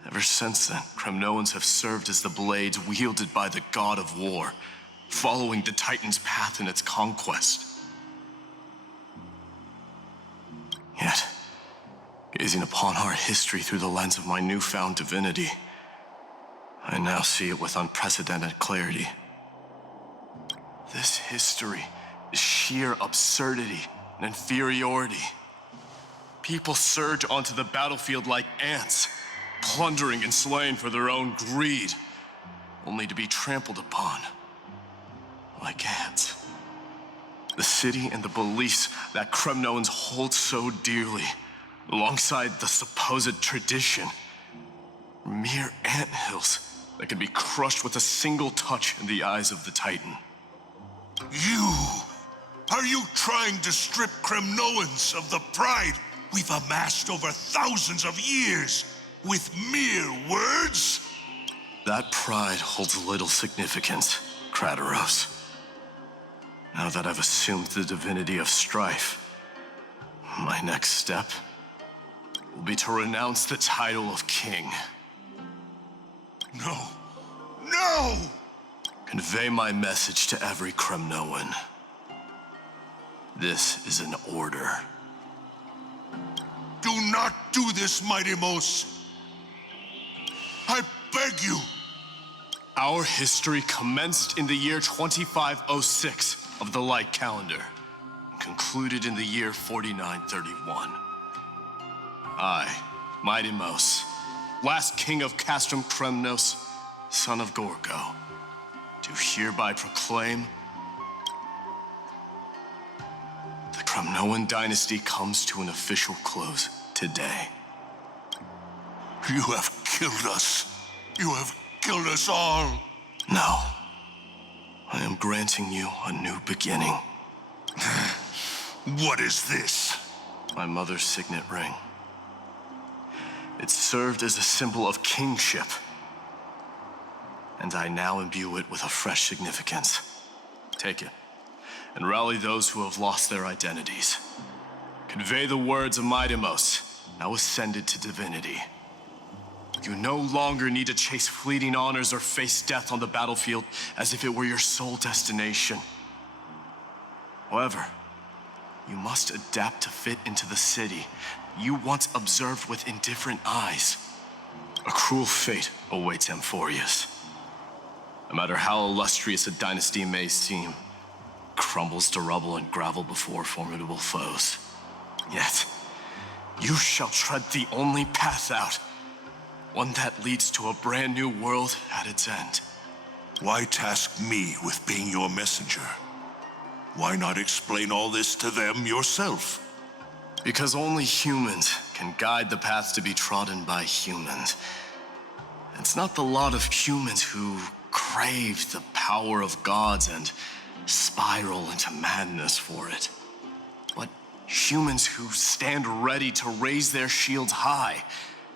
Ever since then, Kremnoans have served as the blades wielded by the god of war, following the Titan's path in its conquest. Yet, gazing upon our history through the lens of my newfound divinity, I now see it with unprecedented clarity. This history is sheer absurdity and inferiority. People surge onto the battlefield like ants, plundering and slaying for their own greed, only to be trampled upon like ants. The city and the beliefs that Kremnoans hold so dearly, alongside the supposed tradition, are mere anthills that can be crushed with a single touch in the eyes of the Titan. You! Are you trying to strip Kremnoans of the pride we've amassed over thousands of years with mere words? That pride holds little significance, Kratoros. Now that I've assumed the divinity of strife, my next step will be to renounce the title of king. No! No! Convey my message to every Kremnoan. This is an order. Do not do this, Mighty Mos. I beg you. Our history commenced in the year 2506 of the Light Calendar, and concluded in the year 4931. I, Mighty Mos, last king of Castrum Kremnos, son of Gorgo, do hereby proclaim the Kremnoan dynasty comes to an official close today. You have killed us. You have killed us all. No. I am granting you a new beginning. What is this? My mother's signet ring. It served as a symbol of kingship, and I now imbue it with a fresh significance. Take it, and rally those who have lost their identities. Convey the words of Mighty Mos, now ascended to divinity. You no longer need to chase fleeting honors or face death on the battlefield as if it were your sole destination. However, you must adapt to fit into the city you once observed with indifferent eyes. A cruel fate awaits Amphoreus. No matter how illustrious a dynasty may seem, crumbles to rubble and gravel before formidable foes. Yet, you shall tread the only path out, one that leads to a brand new world at its end. Why task me with being your messenger? Why not explain all this to them yourself? Because only humans can guide the paths to be trodden by humans. It's not the lot of humans who crave the power of gods and spiral into madness for it, but humans who stand ready to raise their shields high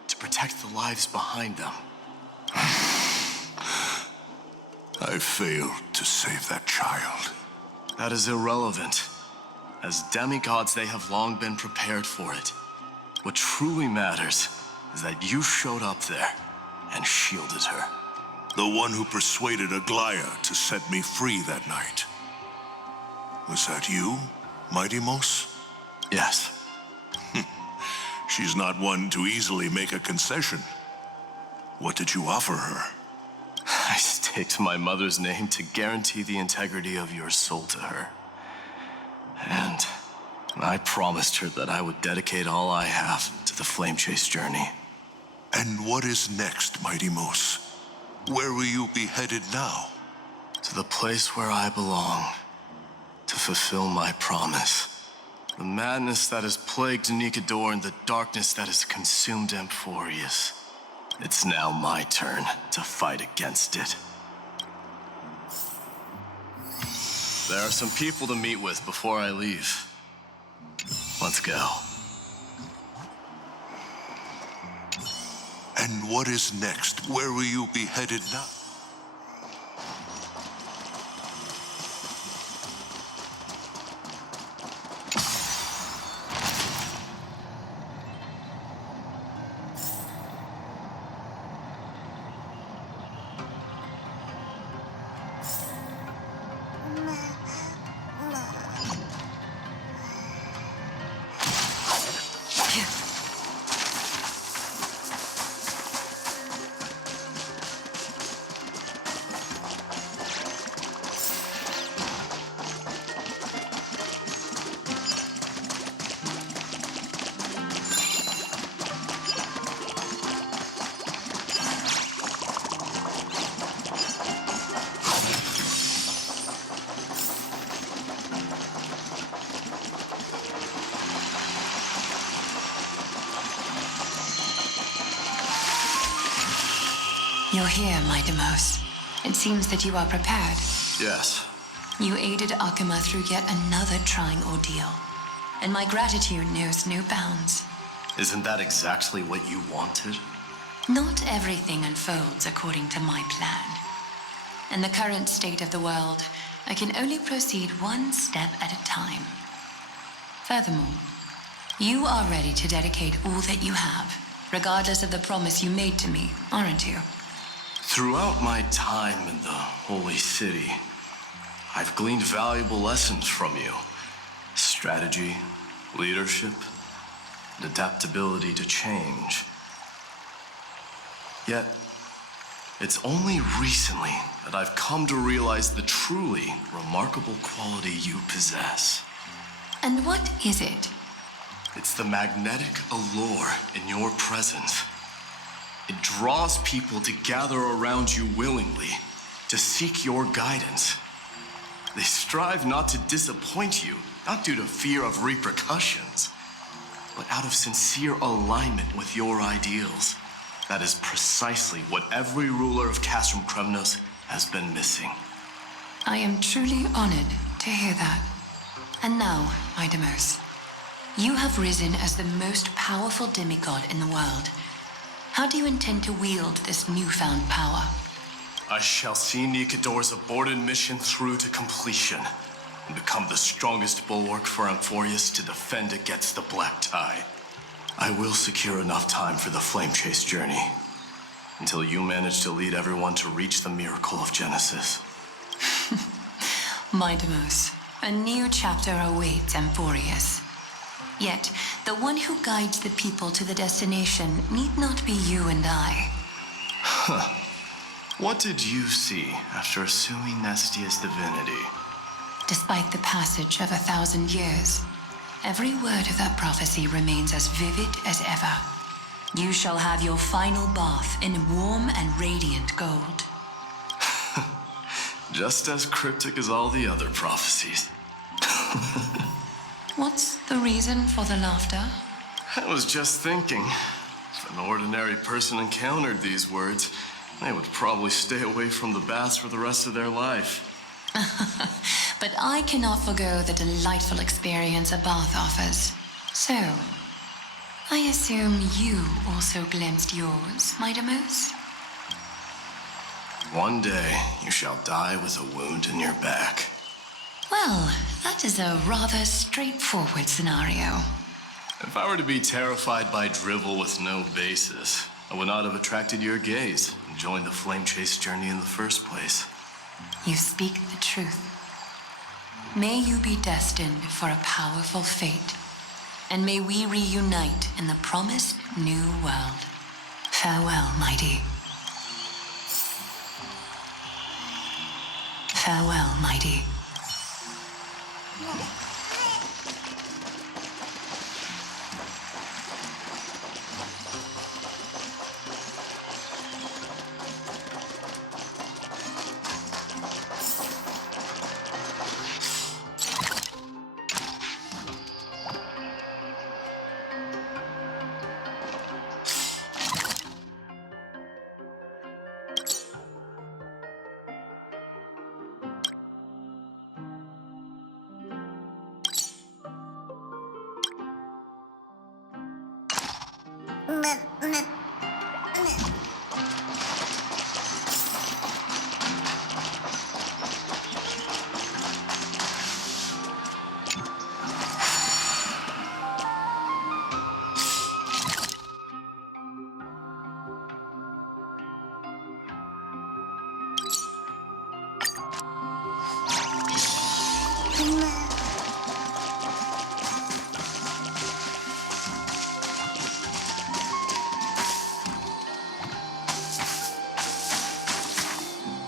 to protect the lives behind them. I failed to save that child. That is irrelevant. As demigods, they have long been prepared for it. What truly matters is that you showed up there and shielded her. The one who persuaded Aglaya to set me free that night. Was that you, miHoYo? Yes. She's not one to easily make a concession. What did you offer her? I staked my mother's name to guarantee the integrity of your soul to her. And I promised her that I would dedicate all I have to the flame chase journey. And what is next, miHoYo? Where will you be headed now? To the place where I belong, to fulfill my promise. The madness that has plagued Nikador and the darkness that has consumed Amphoreus. It's now my turn to fight against it. There are some people to meet with before I leave. Let's go. And what is next? Where will you be headed now? You're here, miHoYo. It seems that you are prepared. Yes. You aided Akuma through yet another trying ordeal, and my gratitude knows no bounds. Isn't that exactly what you wanted? Not everything unfolds according to my plan. In the current state of the world, I can only proceed one step at a time. Furthermore, you are ready to dedicate all that you have, regardless of the promise you made to me, aren't you? Throughout my time in the Holy City, I've gleaned valuable lessons from you. Strategy, leadership, and adaptability to change. Yet, it's only recently that I've come to realize the truly remarkable quality you possess. And what is it? It's the magnetic allure in your presence. It draws people to gather around you willingly, to seek your guidance. They strive not to disappoint you, not due to fear of repercussions, but out of sincere alignment with your ideals. That is precisely what every ruler of Castrum Kremnos has been missing. I am truly honored to hear that. And now, miHoYo, you have risen as the most powerful demigod in the world. How do you intend to wield this newfound power? I shall see Nikador's aborted mission through to completion and become the strongest bulwark for Amphoreus to defend against the Black Tide. I will secure enough time for the flame chase journey until you manage to lead everyone to reach the miracle of Genesis. miHoYo, A new chapter awaits Amphoreus. Yet, the one who guides the people to the destination need not be you and I. Huh. What did you see after assuming Nestia's divinity? Despite the passage of 1,000 years, every word of that prophecy remains as vivid as ever. You shall have your final bath in warm and radiant gold. Just as cryptic as all the other prophecies. What's the reason for the laughter? I was just thinking, if an ordinary person encountered these words, they would probably stay away from the baths for the rest of their life. But I cannot forgo the delightful experience a bath offers. So, I assume you also glimpsed yours, my Demus? One day, you shall die with a wound in your back. Well, that is a rather straightforward scenario. If I were to be terrified by drivel with no basis, I would not have attracted your gaze and joined the flame chase journey in the first place. You speak the truth. May you be destined for a powerful fate, and may we reunite in the promised new world. Farewell, mighty. Farewell, mighty.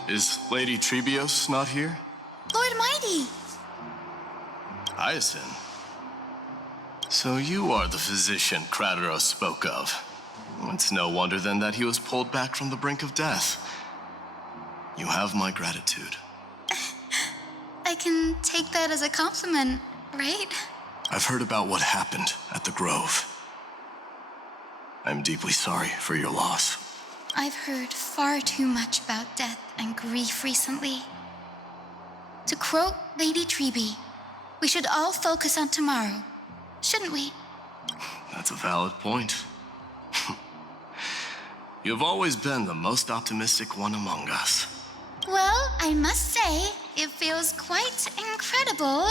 Is Lady Trebios not here? Lord Mighty! Hyacinth. So you are the physician Krateros spoke of. It's no wonder then that he was pulled back from the brink of death. You have my gratitude. I can take that as a compliment, right? I've heard about what happened at the Grove. I'm deeply sorry for your loss. I've heard far too much about death and grief recently. To quote Lady Treby, we should all focus on tomorrow, shouldn't we? That's a valid point. You've always been the most optimistic one among us. Well, I must say, it feels quite incredible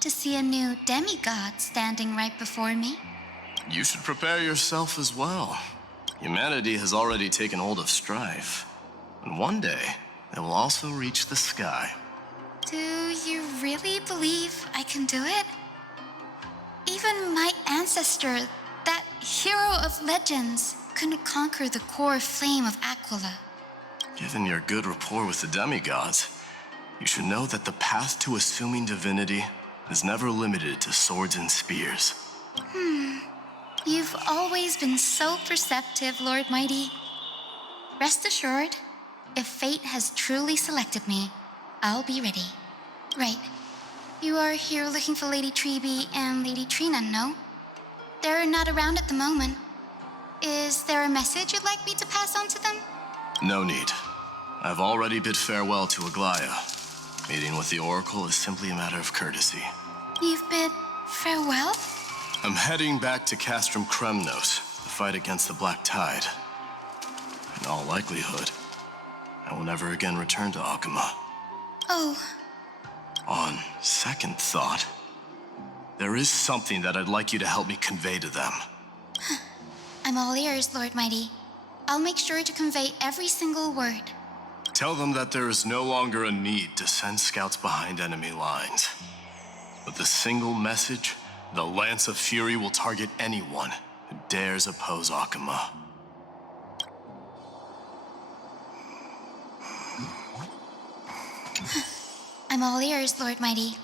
to see a new demigod standing right before me. You should prepare yourself as well. Humanity has already taken hold of strife, and one day it will also reach the sky. Do you really believe I can do it? Even my ancestor, that hero of legends, couldn't conquer the core flame of Aquila. Given your good rapport with the demigods, you should know that the path to assuming divinity is never limited to swords and spears. You've always been so perceptive, Lord Mighty. Rest assured, if fate has truly selected me, I'll be ready. Right. You are here looking for Lady Treby and Lady Trina, no? They're not around at the moment. Is there a message you'd like me to pass on to them? No need. I've already bid farewell to Aglaya. Meeting with the Oracle is simply a matter of courtesy. You've bid farewell? I'm heading back to Castrum Kremnos to fight against the Black Tide. In all likelihood, I will never again return to Akuma. Oh. On second thought, there is something that I'd like you to help me convey to them. I'm all ears, Lord Mighty. I'll make sure to convey every single word. Tell them that there is no longer a need to send scouts behind enemy lines. With a single message, the Lance of Fury will target anyone who dares oppose Akuma. I'm all ears, Lord Mighty.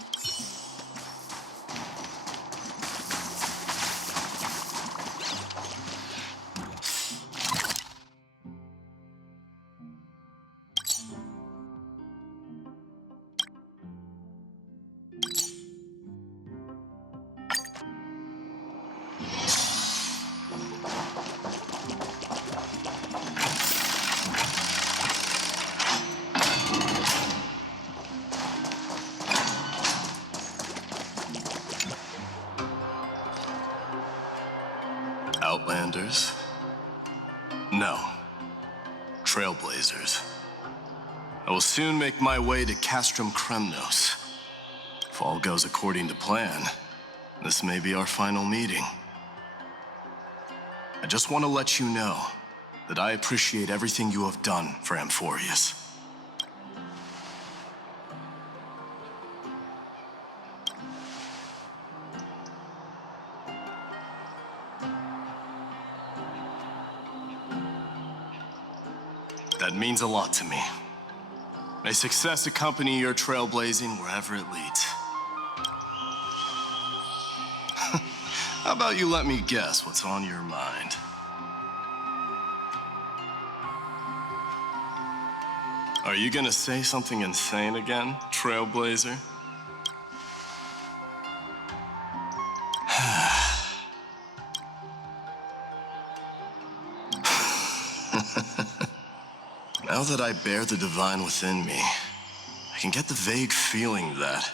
Outlanders? No. Trailblazers. I will soon make my way to Castrum Kremnos. If all goes according to plan, this may be our final meeting. I just want to let you know that I appreciate everything you have done for Amphoreus. That means a lot to me. May success accompany your trailblazing wherever it leads. How about you let me guess what's on your mind? Are you gonna say something insane again, Trailblazer? Now that I bear the divine within me, I can get the vague feeling that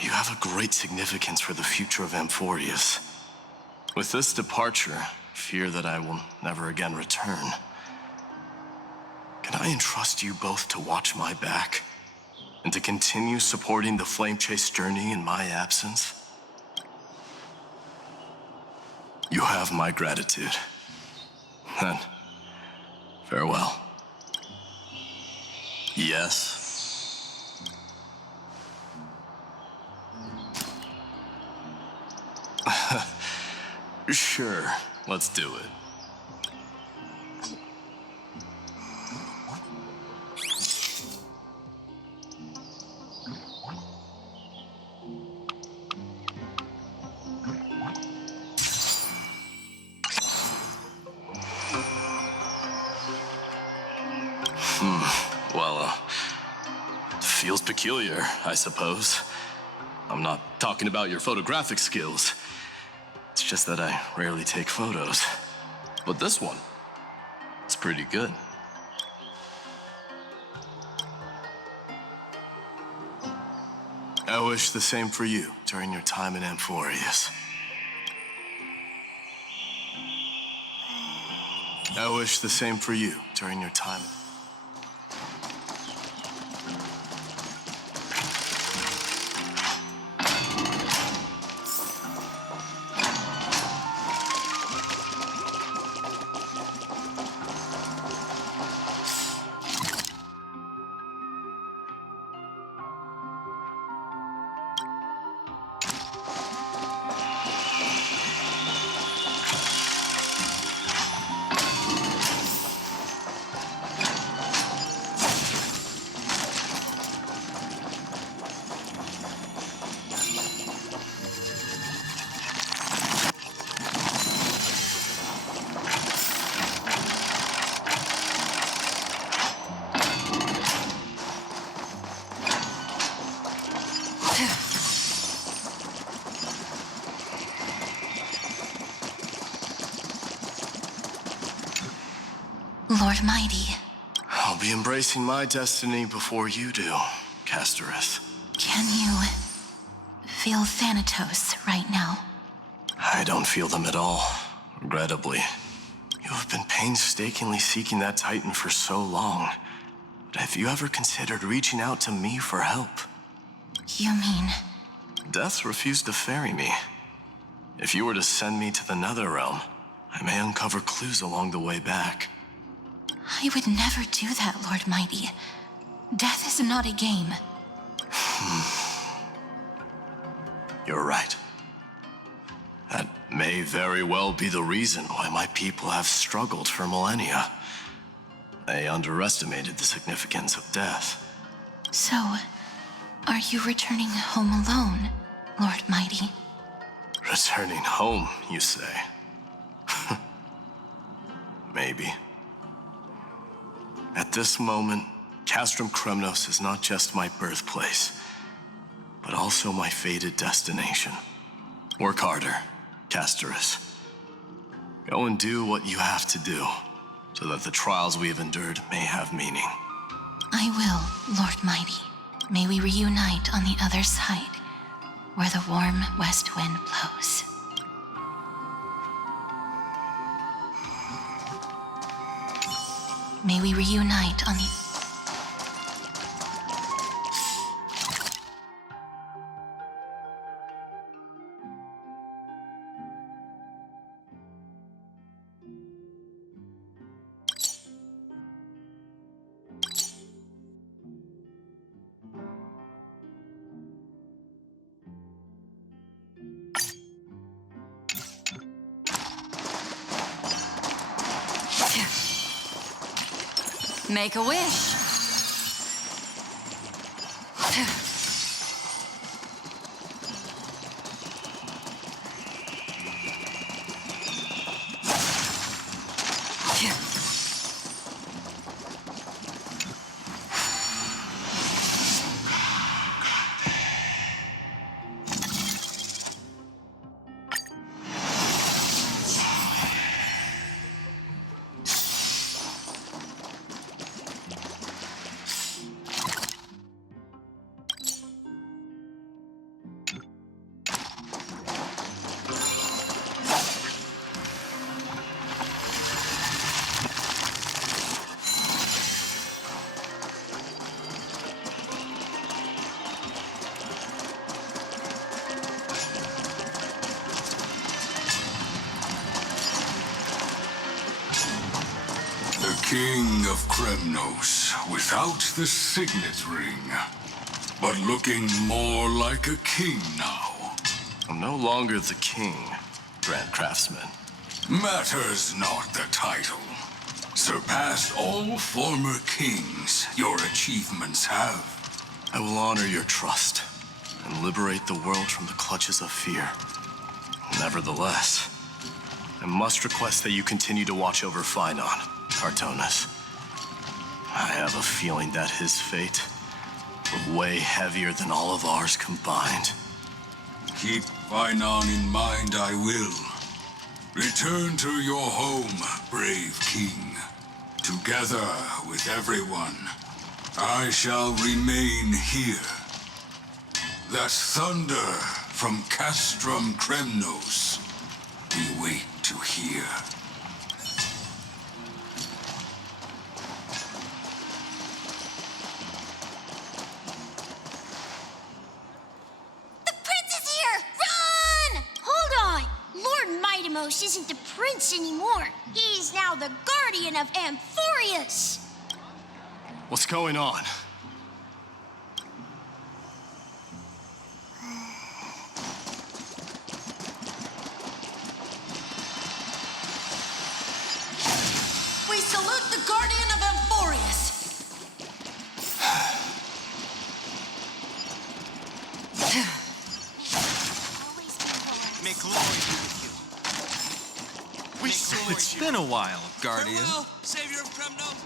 you have a great significance for the future of Amphoreus. With this departure, fear that I will never again return. Can I entrust you both to watch my back and to continue supporting the Flame Chase journey in my absence? You have my gratitude. Then, farewell. Yes. Sure, let's do it. Well, feels peculiar, I suppose. I'm not talking about your photographic skills. It's just that I rarely take photos. But this one, it's pretty good. I wish the same for you during your time in Amphoreus. I wish the same for you during your time. Lord Mighty. I'll be embracing my destiny before you do, Castorus. Can you feel Thanatos right now? I don't feel them at all, regrettably. You have been painstakingly seeking that Titan for so long. But have you ever considered reaching out to me for help? You mean... Death refused to ferry me. If you were to send me to the Netherrealm, I may uncover clues along the way back. I would never do that, Lord Mighty. Death is not a game. You're right. That may very well be the reason why my people have struggled for millennia. They underestimated the significance of death. So, are you returning home alone, Lord Mighty? Returning home, you say? Maybe. At this moment, Castrum Kremnos is not just my birthplace, but also my fated destination. Work harder, Castorus. Go and do what you have to do, so that the trials we have endured may have meaning. I will, Lord Mighty. May we reunite on the other side, where the warm west wind blows. May we reunite on the... Make a wish. King of Kremnos, without the signet ring, but looking more like a king now. I'm no longer the king, Grand Craftsman. Matters not the title. Surpassed all former kings your achievements have. I will honor your trust and liberate the world from the clutches of fear. Nevertheless, I must request that you continue to watch over Phynon, Artonis. I have a feeling that his fate will weigh heavier than all of ours combined. Keep Phynon in mind, I will. Return to your home, brave king. Together with everyone, I shall remain here. That thunder from Castrum Kremnos, we wait to hear. Isn't the prince anymore. He's now the guardian of Amphoreus. What's going on? We salute the guardian of Amphoreus. May glory be with you. It's been a while, Guardian. Farewell, savior of Kremnos.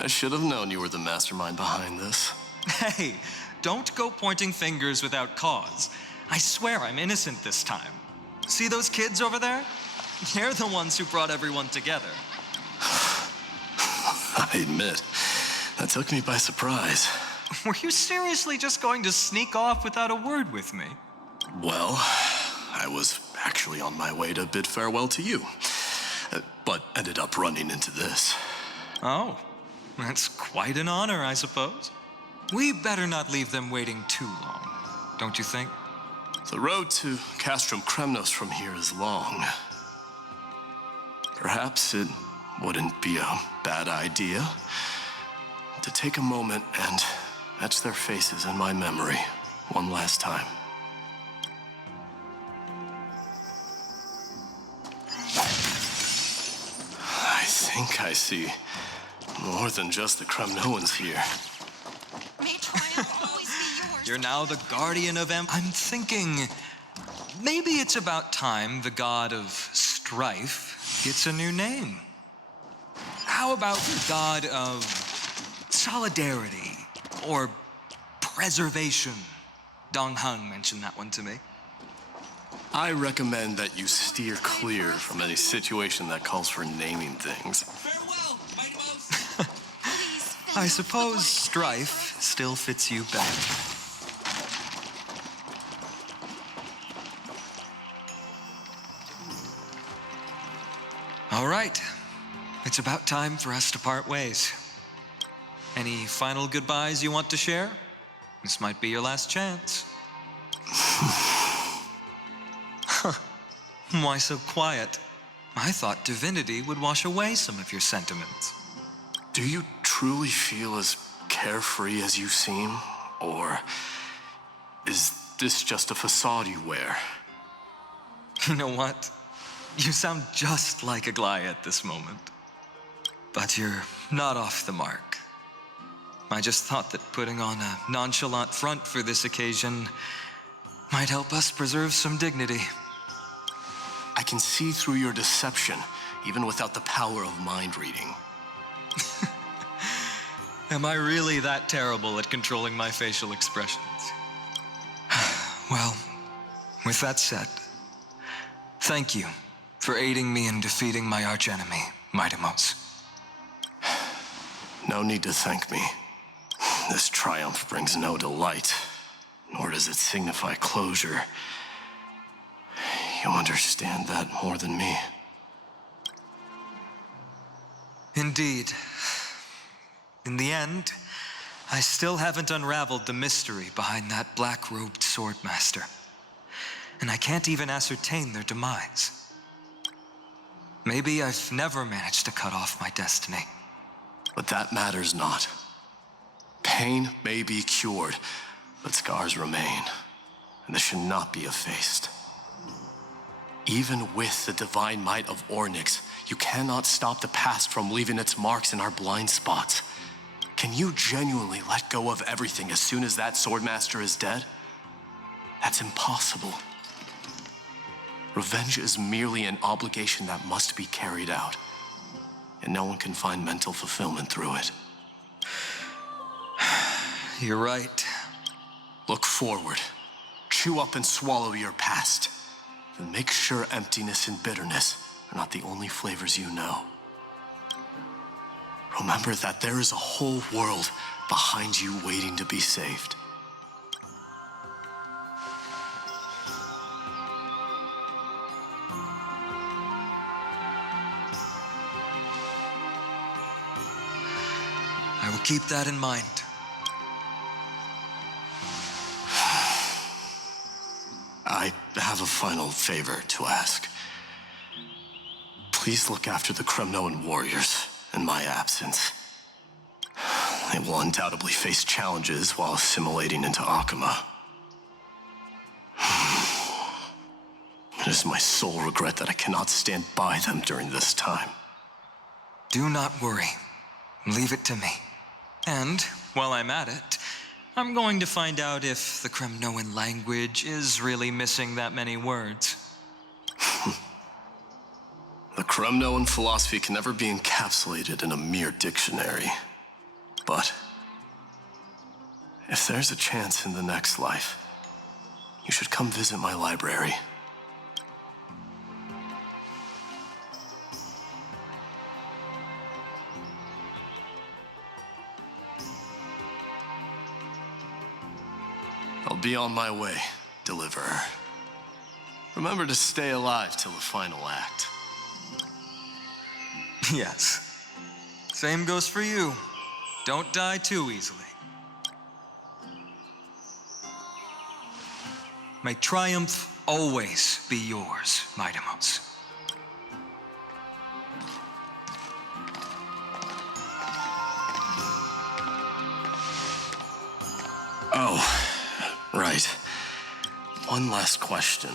I should have known you were the mastermind behind this. Hey, don't go pointing fingers without cause. I swear I'm innocent this time. See those kids over there? They're the ones who brought everyone together. I admit, that took me by surprise. Were you seriously just going to sneak off without a word with me? Well, I was actually on my way to bid farewell to you, but ended up running into this. Oh, that's quite an honor, I suppose. We better not leave them waiting too long, don't you think? The road to Castrum Kremnos from here is long. Perhaps it wouldn't be a bad idea to take a moment and etch their faces in my memory one last time. I think I see more than just the Kremnoans here. May triumph always be yours. You're now the guardian of I'm thinking maybe it's about time the god of strife gets a new name. How about the god of solidarity or preservation? Dong Hung mentioned that one to me. I recommend that you steer clear from any situation that calls for naming things. I suppose strife still fits you better. All right. It's about time for us to part ways. Any final goodbyes you want to share? This might be your last chance. Why so quiet? I thought divinity would wash away some of your sentiments. Do you truly feel as carefree as you seem? Or is this just a facade you wear? You know what? You sound just like Aglaia at this moment. But you're not off the mark. I just thought that putting on a nonchalant front for this occasion might help us preserve some dignity. I can see through your deception, even without the power of mind reading. Am I really that terrible at controlling my facial expressions? Well, with that said, thank you for aiding me in defeating my archenemy, miHoYo. No need to thank me. This triumph brings no delight, nor does it signify closure. You understand that more than me. Indeed. In the end, I still haven't unraveled the mystery behind that black-robed swordmaster. And I can't even ascertain their demise. Maybe I've never managed to cut off my destiny. But that matters not. Pain may be cured, but scars remain, and this should not be effaced. Even with the divine might of Ornyx, you cannot stop the past from leaving its marks in our blind spots. Can you genuinely let go of everything as soon as that swordmaster is dead? That's impossible. Revenge is merely an obligation that must be carried out, and no one can find mental fulfillment through it. You're right. Look forward. Chew up and swallow your past. And make sure emptiness and bitterness are not the only flavors you know. Remember that there is a whole world behind you waiting to be saved. I will keep that in mind. I have a final favor to ask. Please look after the Kremnoan warriors in my absence. They will undoubtedly face challenges while assimilating into Akuma. It is my sole regret that I cannot stand by them during this time. Do not worry. Leave it to me. And, while I'm at it, I'm going to find out if the Kremnoan language is really missing that many words. The Kremnoan philosophy can never be encapsulated in a mere dictionary. But if there's a chance in the next life, you should come visit my library. I'll be on my way, Deliverer. Remember to stay alive till the final act. Yes. Same goes for you. Don't die too easily. May triumph always be yours, miHoYo. Oh, right. right. One last question.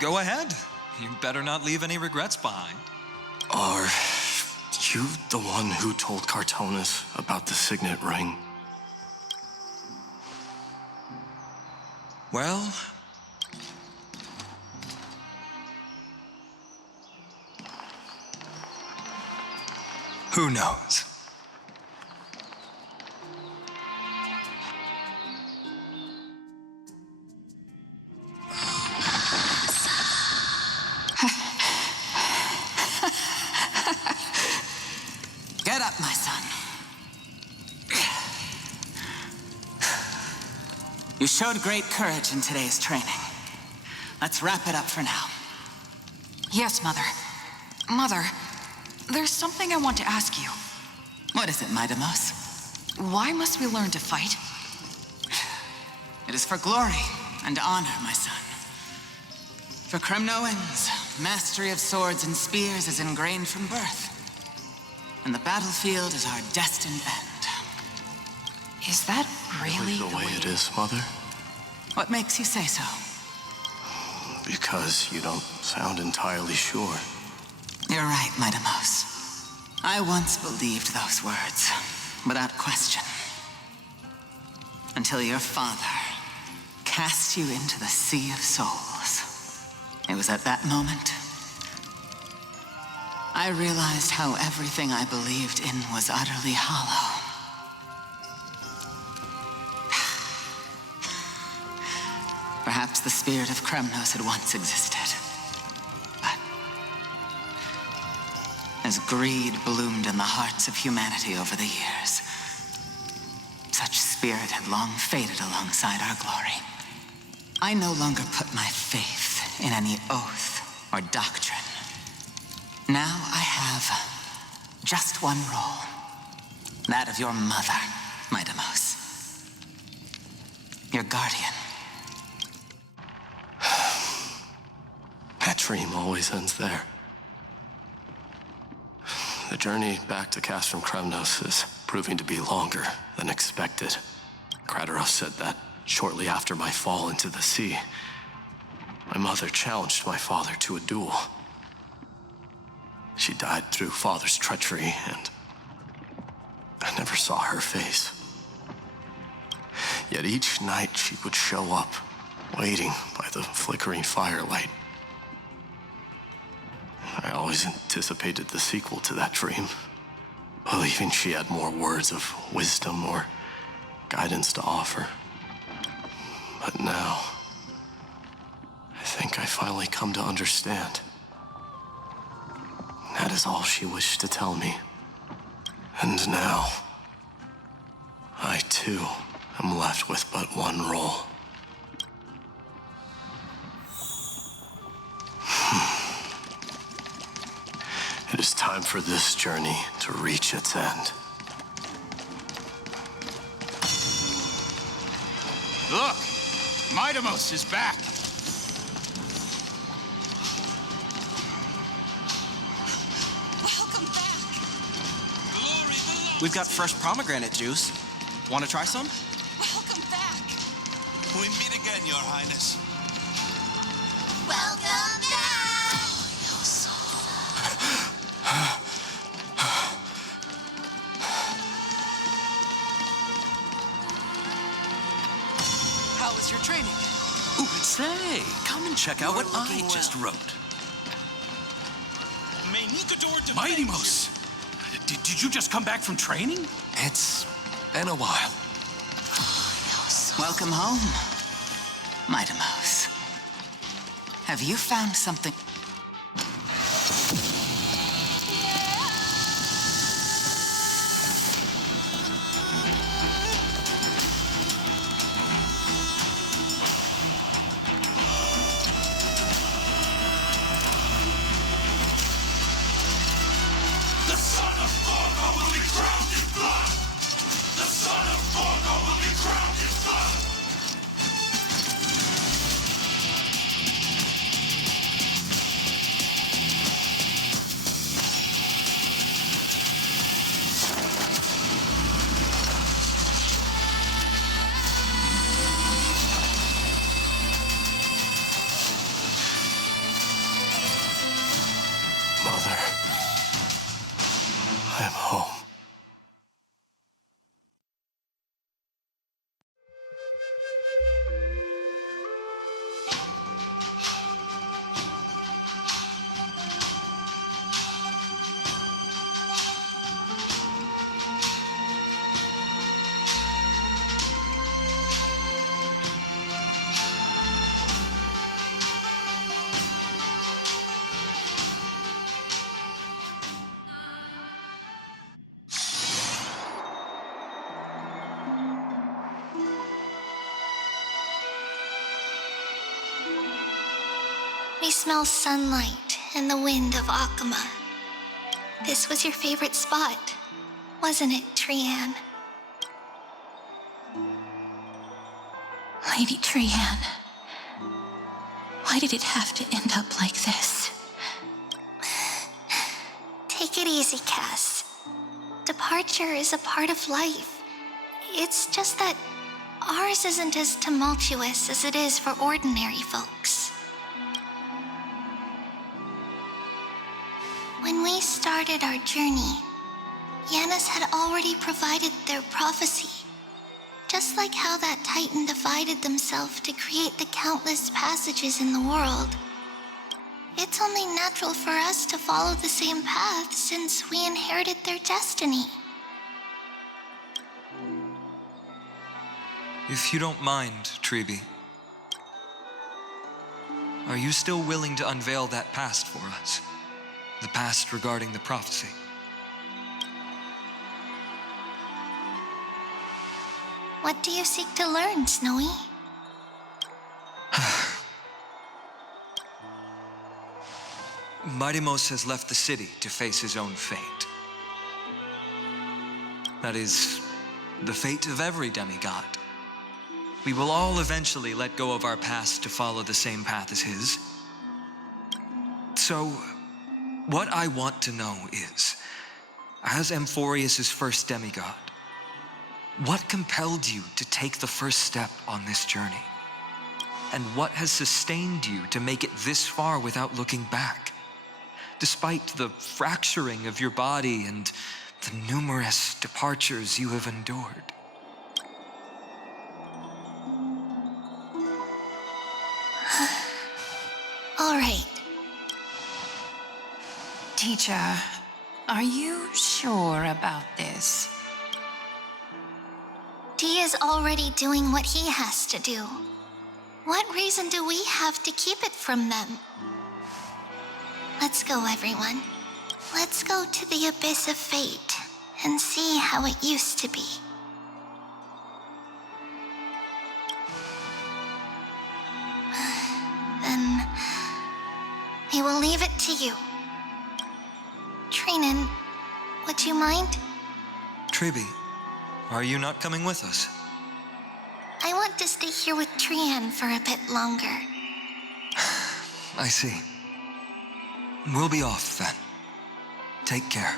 Go ahead. You better not leave any regrets behind. Are you the one who told Cartonis about the signet ring? Well, who knows? Get up, my son. You showed great courage in today's training. Let's wrap it up for now. Yes, Mother. Mother, there's something I want to ask you. What is it, miHoYo? Why must we learn to fight? It is for glory and honor, my son. For Kremnoans, mastery of swords and spears is ingrained from birth. And the battlefield is our destined end. Is that really the way it is, Mother? What makes you say so? Because you don't sound entirely sure. You're right, miHoYo. I once believed those words, without question. Until your father cast you into the Sea of Souls. It was at that moment I realized how everything I believed in was utterly hollow. Perhaps the spirit of Kremnos had once existed. But as greed bloomed in the hearts of humanity over the years, such spirit had long faded alongside our glory. I no longer put my faith in any oath or doctrine. Now I have just one role. That of your mother, miHoYo. Your guardian. That dream always ends there. The journey back to Castrum Kremnos is proving to be longer than expected. Krateros said that shortly after my fall into the sea, my mother challenged my father to a duel. She died through father's treachery, and I never saw her face. Yet each night she would show up, waiting by the flickering firelight. I always anticipated the sequel to that dream, believing she had more words of wisdom or guidance to offer. But now, I think I finally come to understand. That is all she wished to tell me. And now, I too am left with but one role. It is time for this journey to reach its end. Look! miHoYo is back! Welcome back! We've got fresh pomegranate juice. Want to try some? Welcome back! We meet again, Your Highness. Welcome back! How was your training? Ooh, say, come and check out what I just wrote. miHoYo! Did you just come back from training? It's been a while. Welcome home, miHoYo. Have you found something? I am home. We smell sunlight and the wind of Akuma. This was your favorite spot, wasn't it, Trian? Lady Trian, why did it have to end up like this? Take it easy, Cass. Departure is a part of life. It's just that ours isn't as tumultuous as it is for ordinary folks. When we started our journey, Yanis had already provided their prophecy. Just like how that Titan divided themselves to create the countless passages in the world. It's only natural for us to follow the same path since we inherited their destiny. If you don't mind, Treeby, are you still willing to unveil that past for us? The past regarding the prophecy? What do you seek to learn, Snowy? Mightimos has left the city to face his own fate. That is, the fate of every demigod. We will all eventually let go of our past to follow the same path as his. So, what I want to know is, as Amphoreus' first demigod, what compelled you to take the first step on this journey? And what has sustained you to make it this far without looking back? Despite the fracturing of your body and the numerous departures you have endured. All right. Teacher, are you sure about this? Dee is already doing what he has to do. What reason do we have to keep it from them? Let's go, everyone. Let's go to the abyss of fate and see how it used to be. Then we will leave it to you. Trinan, would you mind? Treeby, are you not coming with us? I want to stay here with Trian for a bit longer. I see. We'll be off then. Take care.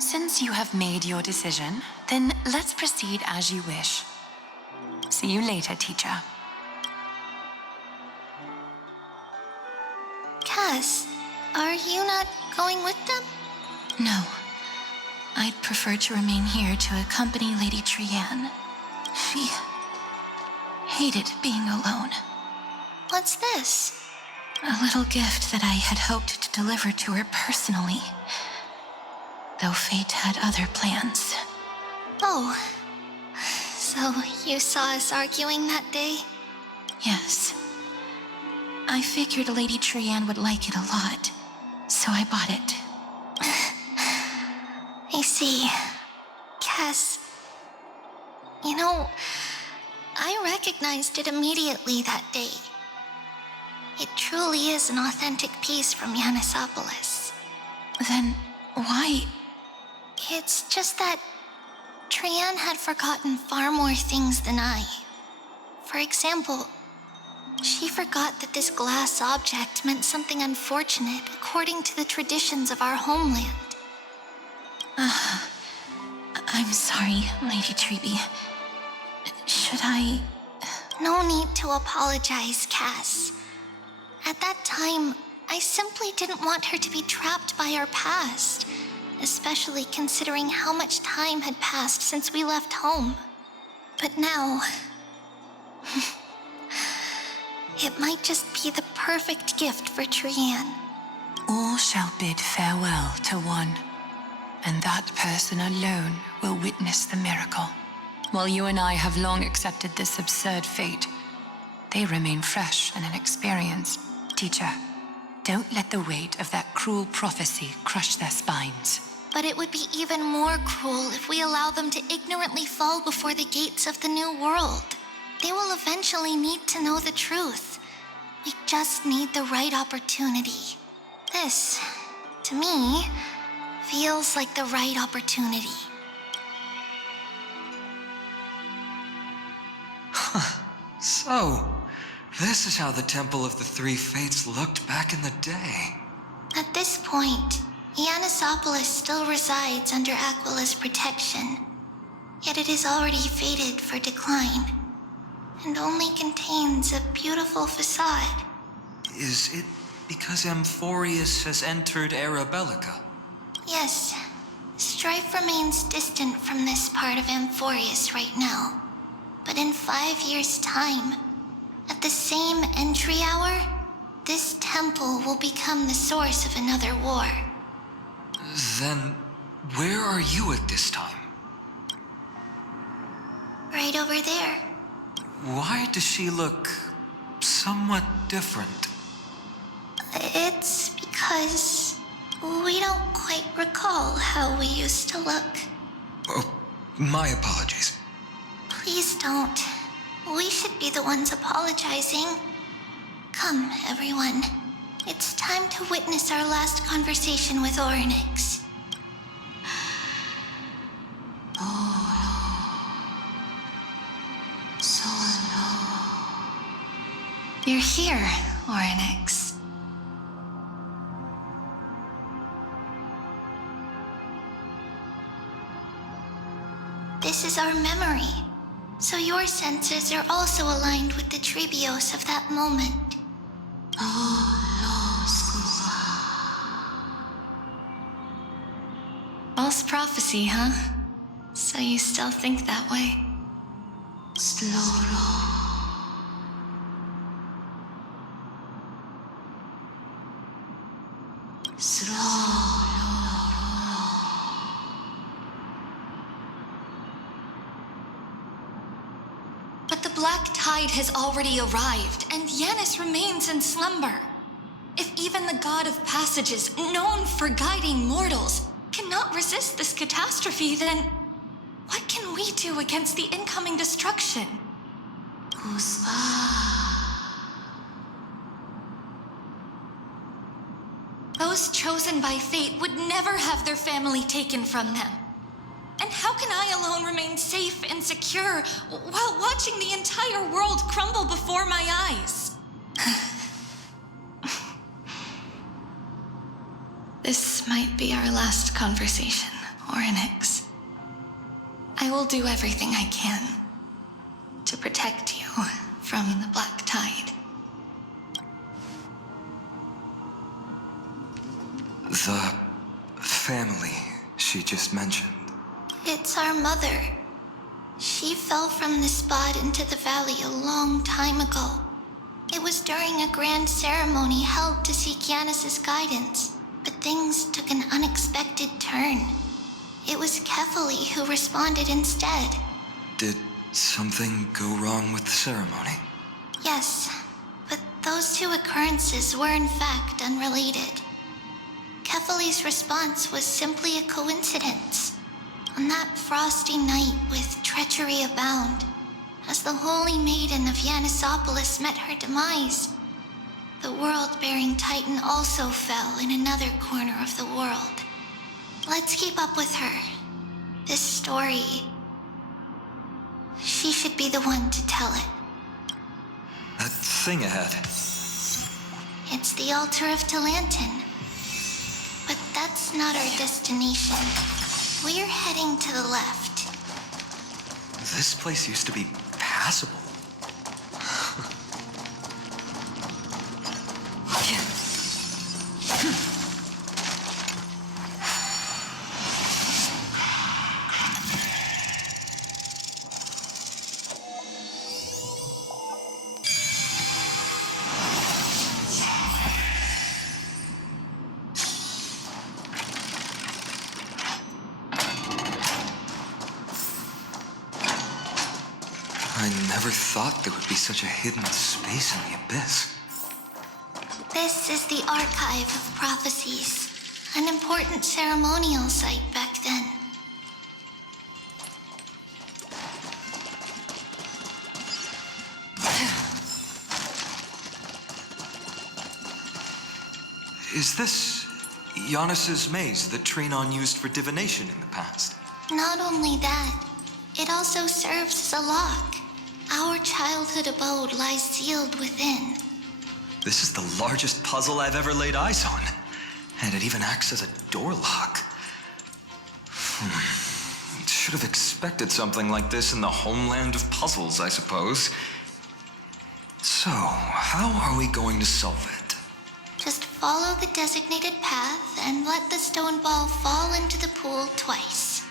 Since you have made your decision, then let's proceed as you wish. See you later, teacher. Cass, are you not going with them? No. I'd prefer to remain here to accompany Lady Trian. She hated being alone. What's this? A little gift that I had hoped to deliver to her personally, though fate had other plans. Oh, so you saw us arguing that day? Yes. I figured Lady Trian would like it a lot, so I bought it. I see. Cass, you know, I recognized it immediately that day. It truly is an authentic piece from Yanisopolis. Then why? It's just that Trian had forgotten far more things than I. For example, she forgot that this glass object meant something unfortunate according to the traditions of our homeland. I'm sorry, Lady Treeby. Should I... No need to apologize, Cass. At that time, I simply didn't want her to be trapped by our past, especially considering how much time had passed since we left home. But now, it might just be the perfect gift for Trianne. All shall bid farewell to one, and that person alone will witness the miracle. While you and I have long accepted this absurd fate, they remain fresh and inexperienced. Teacher, don't let the weight of that cruel prophecy crush their spines. But it would be even more cruel if we allow them to ignorantly fall before the gates of the new world. They will eventually need to know the truth. We just need the right opportunity. This, to me, feels like the right opportunity. So, this is how the Temple of the Three Fates looked back in the day. At this point, Ianisopolis still resides under Aquila's protection, yet it is already fated for decline, and only contains a beautiful facade. Is it because Amphoreus has entered Arabellica? Yes, strife remains distant from this part of Amphoreus right now. But in 5 years' time, at the same entry hour, this temple will become the source of another war. Then, where are you at this time? Right over there. Why does she look somewhat different? It's because we don't quite recall how we used to look. Oh, my apologies. Please don't. We should be the ones apologizing. Come, everyone. It's time to witness our last conversation with Orynyx. You're here, Orynyx. This is our memory, so your senses are also aligned with the Trebios of that moment. False prophecy, huh? So you still think that way? But the black tide has already arrived, and Yanis remains in slumber. If even the god of passages, known for guiding mortals, cannot resist this catastrophe, then what can we do against the incoming destruction? Those chosen by fate would never have their family taken from them. And how can I alone remain safe and secure while watching the entire world crumble before my eyes? This might be our last conversation, Orynyx. I will do everything I can to protect you from the black tide. The family she just mentioned. It's our mother. She fell from the spot into the valley a long time ago. It was during a grand ceremony held to seek Yanis's guidance, but things took an unexpected turn. It was Kefali who responded instead. Did something go wrong with the ceremony? Yes, but those two occurrences were in fact unrelated. Kefali's response was simply a coincidence. On that frosty night with treachery abound, as the holy maiden of Yanisopolis met her demise, the world-bearing titan also fell in another corner of the world. Let's keep up with her. This story, she should be the one to tell it. That thing ahead. It's the altar of Talantin. But that's not our destination. We're heading to the left. This place used to be passable. I never thought there would be such a hidden space in the abyss. This is the Archive of Prophecies, an important ceremonial site back then. Is this Giannis's maze that Trinon used for divination in the past? Not only that, it also serves as a lock. Our childhood abode lies sealed within. This is the largest puzzle I've ever laid eyes on. And it even acts as a door lock. Should have expected something like this in the homeland of puzzles, I suppose. So, how are we going to solve it? Just follow the designated path and let the stone ball fall into the pool twice.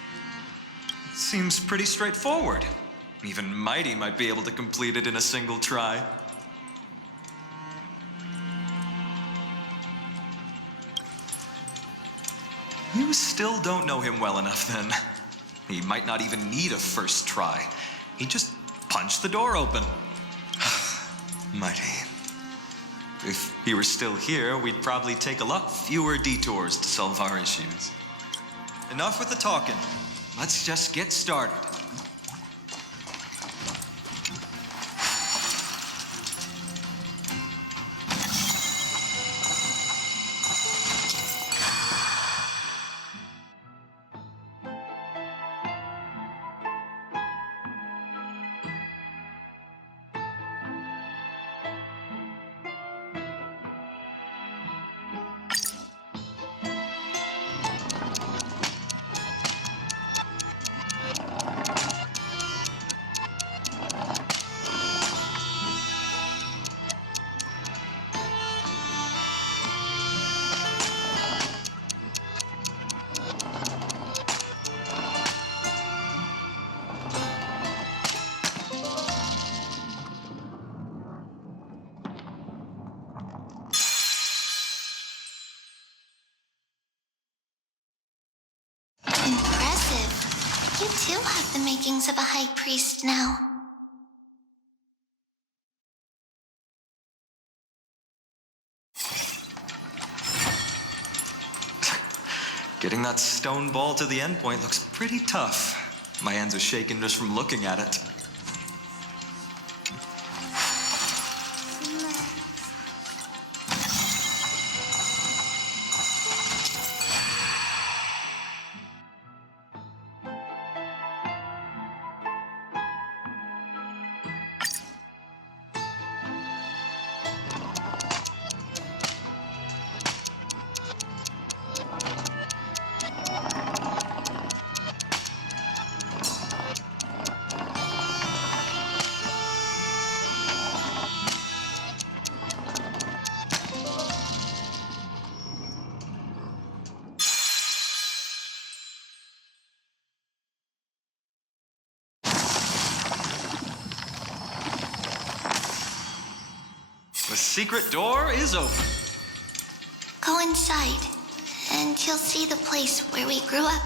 Seems pretty straightforward. Even Mighty might be able to complete it in a single try. You still don't know him well enough, then. He might not even need a first try. He just punched the door open. Mighty. If he were still here, we'd probably take a lot fewer detours to solve our issues. Enough with the talking. Let's just get started. Impressive. You too have the makings of a high priest now. Getting that stone ball to the endpoint looks pretty tough. My hands are shaking just from looking at it. The secret door is open. Go inside, and you'll see the place where we grew up.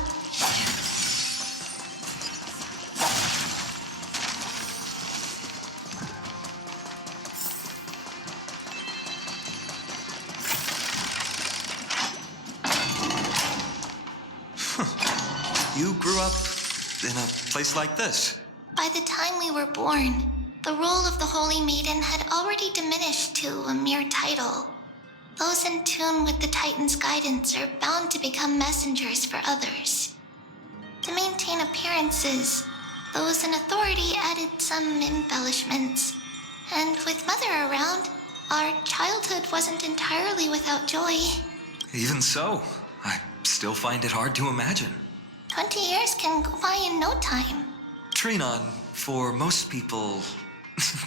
You grew up in a place like this? By the time we were born, the role of the Holy Maiden had already diminished to a mere title. Those in tune with the Titan's guidance are bound to become messengers for others. To maintain appearances, those in authority added some embellishments. And with Mother around, our childhood wasn't entirely without joy. Even so, I still find it hard to imagine. 20 years can go by in no time. Trinon, for most people,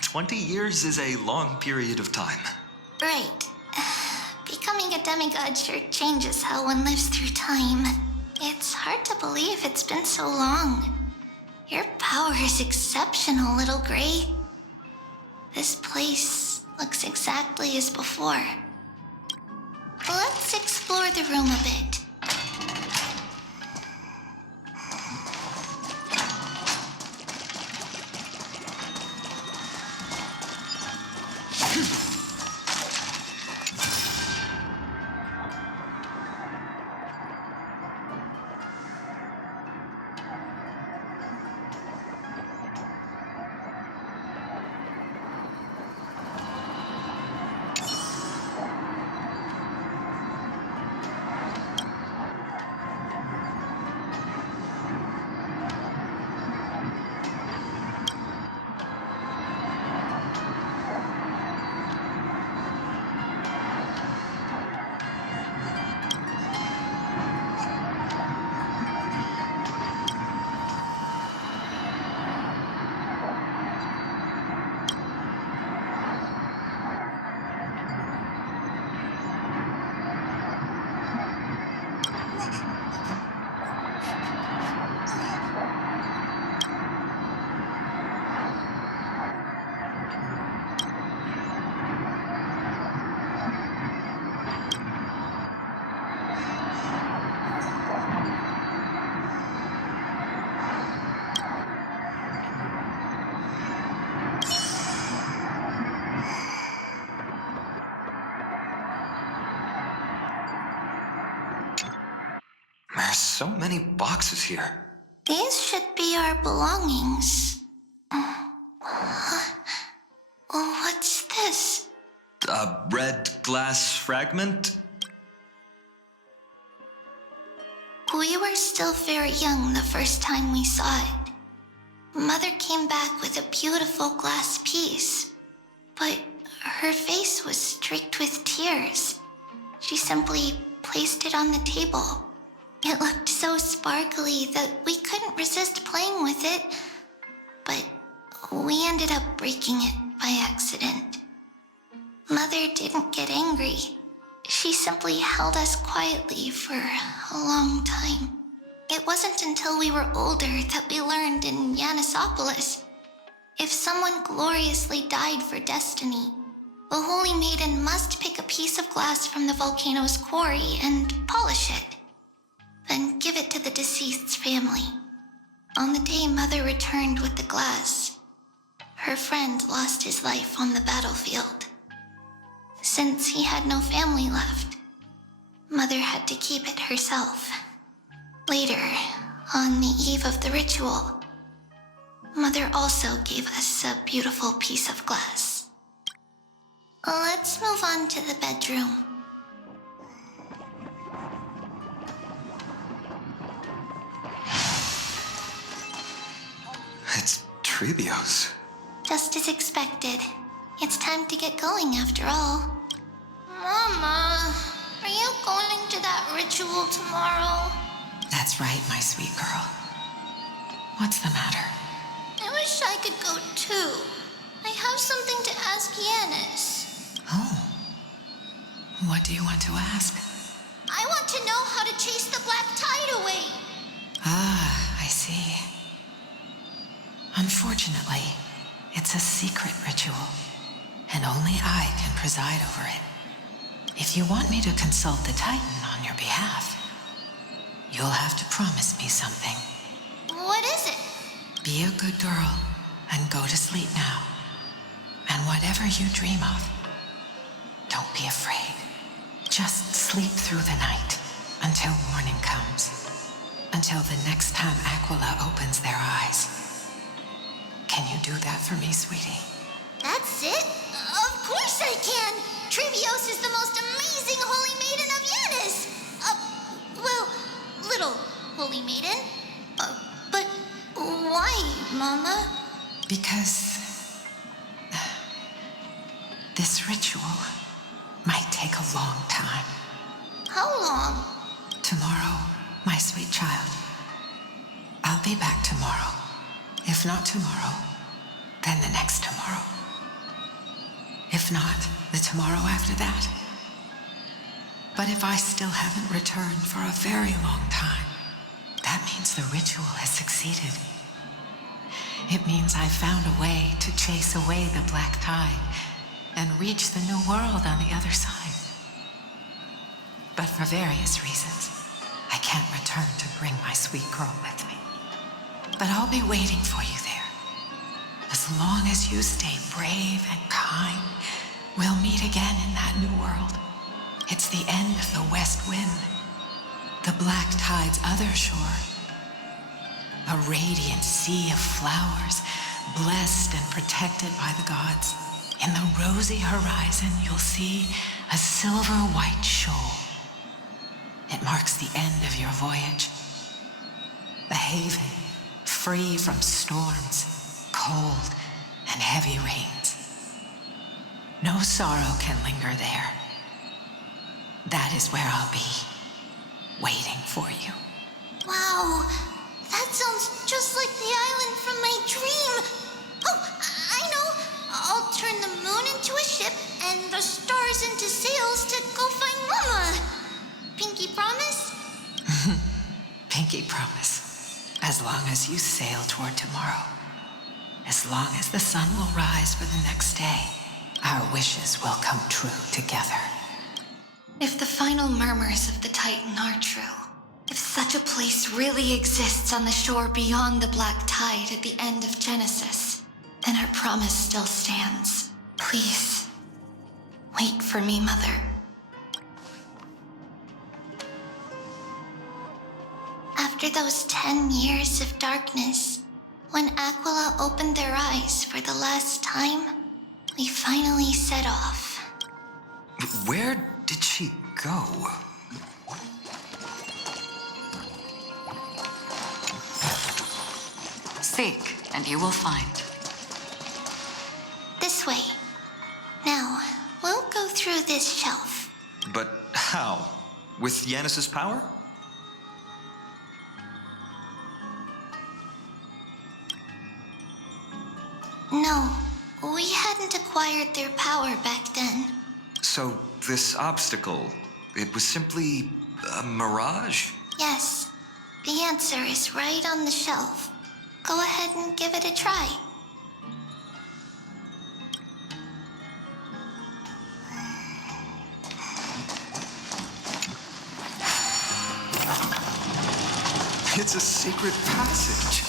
20 years is a long period of time. Right. Becoming a demigod sure changes how one lives through time. It's hard to believe it's been so long. Your power is exceptional, Little Gray. This place looks exactly as before. Let's explore the room a bit. So many boxes here. These should be our belongings. What's this? A red glass fragment? We were still very young the first time we saw it. Mother came back with a beautiful glass piece, but her face was streaked with tears. She simply placed it on the table. It looked so sparkly that we couldn't resist playing with it, but we ended up breaking it by accident. Mother didn't get angry. She simply held us quietly for a long time. It wasn't until we were older that we learned in Yanisopolis, if someone gloriously died for destiny, the Holy Maiden must pick a piece of glass from the volcano's quarry and polish it, then give it to the deceased's family. On the day Mother returned with the glass, her friend lost his life on the battlefield. Since he had no family left, Mother had to keep it herself. Later, on the eve of the ritual, Mother also gave us a beautiful piece of glass. Let's move on to the bedroom. It's Trebios. Just as expected. It's time to get going after all. Mama, are you going to that ritual tomorrow? That's right, my sweet girl. What's the matter? I wish I could go too. I have something to ask Yanis. Oh. What do you want to ask? I want to know how to chase the black tide away. Ah, I see. Unfortunately, it's a secret ritual, and only I can preside over it. If you want me to consult the Titan on your behalf, you'll have to promise me something. What is it? Be a good girl and go to sleep now. And whatever you dream of, don't be afraid. Just sleep through the night until morning comes. Until the next time Aquila opens their eyes. Can you do that for me, sweetie? That's it? Of course I can! Trebios is the most amazing Holy Maiden of Yanis! Well, little Holy Maiden. But why, Mama? Because this ritual might take a long time. How long? Tomorrow, my sweet child. I'll be back tomorrow. If not tomorrow, then the next tomorrow. If not, the tomorrow after that. But if I still haven't returned for a very long time, that means the ritual has succeeded. It means I found a way to chase away the black tide and reach the new world on the other side. But for various reasons, I can't return to bring my sweet girl with me. But I'll be waiting for you there. As long as you stay brave and kind, we'll meet again in that new world. It's the end of the west wind, the black tide's other shore. A radiant sea of flowers, blessed and protected by the gods. In the rosy horizon, you'll see a silver white shoal. It marks the end of your voyage. The haven, free from storms, cold, and heavy rains. No sorrow can linger there. That is where I'll be, waiting for you. Wow, that sounds just like the island from my dream. Oh, I know. I'll turn the moon into a ship and the stars into sails to go find Mama. Pinky promise? Pinky promise. As long as you sail toward tomorrow. As long as the sun will rise for the next day, our wishes will come true together. If the final murmurs of the Titan are true, if such a place really exists on the shore beyond the black tide at the end of Genesis, then our promise still stands. Please, wait for me, Mother. After those 10 years of darkness, when Aquila opened their eyes for the last time, we finally set off. Where did she go? Seek, and you will find. This way. Now, we'll go through this shelf. But how? With Yanis's power? No, we hadn't acquired their power back then. So this obstacle, it was simply a mirage? Yes, the answer is right on the shelf. Go ahead and give it a try. It's a secret passage.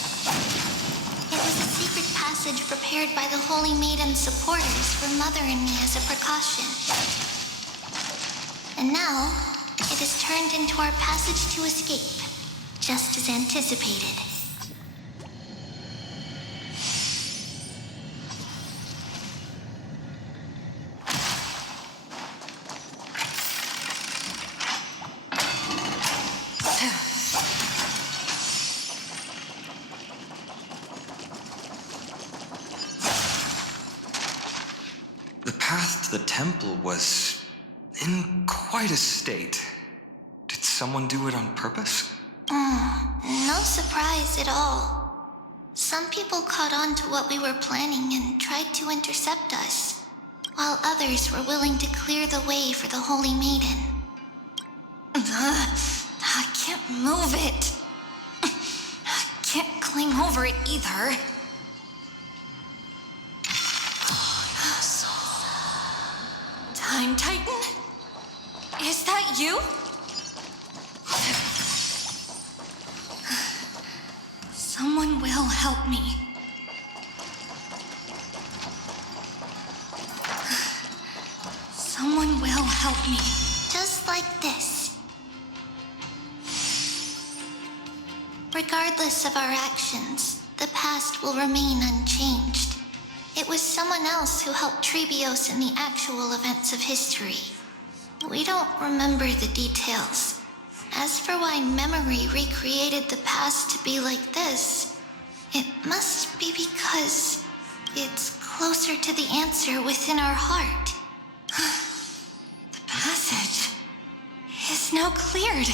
It was a secret passage prepared by the Holy Maiden's supporters for Mother and me as a precaution. And now, it has turned into our passage to escape, just as anticipated. The path to the temple was in quite a state. Did someone do it on purpose? No surprise at all. Some people caught on to what we were planning and tried to intercept us, while others were willing to clear the way for the Holy Maiden. I can't move it. I can't cling over it either. Time Titan? Is that you? Someone will help me. Someone will help me. Just like this. Regardless of our actions, the past will remain unchanged. It was someone else who helped Trebios in the actual events of history. We don't remember the details. As for why memory recreated the past to be like this, it must be because it's closer to the answer within our heart. The passage is now cleared.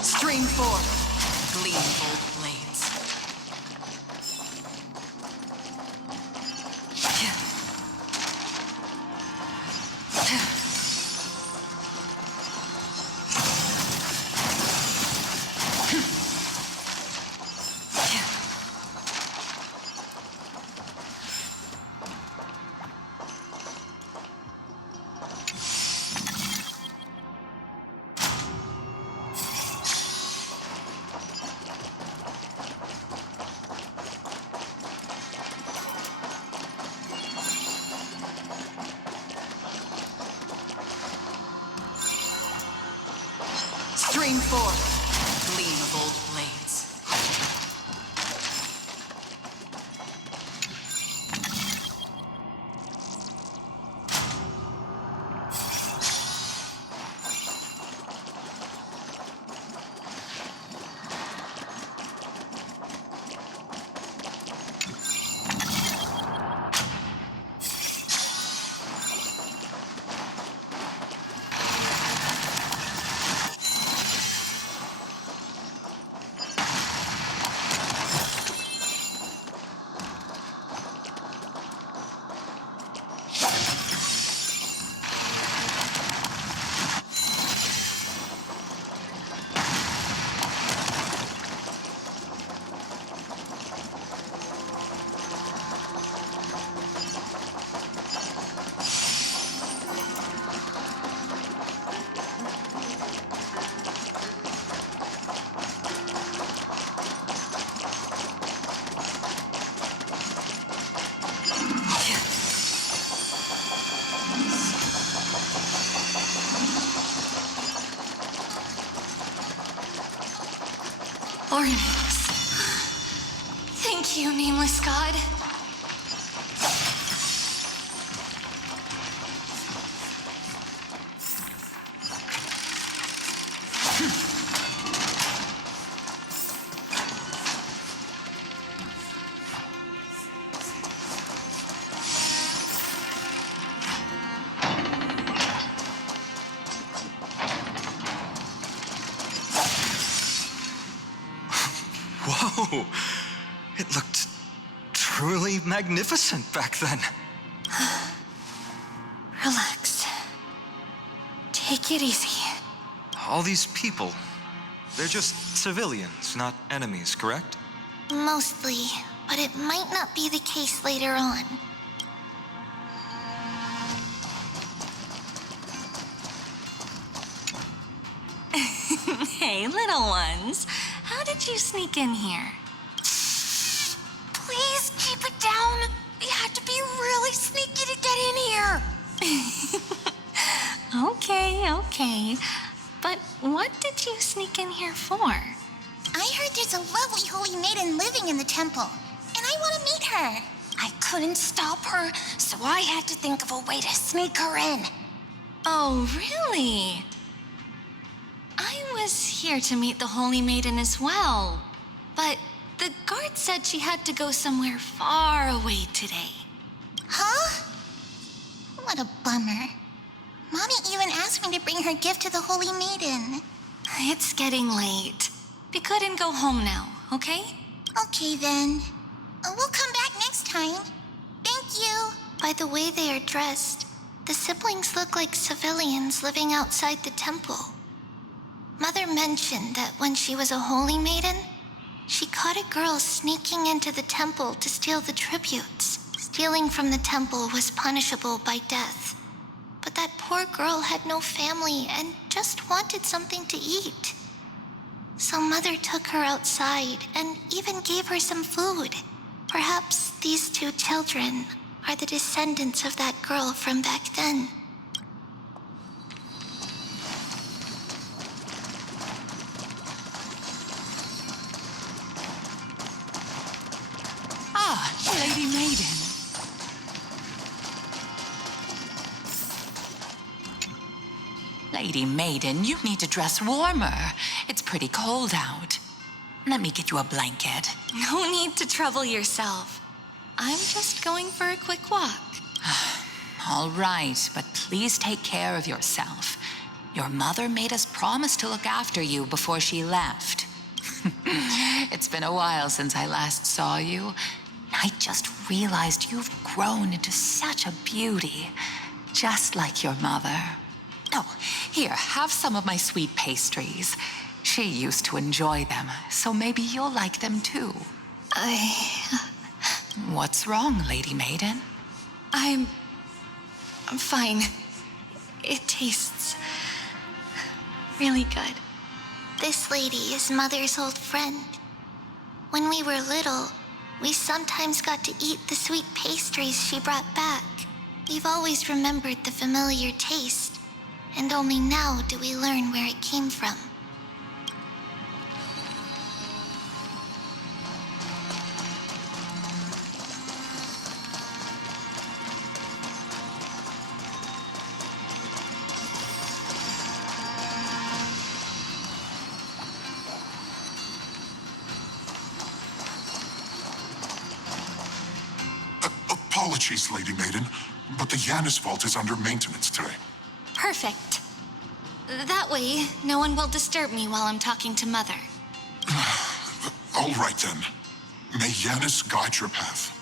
Stream forth, gleam bold blades. Stream forth, gleam of old blades. Ornaments. Thank you, nameless god. Whoa! It looked truly magnificent back then. Relax. Take it easy. All these people, they're just civilians, not enemies, correct? Mostly, but it might not be the case later on. Hey, little ones. How did you sneak in here? Please keep it down. You had to be really sneaky to get in here. Okay. But what did you sneak in here for? I heard there's a lovely holy maiden living in the temple, and I want to meet her. I couldn't stop her, so I had to think of a way to sneak her in. Oh, really? I was here to meet the Holy Maiden as well, but the guard said she had to go somewhere far away today. Huh? What a bummer. Mommy even asked me to bring her gift to the Holy Maiden. It's getting late. We couldn't go home now, okay? Okay then. We'll come back next time. Thank you. By the way they are dressed, the siblings look like civilians living outside the temple. Mother mentioned that when she was a holy maiden, she caught a girl sneaking into the temple to steal the tributes. Stealing from the temple was punishable by death. But that poor girl had no family and just wanted something to eat. So Mother took her outside and even gave her some food. Perhaps these two children are the descendants of that girl from back then. Ah, Lady Maiden. Lady Maiden, you need to dress warmer. It's pretty cold out. Let me get you a blanket. No need to trouble yourself. I'm just going for a quick walk. All right, but please take care of yourself. Your mother made us promise to look after you before she left. It's been a while since I last saw you. I just realized you've grown into such a beauty, just like your mother. Oh, here, have some of my sweet pastries. She used to enjoy them, so maybe you'll like them too. What's wrong, Lady Maiden? I'm fine. It tastes really good. This lady is Mother's old friend. When we were little, we sometimes got to eat the sweet pastries she brought back. We've always remembered the familiar taste, and only now do we learn where it came from. Apologies, Lady Maiden, but the Yanis vault is under maintenance today. Perfect. That way, no one will disturb me while I'm talking to Mother. All right then. May Yanis guide your path.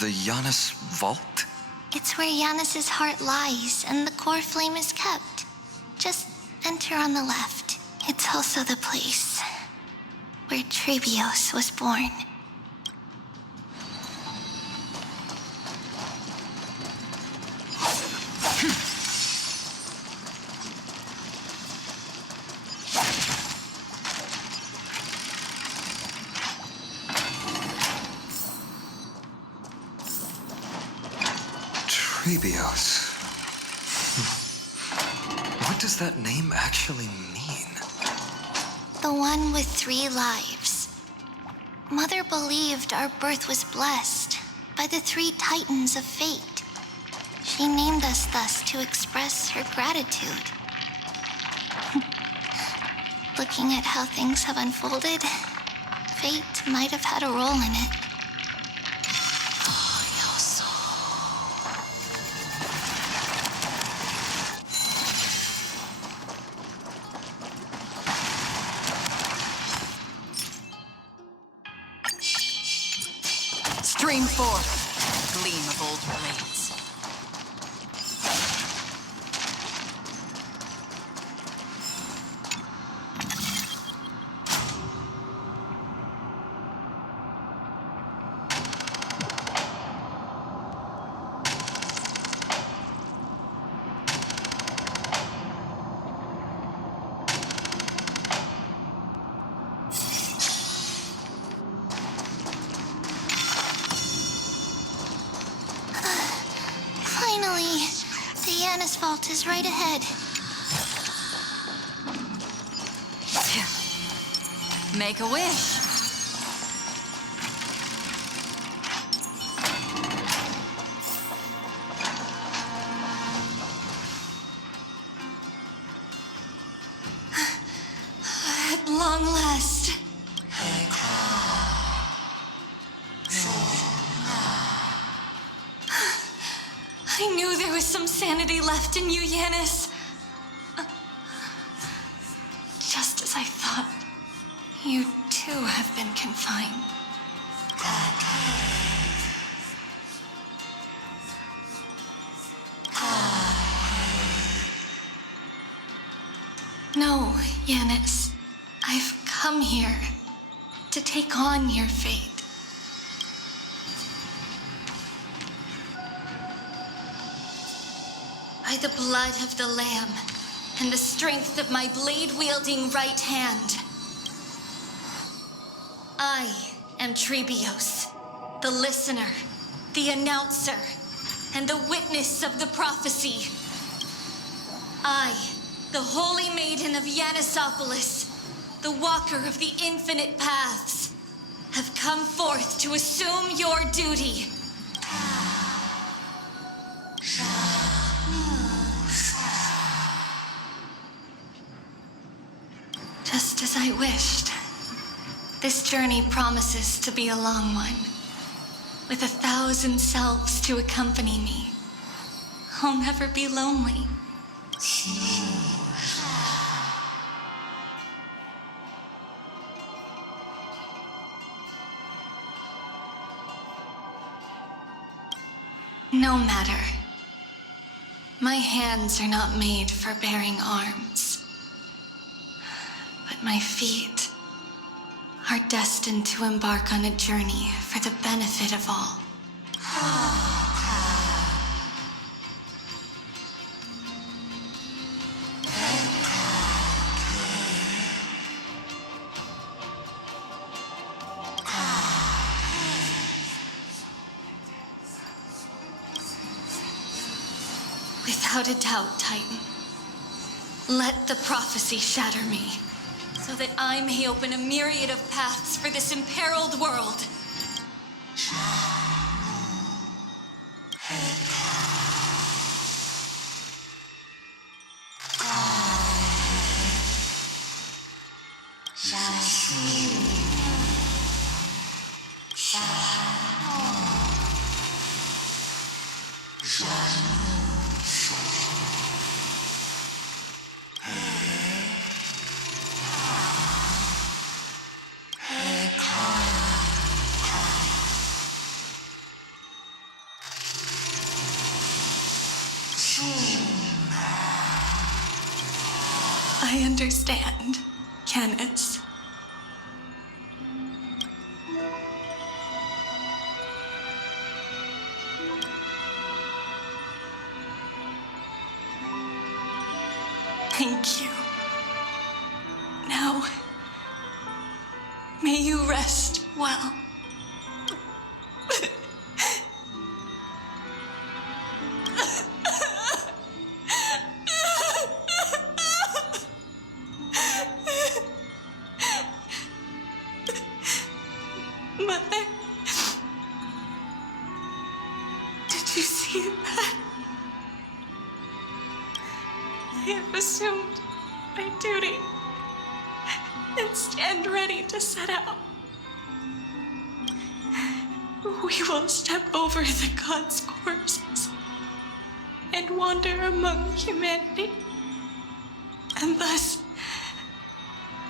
The Yanis vault? It's where Yanis's heart lies and the core flame is kept. Just enter on the left. It's also the place where Trailblaze was born. Trailblaze. What does that name actually mean? The one with 3 lives. Mother believed our birth was blessed by the 3 titans of fate. She named us thus to express her gratitude. Looking at how things have unfolded, fate might have had a role in it. Stream forth, gleam of old blades. Finally, Diana's vault is right ahead. Make a wish. At long last. I knew there was some sanity left in you, Yanis. Just as I thought, you too have been confined. No, Yanis. I've come here to take on your fate. By the blood of the Lamb and the strength of my blade-wielding right hand, I am Trebios, the listener, the announcer, and the witness of the prophecy. I, the holy maiden of Yanisopolis, the walker of the infinite paths, have come forth to assume your duty. Just as I wished. This journey promises to be a long one, with 1,000 selves to accompany me. I'll never be lonely. No matter. My hands are not made for bearing arms. But my feet are destined to embark on a journey for the benefit of all. Without a doubt, Titan. Let the prophecy shatter me, so that I may open a myriad of paths for this imperiled world. I understand, Canis. Thank you. Now, may you rest well. you see that? I have assumed my duty and stand ready to set out. We will step over the gods' corpses and wander among humanity. And thus,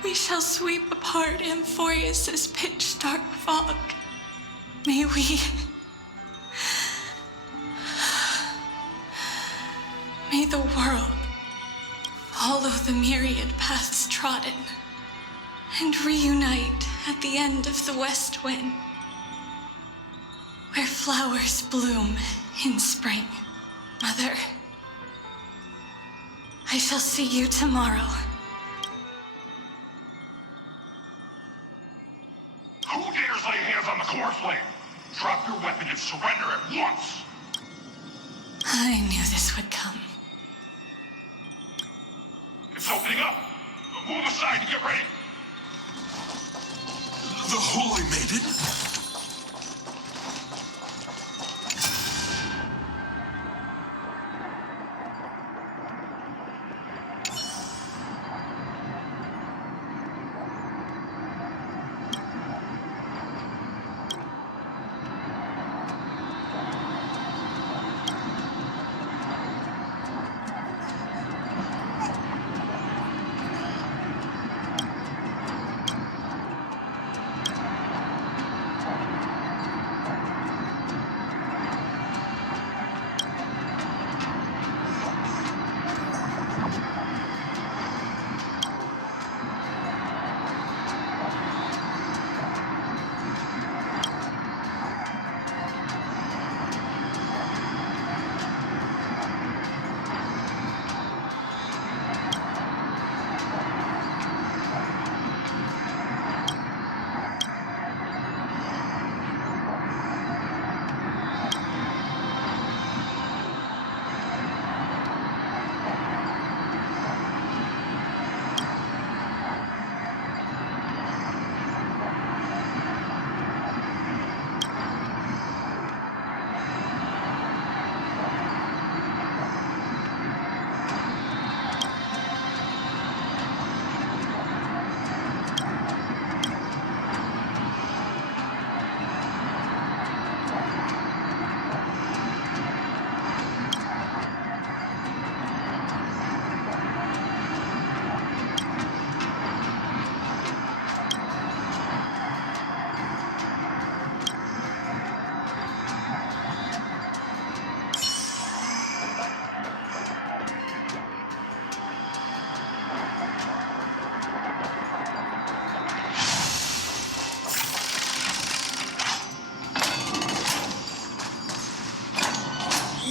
we shall sweep apart Amphoreus' pitch-dark fog. May the world follow the myriad paths trodden and reunite at the end of the west wind, where flowers bloom in spring. Mother, I shall see you tomorrow. Who dares lay hands on the core flame? Drop your weapon and surrender at once! I knew this would come. It's opening up! Move aside and get ready! The Holy Maiden?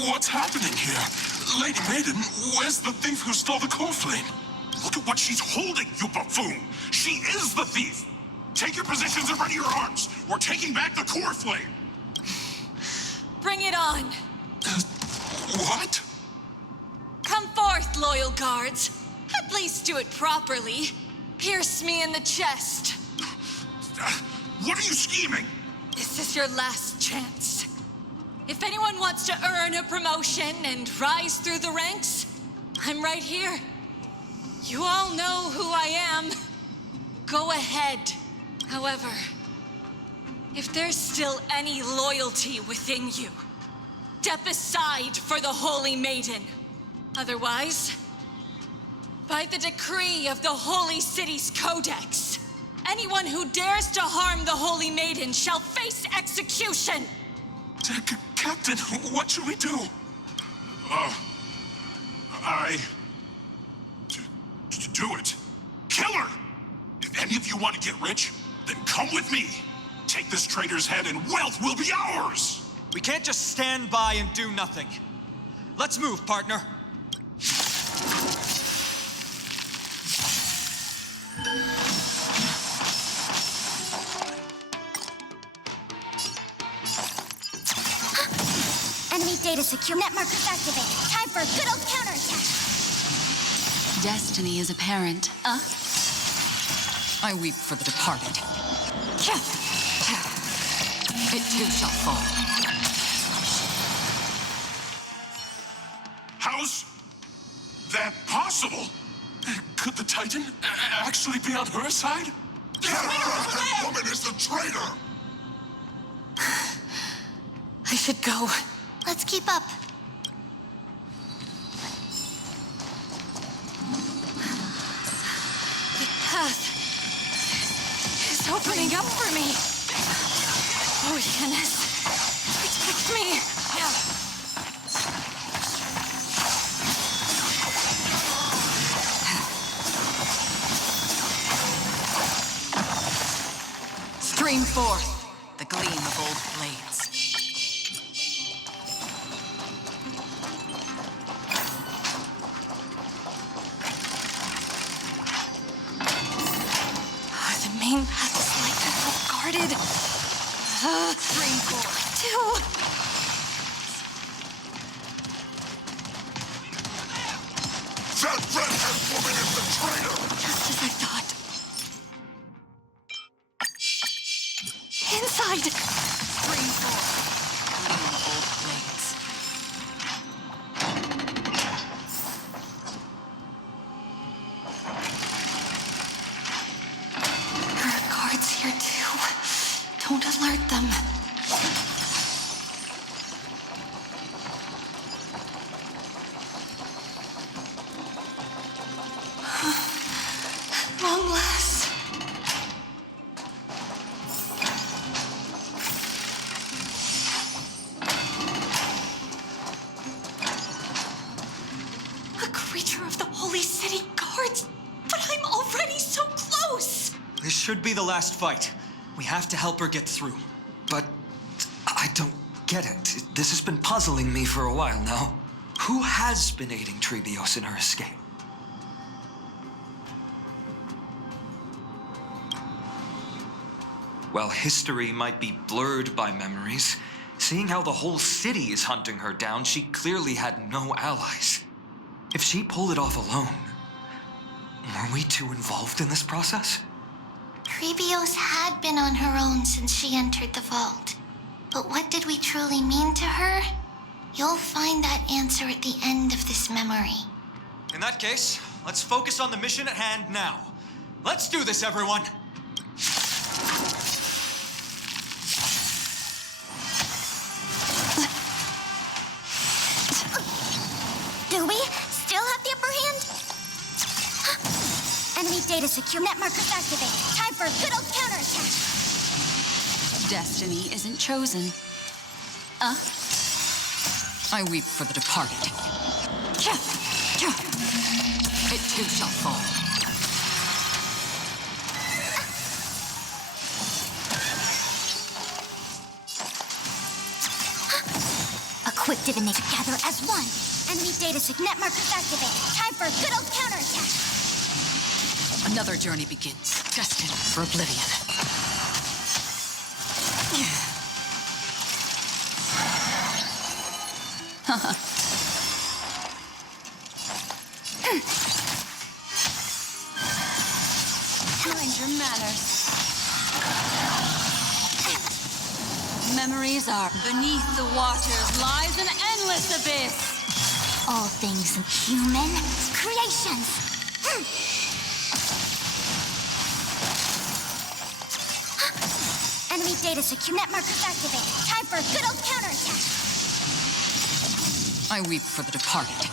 What's happening here? Lady Maiden, where's the thief who stole the core flame? Look at what she's holding, you buffoon! She is the thief! Take your positions and ready your arms! We're taking back the core flame! Bring it on! What? Come forth, loyal guards. At least do it properly. Pierce me in the chest. What are you scheming? This is your last chance. If anyone wants to earn a promotion and rise through the ranks, I'm right here. You all know who I am. Go ahead. However, if there's still any loyalty within you, step aside for the Holy Maiden. Otherwise, by the decree of the Holy City's Codex, anyone who dares to harm the Holy Maiden shall face execution! Captain, what should we do? Do it. Kill her! If any of you want to get rich, then come with me. Take this traitor's head and wealth will be ours! We can't just stand by and do nothing. Let's move, partner. Enemy data secure. Net markers activated. Time for a good old counterattack. Destiny is apparent. I weep for the departed. It too shall fall. that possible? Could the Titan actually be on her side? That woman is the traitor! I should go. Let's keep up. The path is opening up for me. Oh, Yanis, protect me. Stream forth the gleam of old blades. The main path is like that, guarded. Stream forth. What do I do? That redhead woman is the traitor! Just as I thought. Inside! Stream forth. Gleam of old blades. There are guards here too. Don't alert them. Long last. A creature of the Holy City Guards, but I'm already so close. This should be the last fight. We have to help her get through. But I don't get it. This has been puzzling me for a while now. Who has been aiding Trailblaze in her escape? While history might be blurred by memories, seeing how the whole city is hunting her down, she clearly had no allies. If she pulled it off alone, were we too involved in this process? Trailblaze had been on her own since she entered the vault. But what did we truly mean to her? You'll find that answer at the end of this memory. In that case, let's focus on the mission at hand now. Let's do this, everyone! Do we still have the upper hand? Enemy data secure. Net markers activate. Time for a good old counterattack. Destiny isn't chosen. I weep for the departed. It too shall fall. Equipped and they together as one. Enemy data net markers activate. Time for a good old counterattack. Another journey begins, destined for oblivion. Mind your manners. Memories are beneath the waters lies an endless abyss. All things human creations. Enemy data secure. Net markers activate. Time for a good old counterattack. I weep for the departed.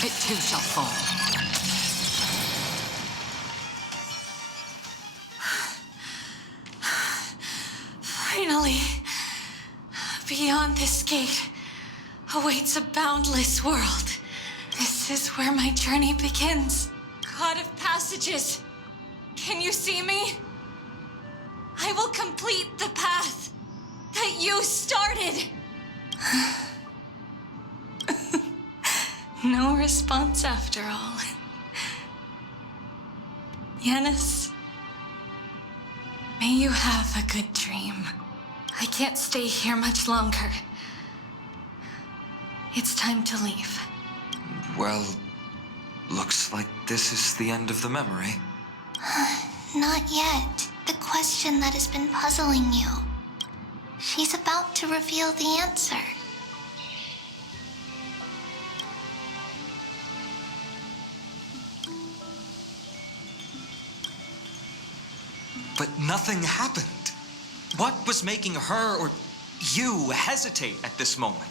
It too shall fall. Finally, beyond this gate awaits a boundless world. This is where my journey begins. God of passages, can you see me? I will complete the path that you started. No response after all. Yanis, may you have a good dream. I can't stay here much longer. It's time to leave. Well, looks like this is the end of the memory. Not yet. The question that has been puzzling you. She's about to reveal the answer. nothing happened. What was making her or you hesitate at this moment?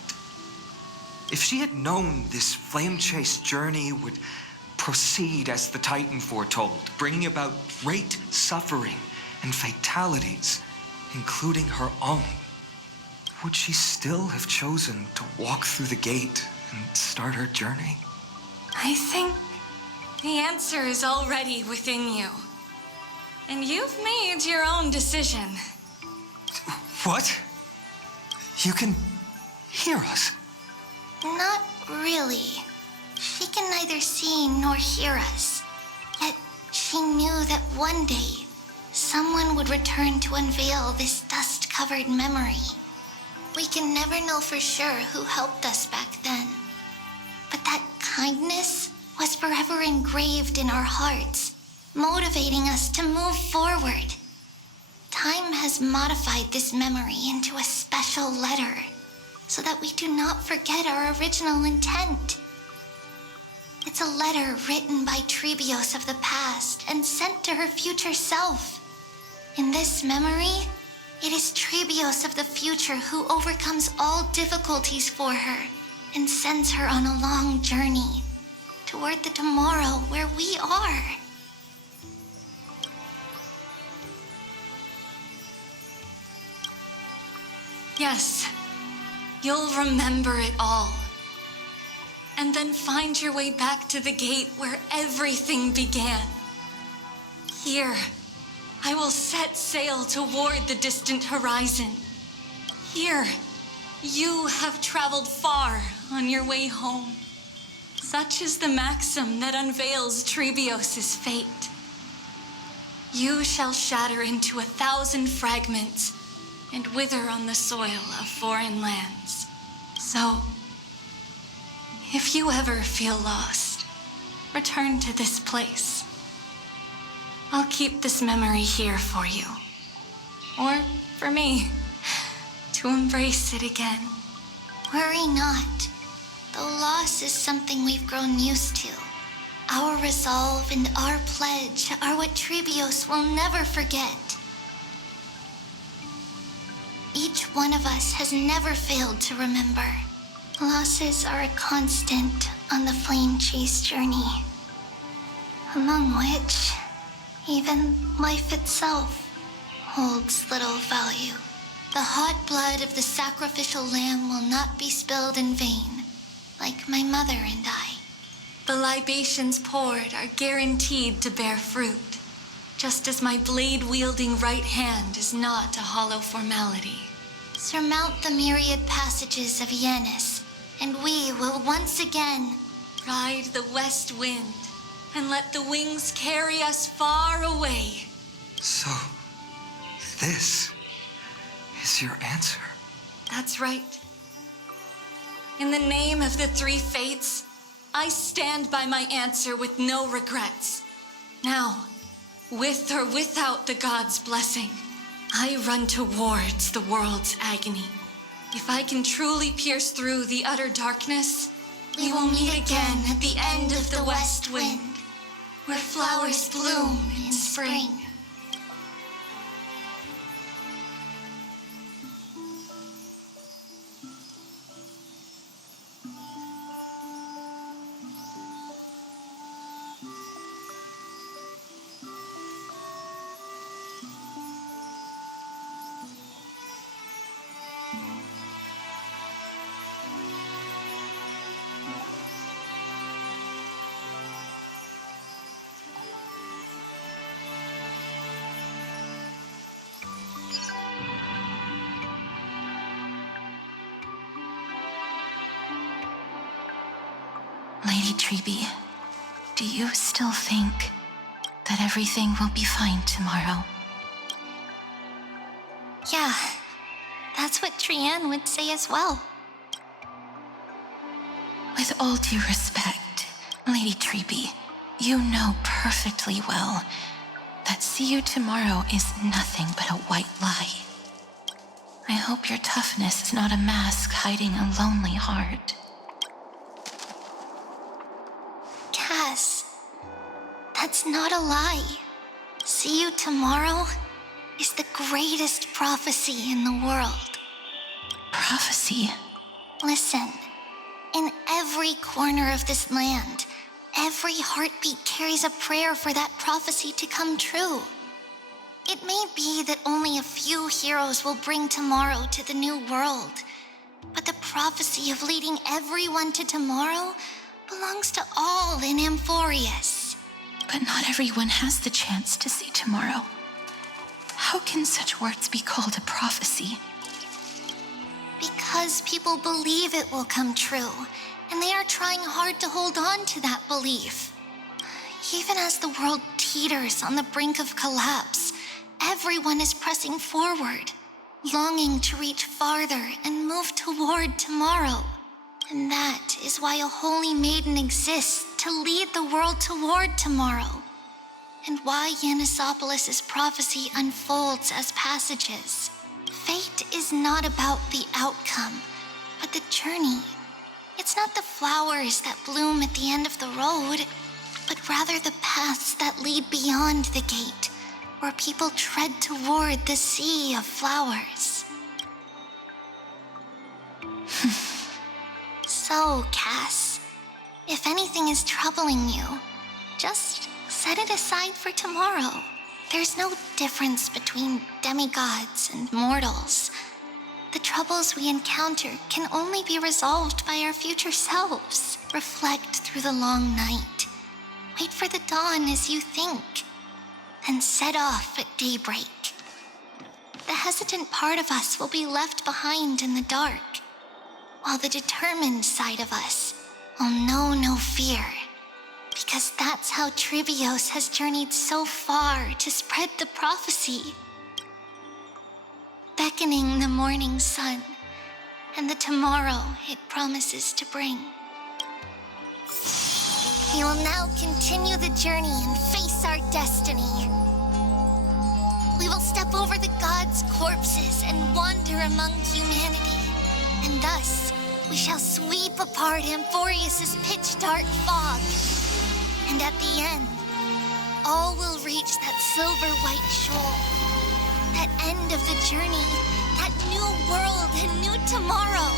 If she had known this flame chase journey would proceed as the Titan foretold, bringing about great suffering and fatalities, including her own, would she still have chosen to walk through the gate and start her journey? I think the answer is already within you. And you've made your own decision. What? You can hear us? Not really. She can neither see nor hear us. Yet she knew that one day, someone would return to unveil this dust-covered memory. We can never know for sure who helped us back then. But that kindness was forever engraved in our hearts, motivating us to move forward. Time has modified this memory into a special letter, so that we do not forget our original intent. It's a letter written by Trebios of the past and sent to her future self. In this memory, it is Trebios of the future who overcomes all difficulties for her and sends her on a long journey toward the tomorrow where we are. Yes, you'll remember it all. And then find your way back to the gate where everything began. Here, I will set sail toward the distant horizon. Here, you have traveled far on your way home. Such is the maxim that unveils Trebios' fate. You shall shatter into 1,000 fragments and wither on the soil of foreign lands. So, if you ever feel lost, return to this place. I'll keep this memory here for you. Or for me, to embrace it again. Worry not. The loss is something we've grown used to. Our resolve and our pledge are what Trebios will never forget. Each one of us has never failed to remember. Losses are a constant on the flame chase journey, among which even life itself holds little value. The hot blood of the sacrificial lamb will not be spilled in vain, like my mother and I. The libations poured are guaranteed to bear fruit, just as my blade-wielding right hand is not a hollow formality. Surmount the myriad passages of Yanis, and we will once again ride the west wind and let the wings carry us far away. So, this is your answer? That's right. In the name of the three fates, I stand by my answer with no regrets. Now, with or without the gods' blessing, I run towards the world's agony. If I can truly pierce through the utter darkness, we will meet again at the end of the west wind, where flowers bloom in spring. Lady Trebi, do you still think that everything will be fine tomorrow? Yeah, that's what Trianne would say as well. With all due respect, Lady Trebi, you know perfectly well that see you tomorrow is nothing but a white lie. I hope your toughness is not a mask hiding a lonely heart. Cass, that's not a lie. See you tomorrow is the greatest prophecy in the world. Prophecy? Listen, in every corner of this land, every heartbeat carries a prayer for that prophecy to come true. It may be that only a few heroes will bring tomorrow to the new world, but the prophecy of leading everyone to tomorrow belongs to all in Amphoreus. But not everyone has the chance to see tomorrow. How can such words be called a prophecy? Because people believe it will come true, and they are trying hard to hold on to that belief. Even as the world teeters on the brink of collapse, everyone is pressing forward, longing to reach farther and move toward tomorrow. And that is why a holy maiden exists to lead the world toward tomorrow, and why Yanisopolis' prophecy unfolds as passages. Fate is not about the outcome, but the journey. It's not the flowers that bloom at the end of the road, but rather the paths that lead beyond the gate, where people tread toward the sea of flowers. So, Cass, if anything is troubling you, just set it aside for tomorrow. There's no difference between demigods and mortals. The troubles we encounter can only be resolved by our future selves. Reflect through the long night. Wait for the dawn as you think. Then set off at daybreak. The hesitant part of us will be left behind in the dark, while the determined side of us will know no fear. Because that's how Trivios has journeyed so far to spread the prophecy. Beckoning the morning sun and the tomorrow it promises to bring. We will now continue the journey and face our destiny. We will step over the gods' corpses and wander among humanity. And thus, we shall sweep apart Amphoreus' pitch-dark fog. And at the end, all will reach that silver-white shoal. That end of the journey, that new world and new tomorrow.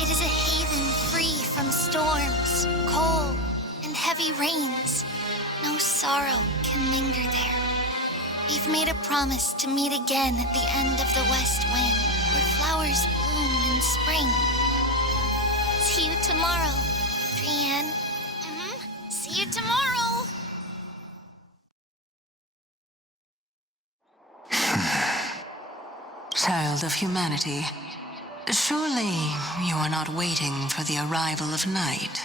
It is a haven free from storms, cold, and heavy rains. No sorrow can linger there. We've made a promise to meet again at the end of the west wind, where flowers bloom in spring. See you tomorrow, Brienne. See you tomorrow. Child of humanity, surely you are not waiting for the arrival of night.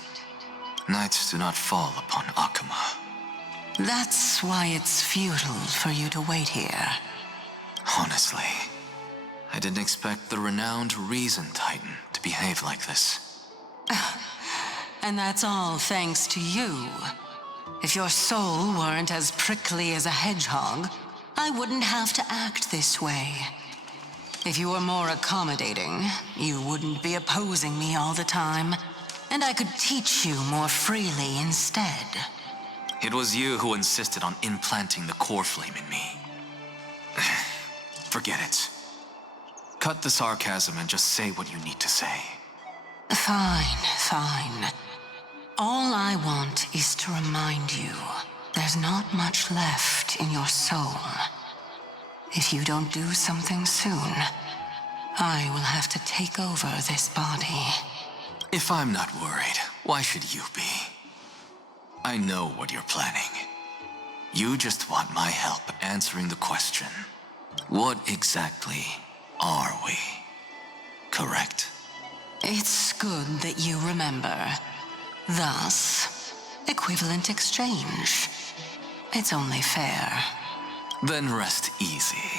Nights do not fall upon Akuma. That's why it's futile for you to wait here. Honestly, I didn't expect the renowned Reason Titan to behave like this. And that's all thanks to you. If your soul weren't as prickly as a hedgehog, I wouldn't have to act this way. If you were more accommodating, you wouldn't be opposing me all the time, and I could teach you more freely instead. It was you who insisted on implanting the core flame in me. Forget it. Cut the sarcasm and just say what you need to say. Fine. All I want is to remind you, there's not much left in your soul. If you don't do something soon, I will have to take over this body. If I'm not worried, why should you be? I know what you're planning. You just want my help answering the question, what exactly are we? Correct? It's good that you remember. Thus, equivalent exchange. It's only fair. Then rest easy.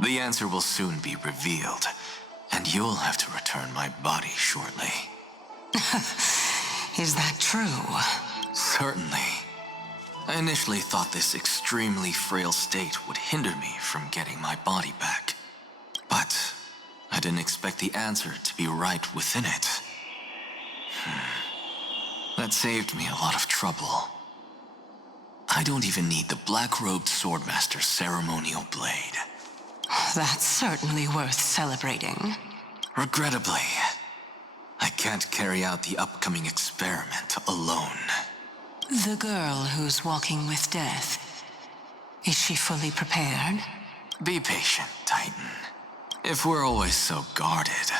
The answer will soon be revealed, and you'll have to return my body shortly. Is that true? Certainly. I initially thought this extremely frail state would hinder me from getting my body back. But I didn't expect the answer to be right within it. That saved me a lot of trouble. I don't even need the black-robed swordmaster's ceremonial blade. That's certainly worth celebrating. Regrettably, I can't carry out the upcoming experiment alone. The girl who's walking with death, is she fully prepared? Be patient, Titan. If we're always so guarded,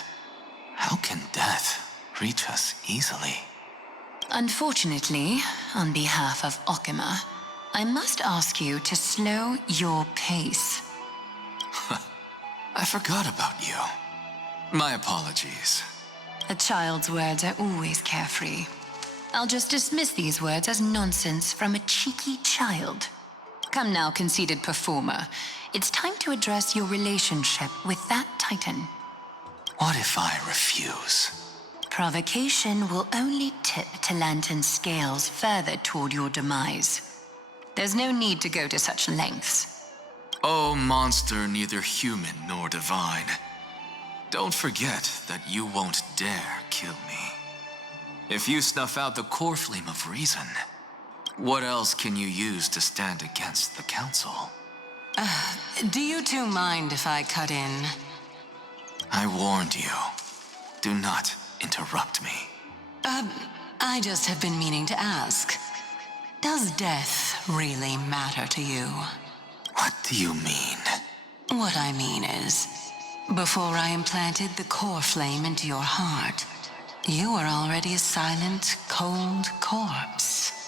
how can death reach us easily? Unfortunately, on behalf of Okima, I must ask you to slow your pace. I forgot about you. My apologies. A child's words are always carefree. I'll just dismiss these words as nonsense from a cheeky child. Come now, conceited performer. It's time to address your relationship with that Titan. What if I refuse? Provocation will only tip Talantan's scales further toward your demise. There's no need to go to such lengths. Oh, monster neither human nor divine. Don't forget that you won't dare kill me. If you snuff out the core flame of reason, what else can you use to stand against the Council? Do you two mind if I cut in? I warned you. Do not interrupt me. I just have been meaning to ask. Does death really matter to you? What do you mean? What I mean is, before I implanted the core flame into your heart, you were already a silent, cold corpse.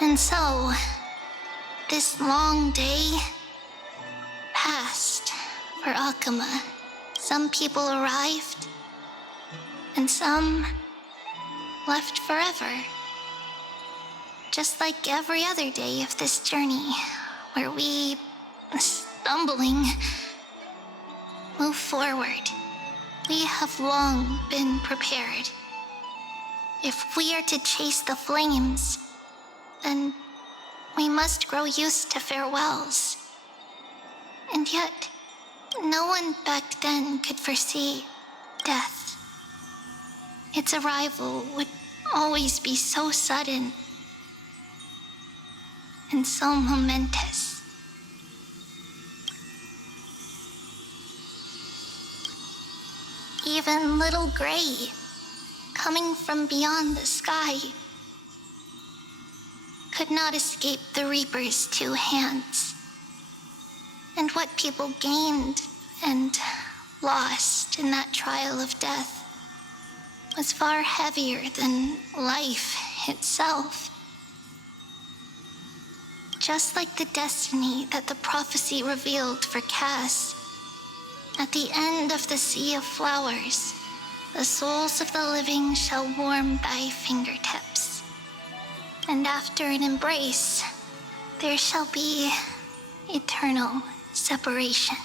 And so, this long day passed for Akuma. Some people arrived, and some left forever. Just like every other day of this journey, where we, stumbling, move forward. We have long been prepared. If we are to chase the flames, then we must grow used to farewells. And yet, no one back then could foresee death. Its arrival would always be so sudden and so momentous. Even little Gray, coming from beyond the sky, could not escape the Reaper's two hands. And what people gained and lost in that trial of death was far heavier than life itself. Just like the destiny that the prophecy revealed for Cass, at the end of the Sea of Flowers, the souls of the living shall warm thy fingertips. And after an embrace, there shall be eternal separation.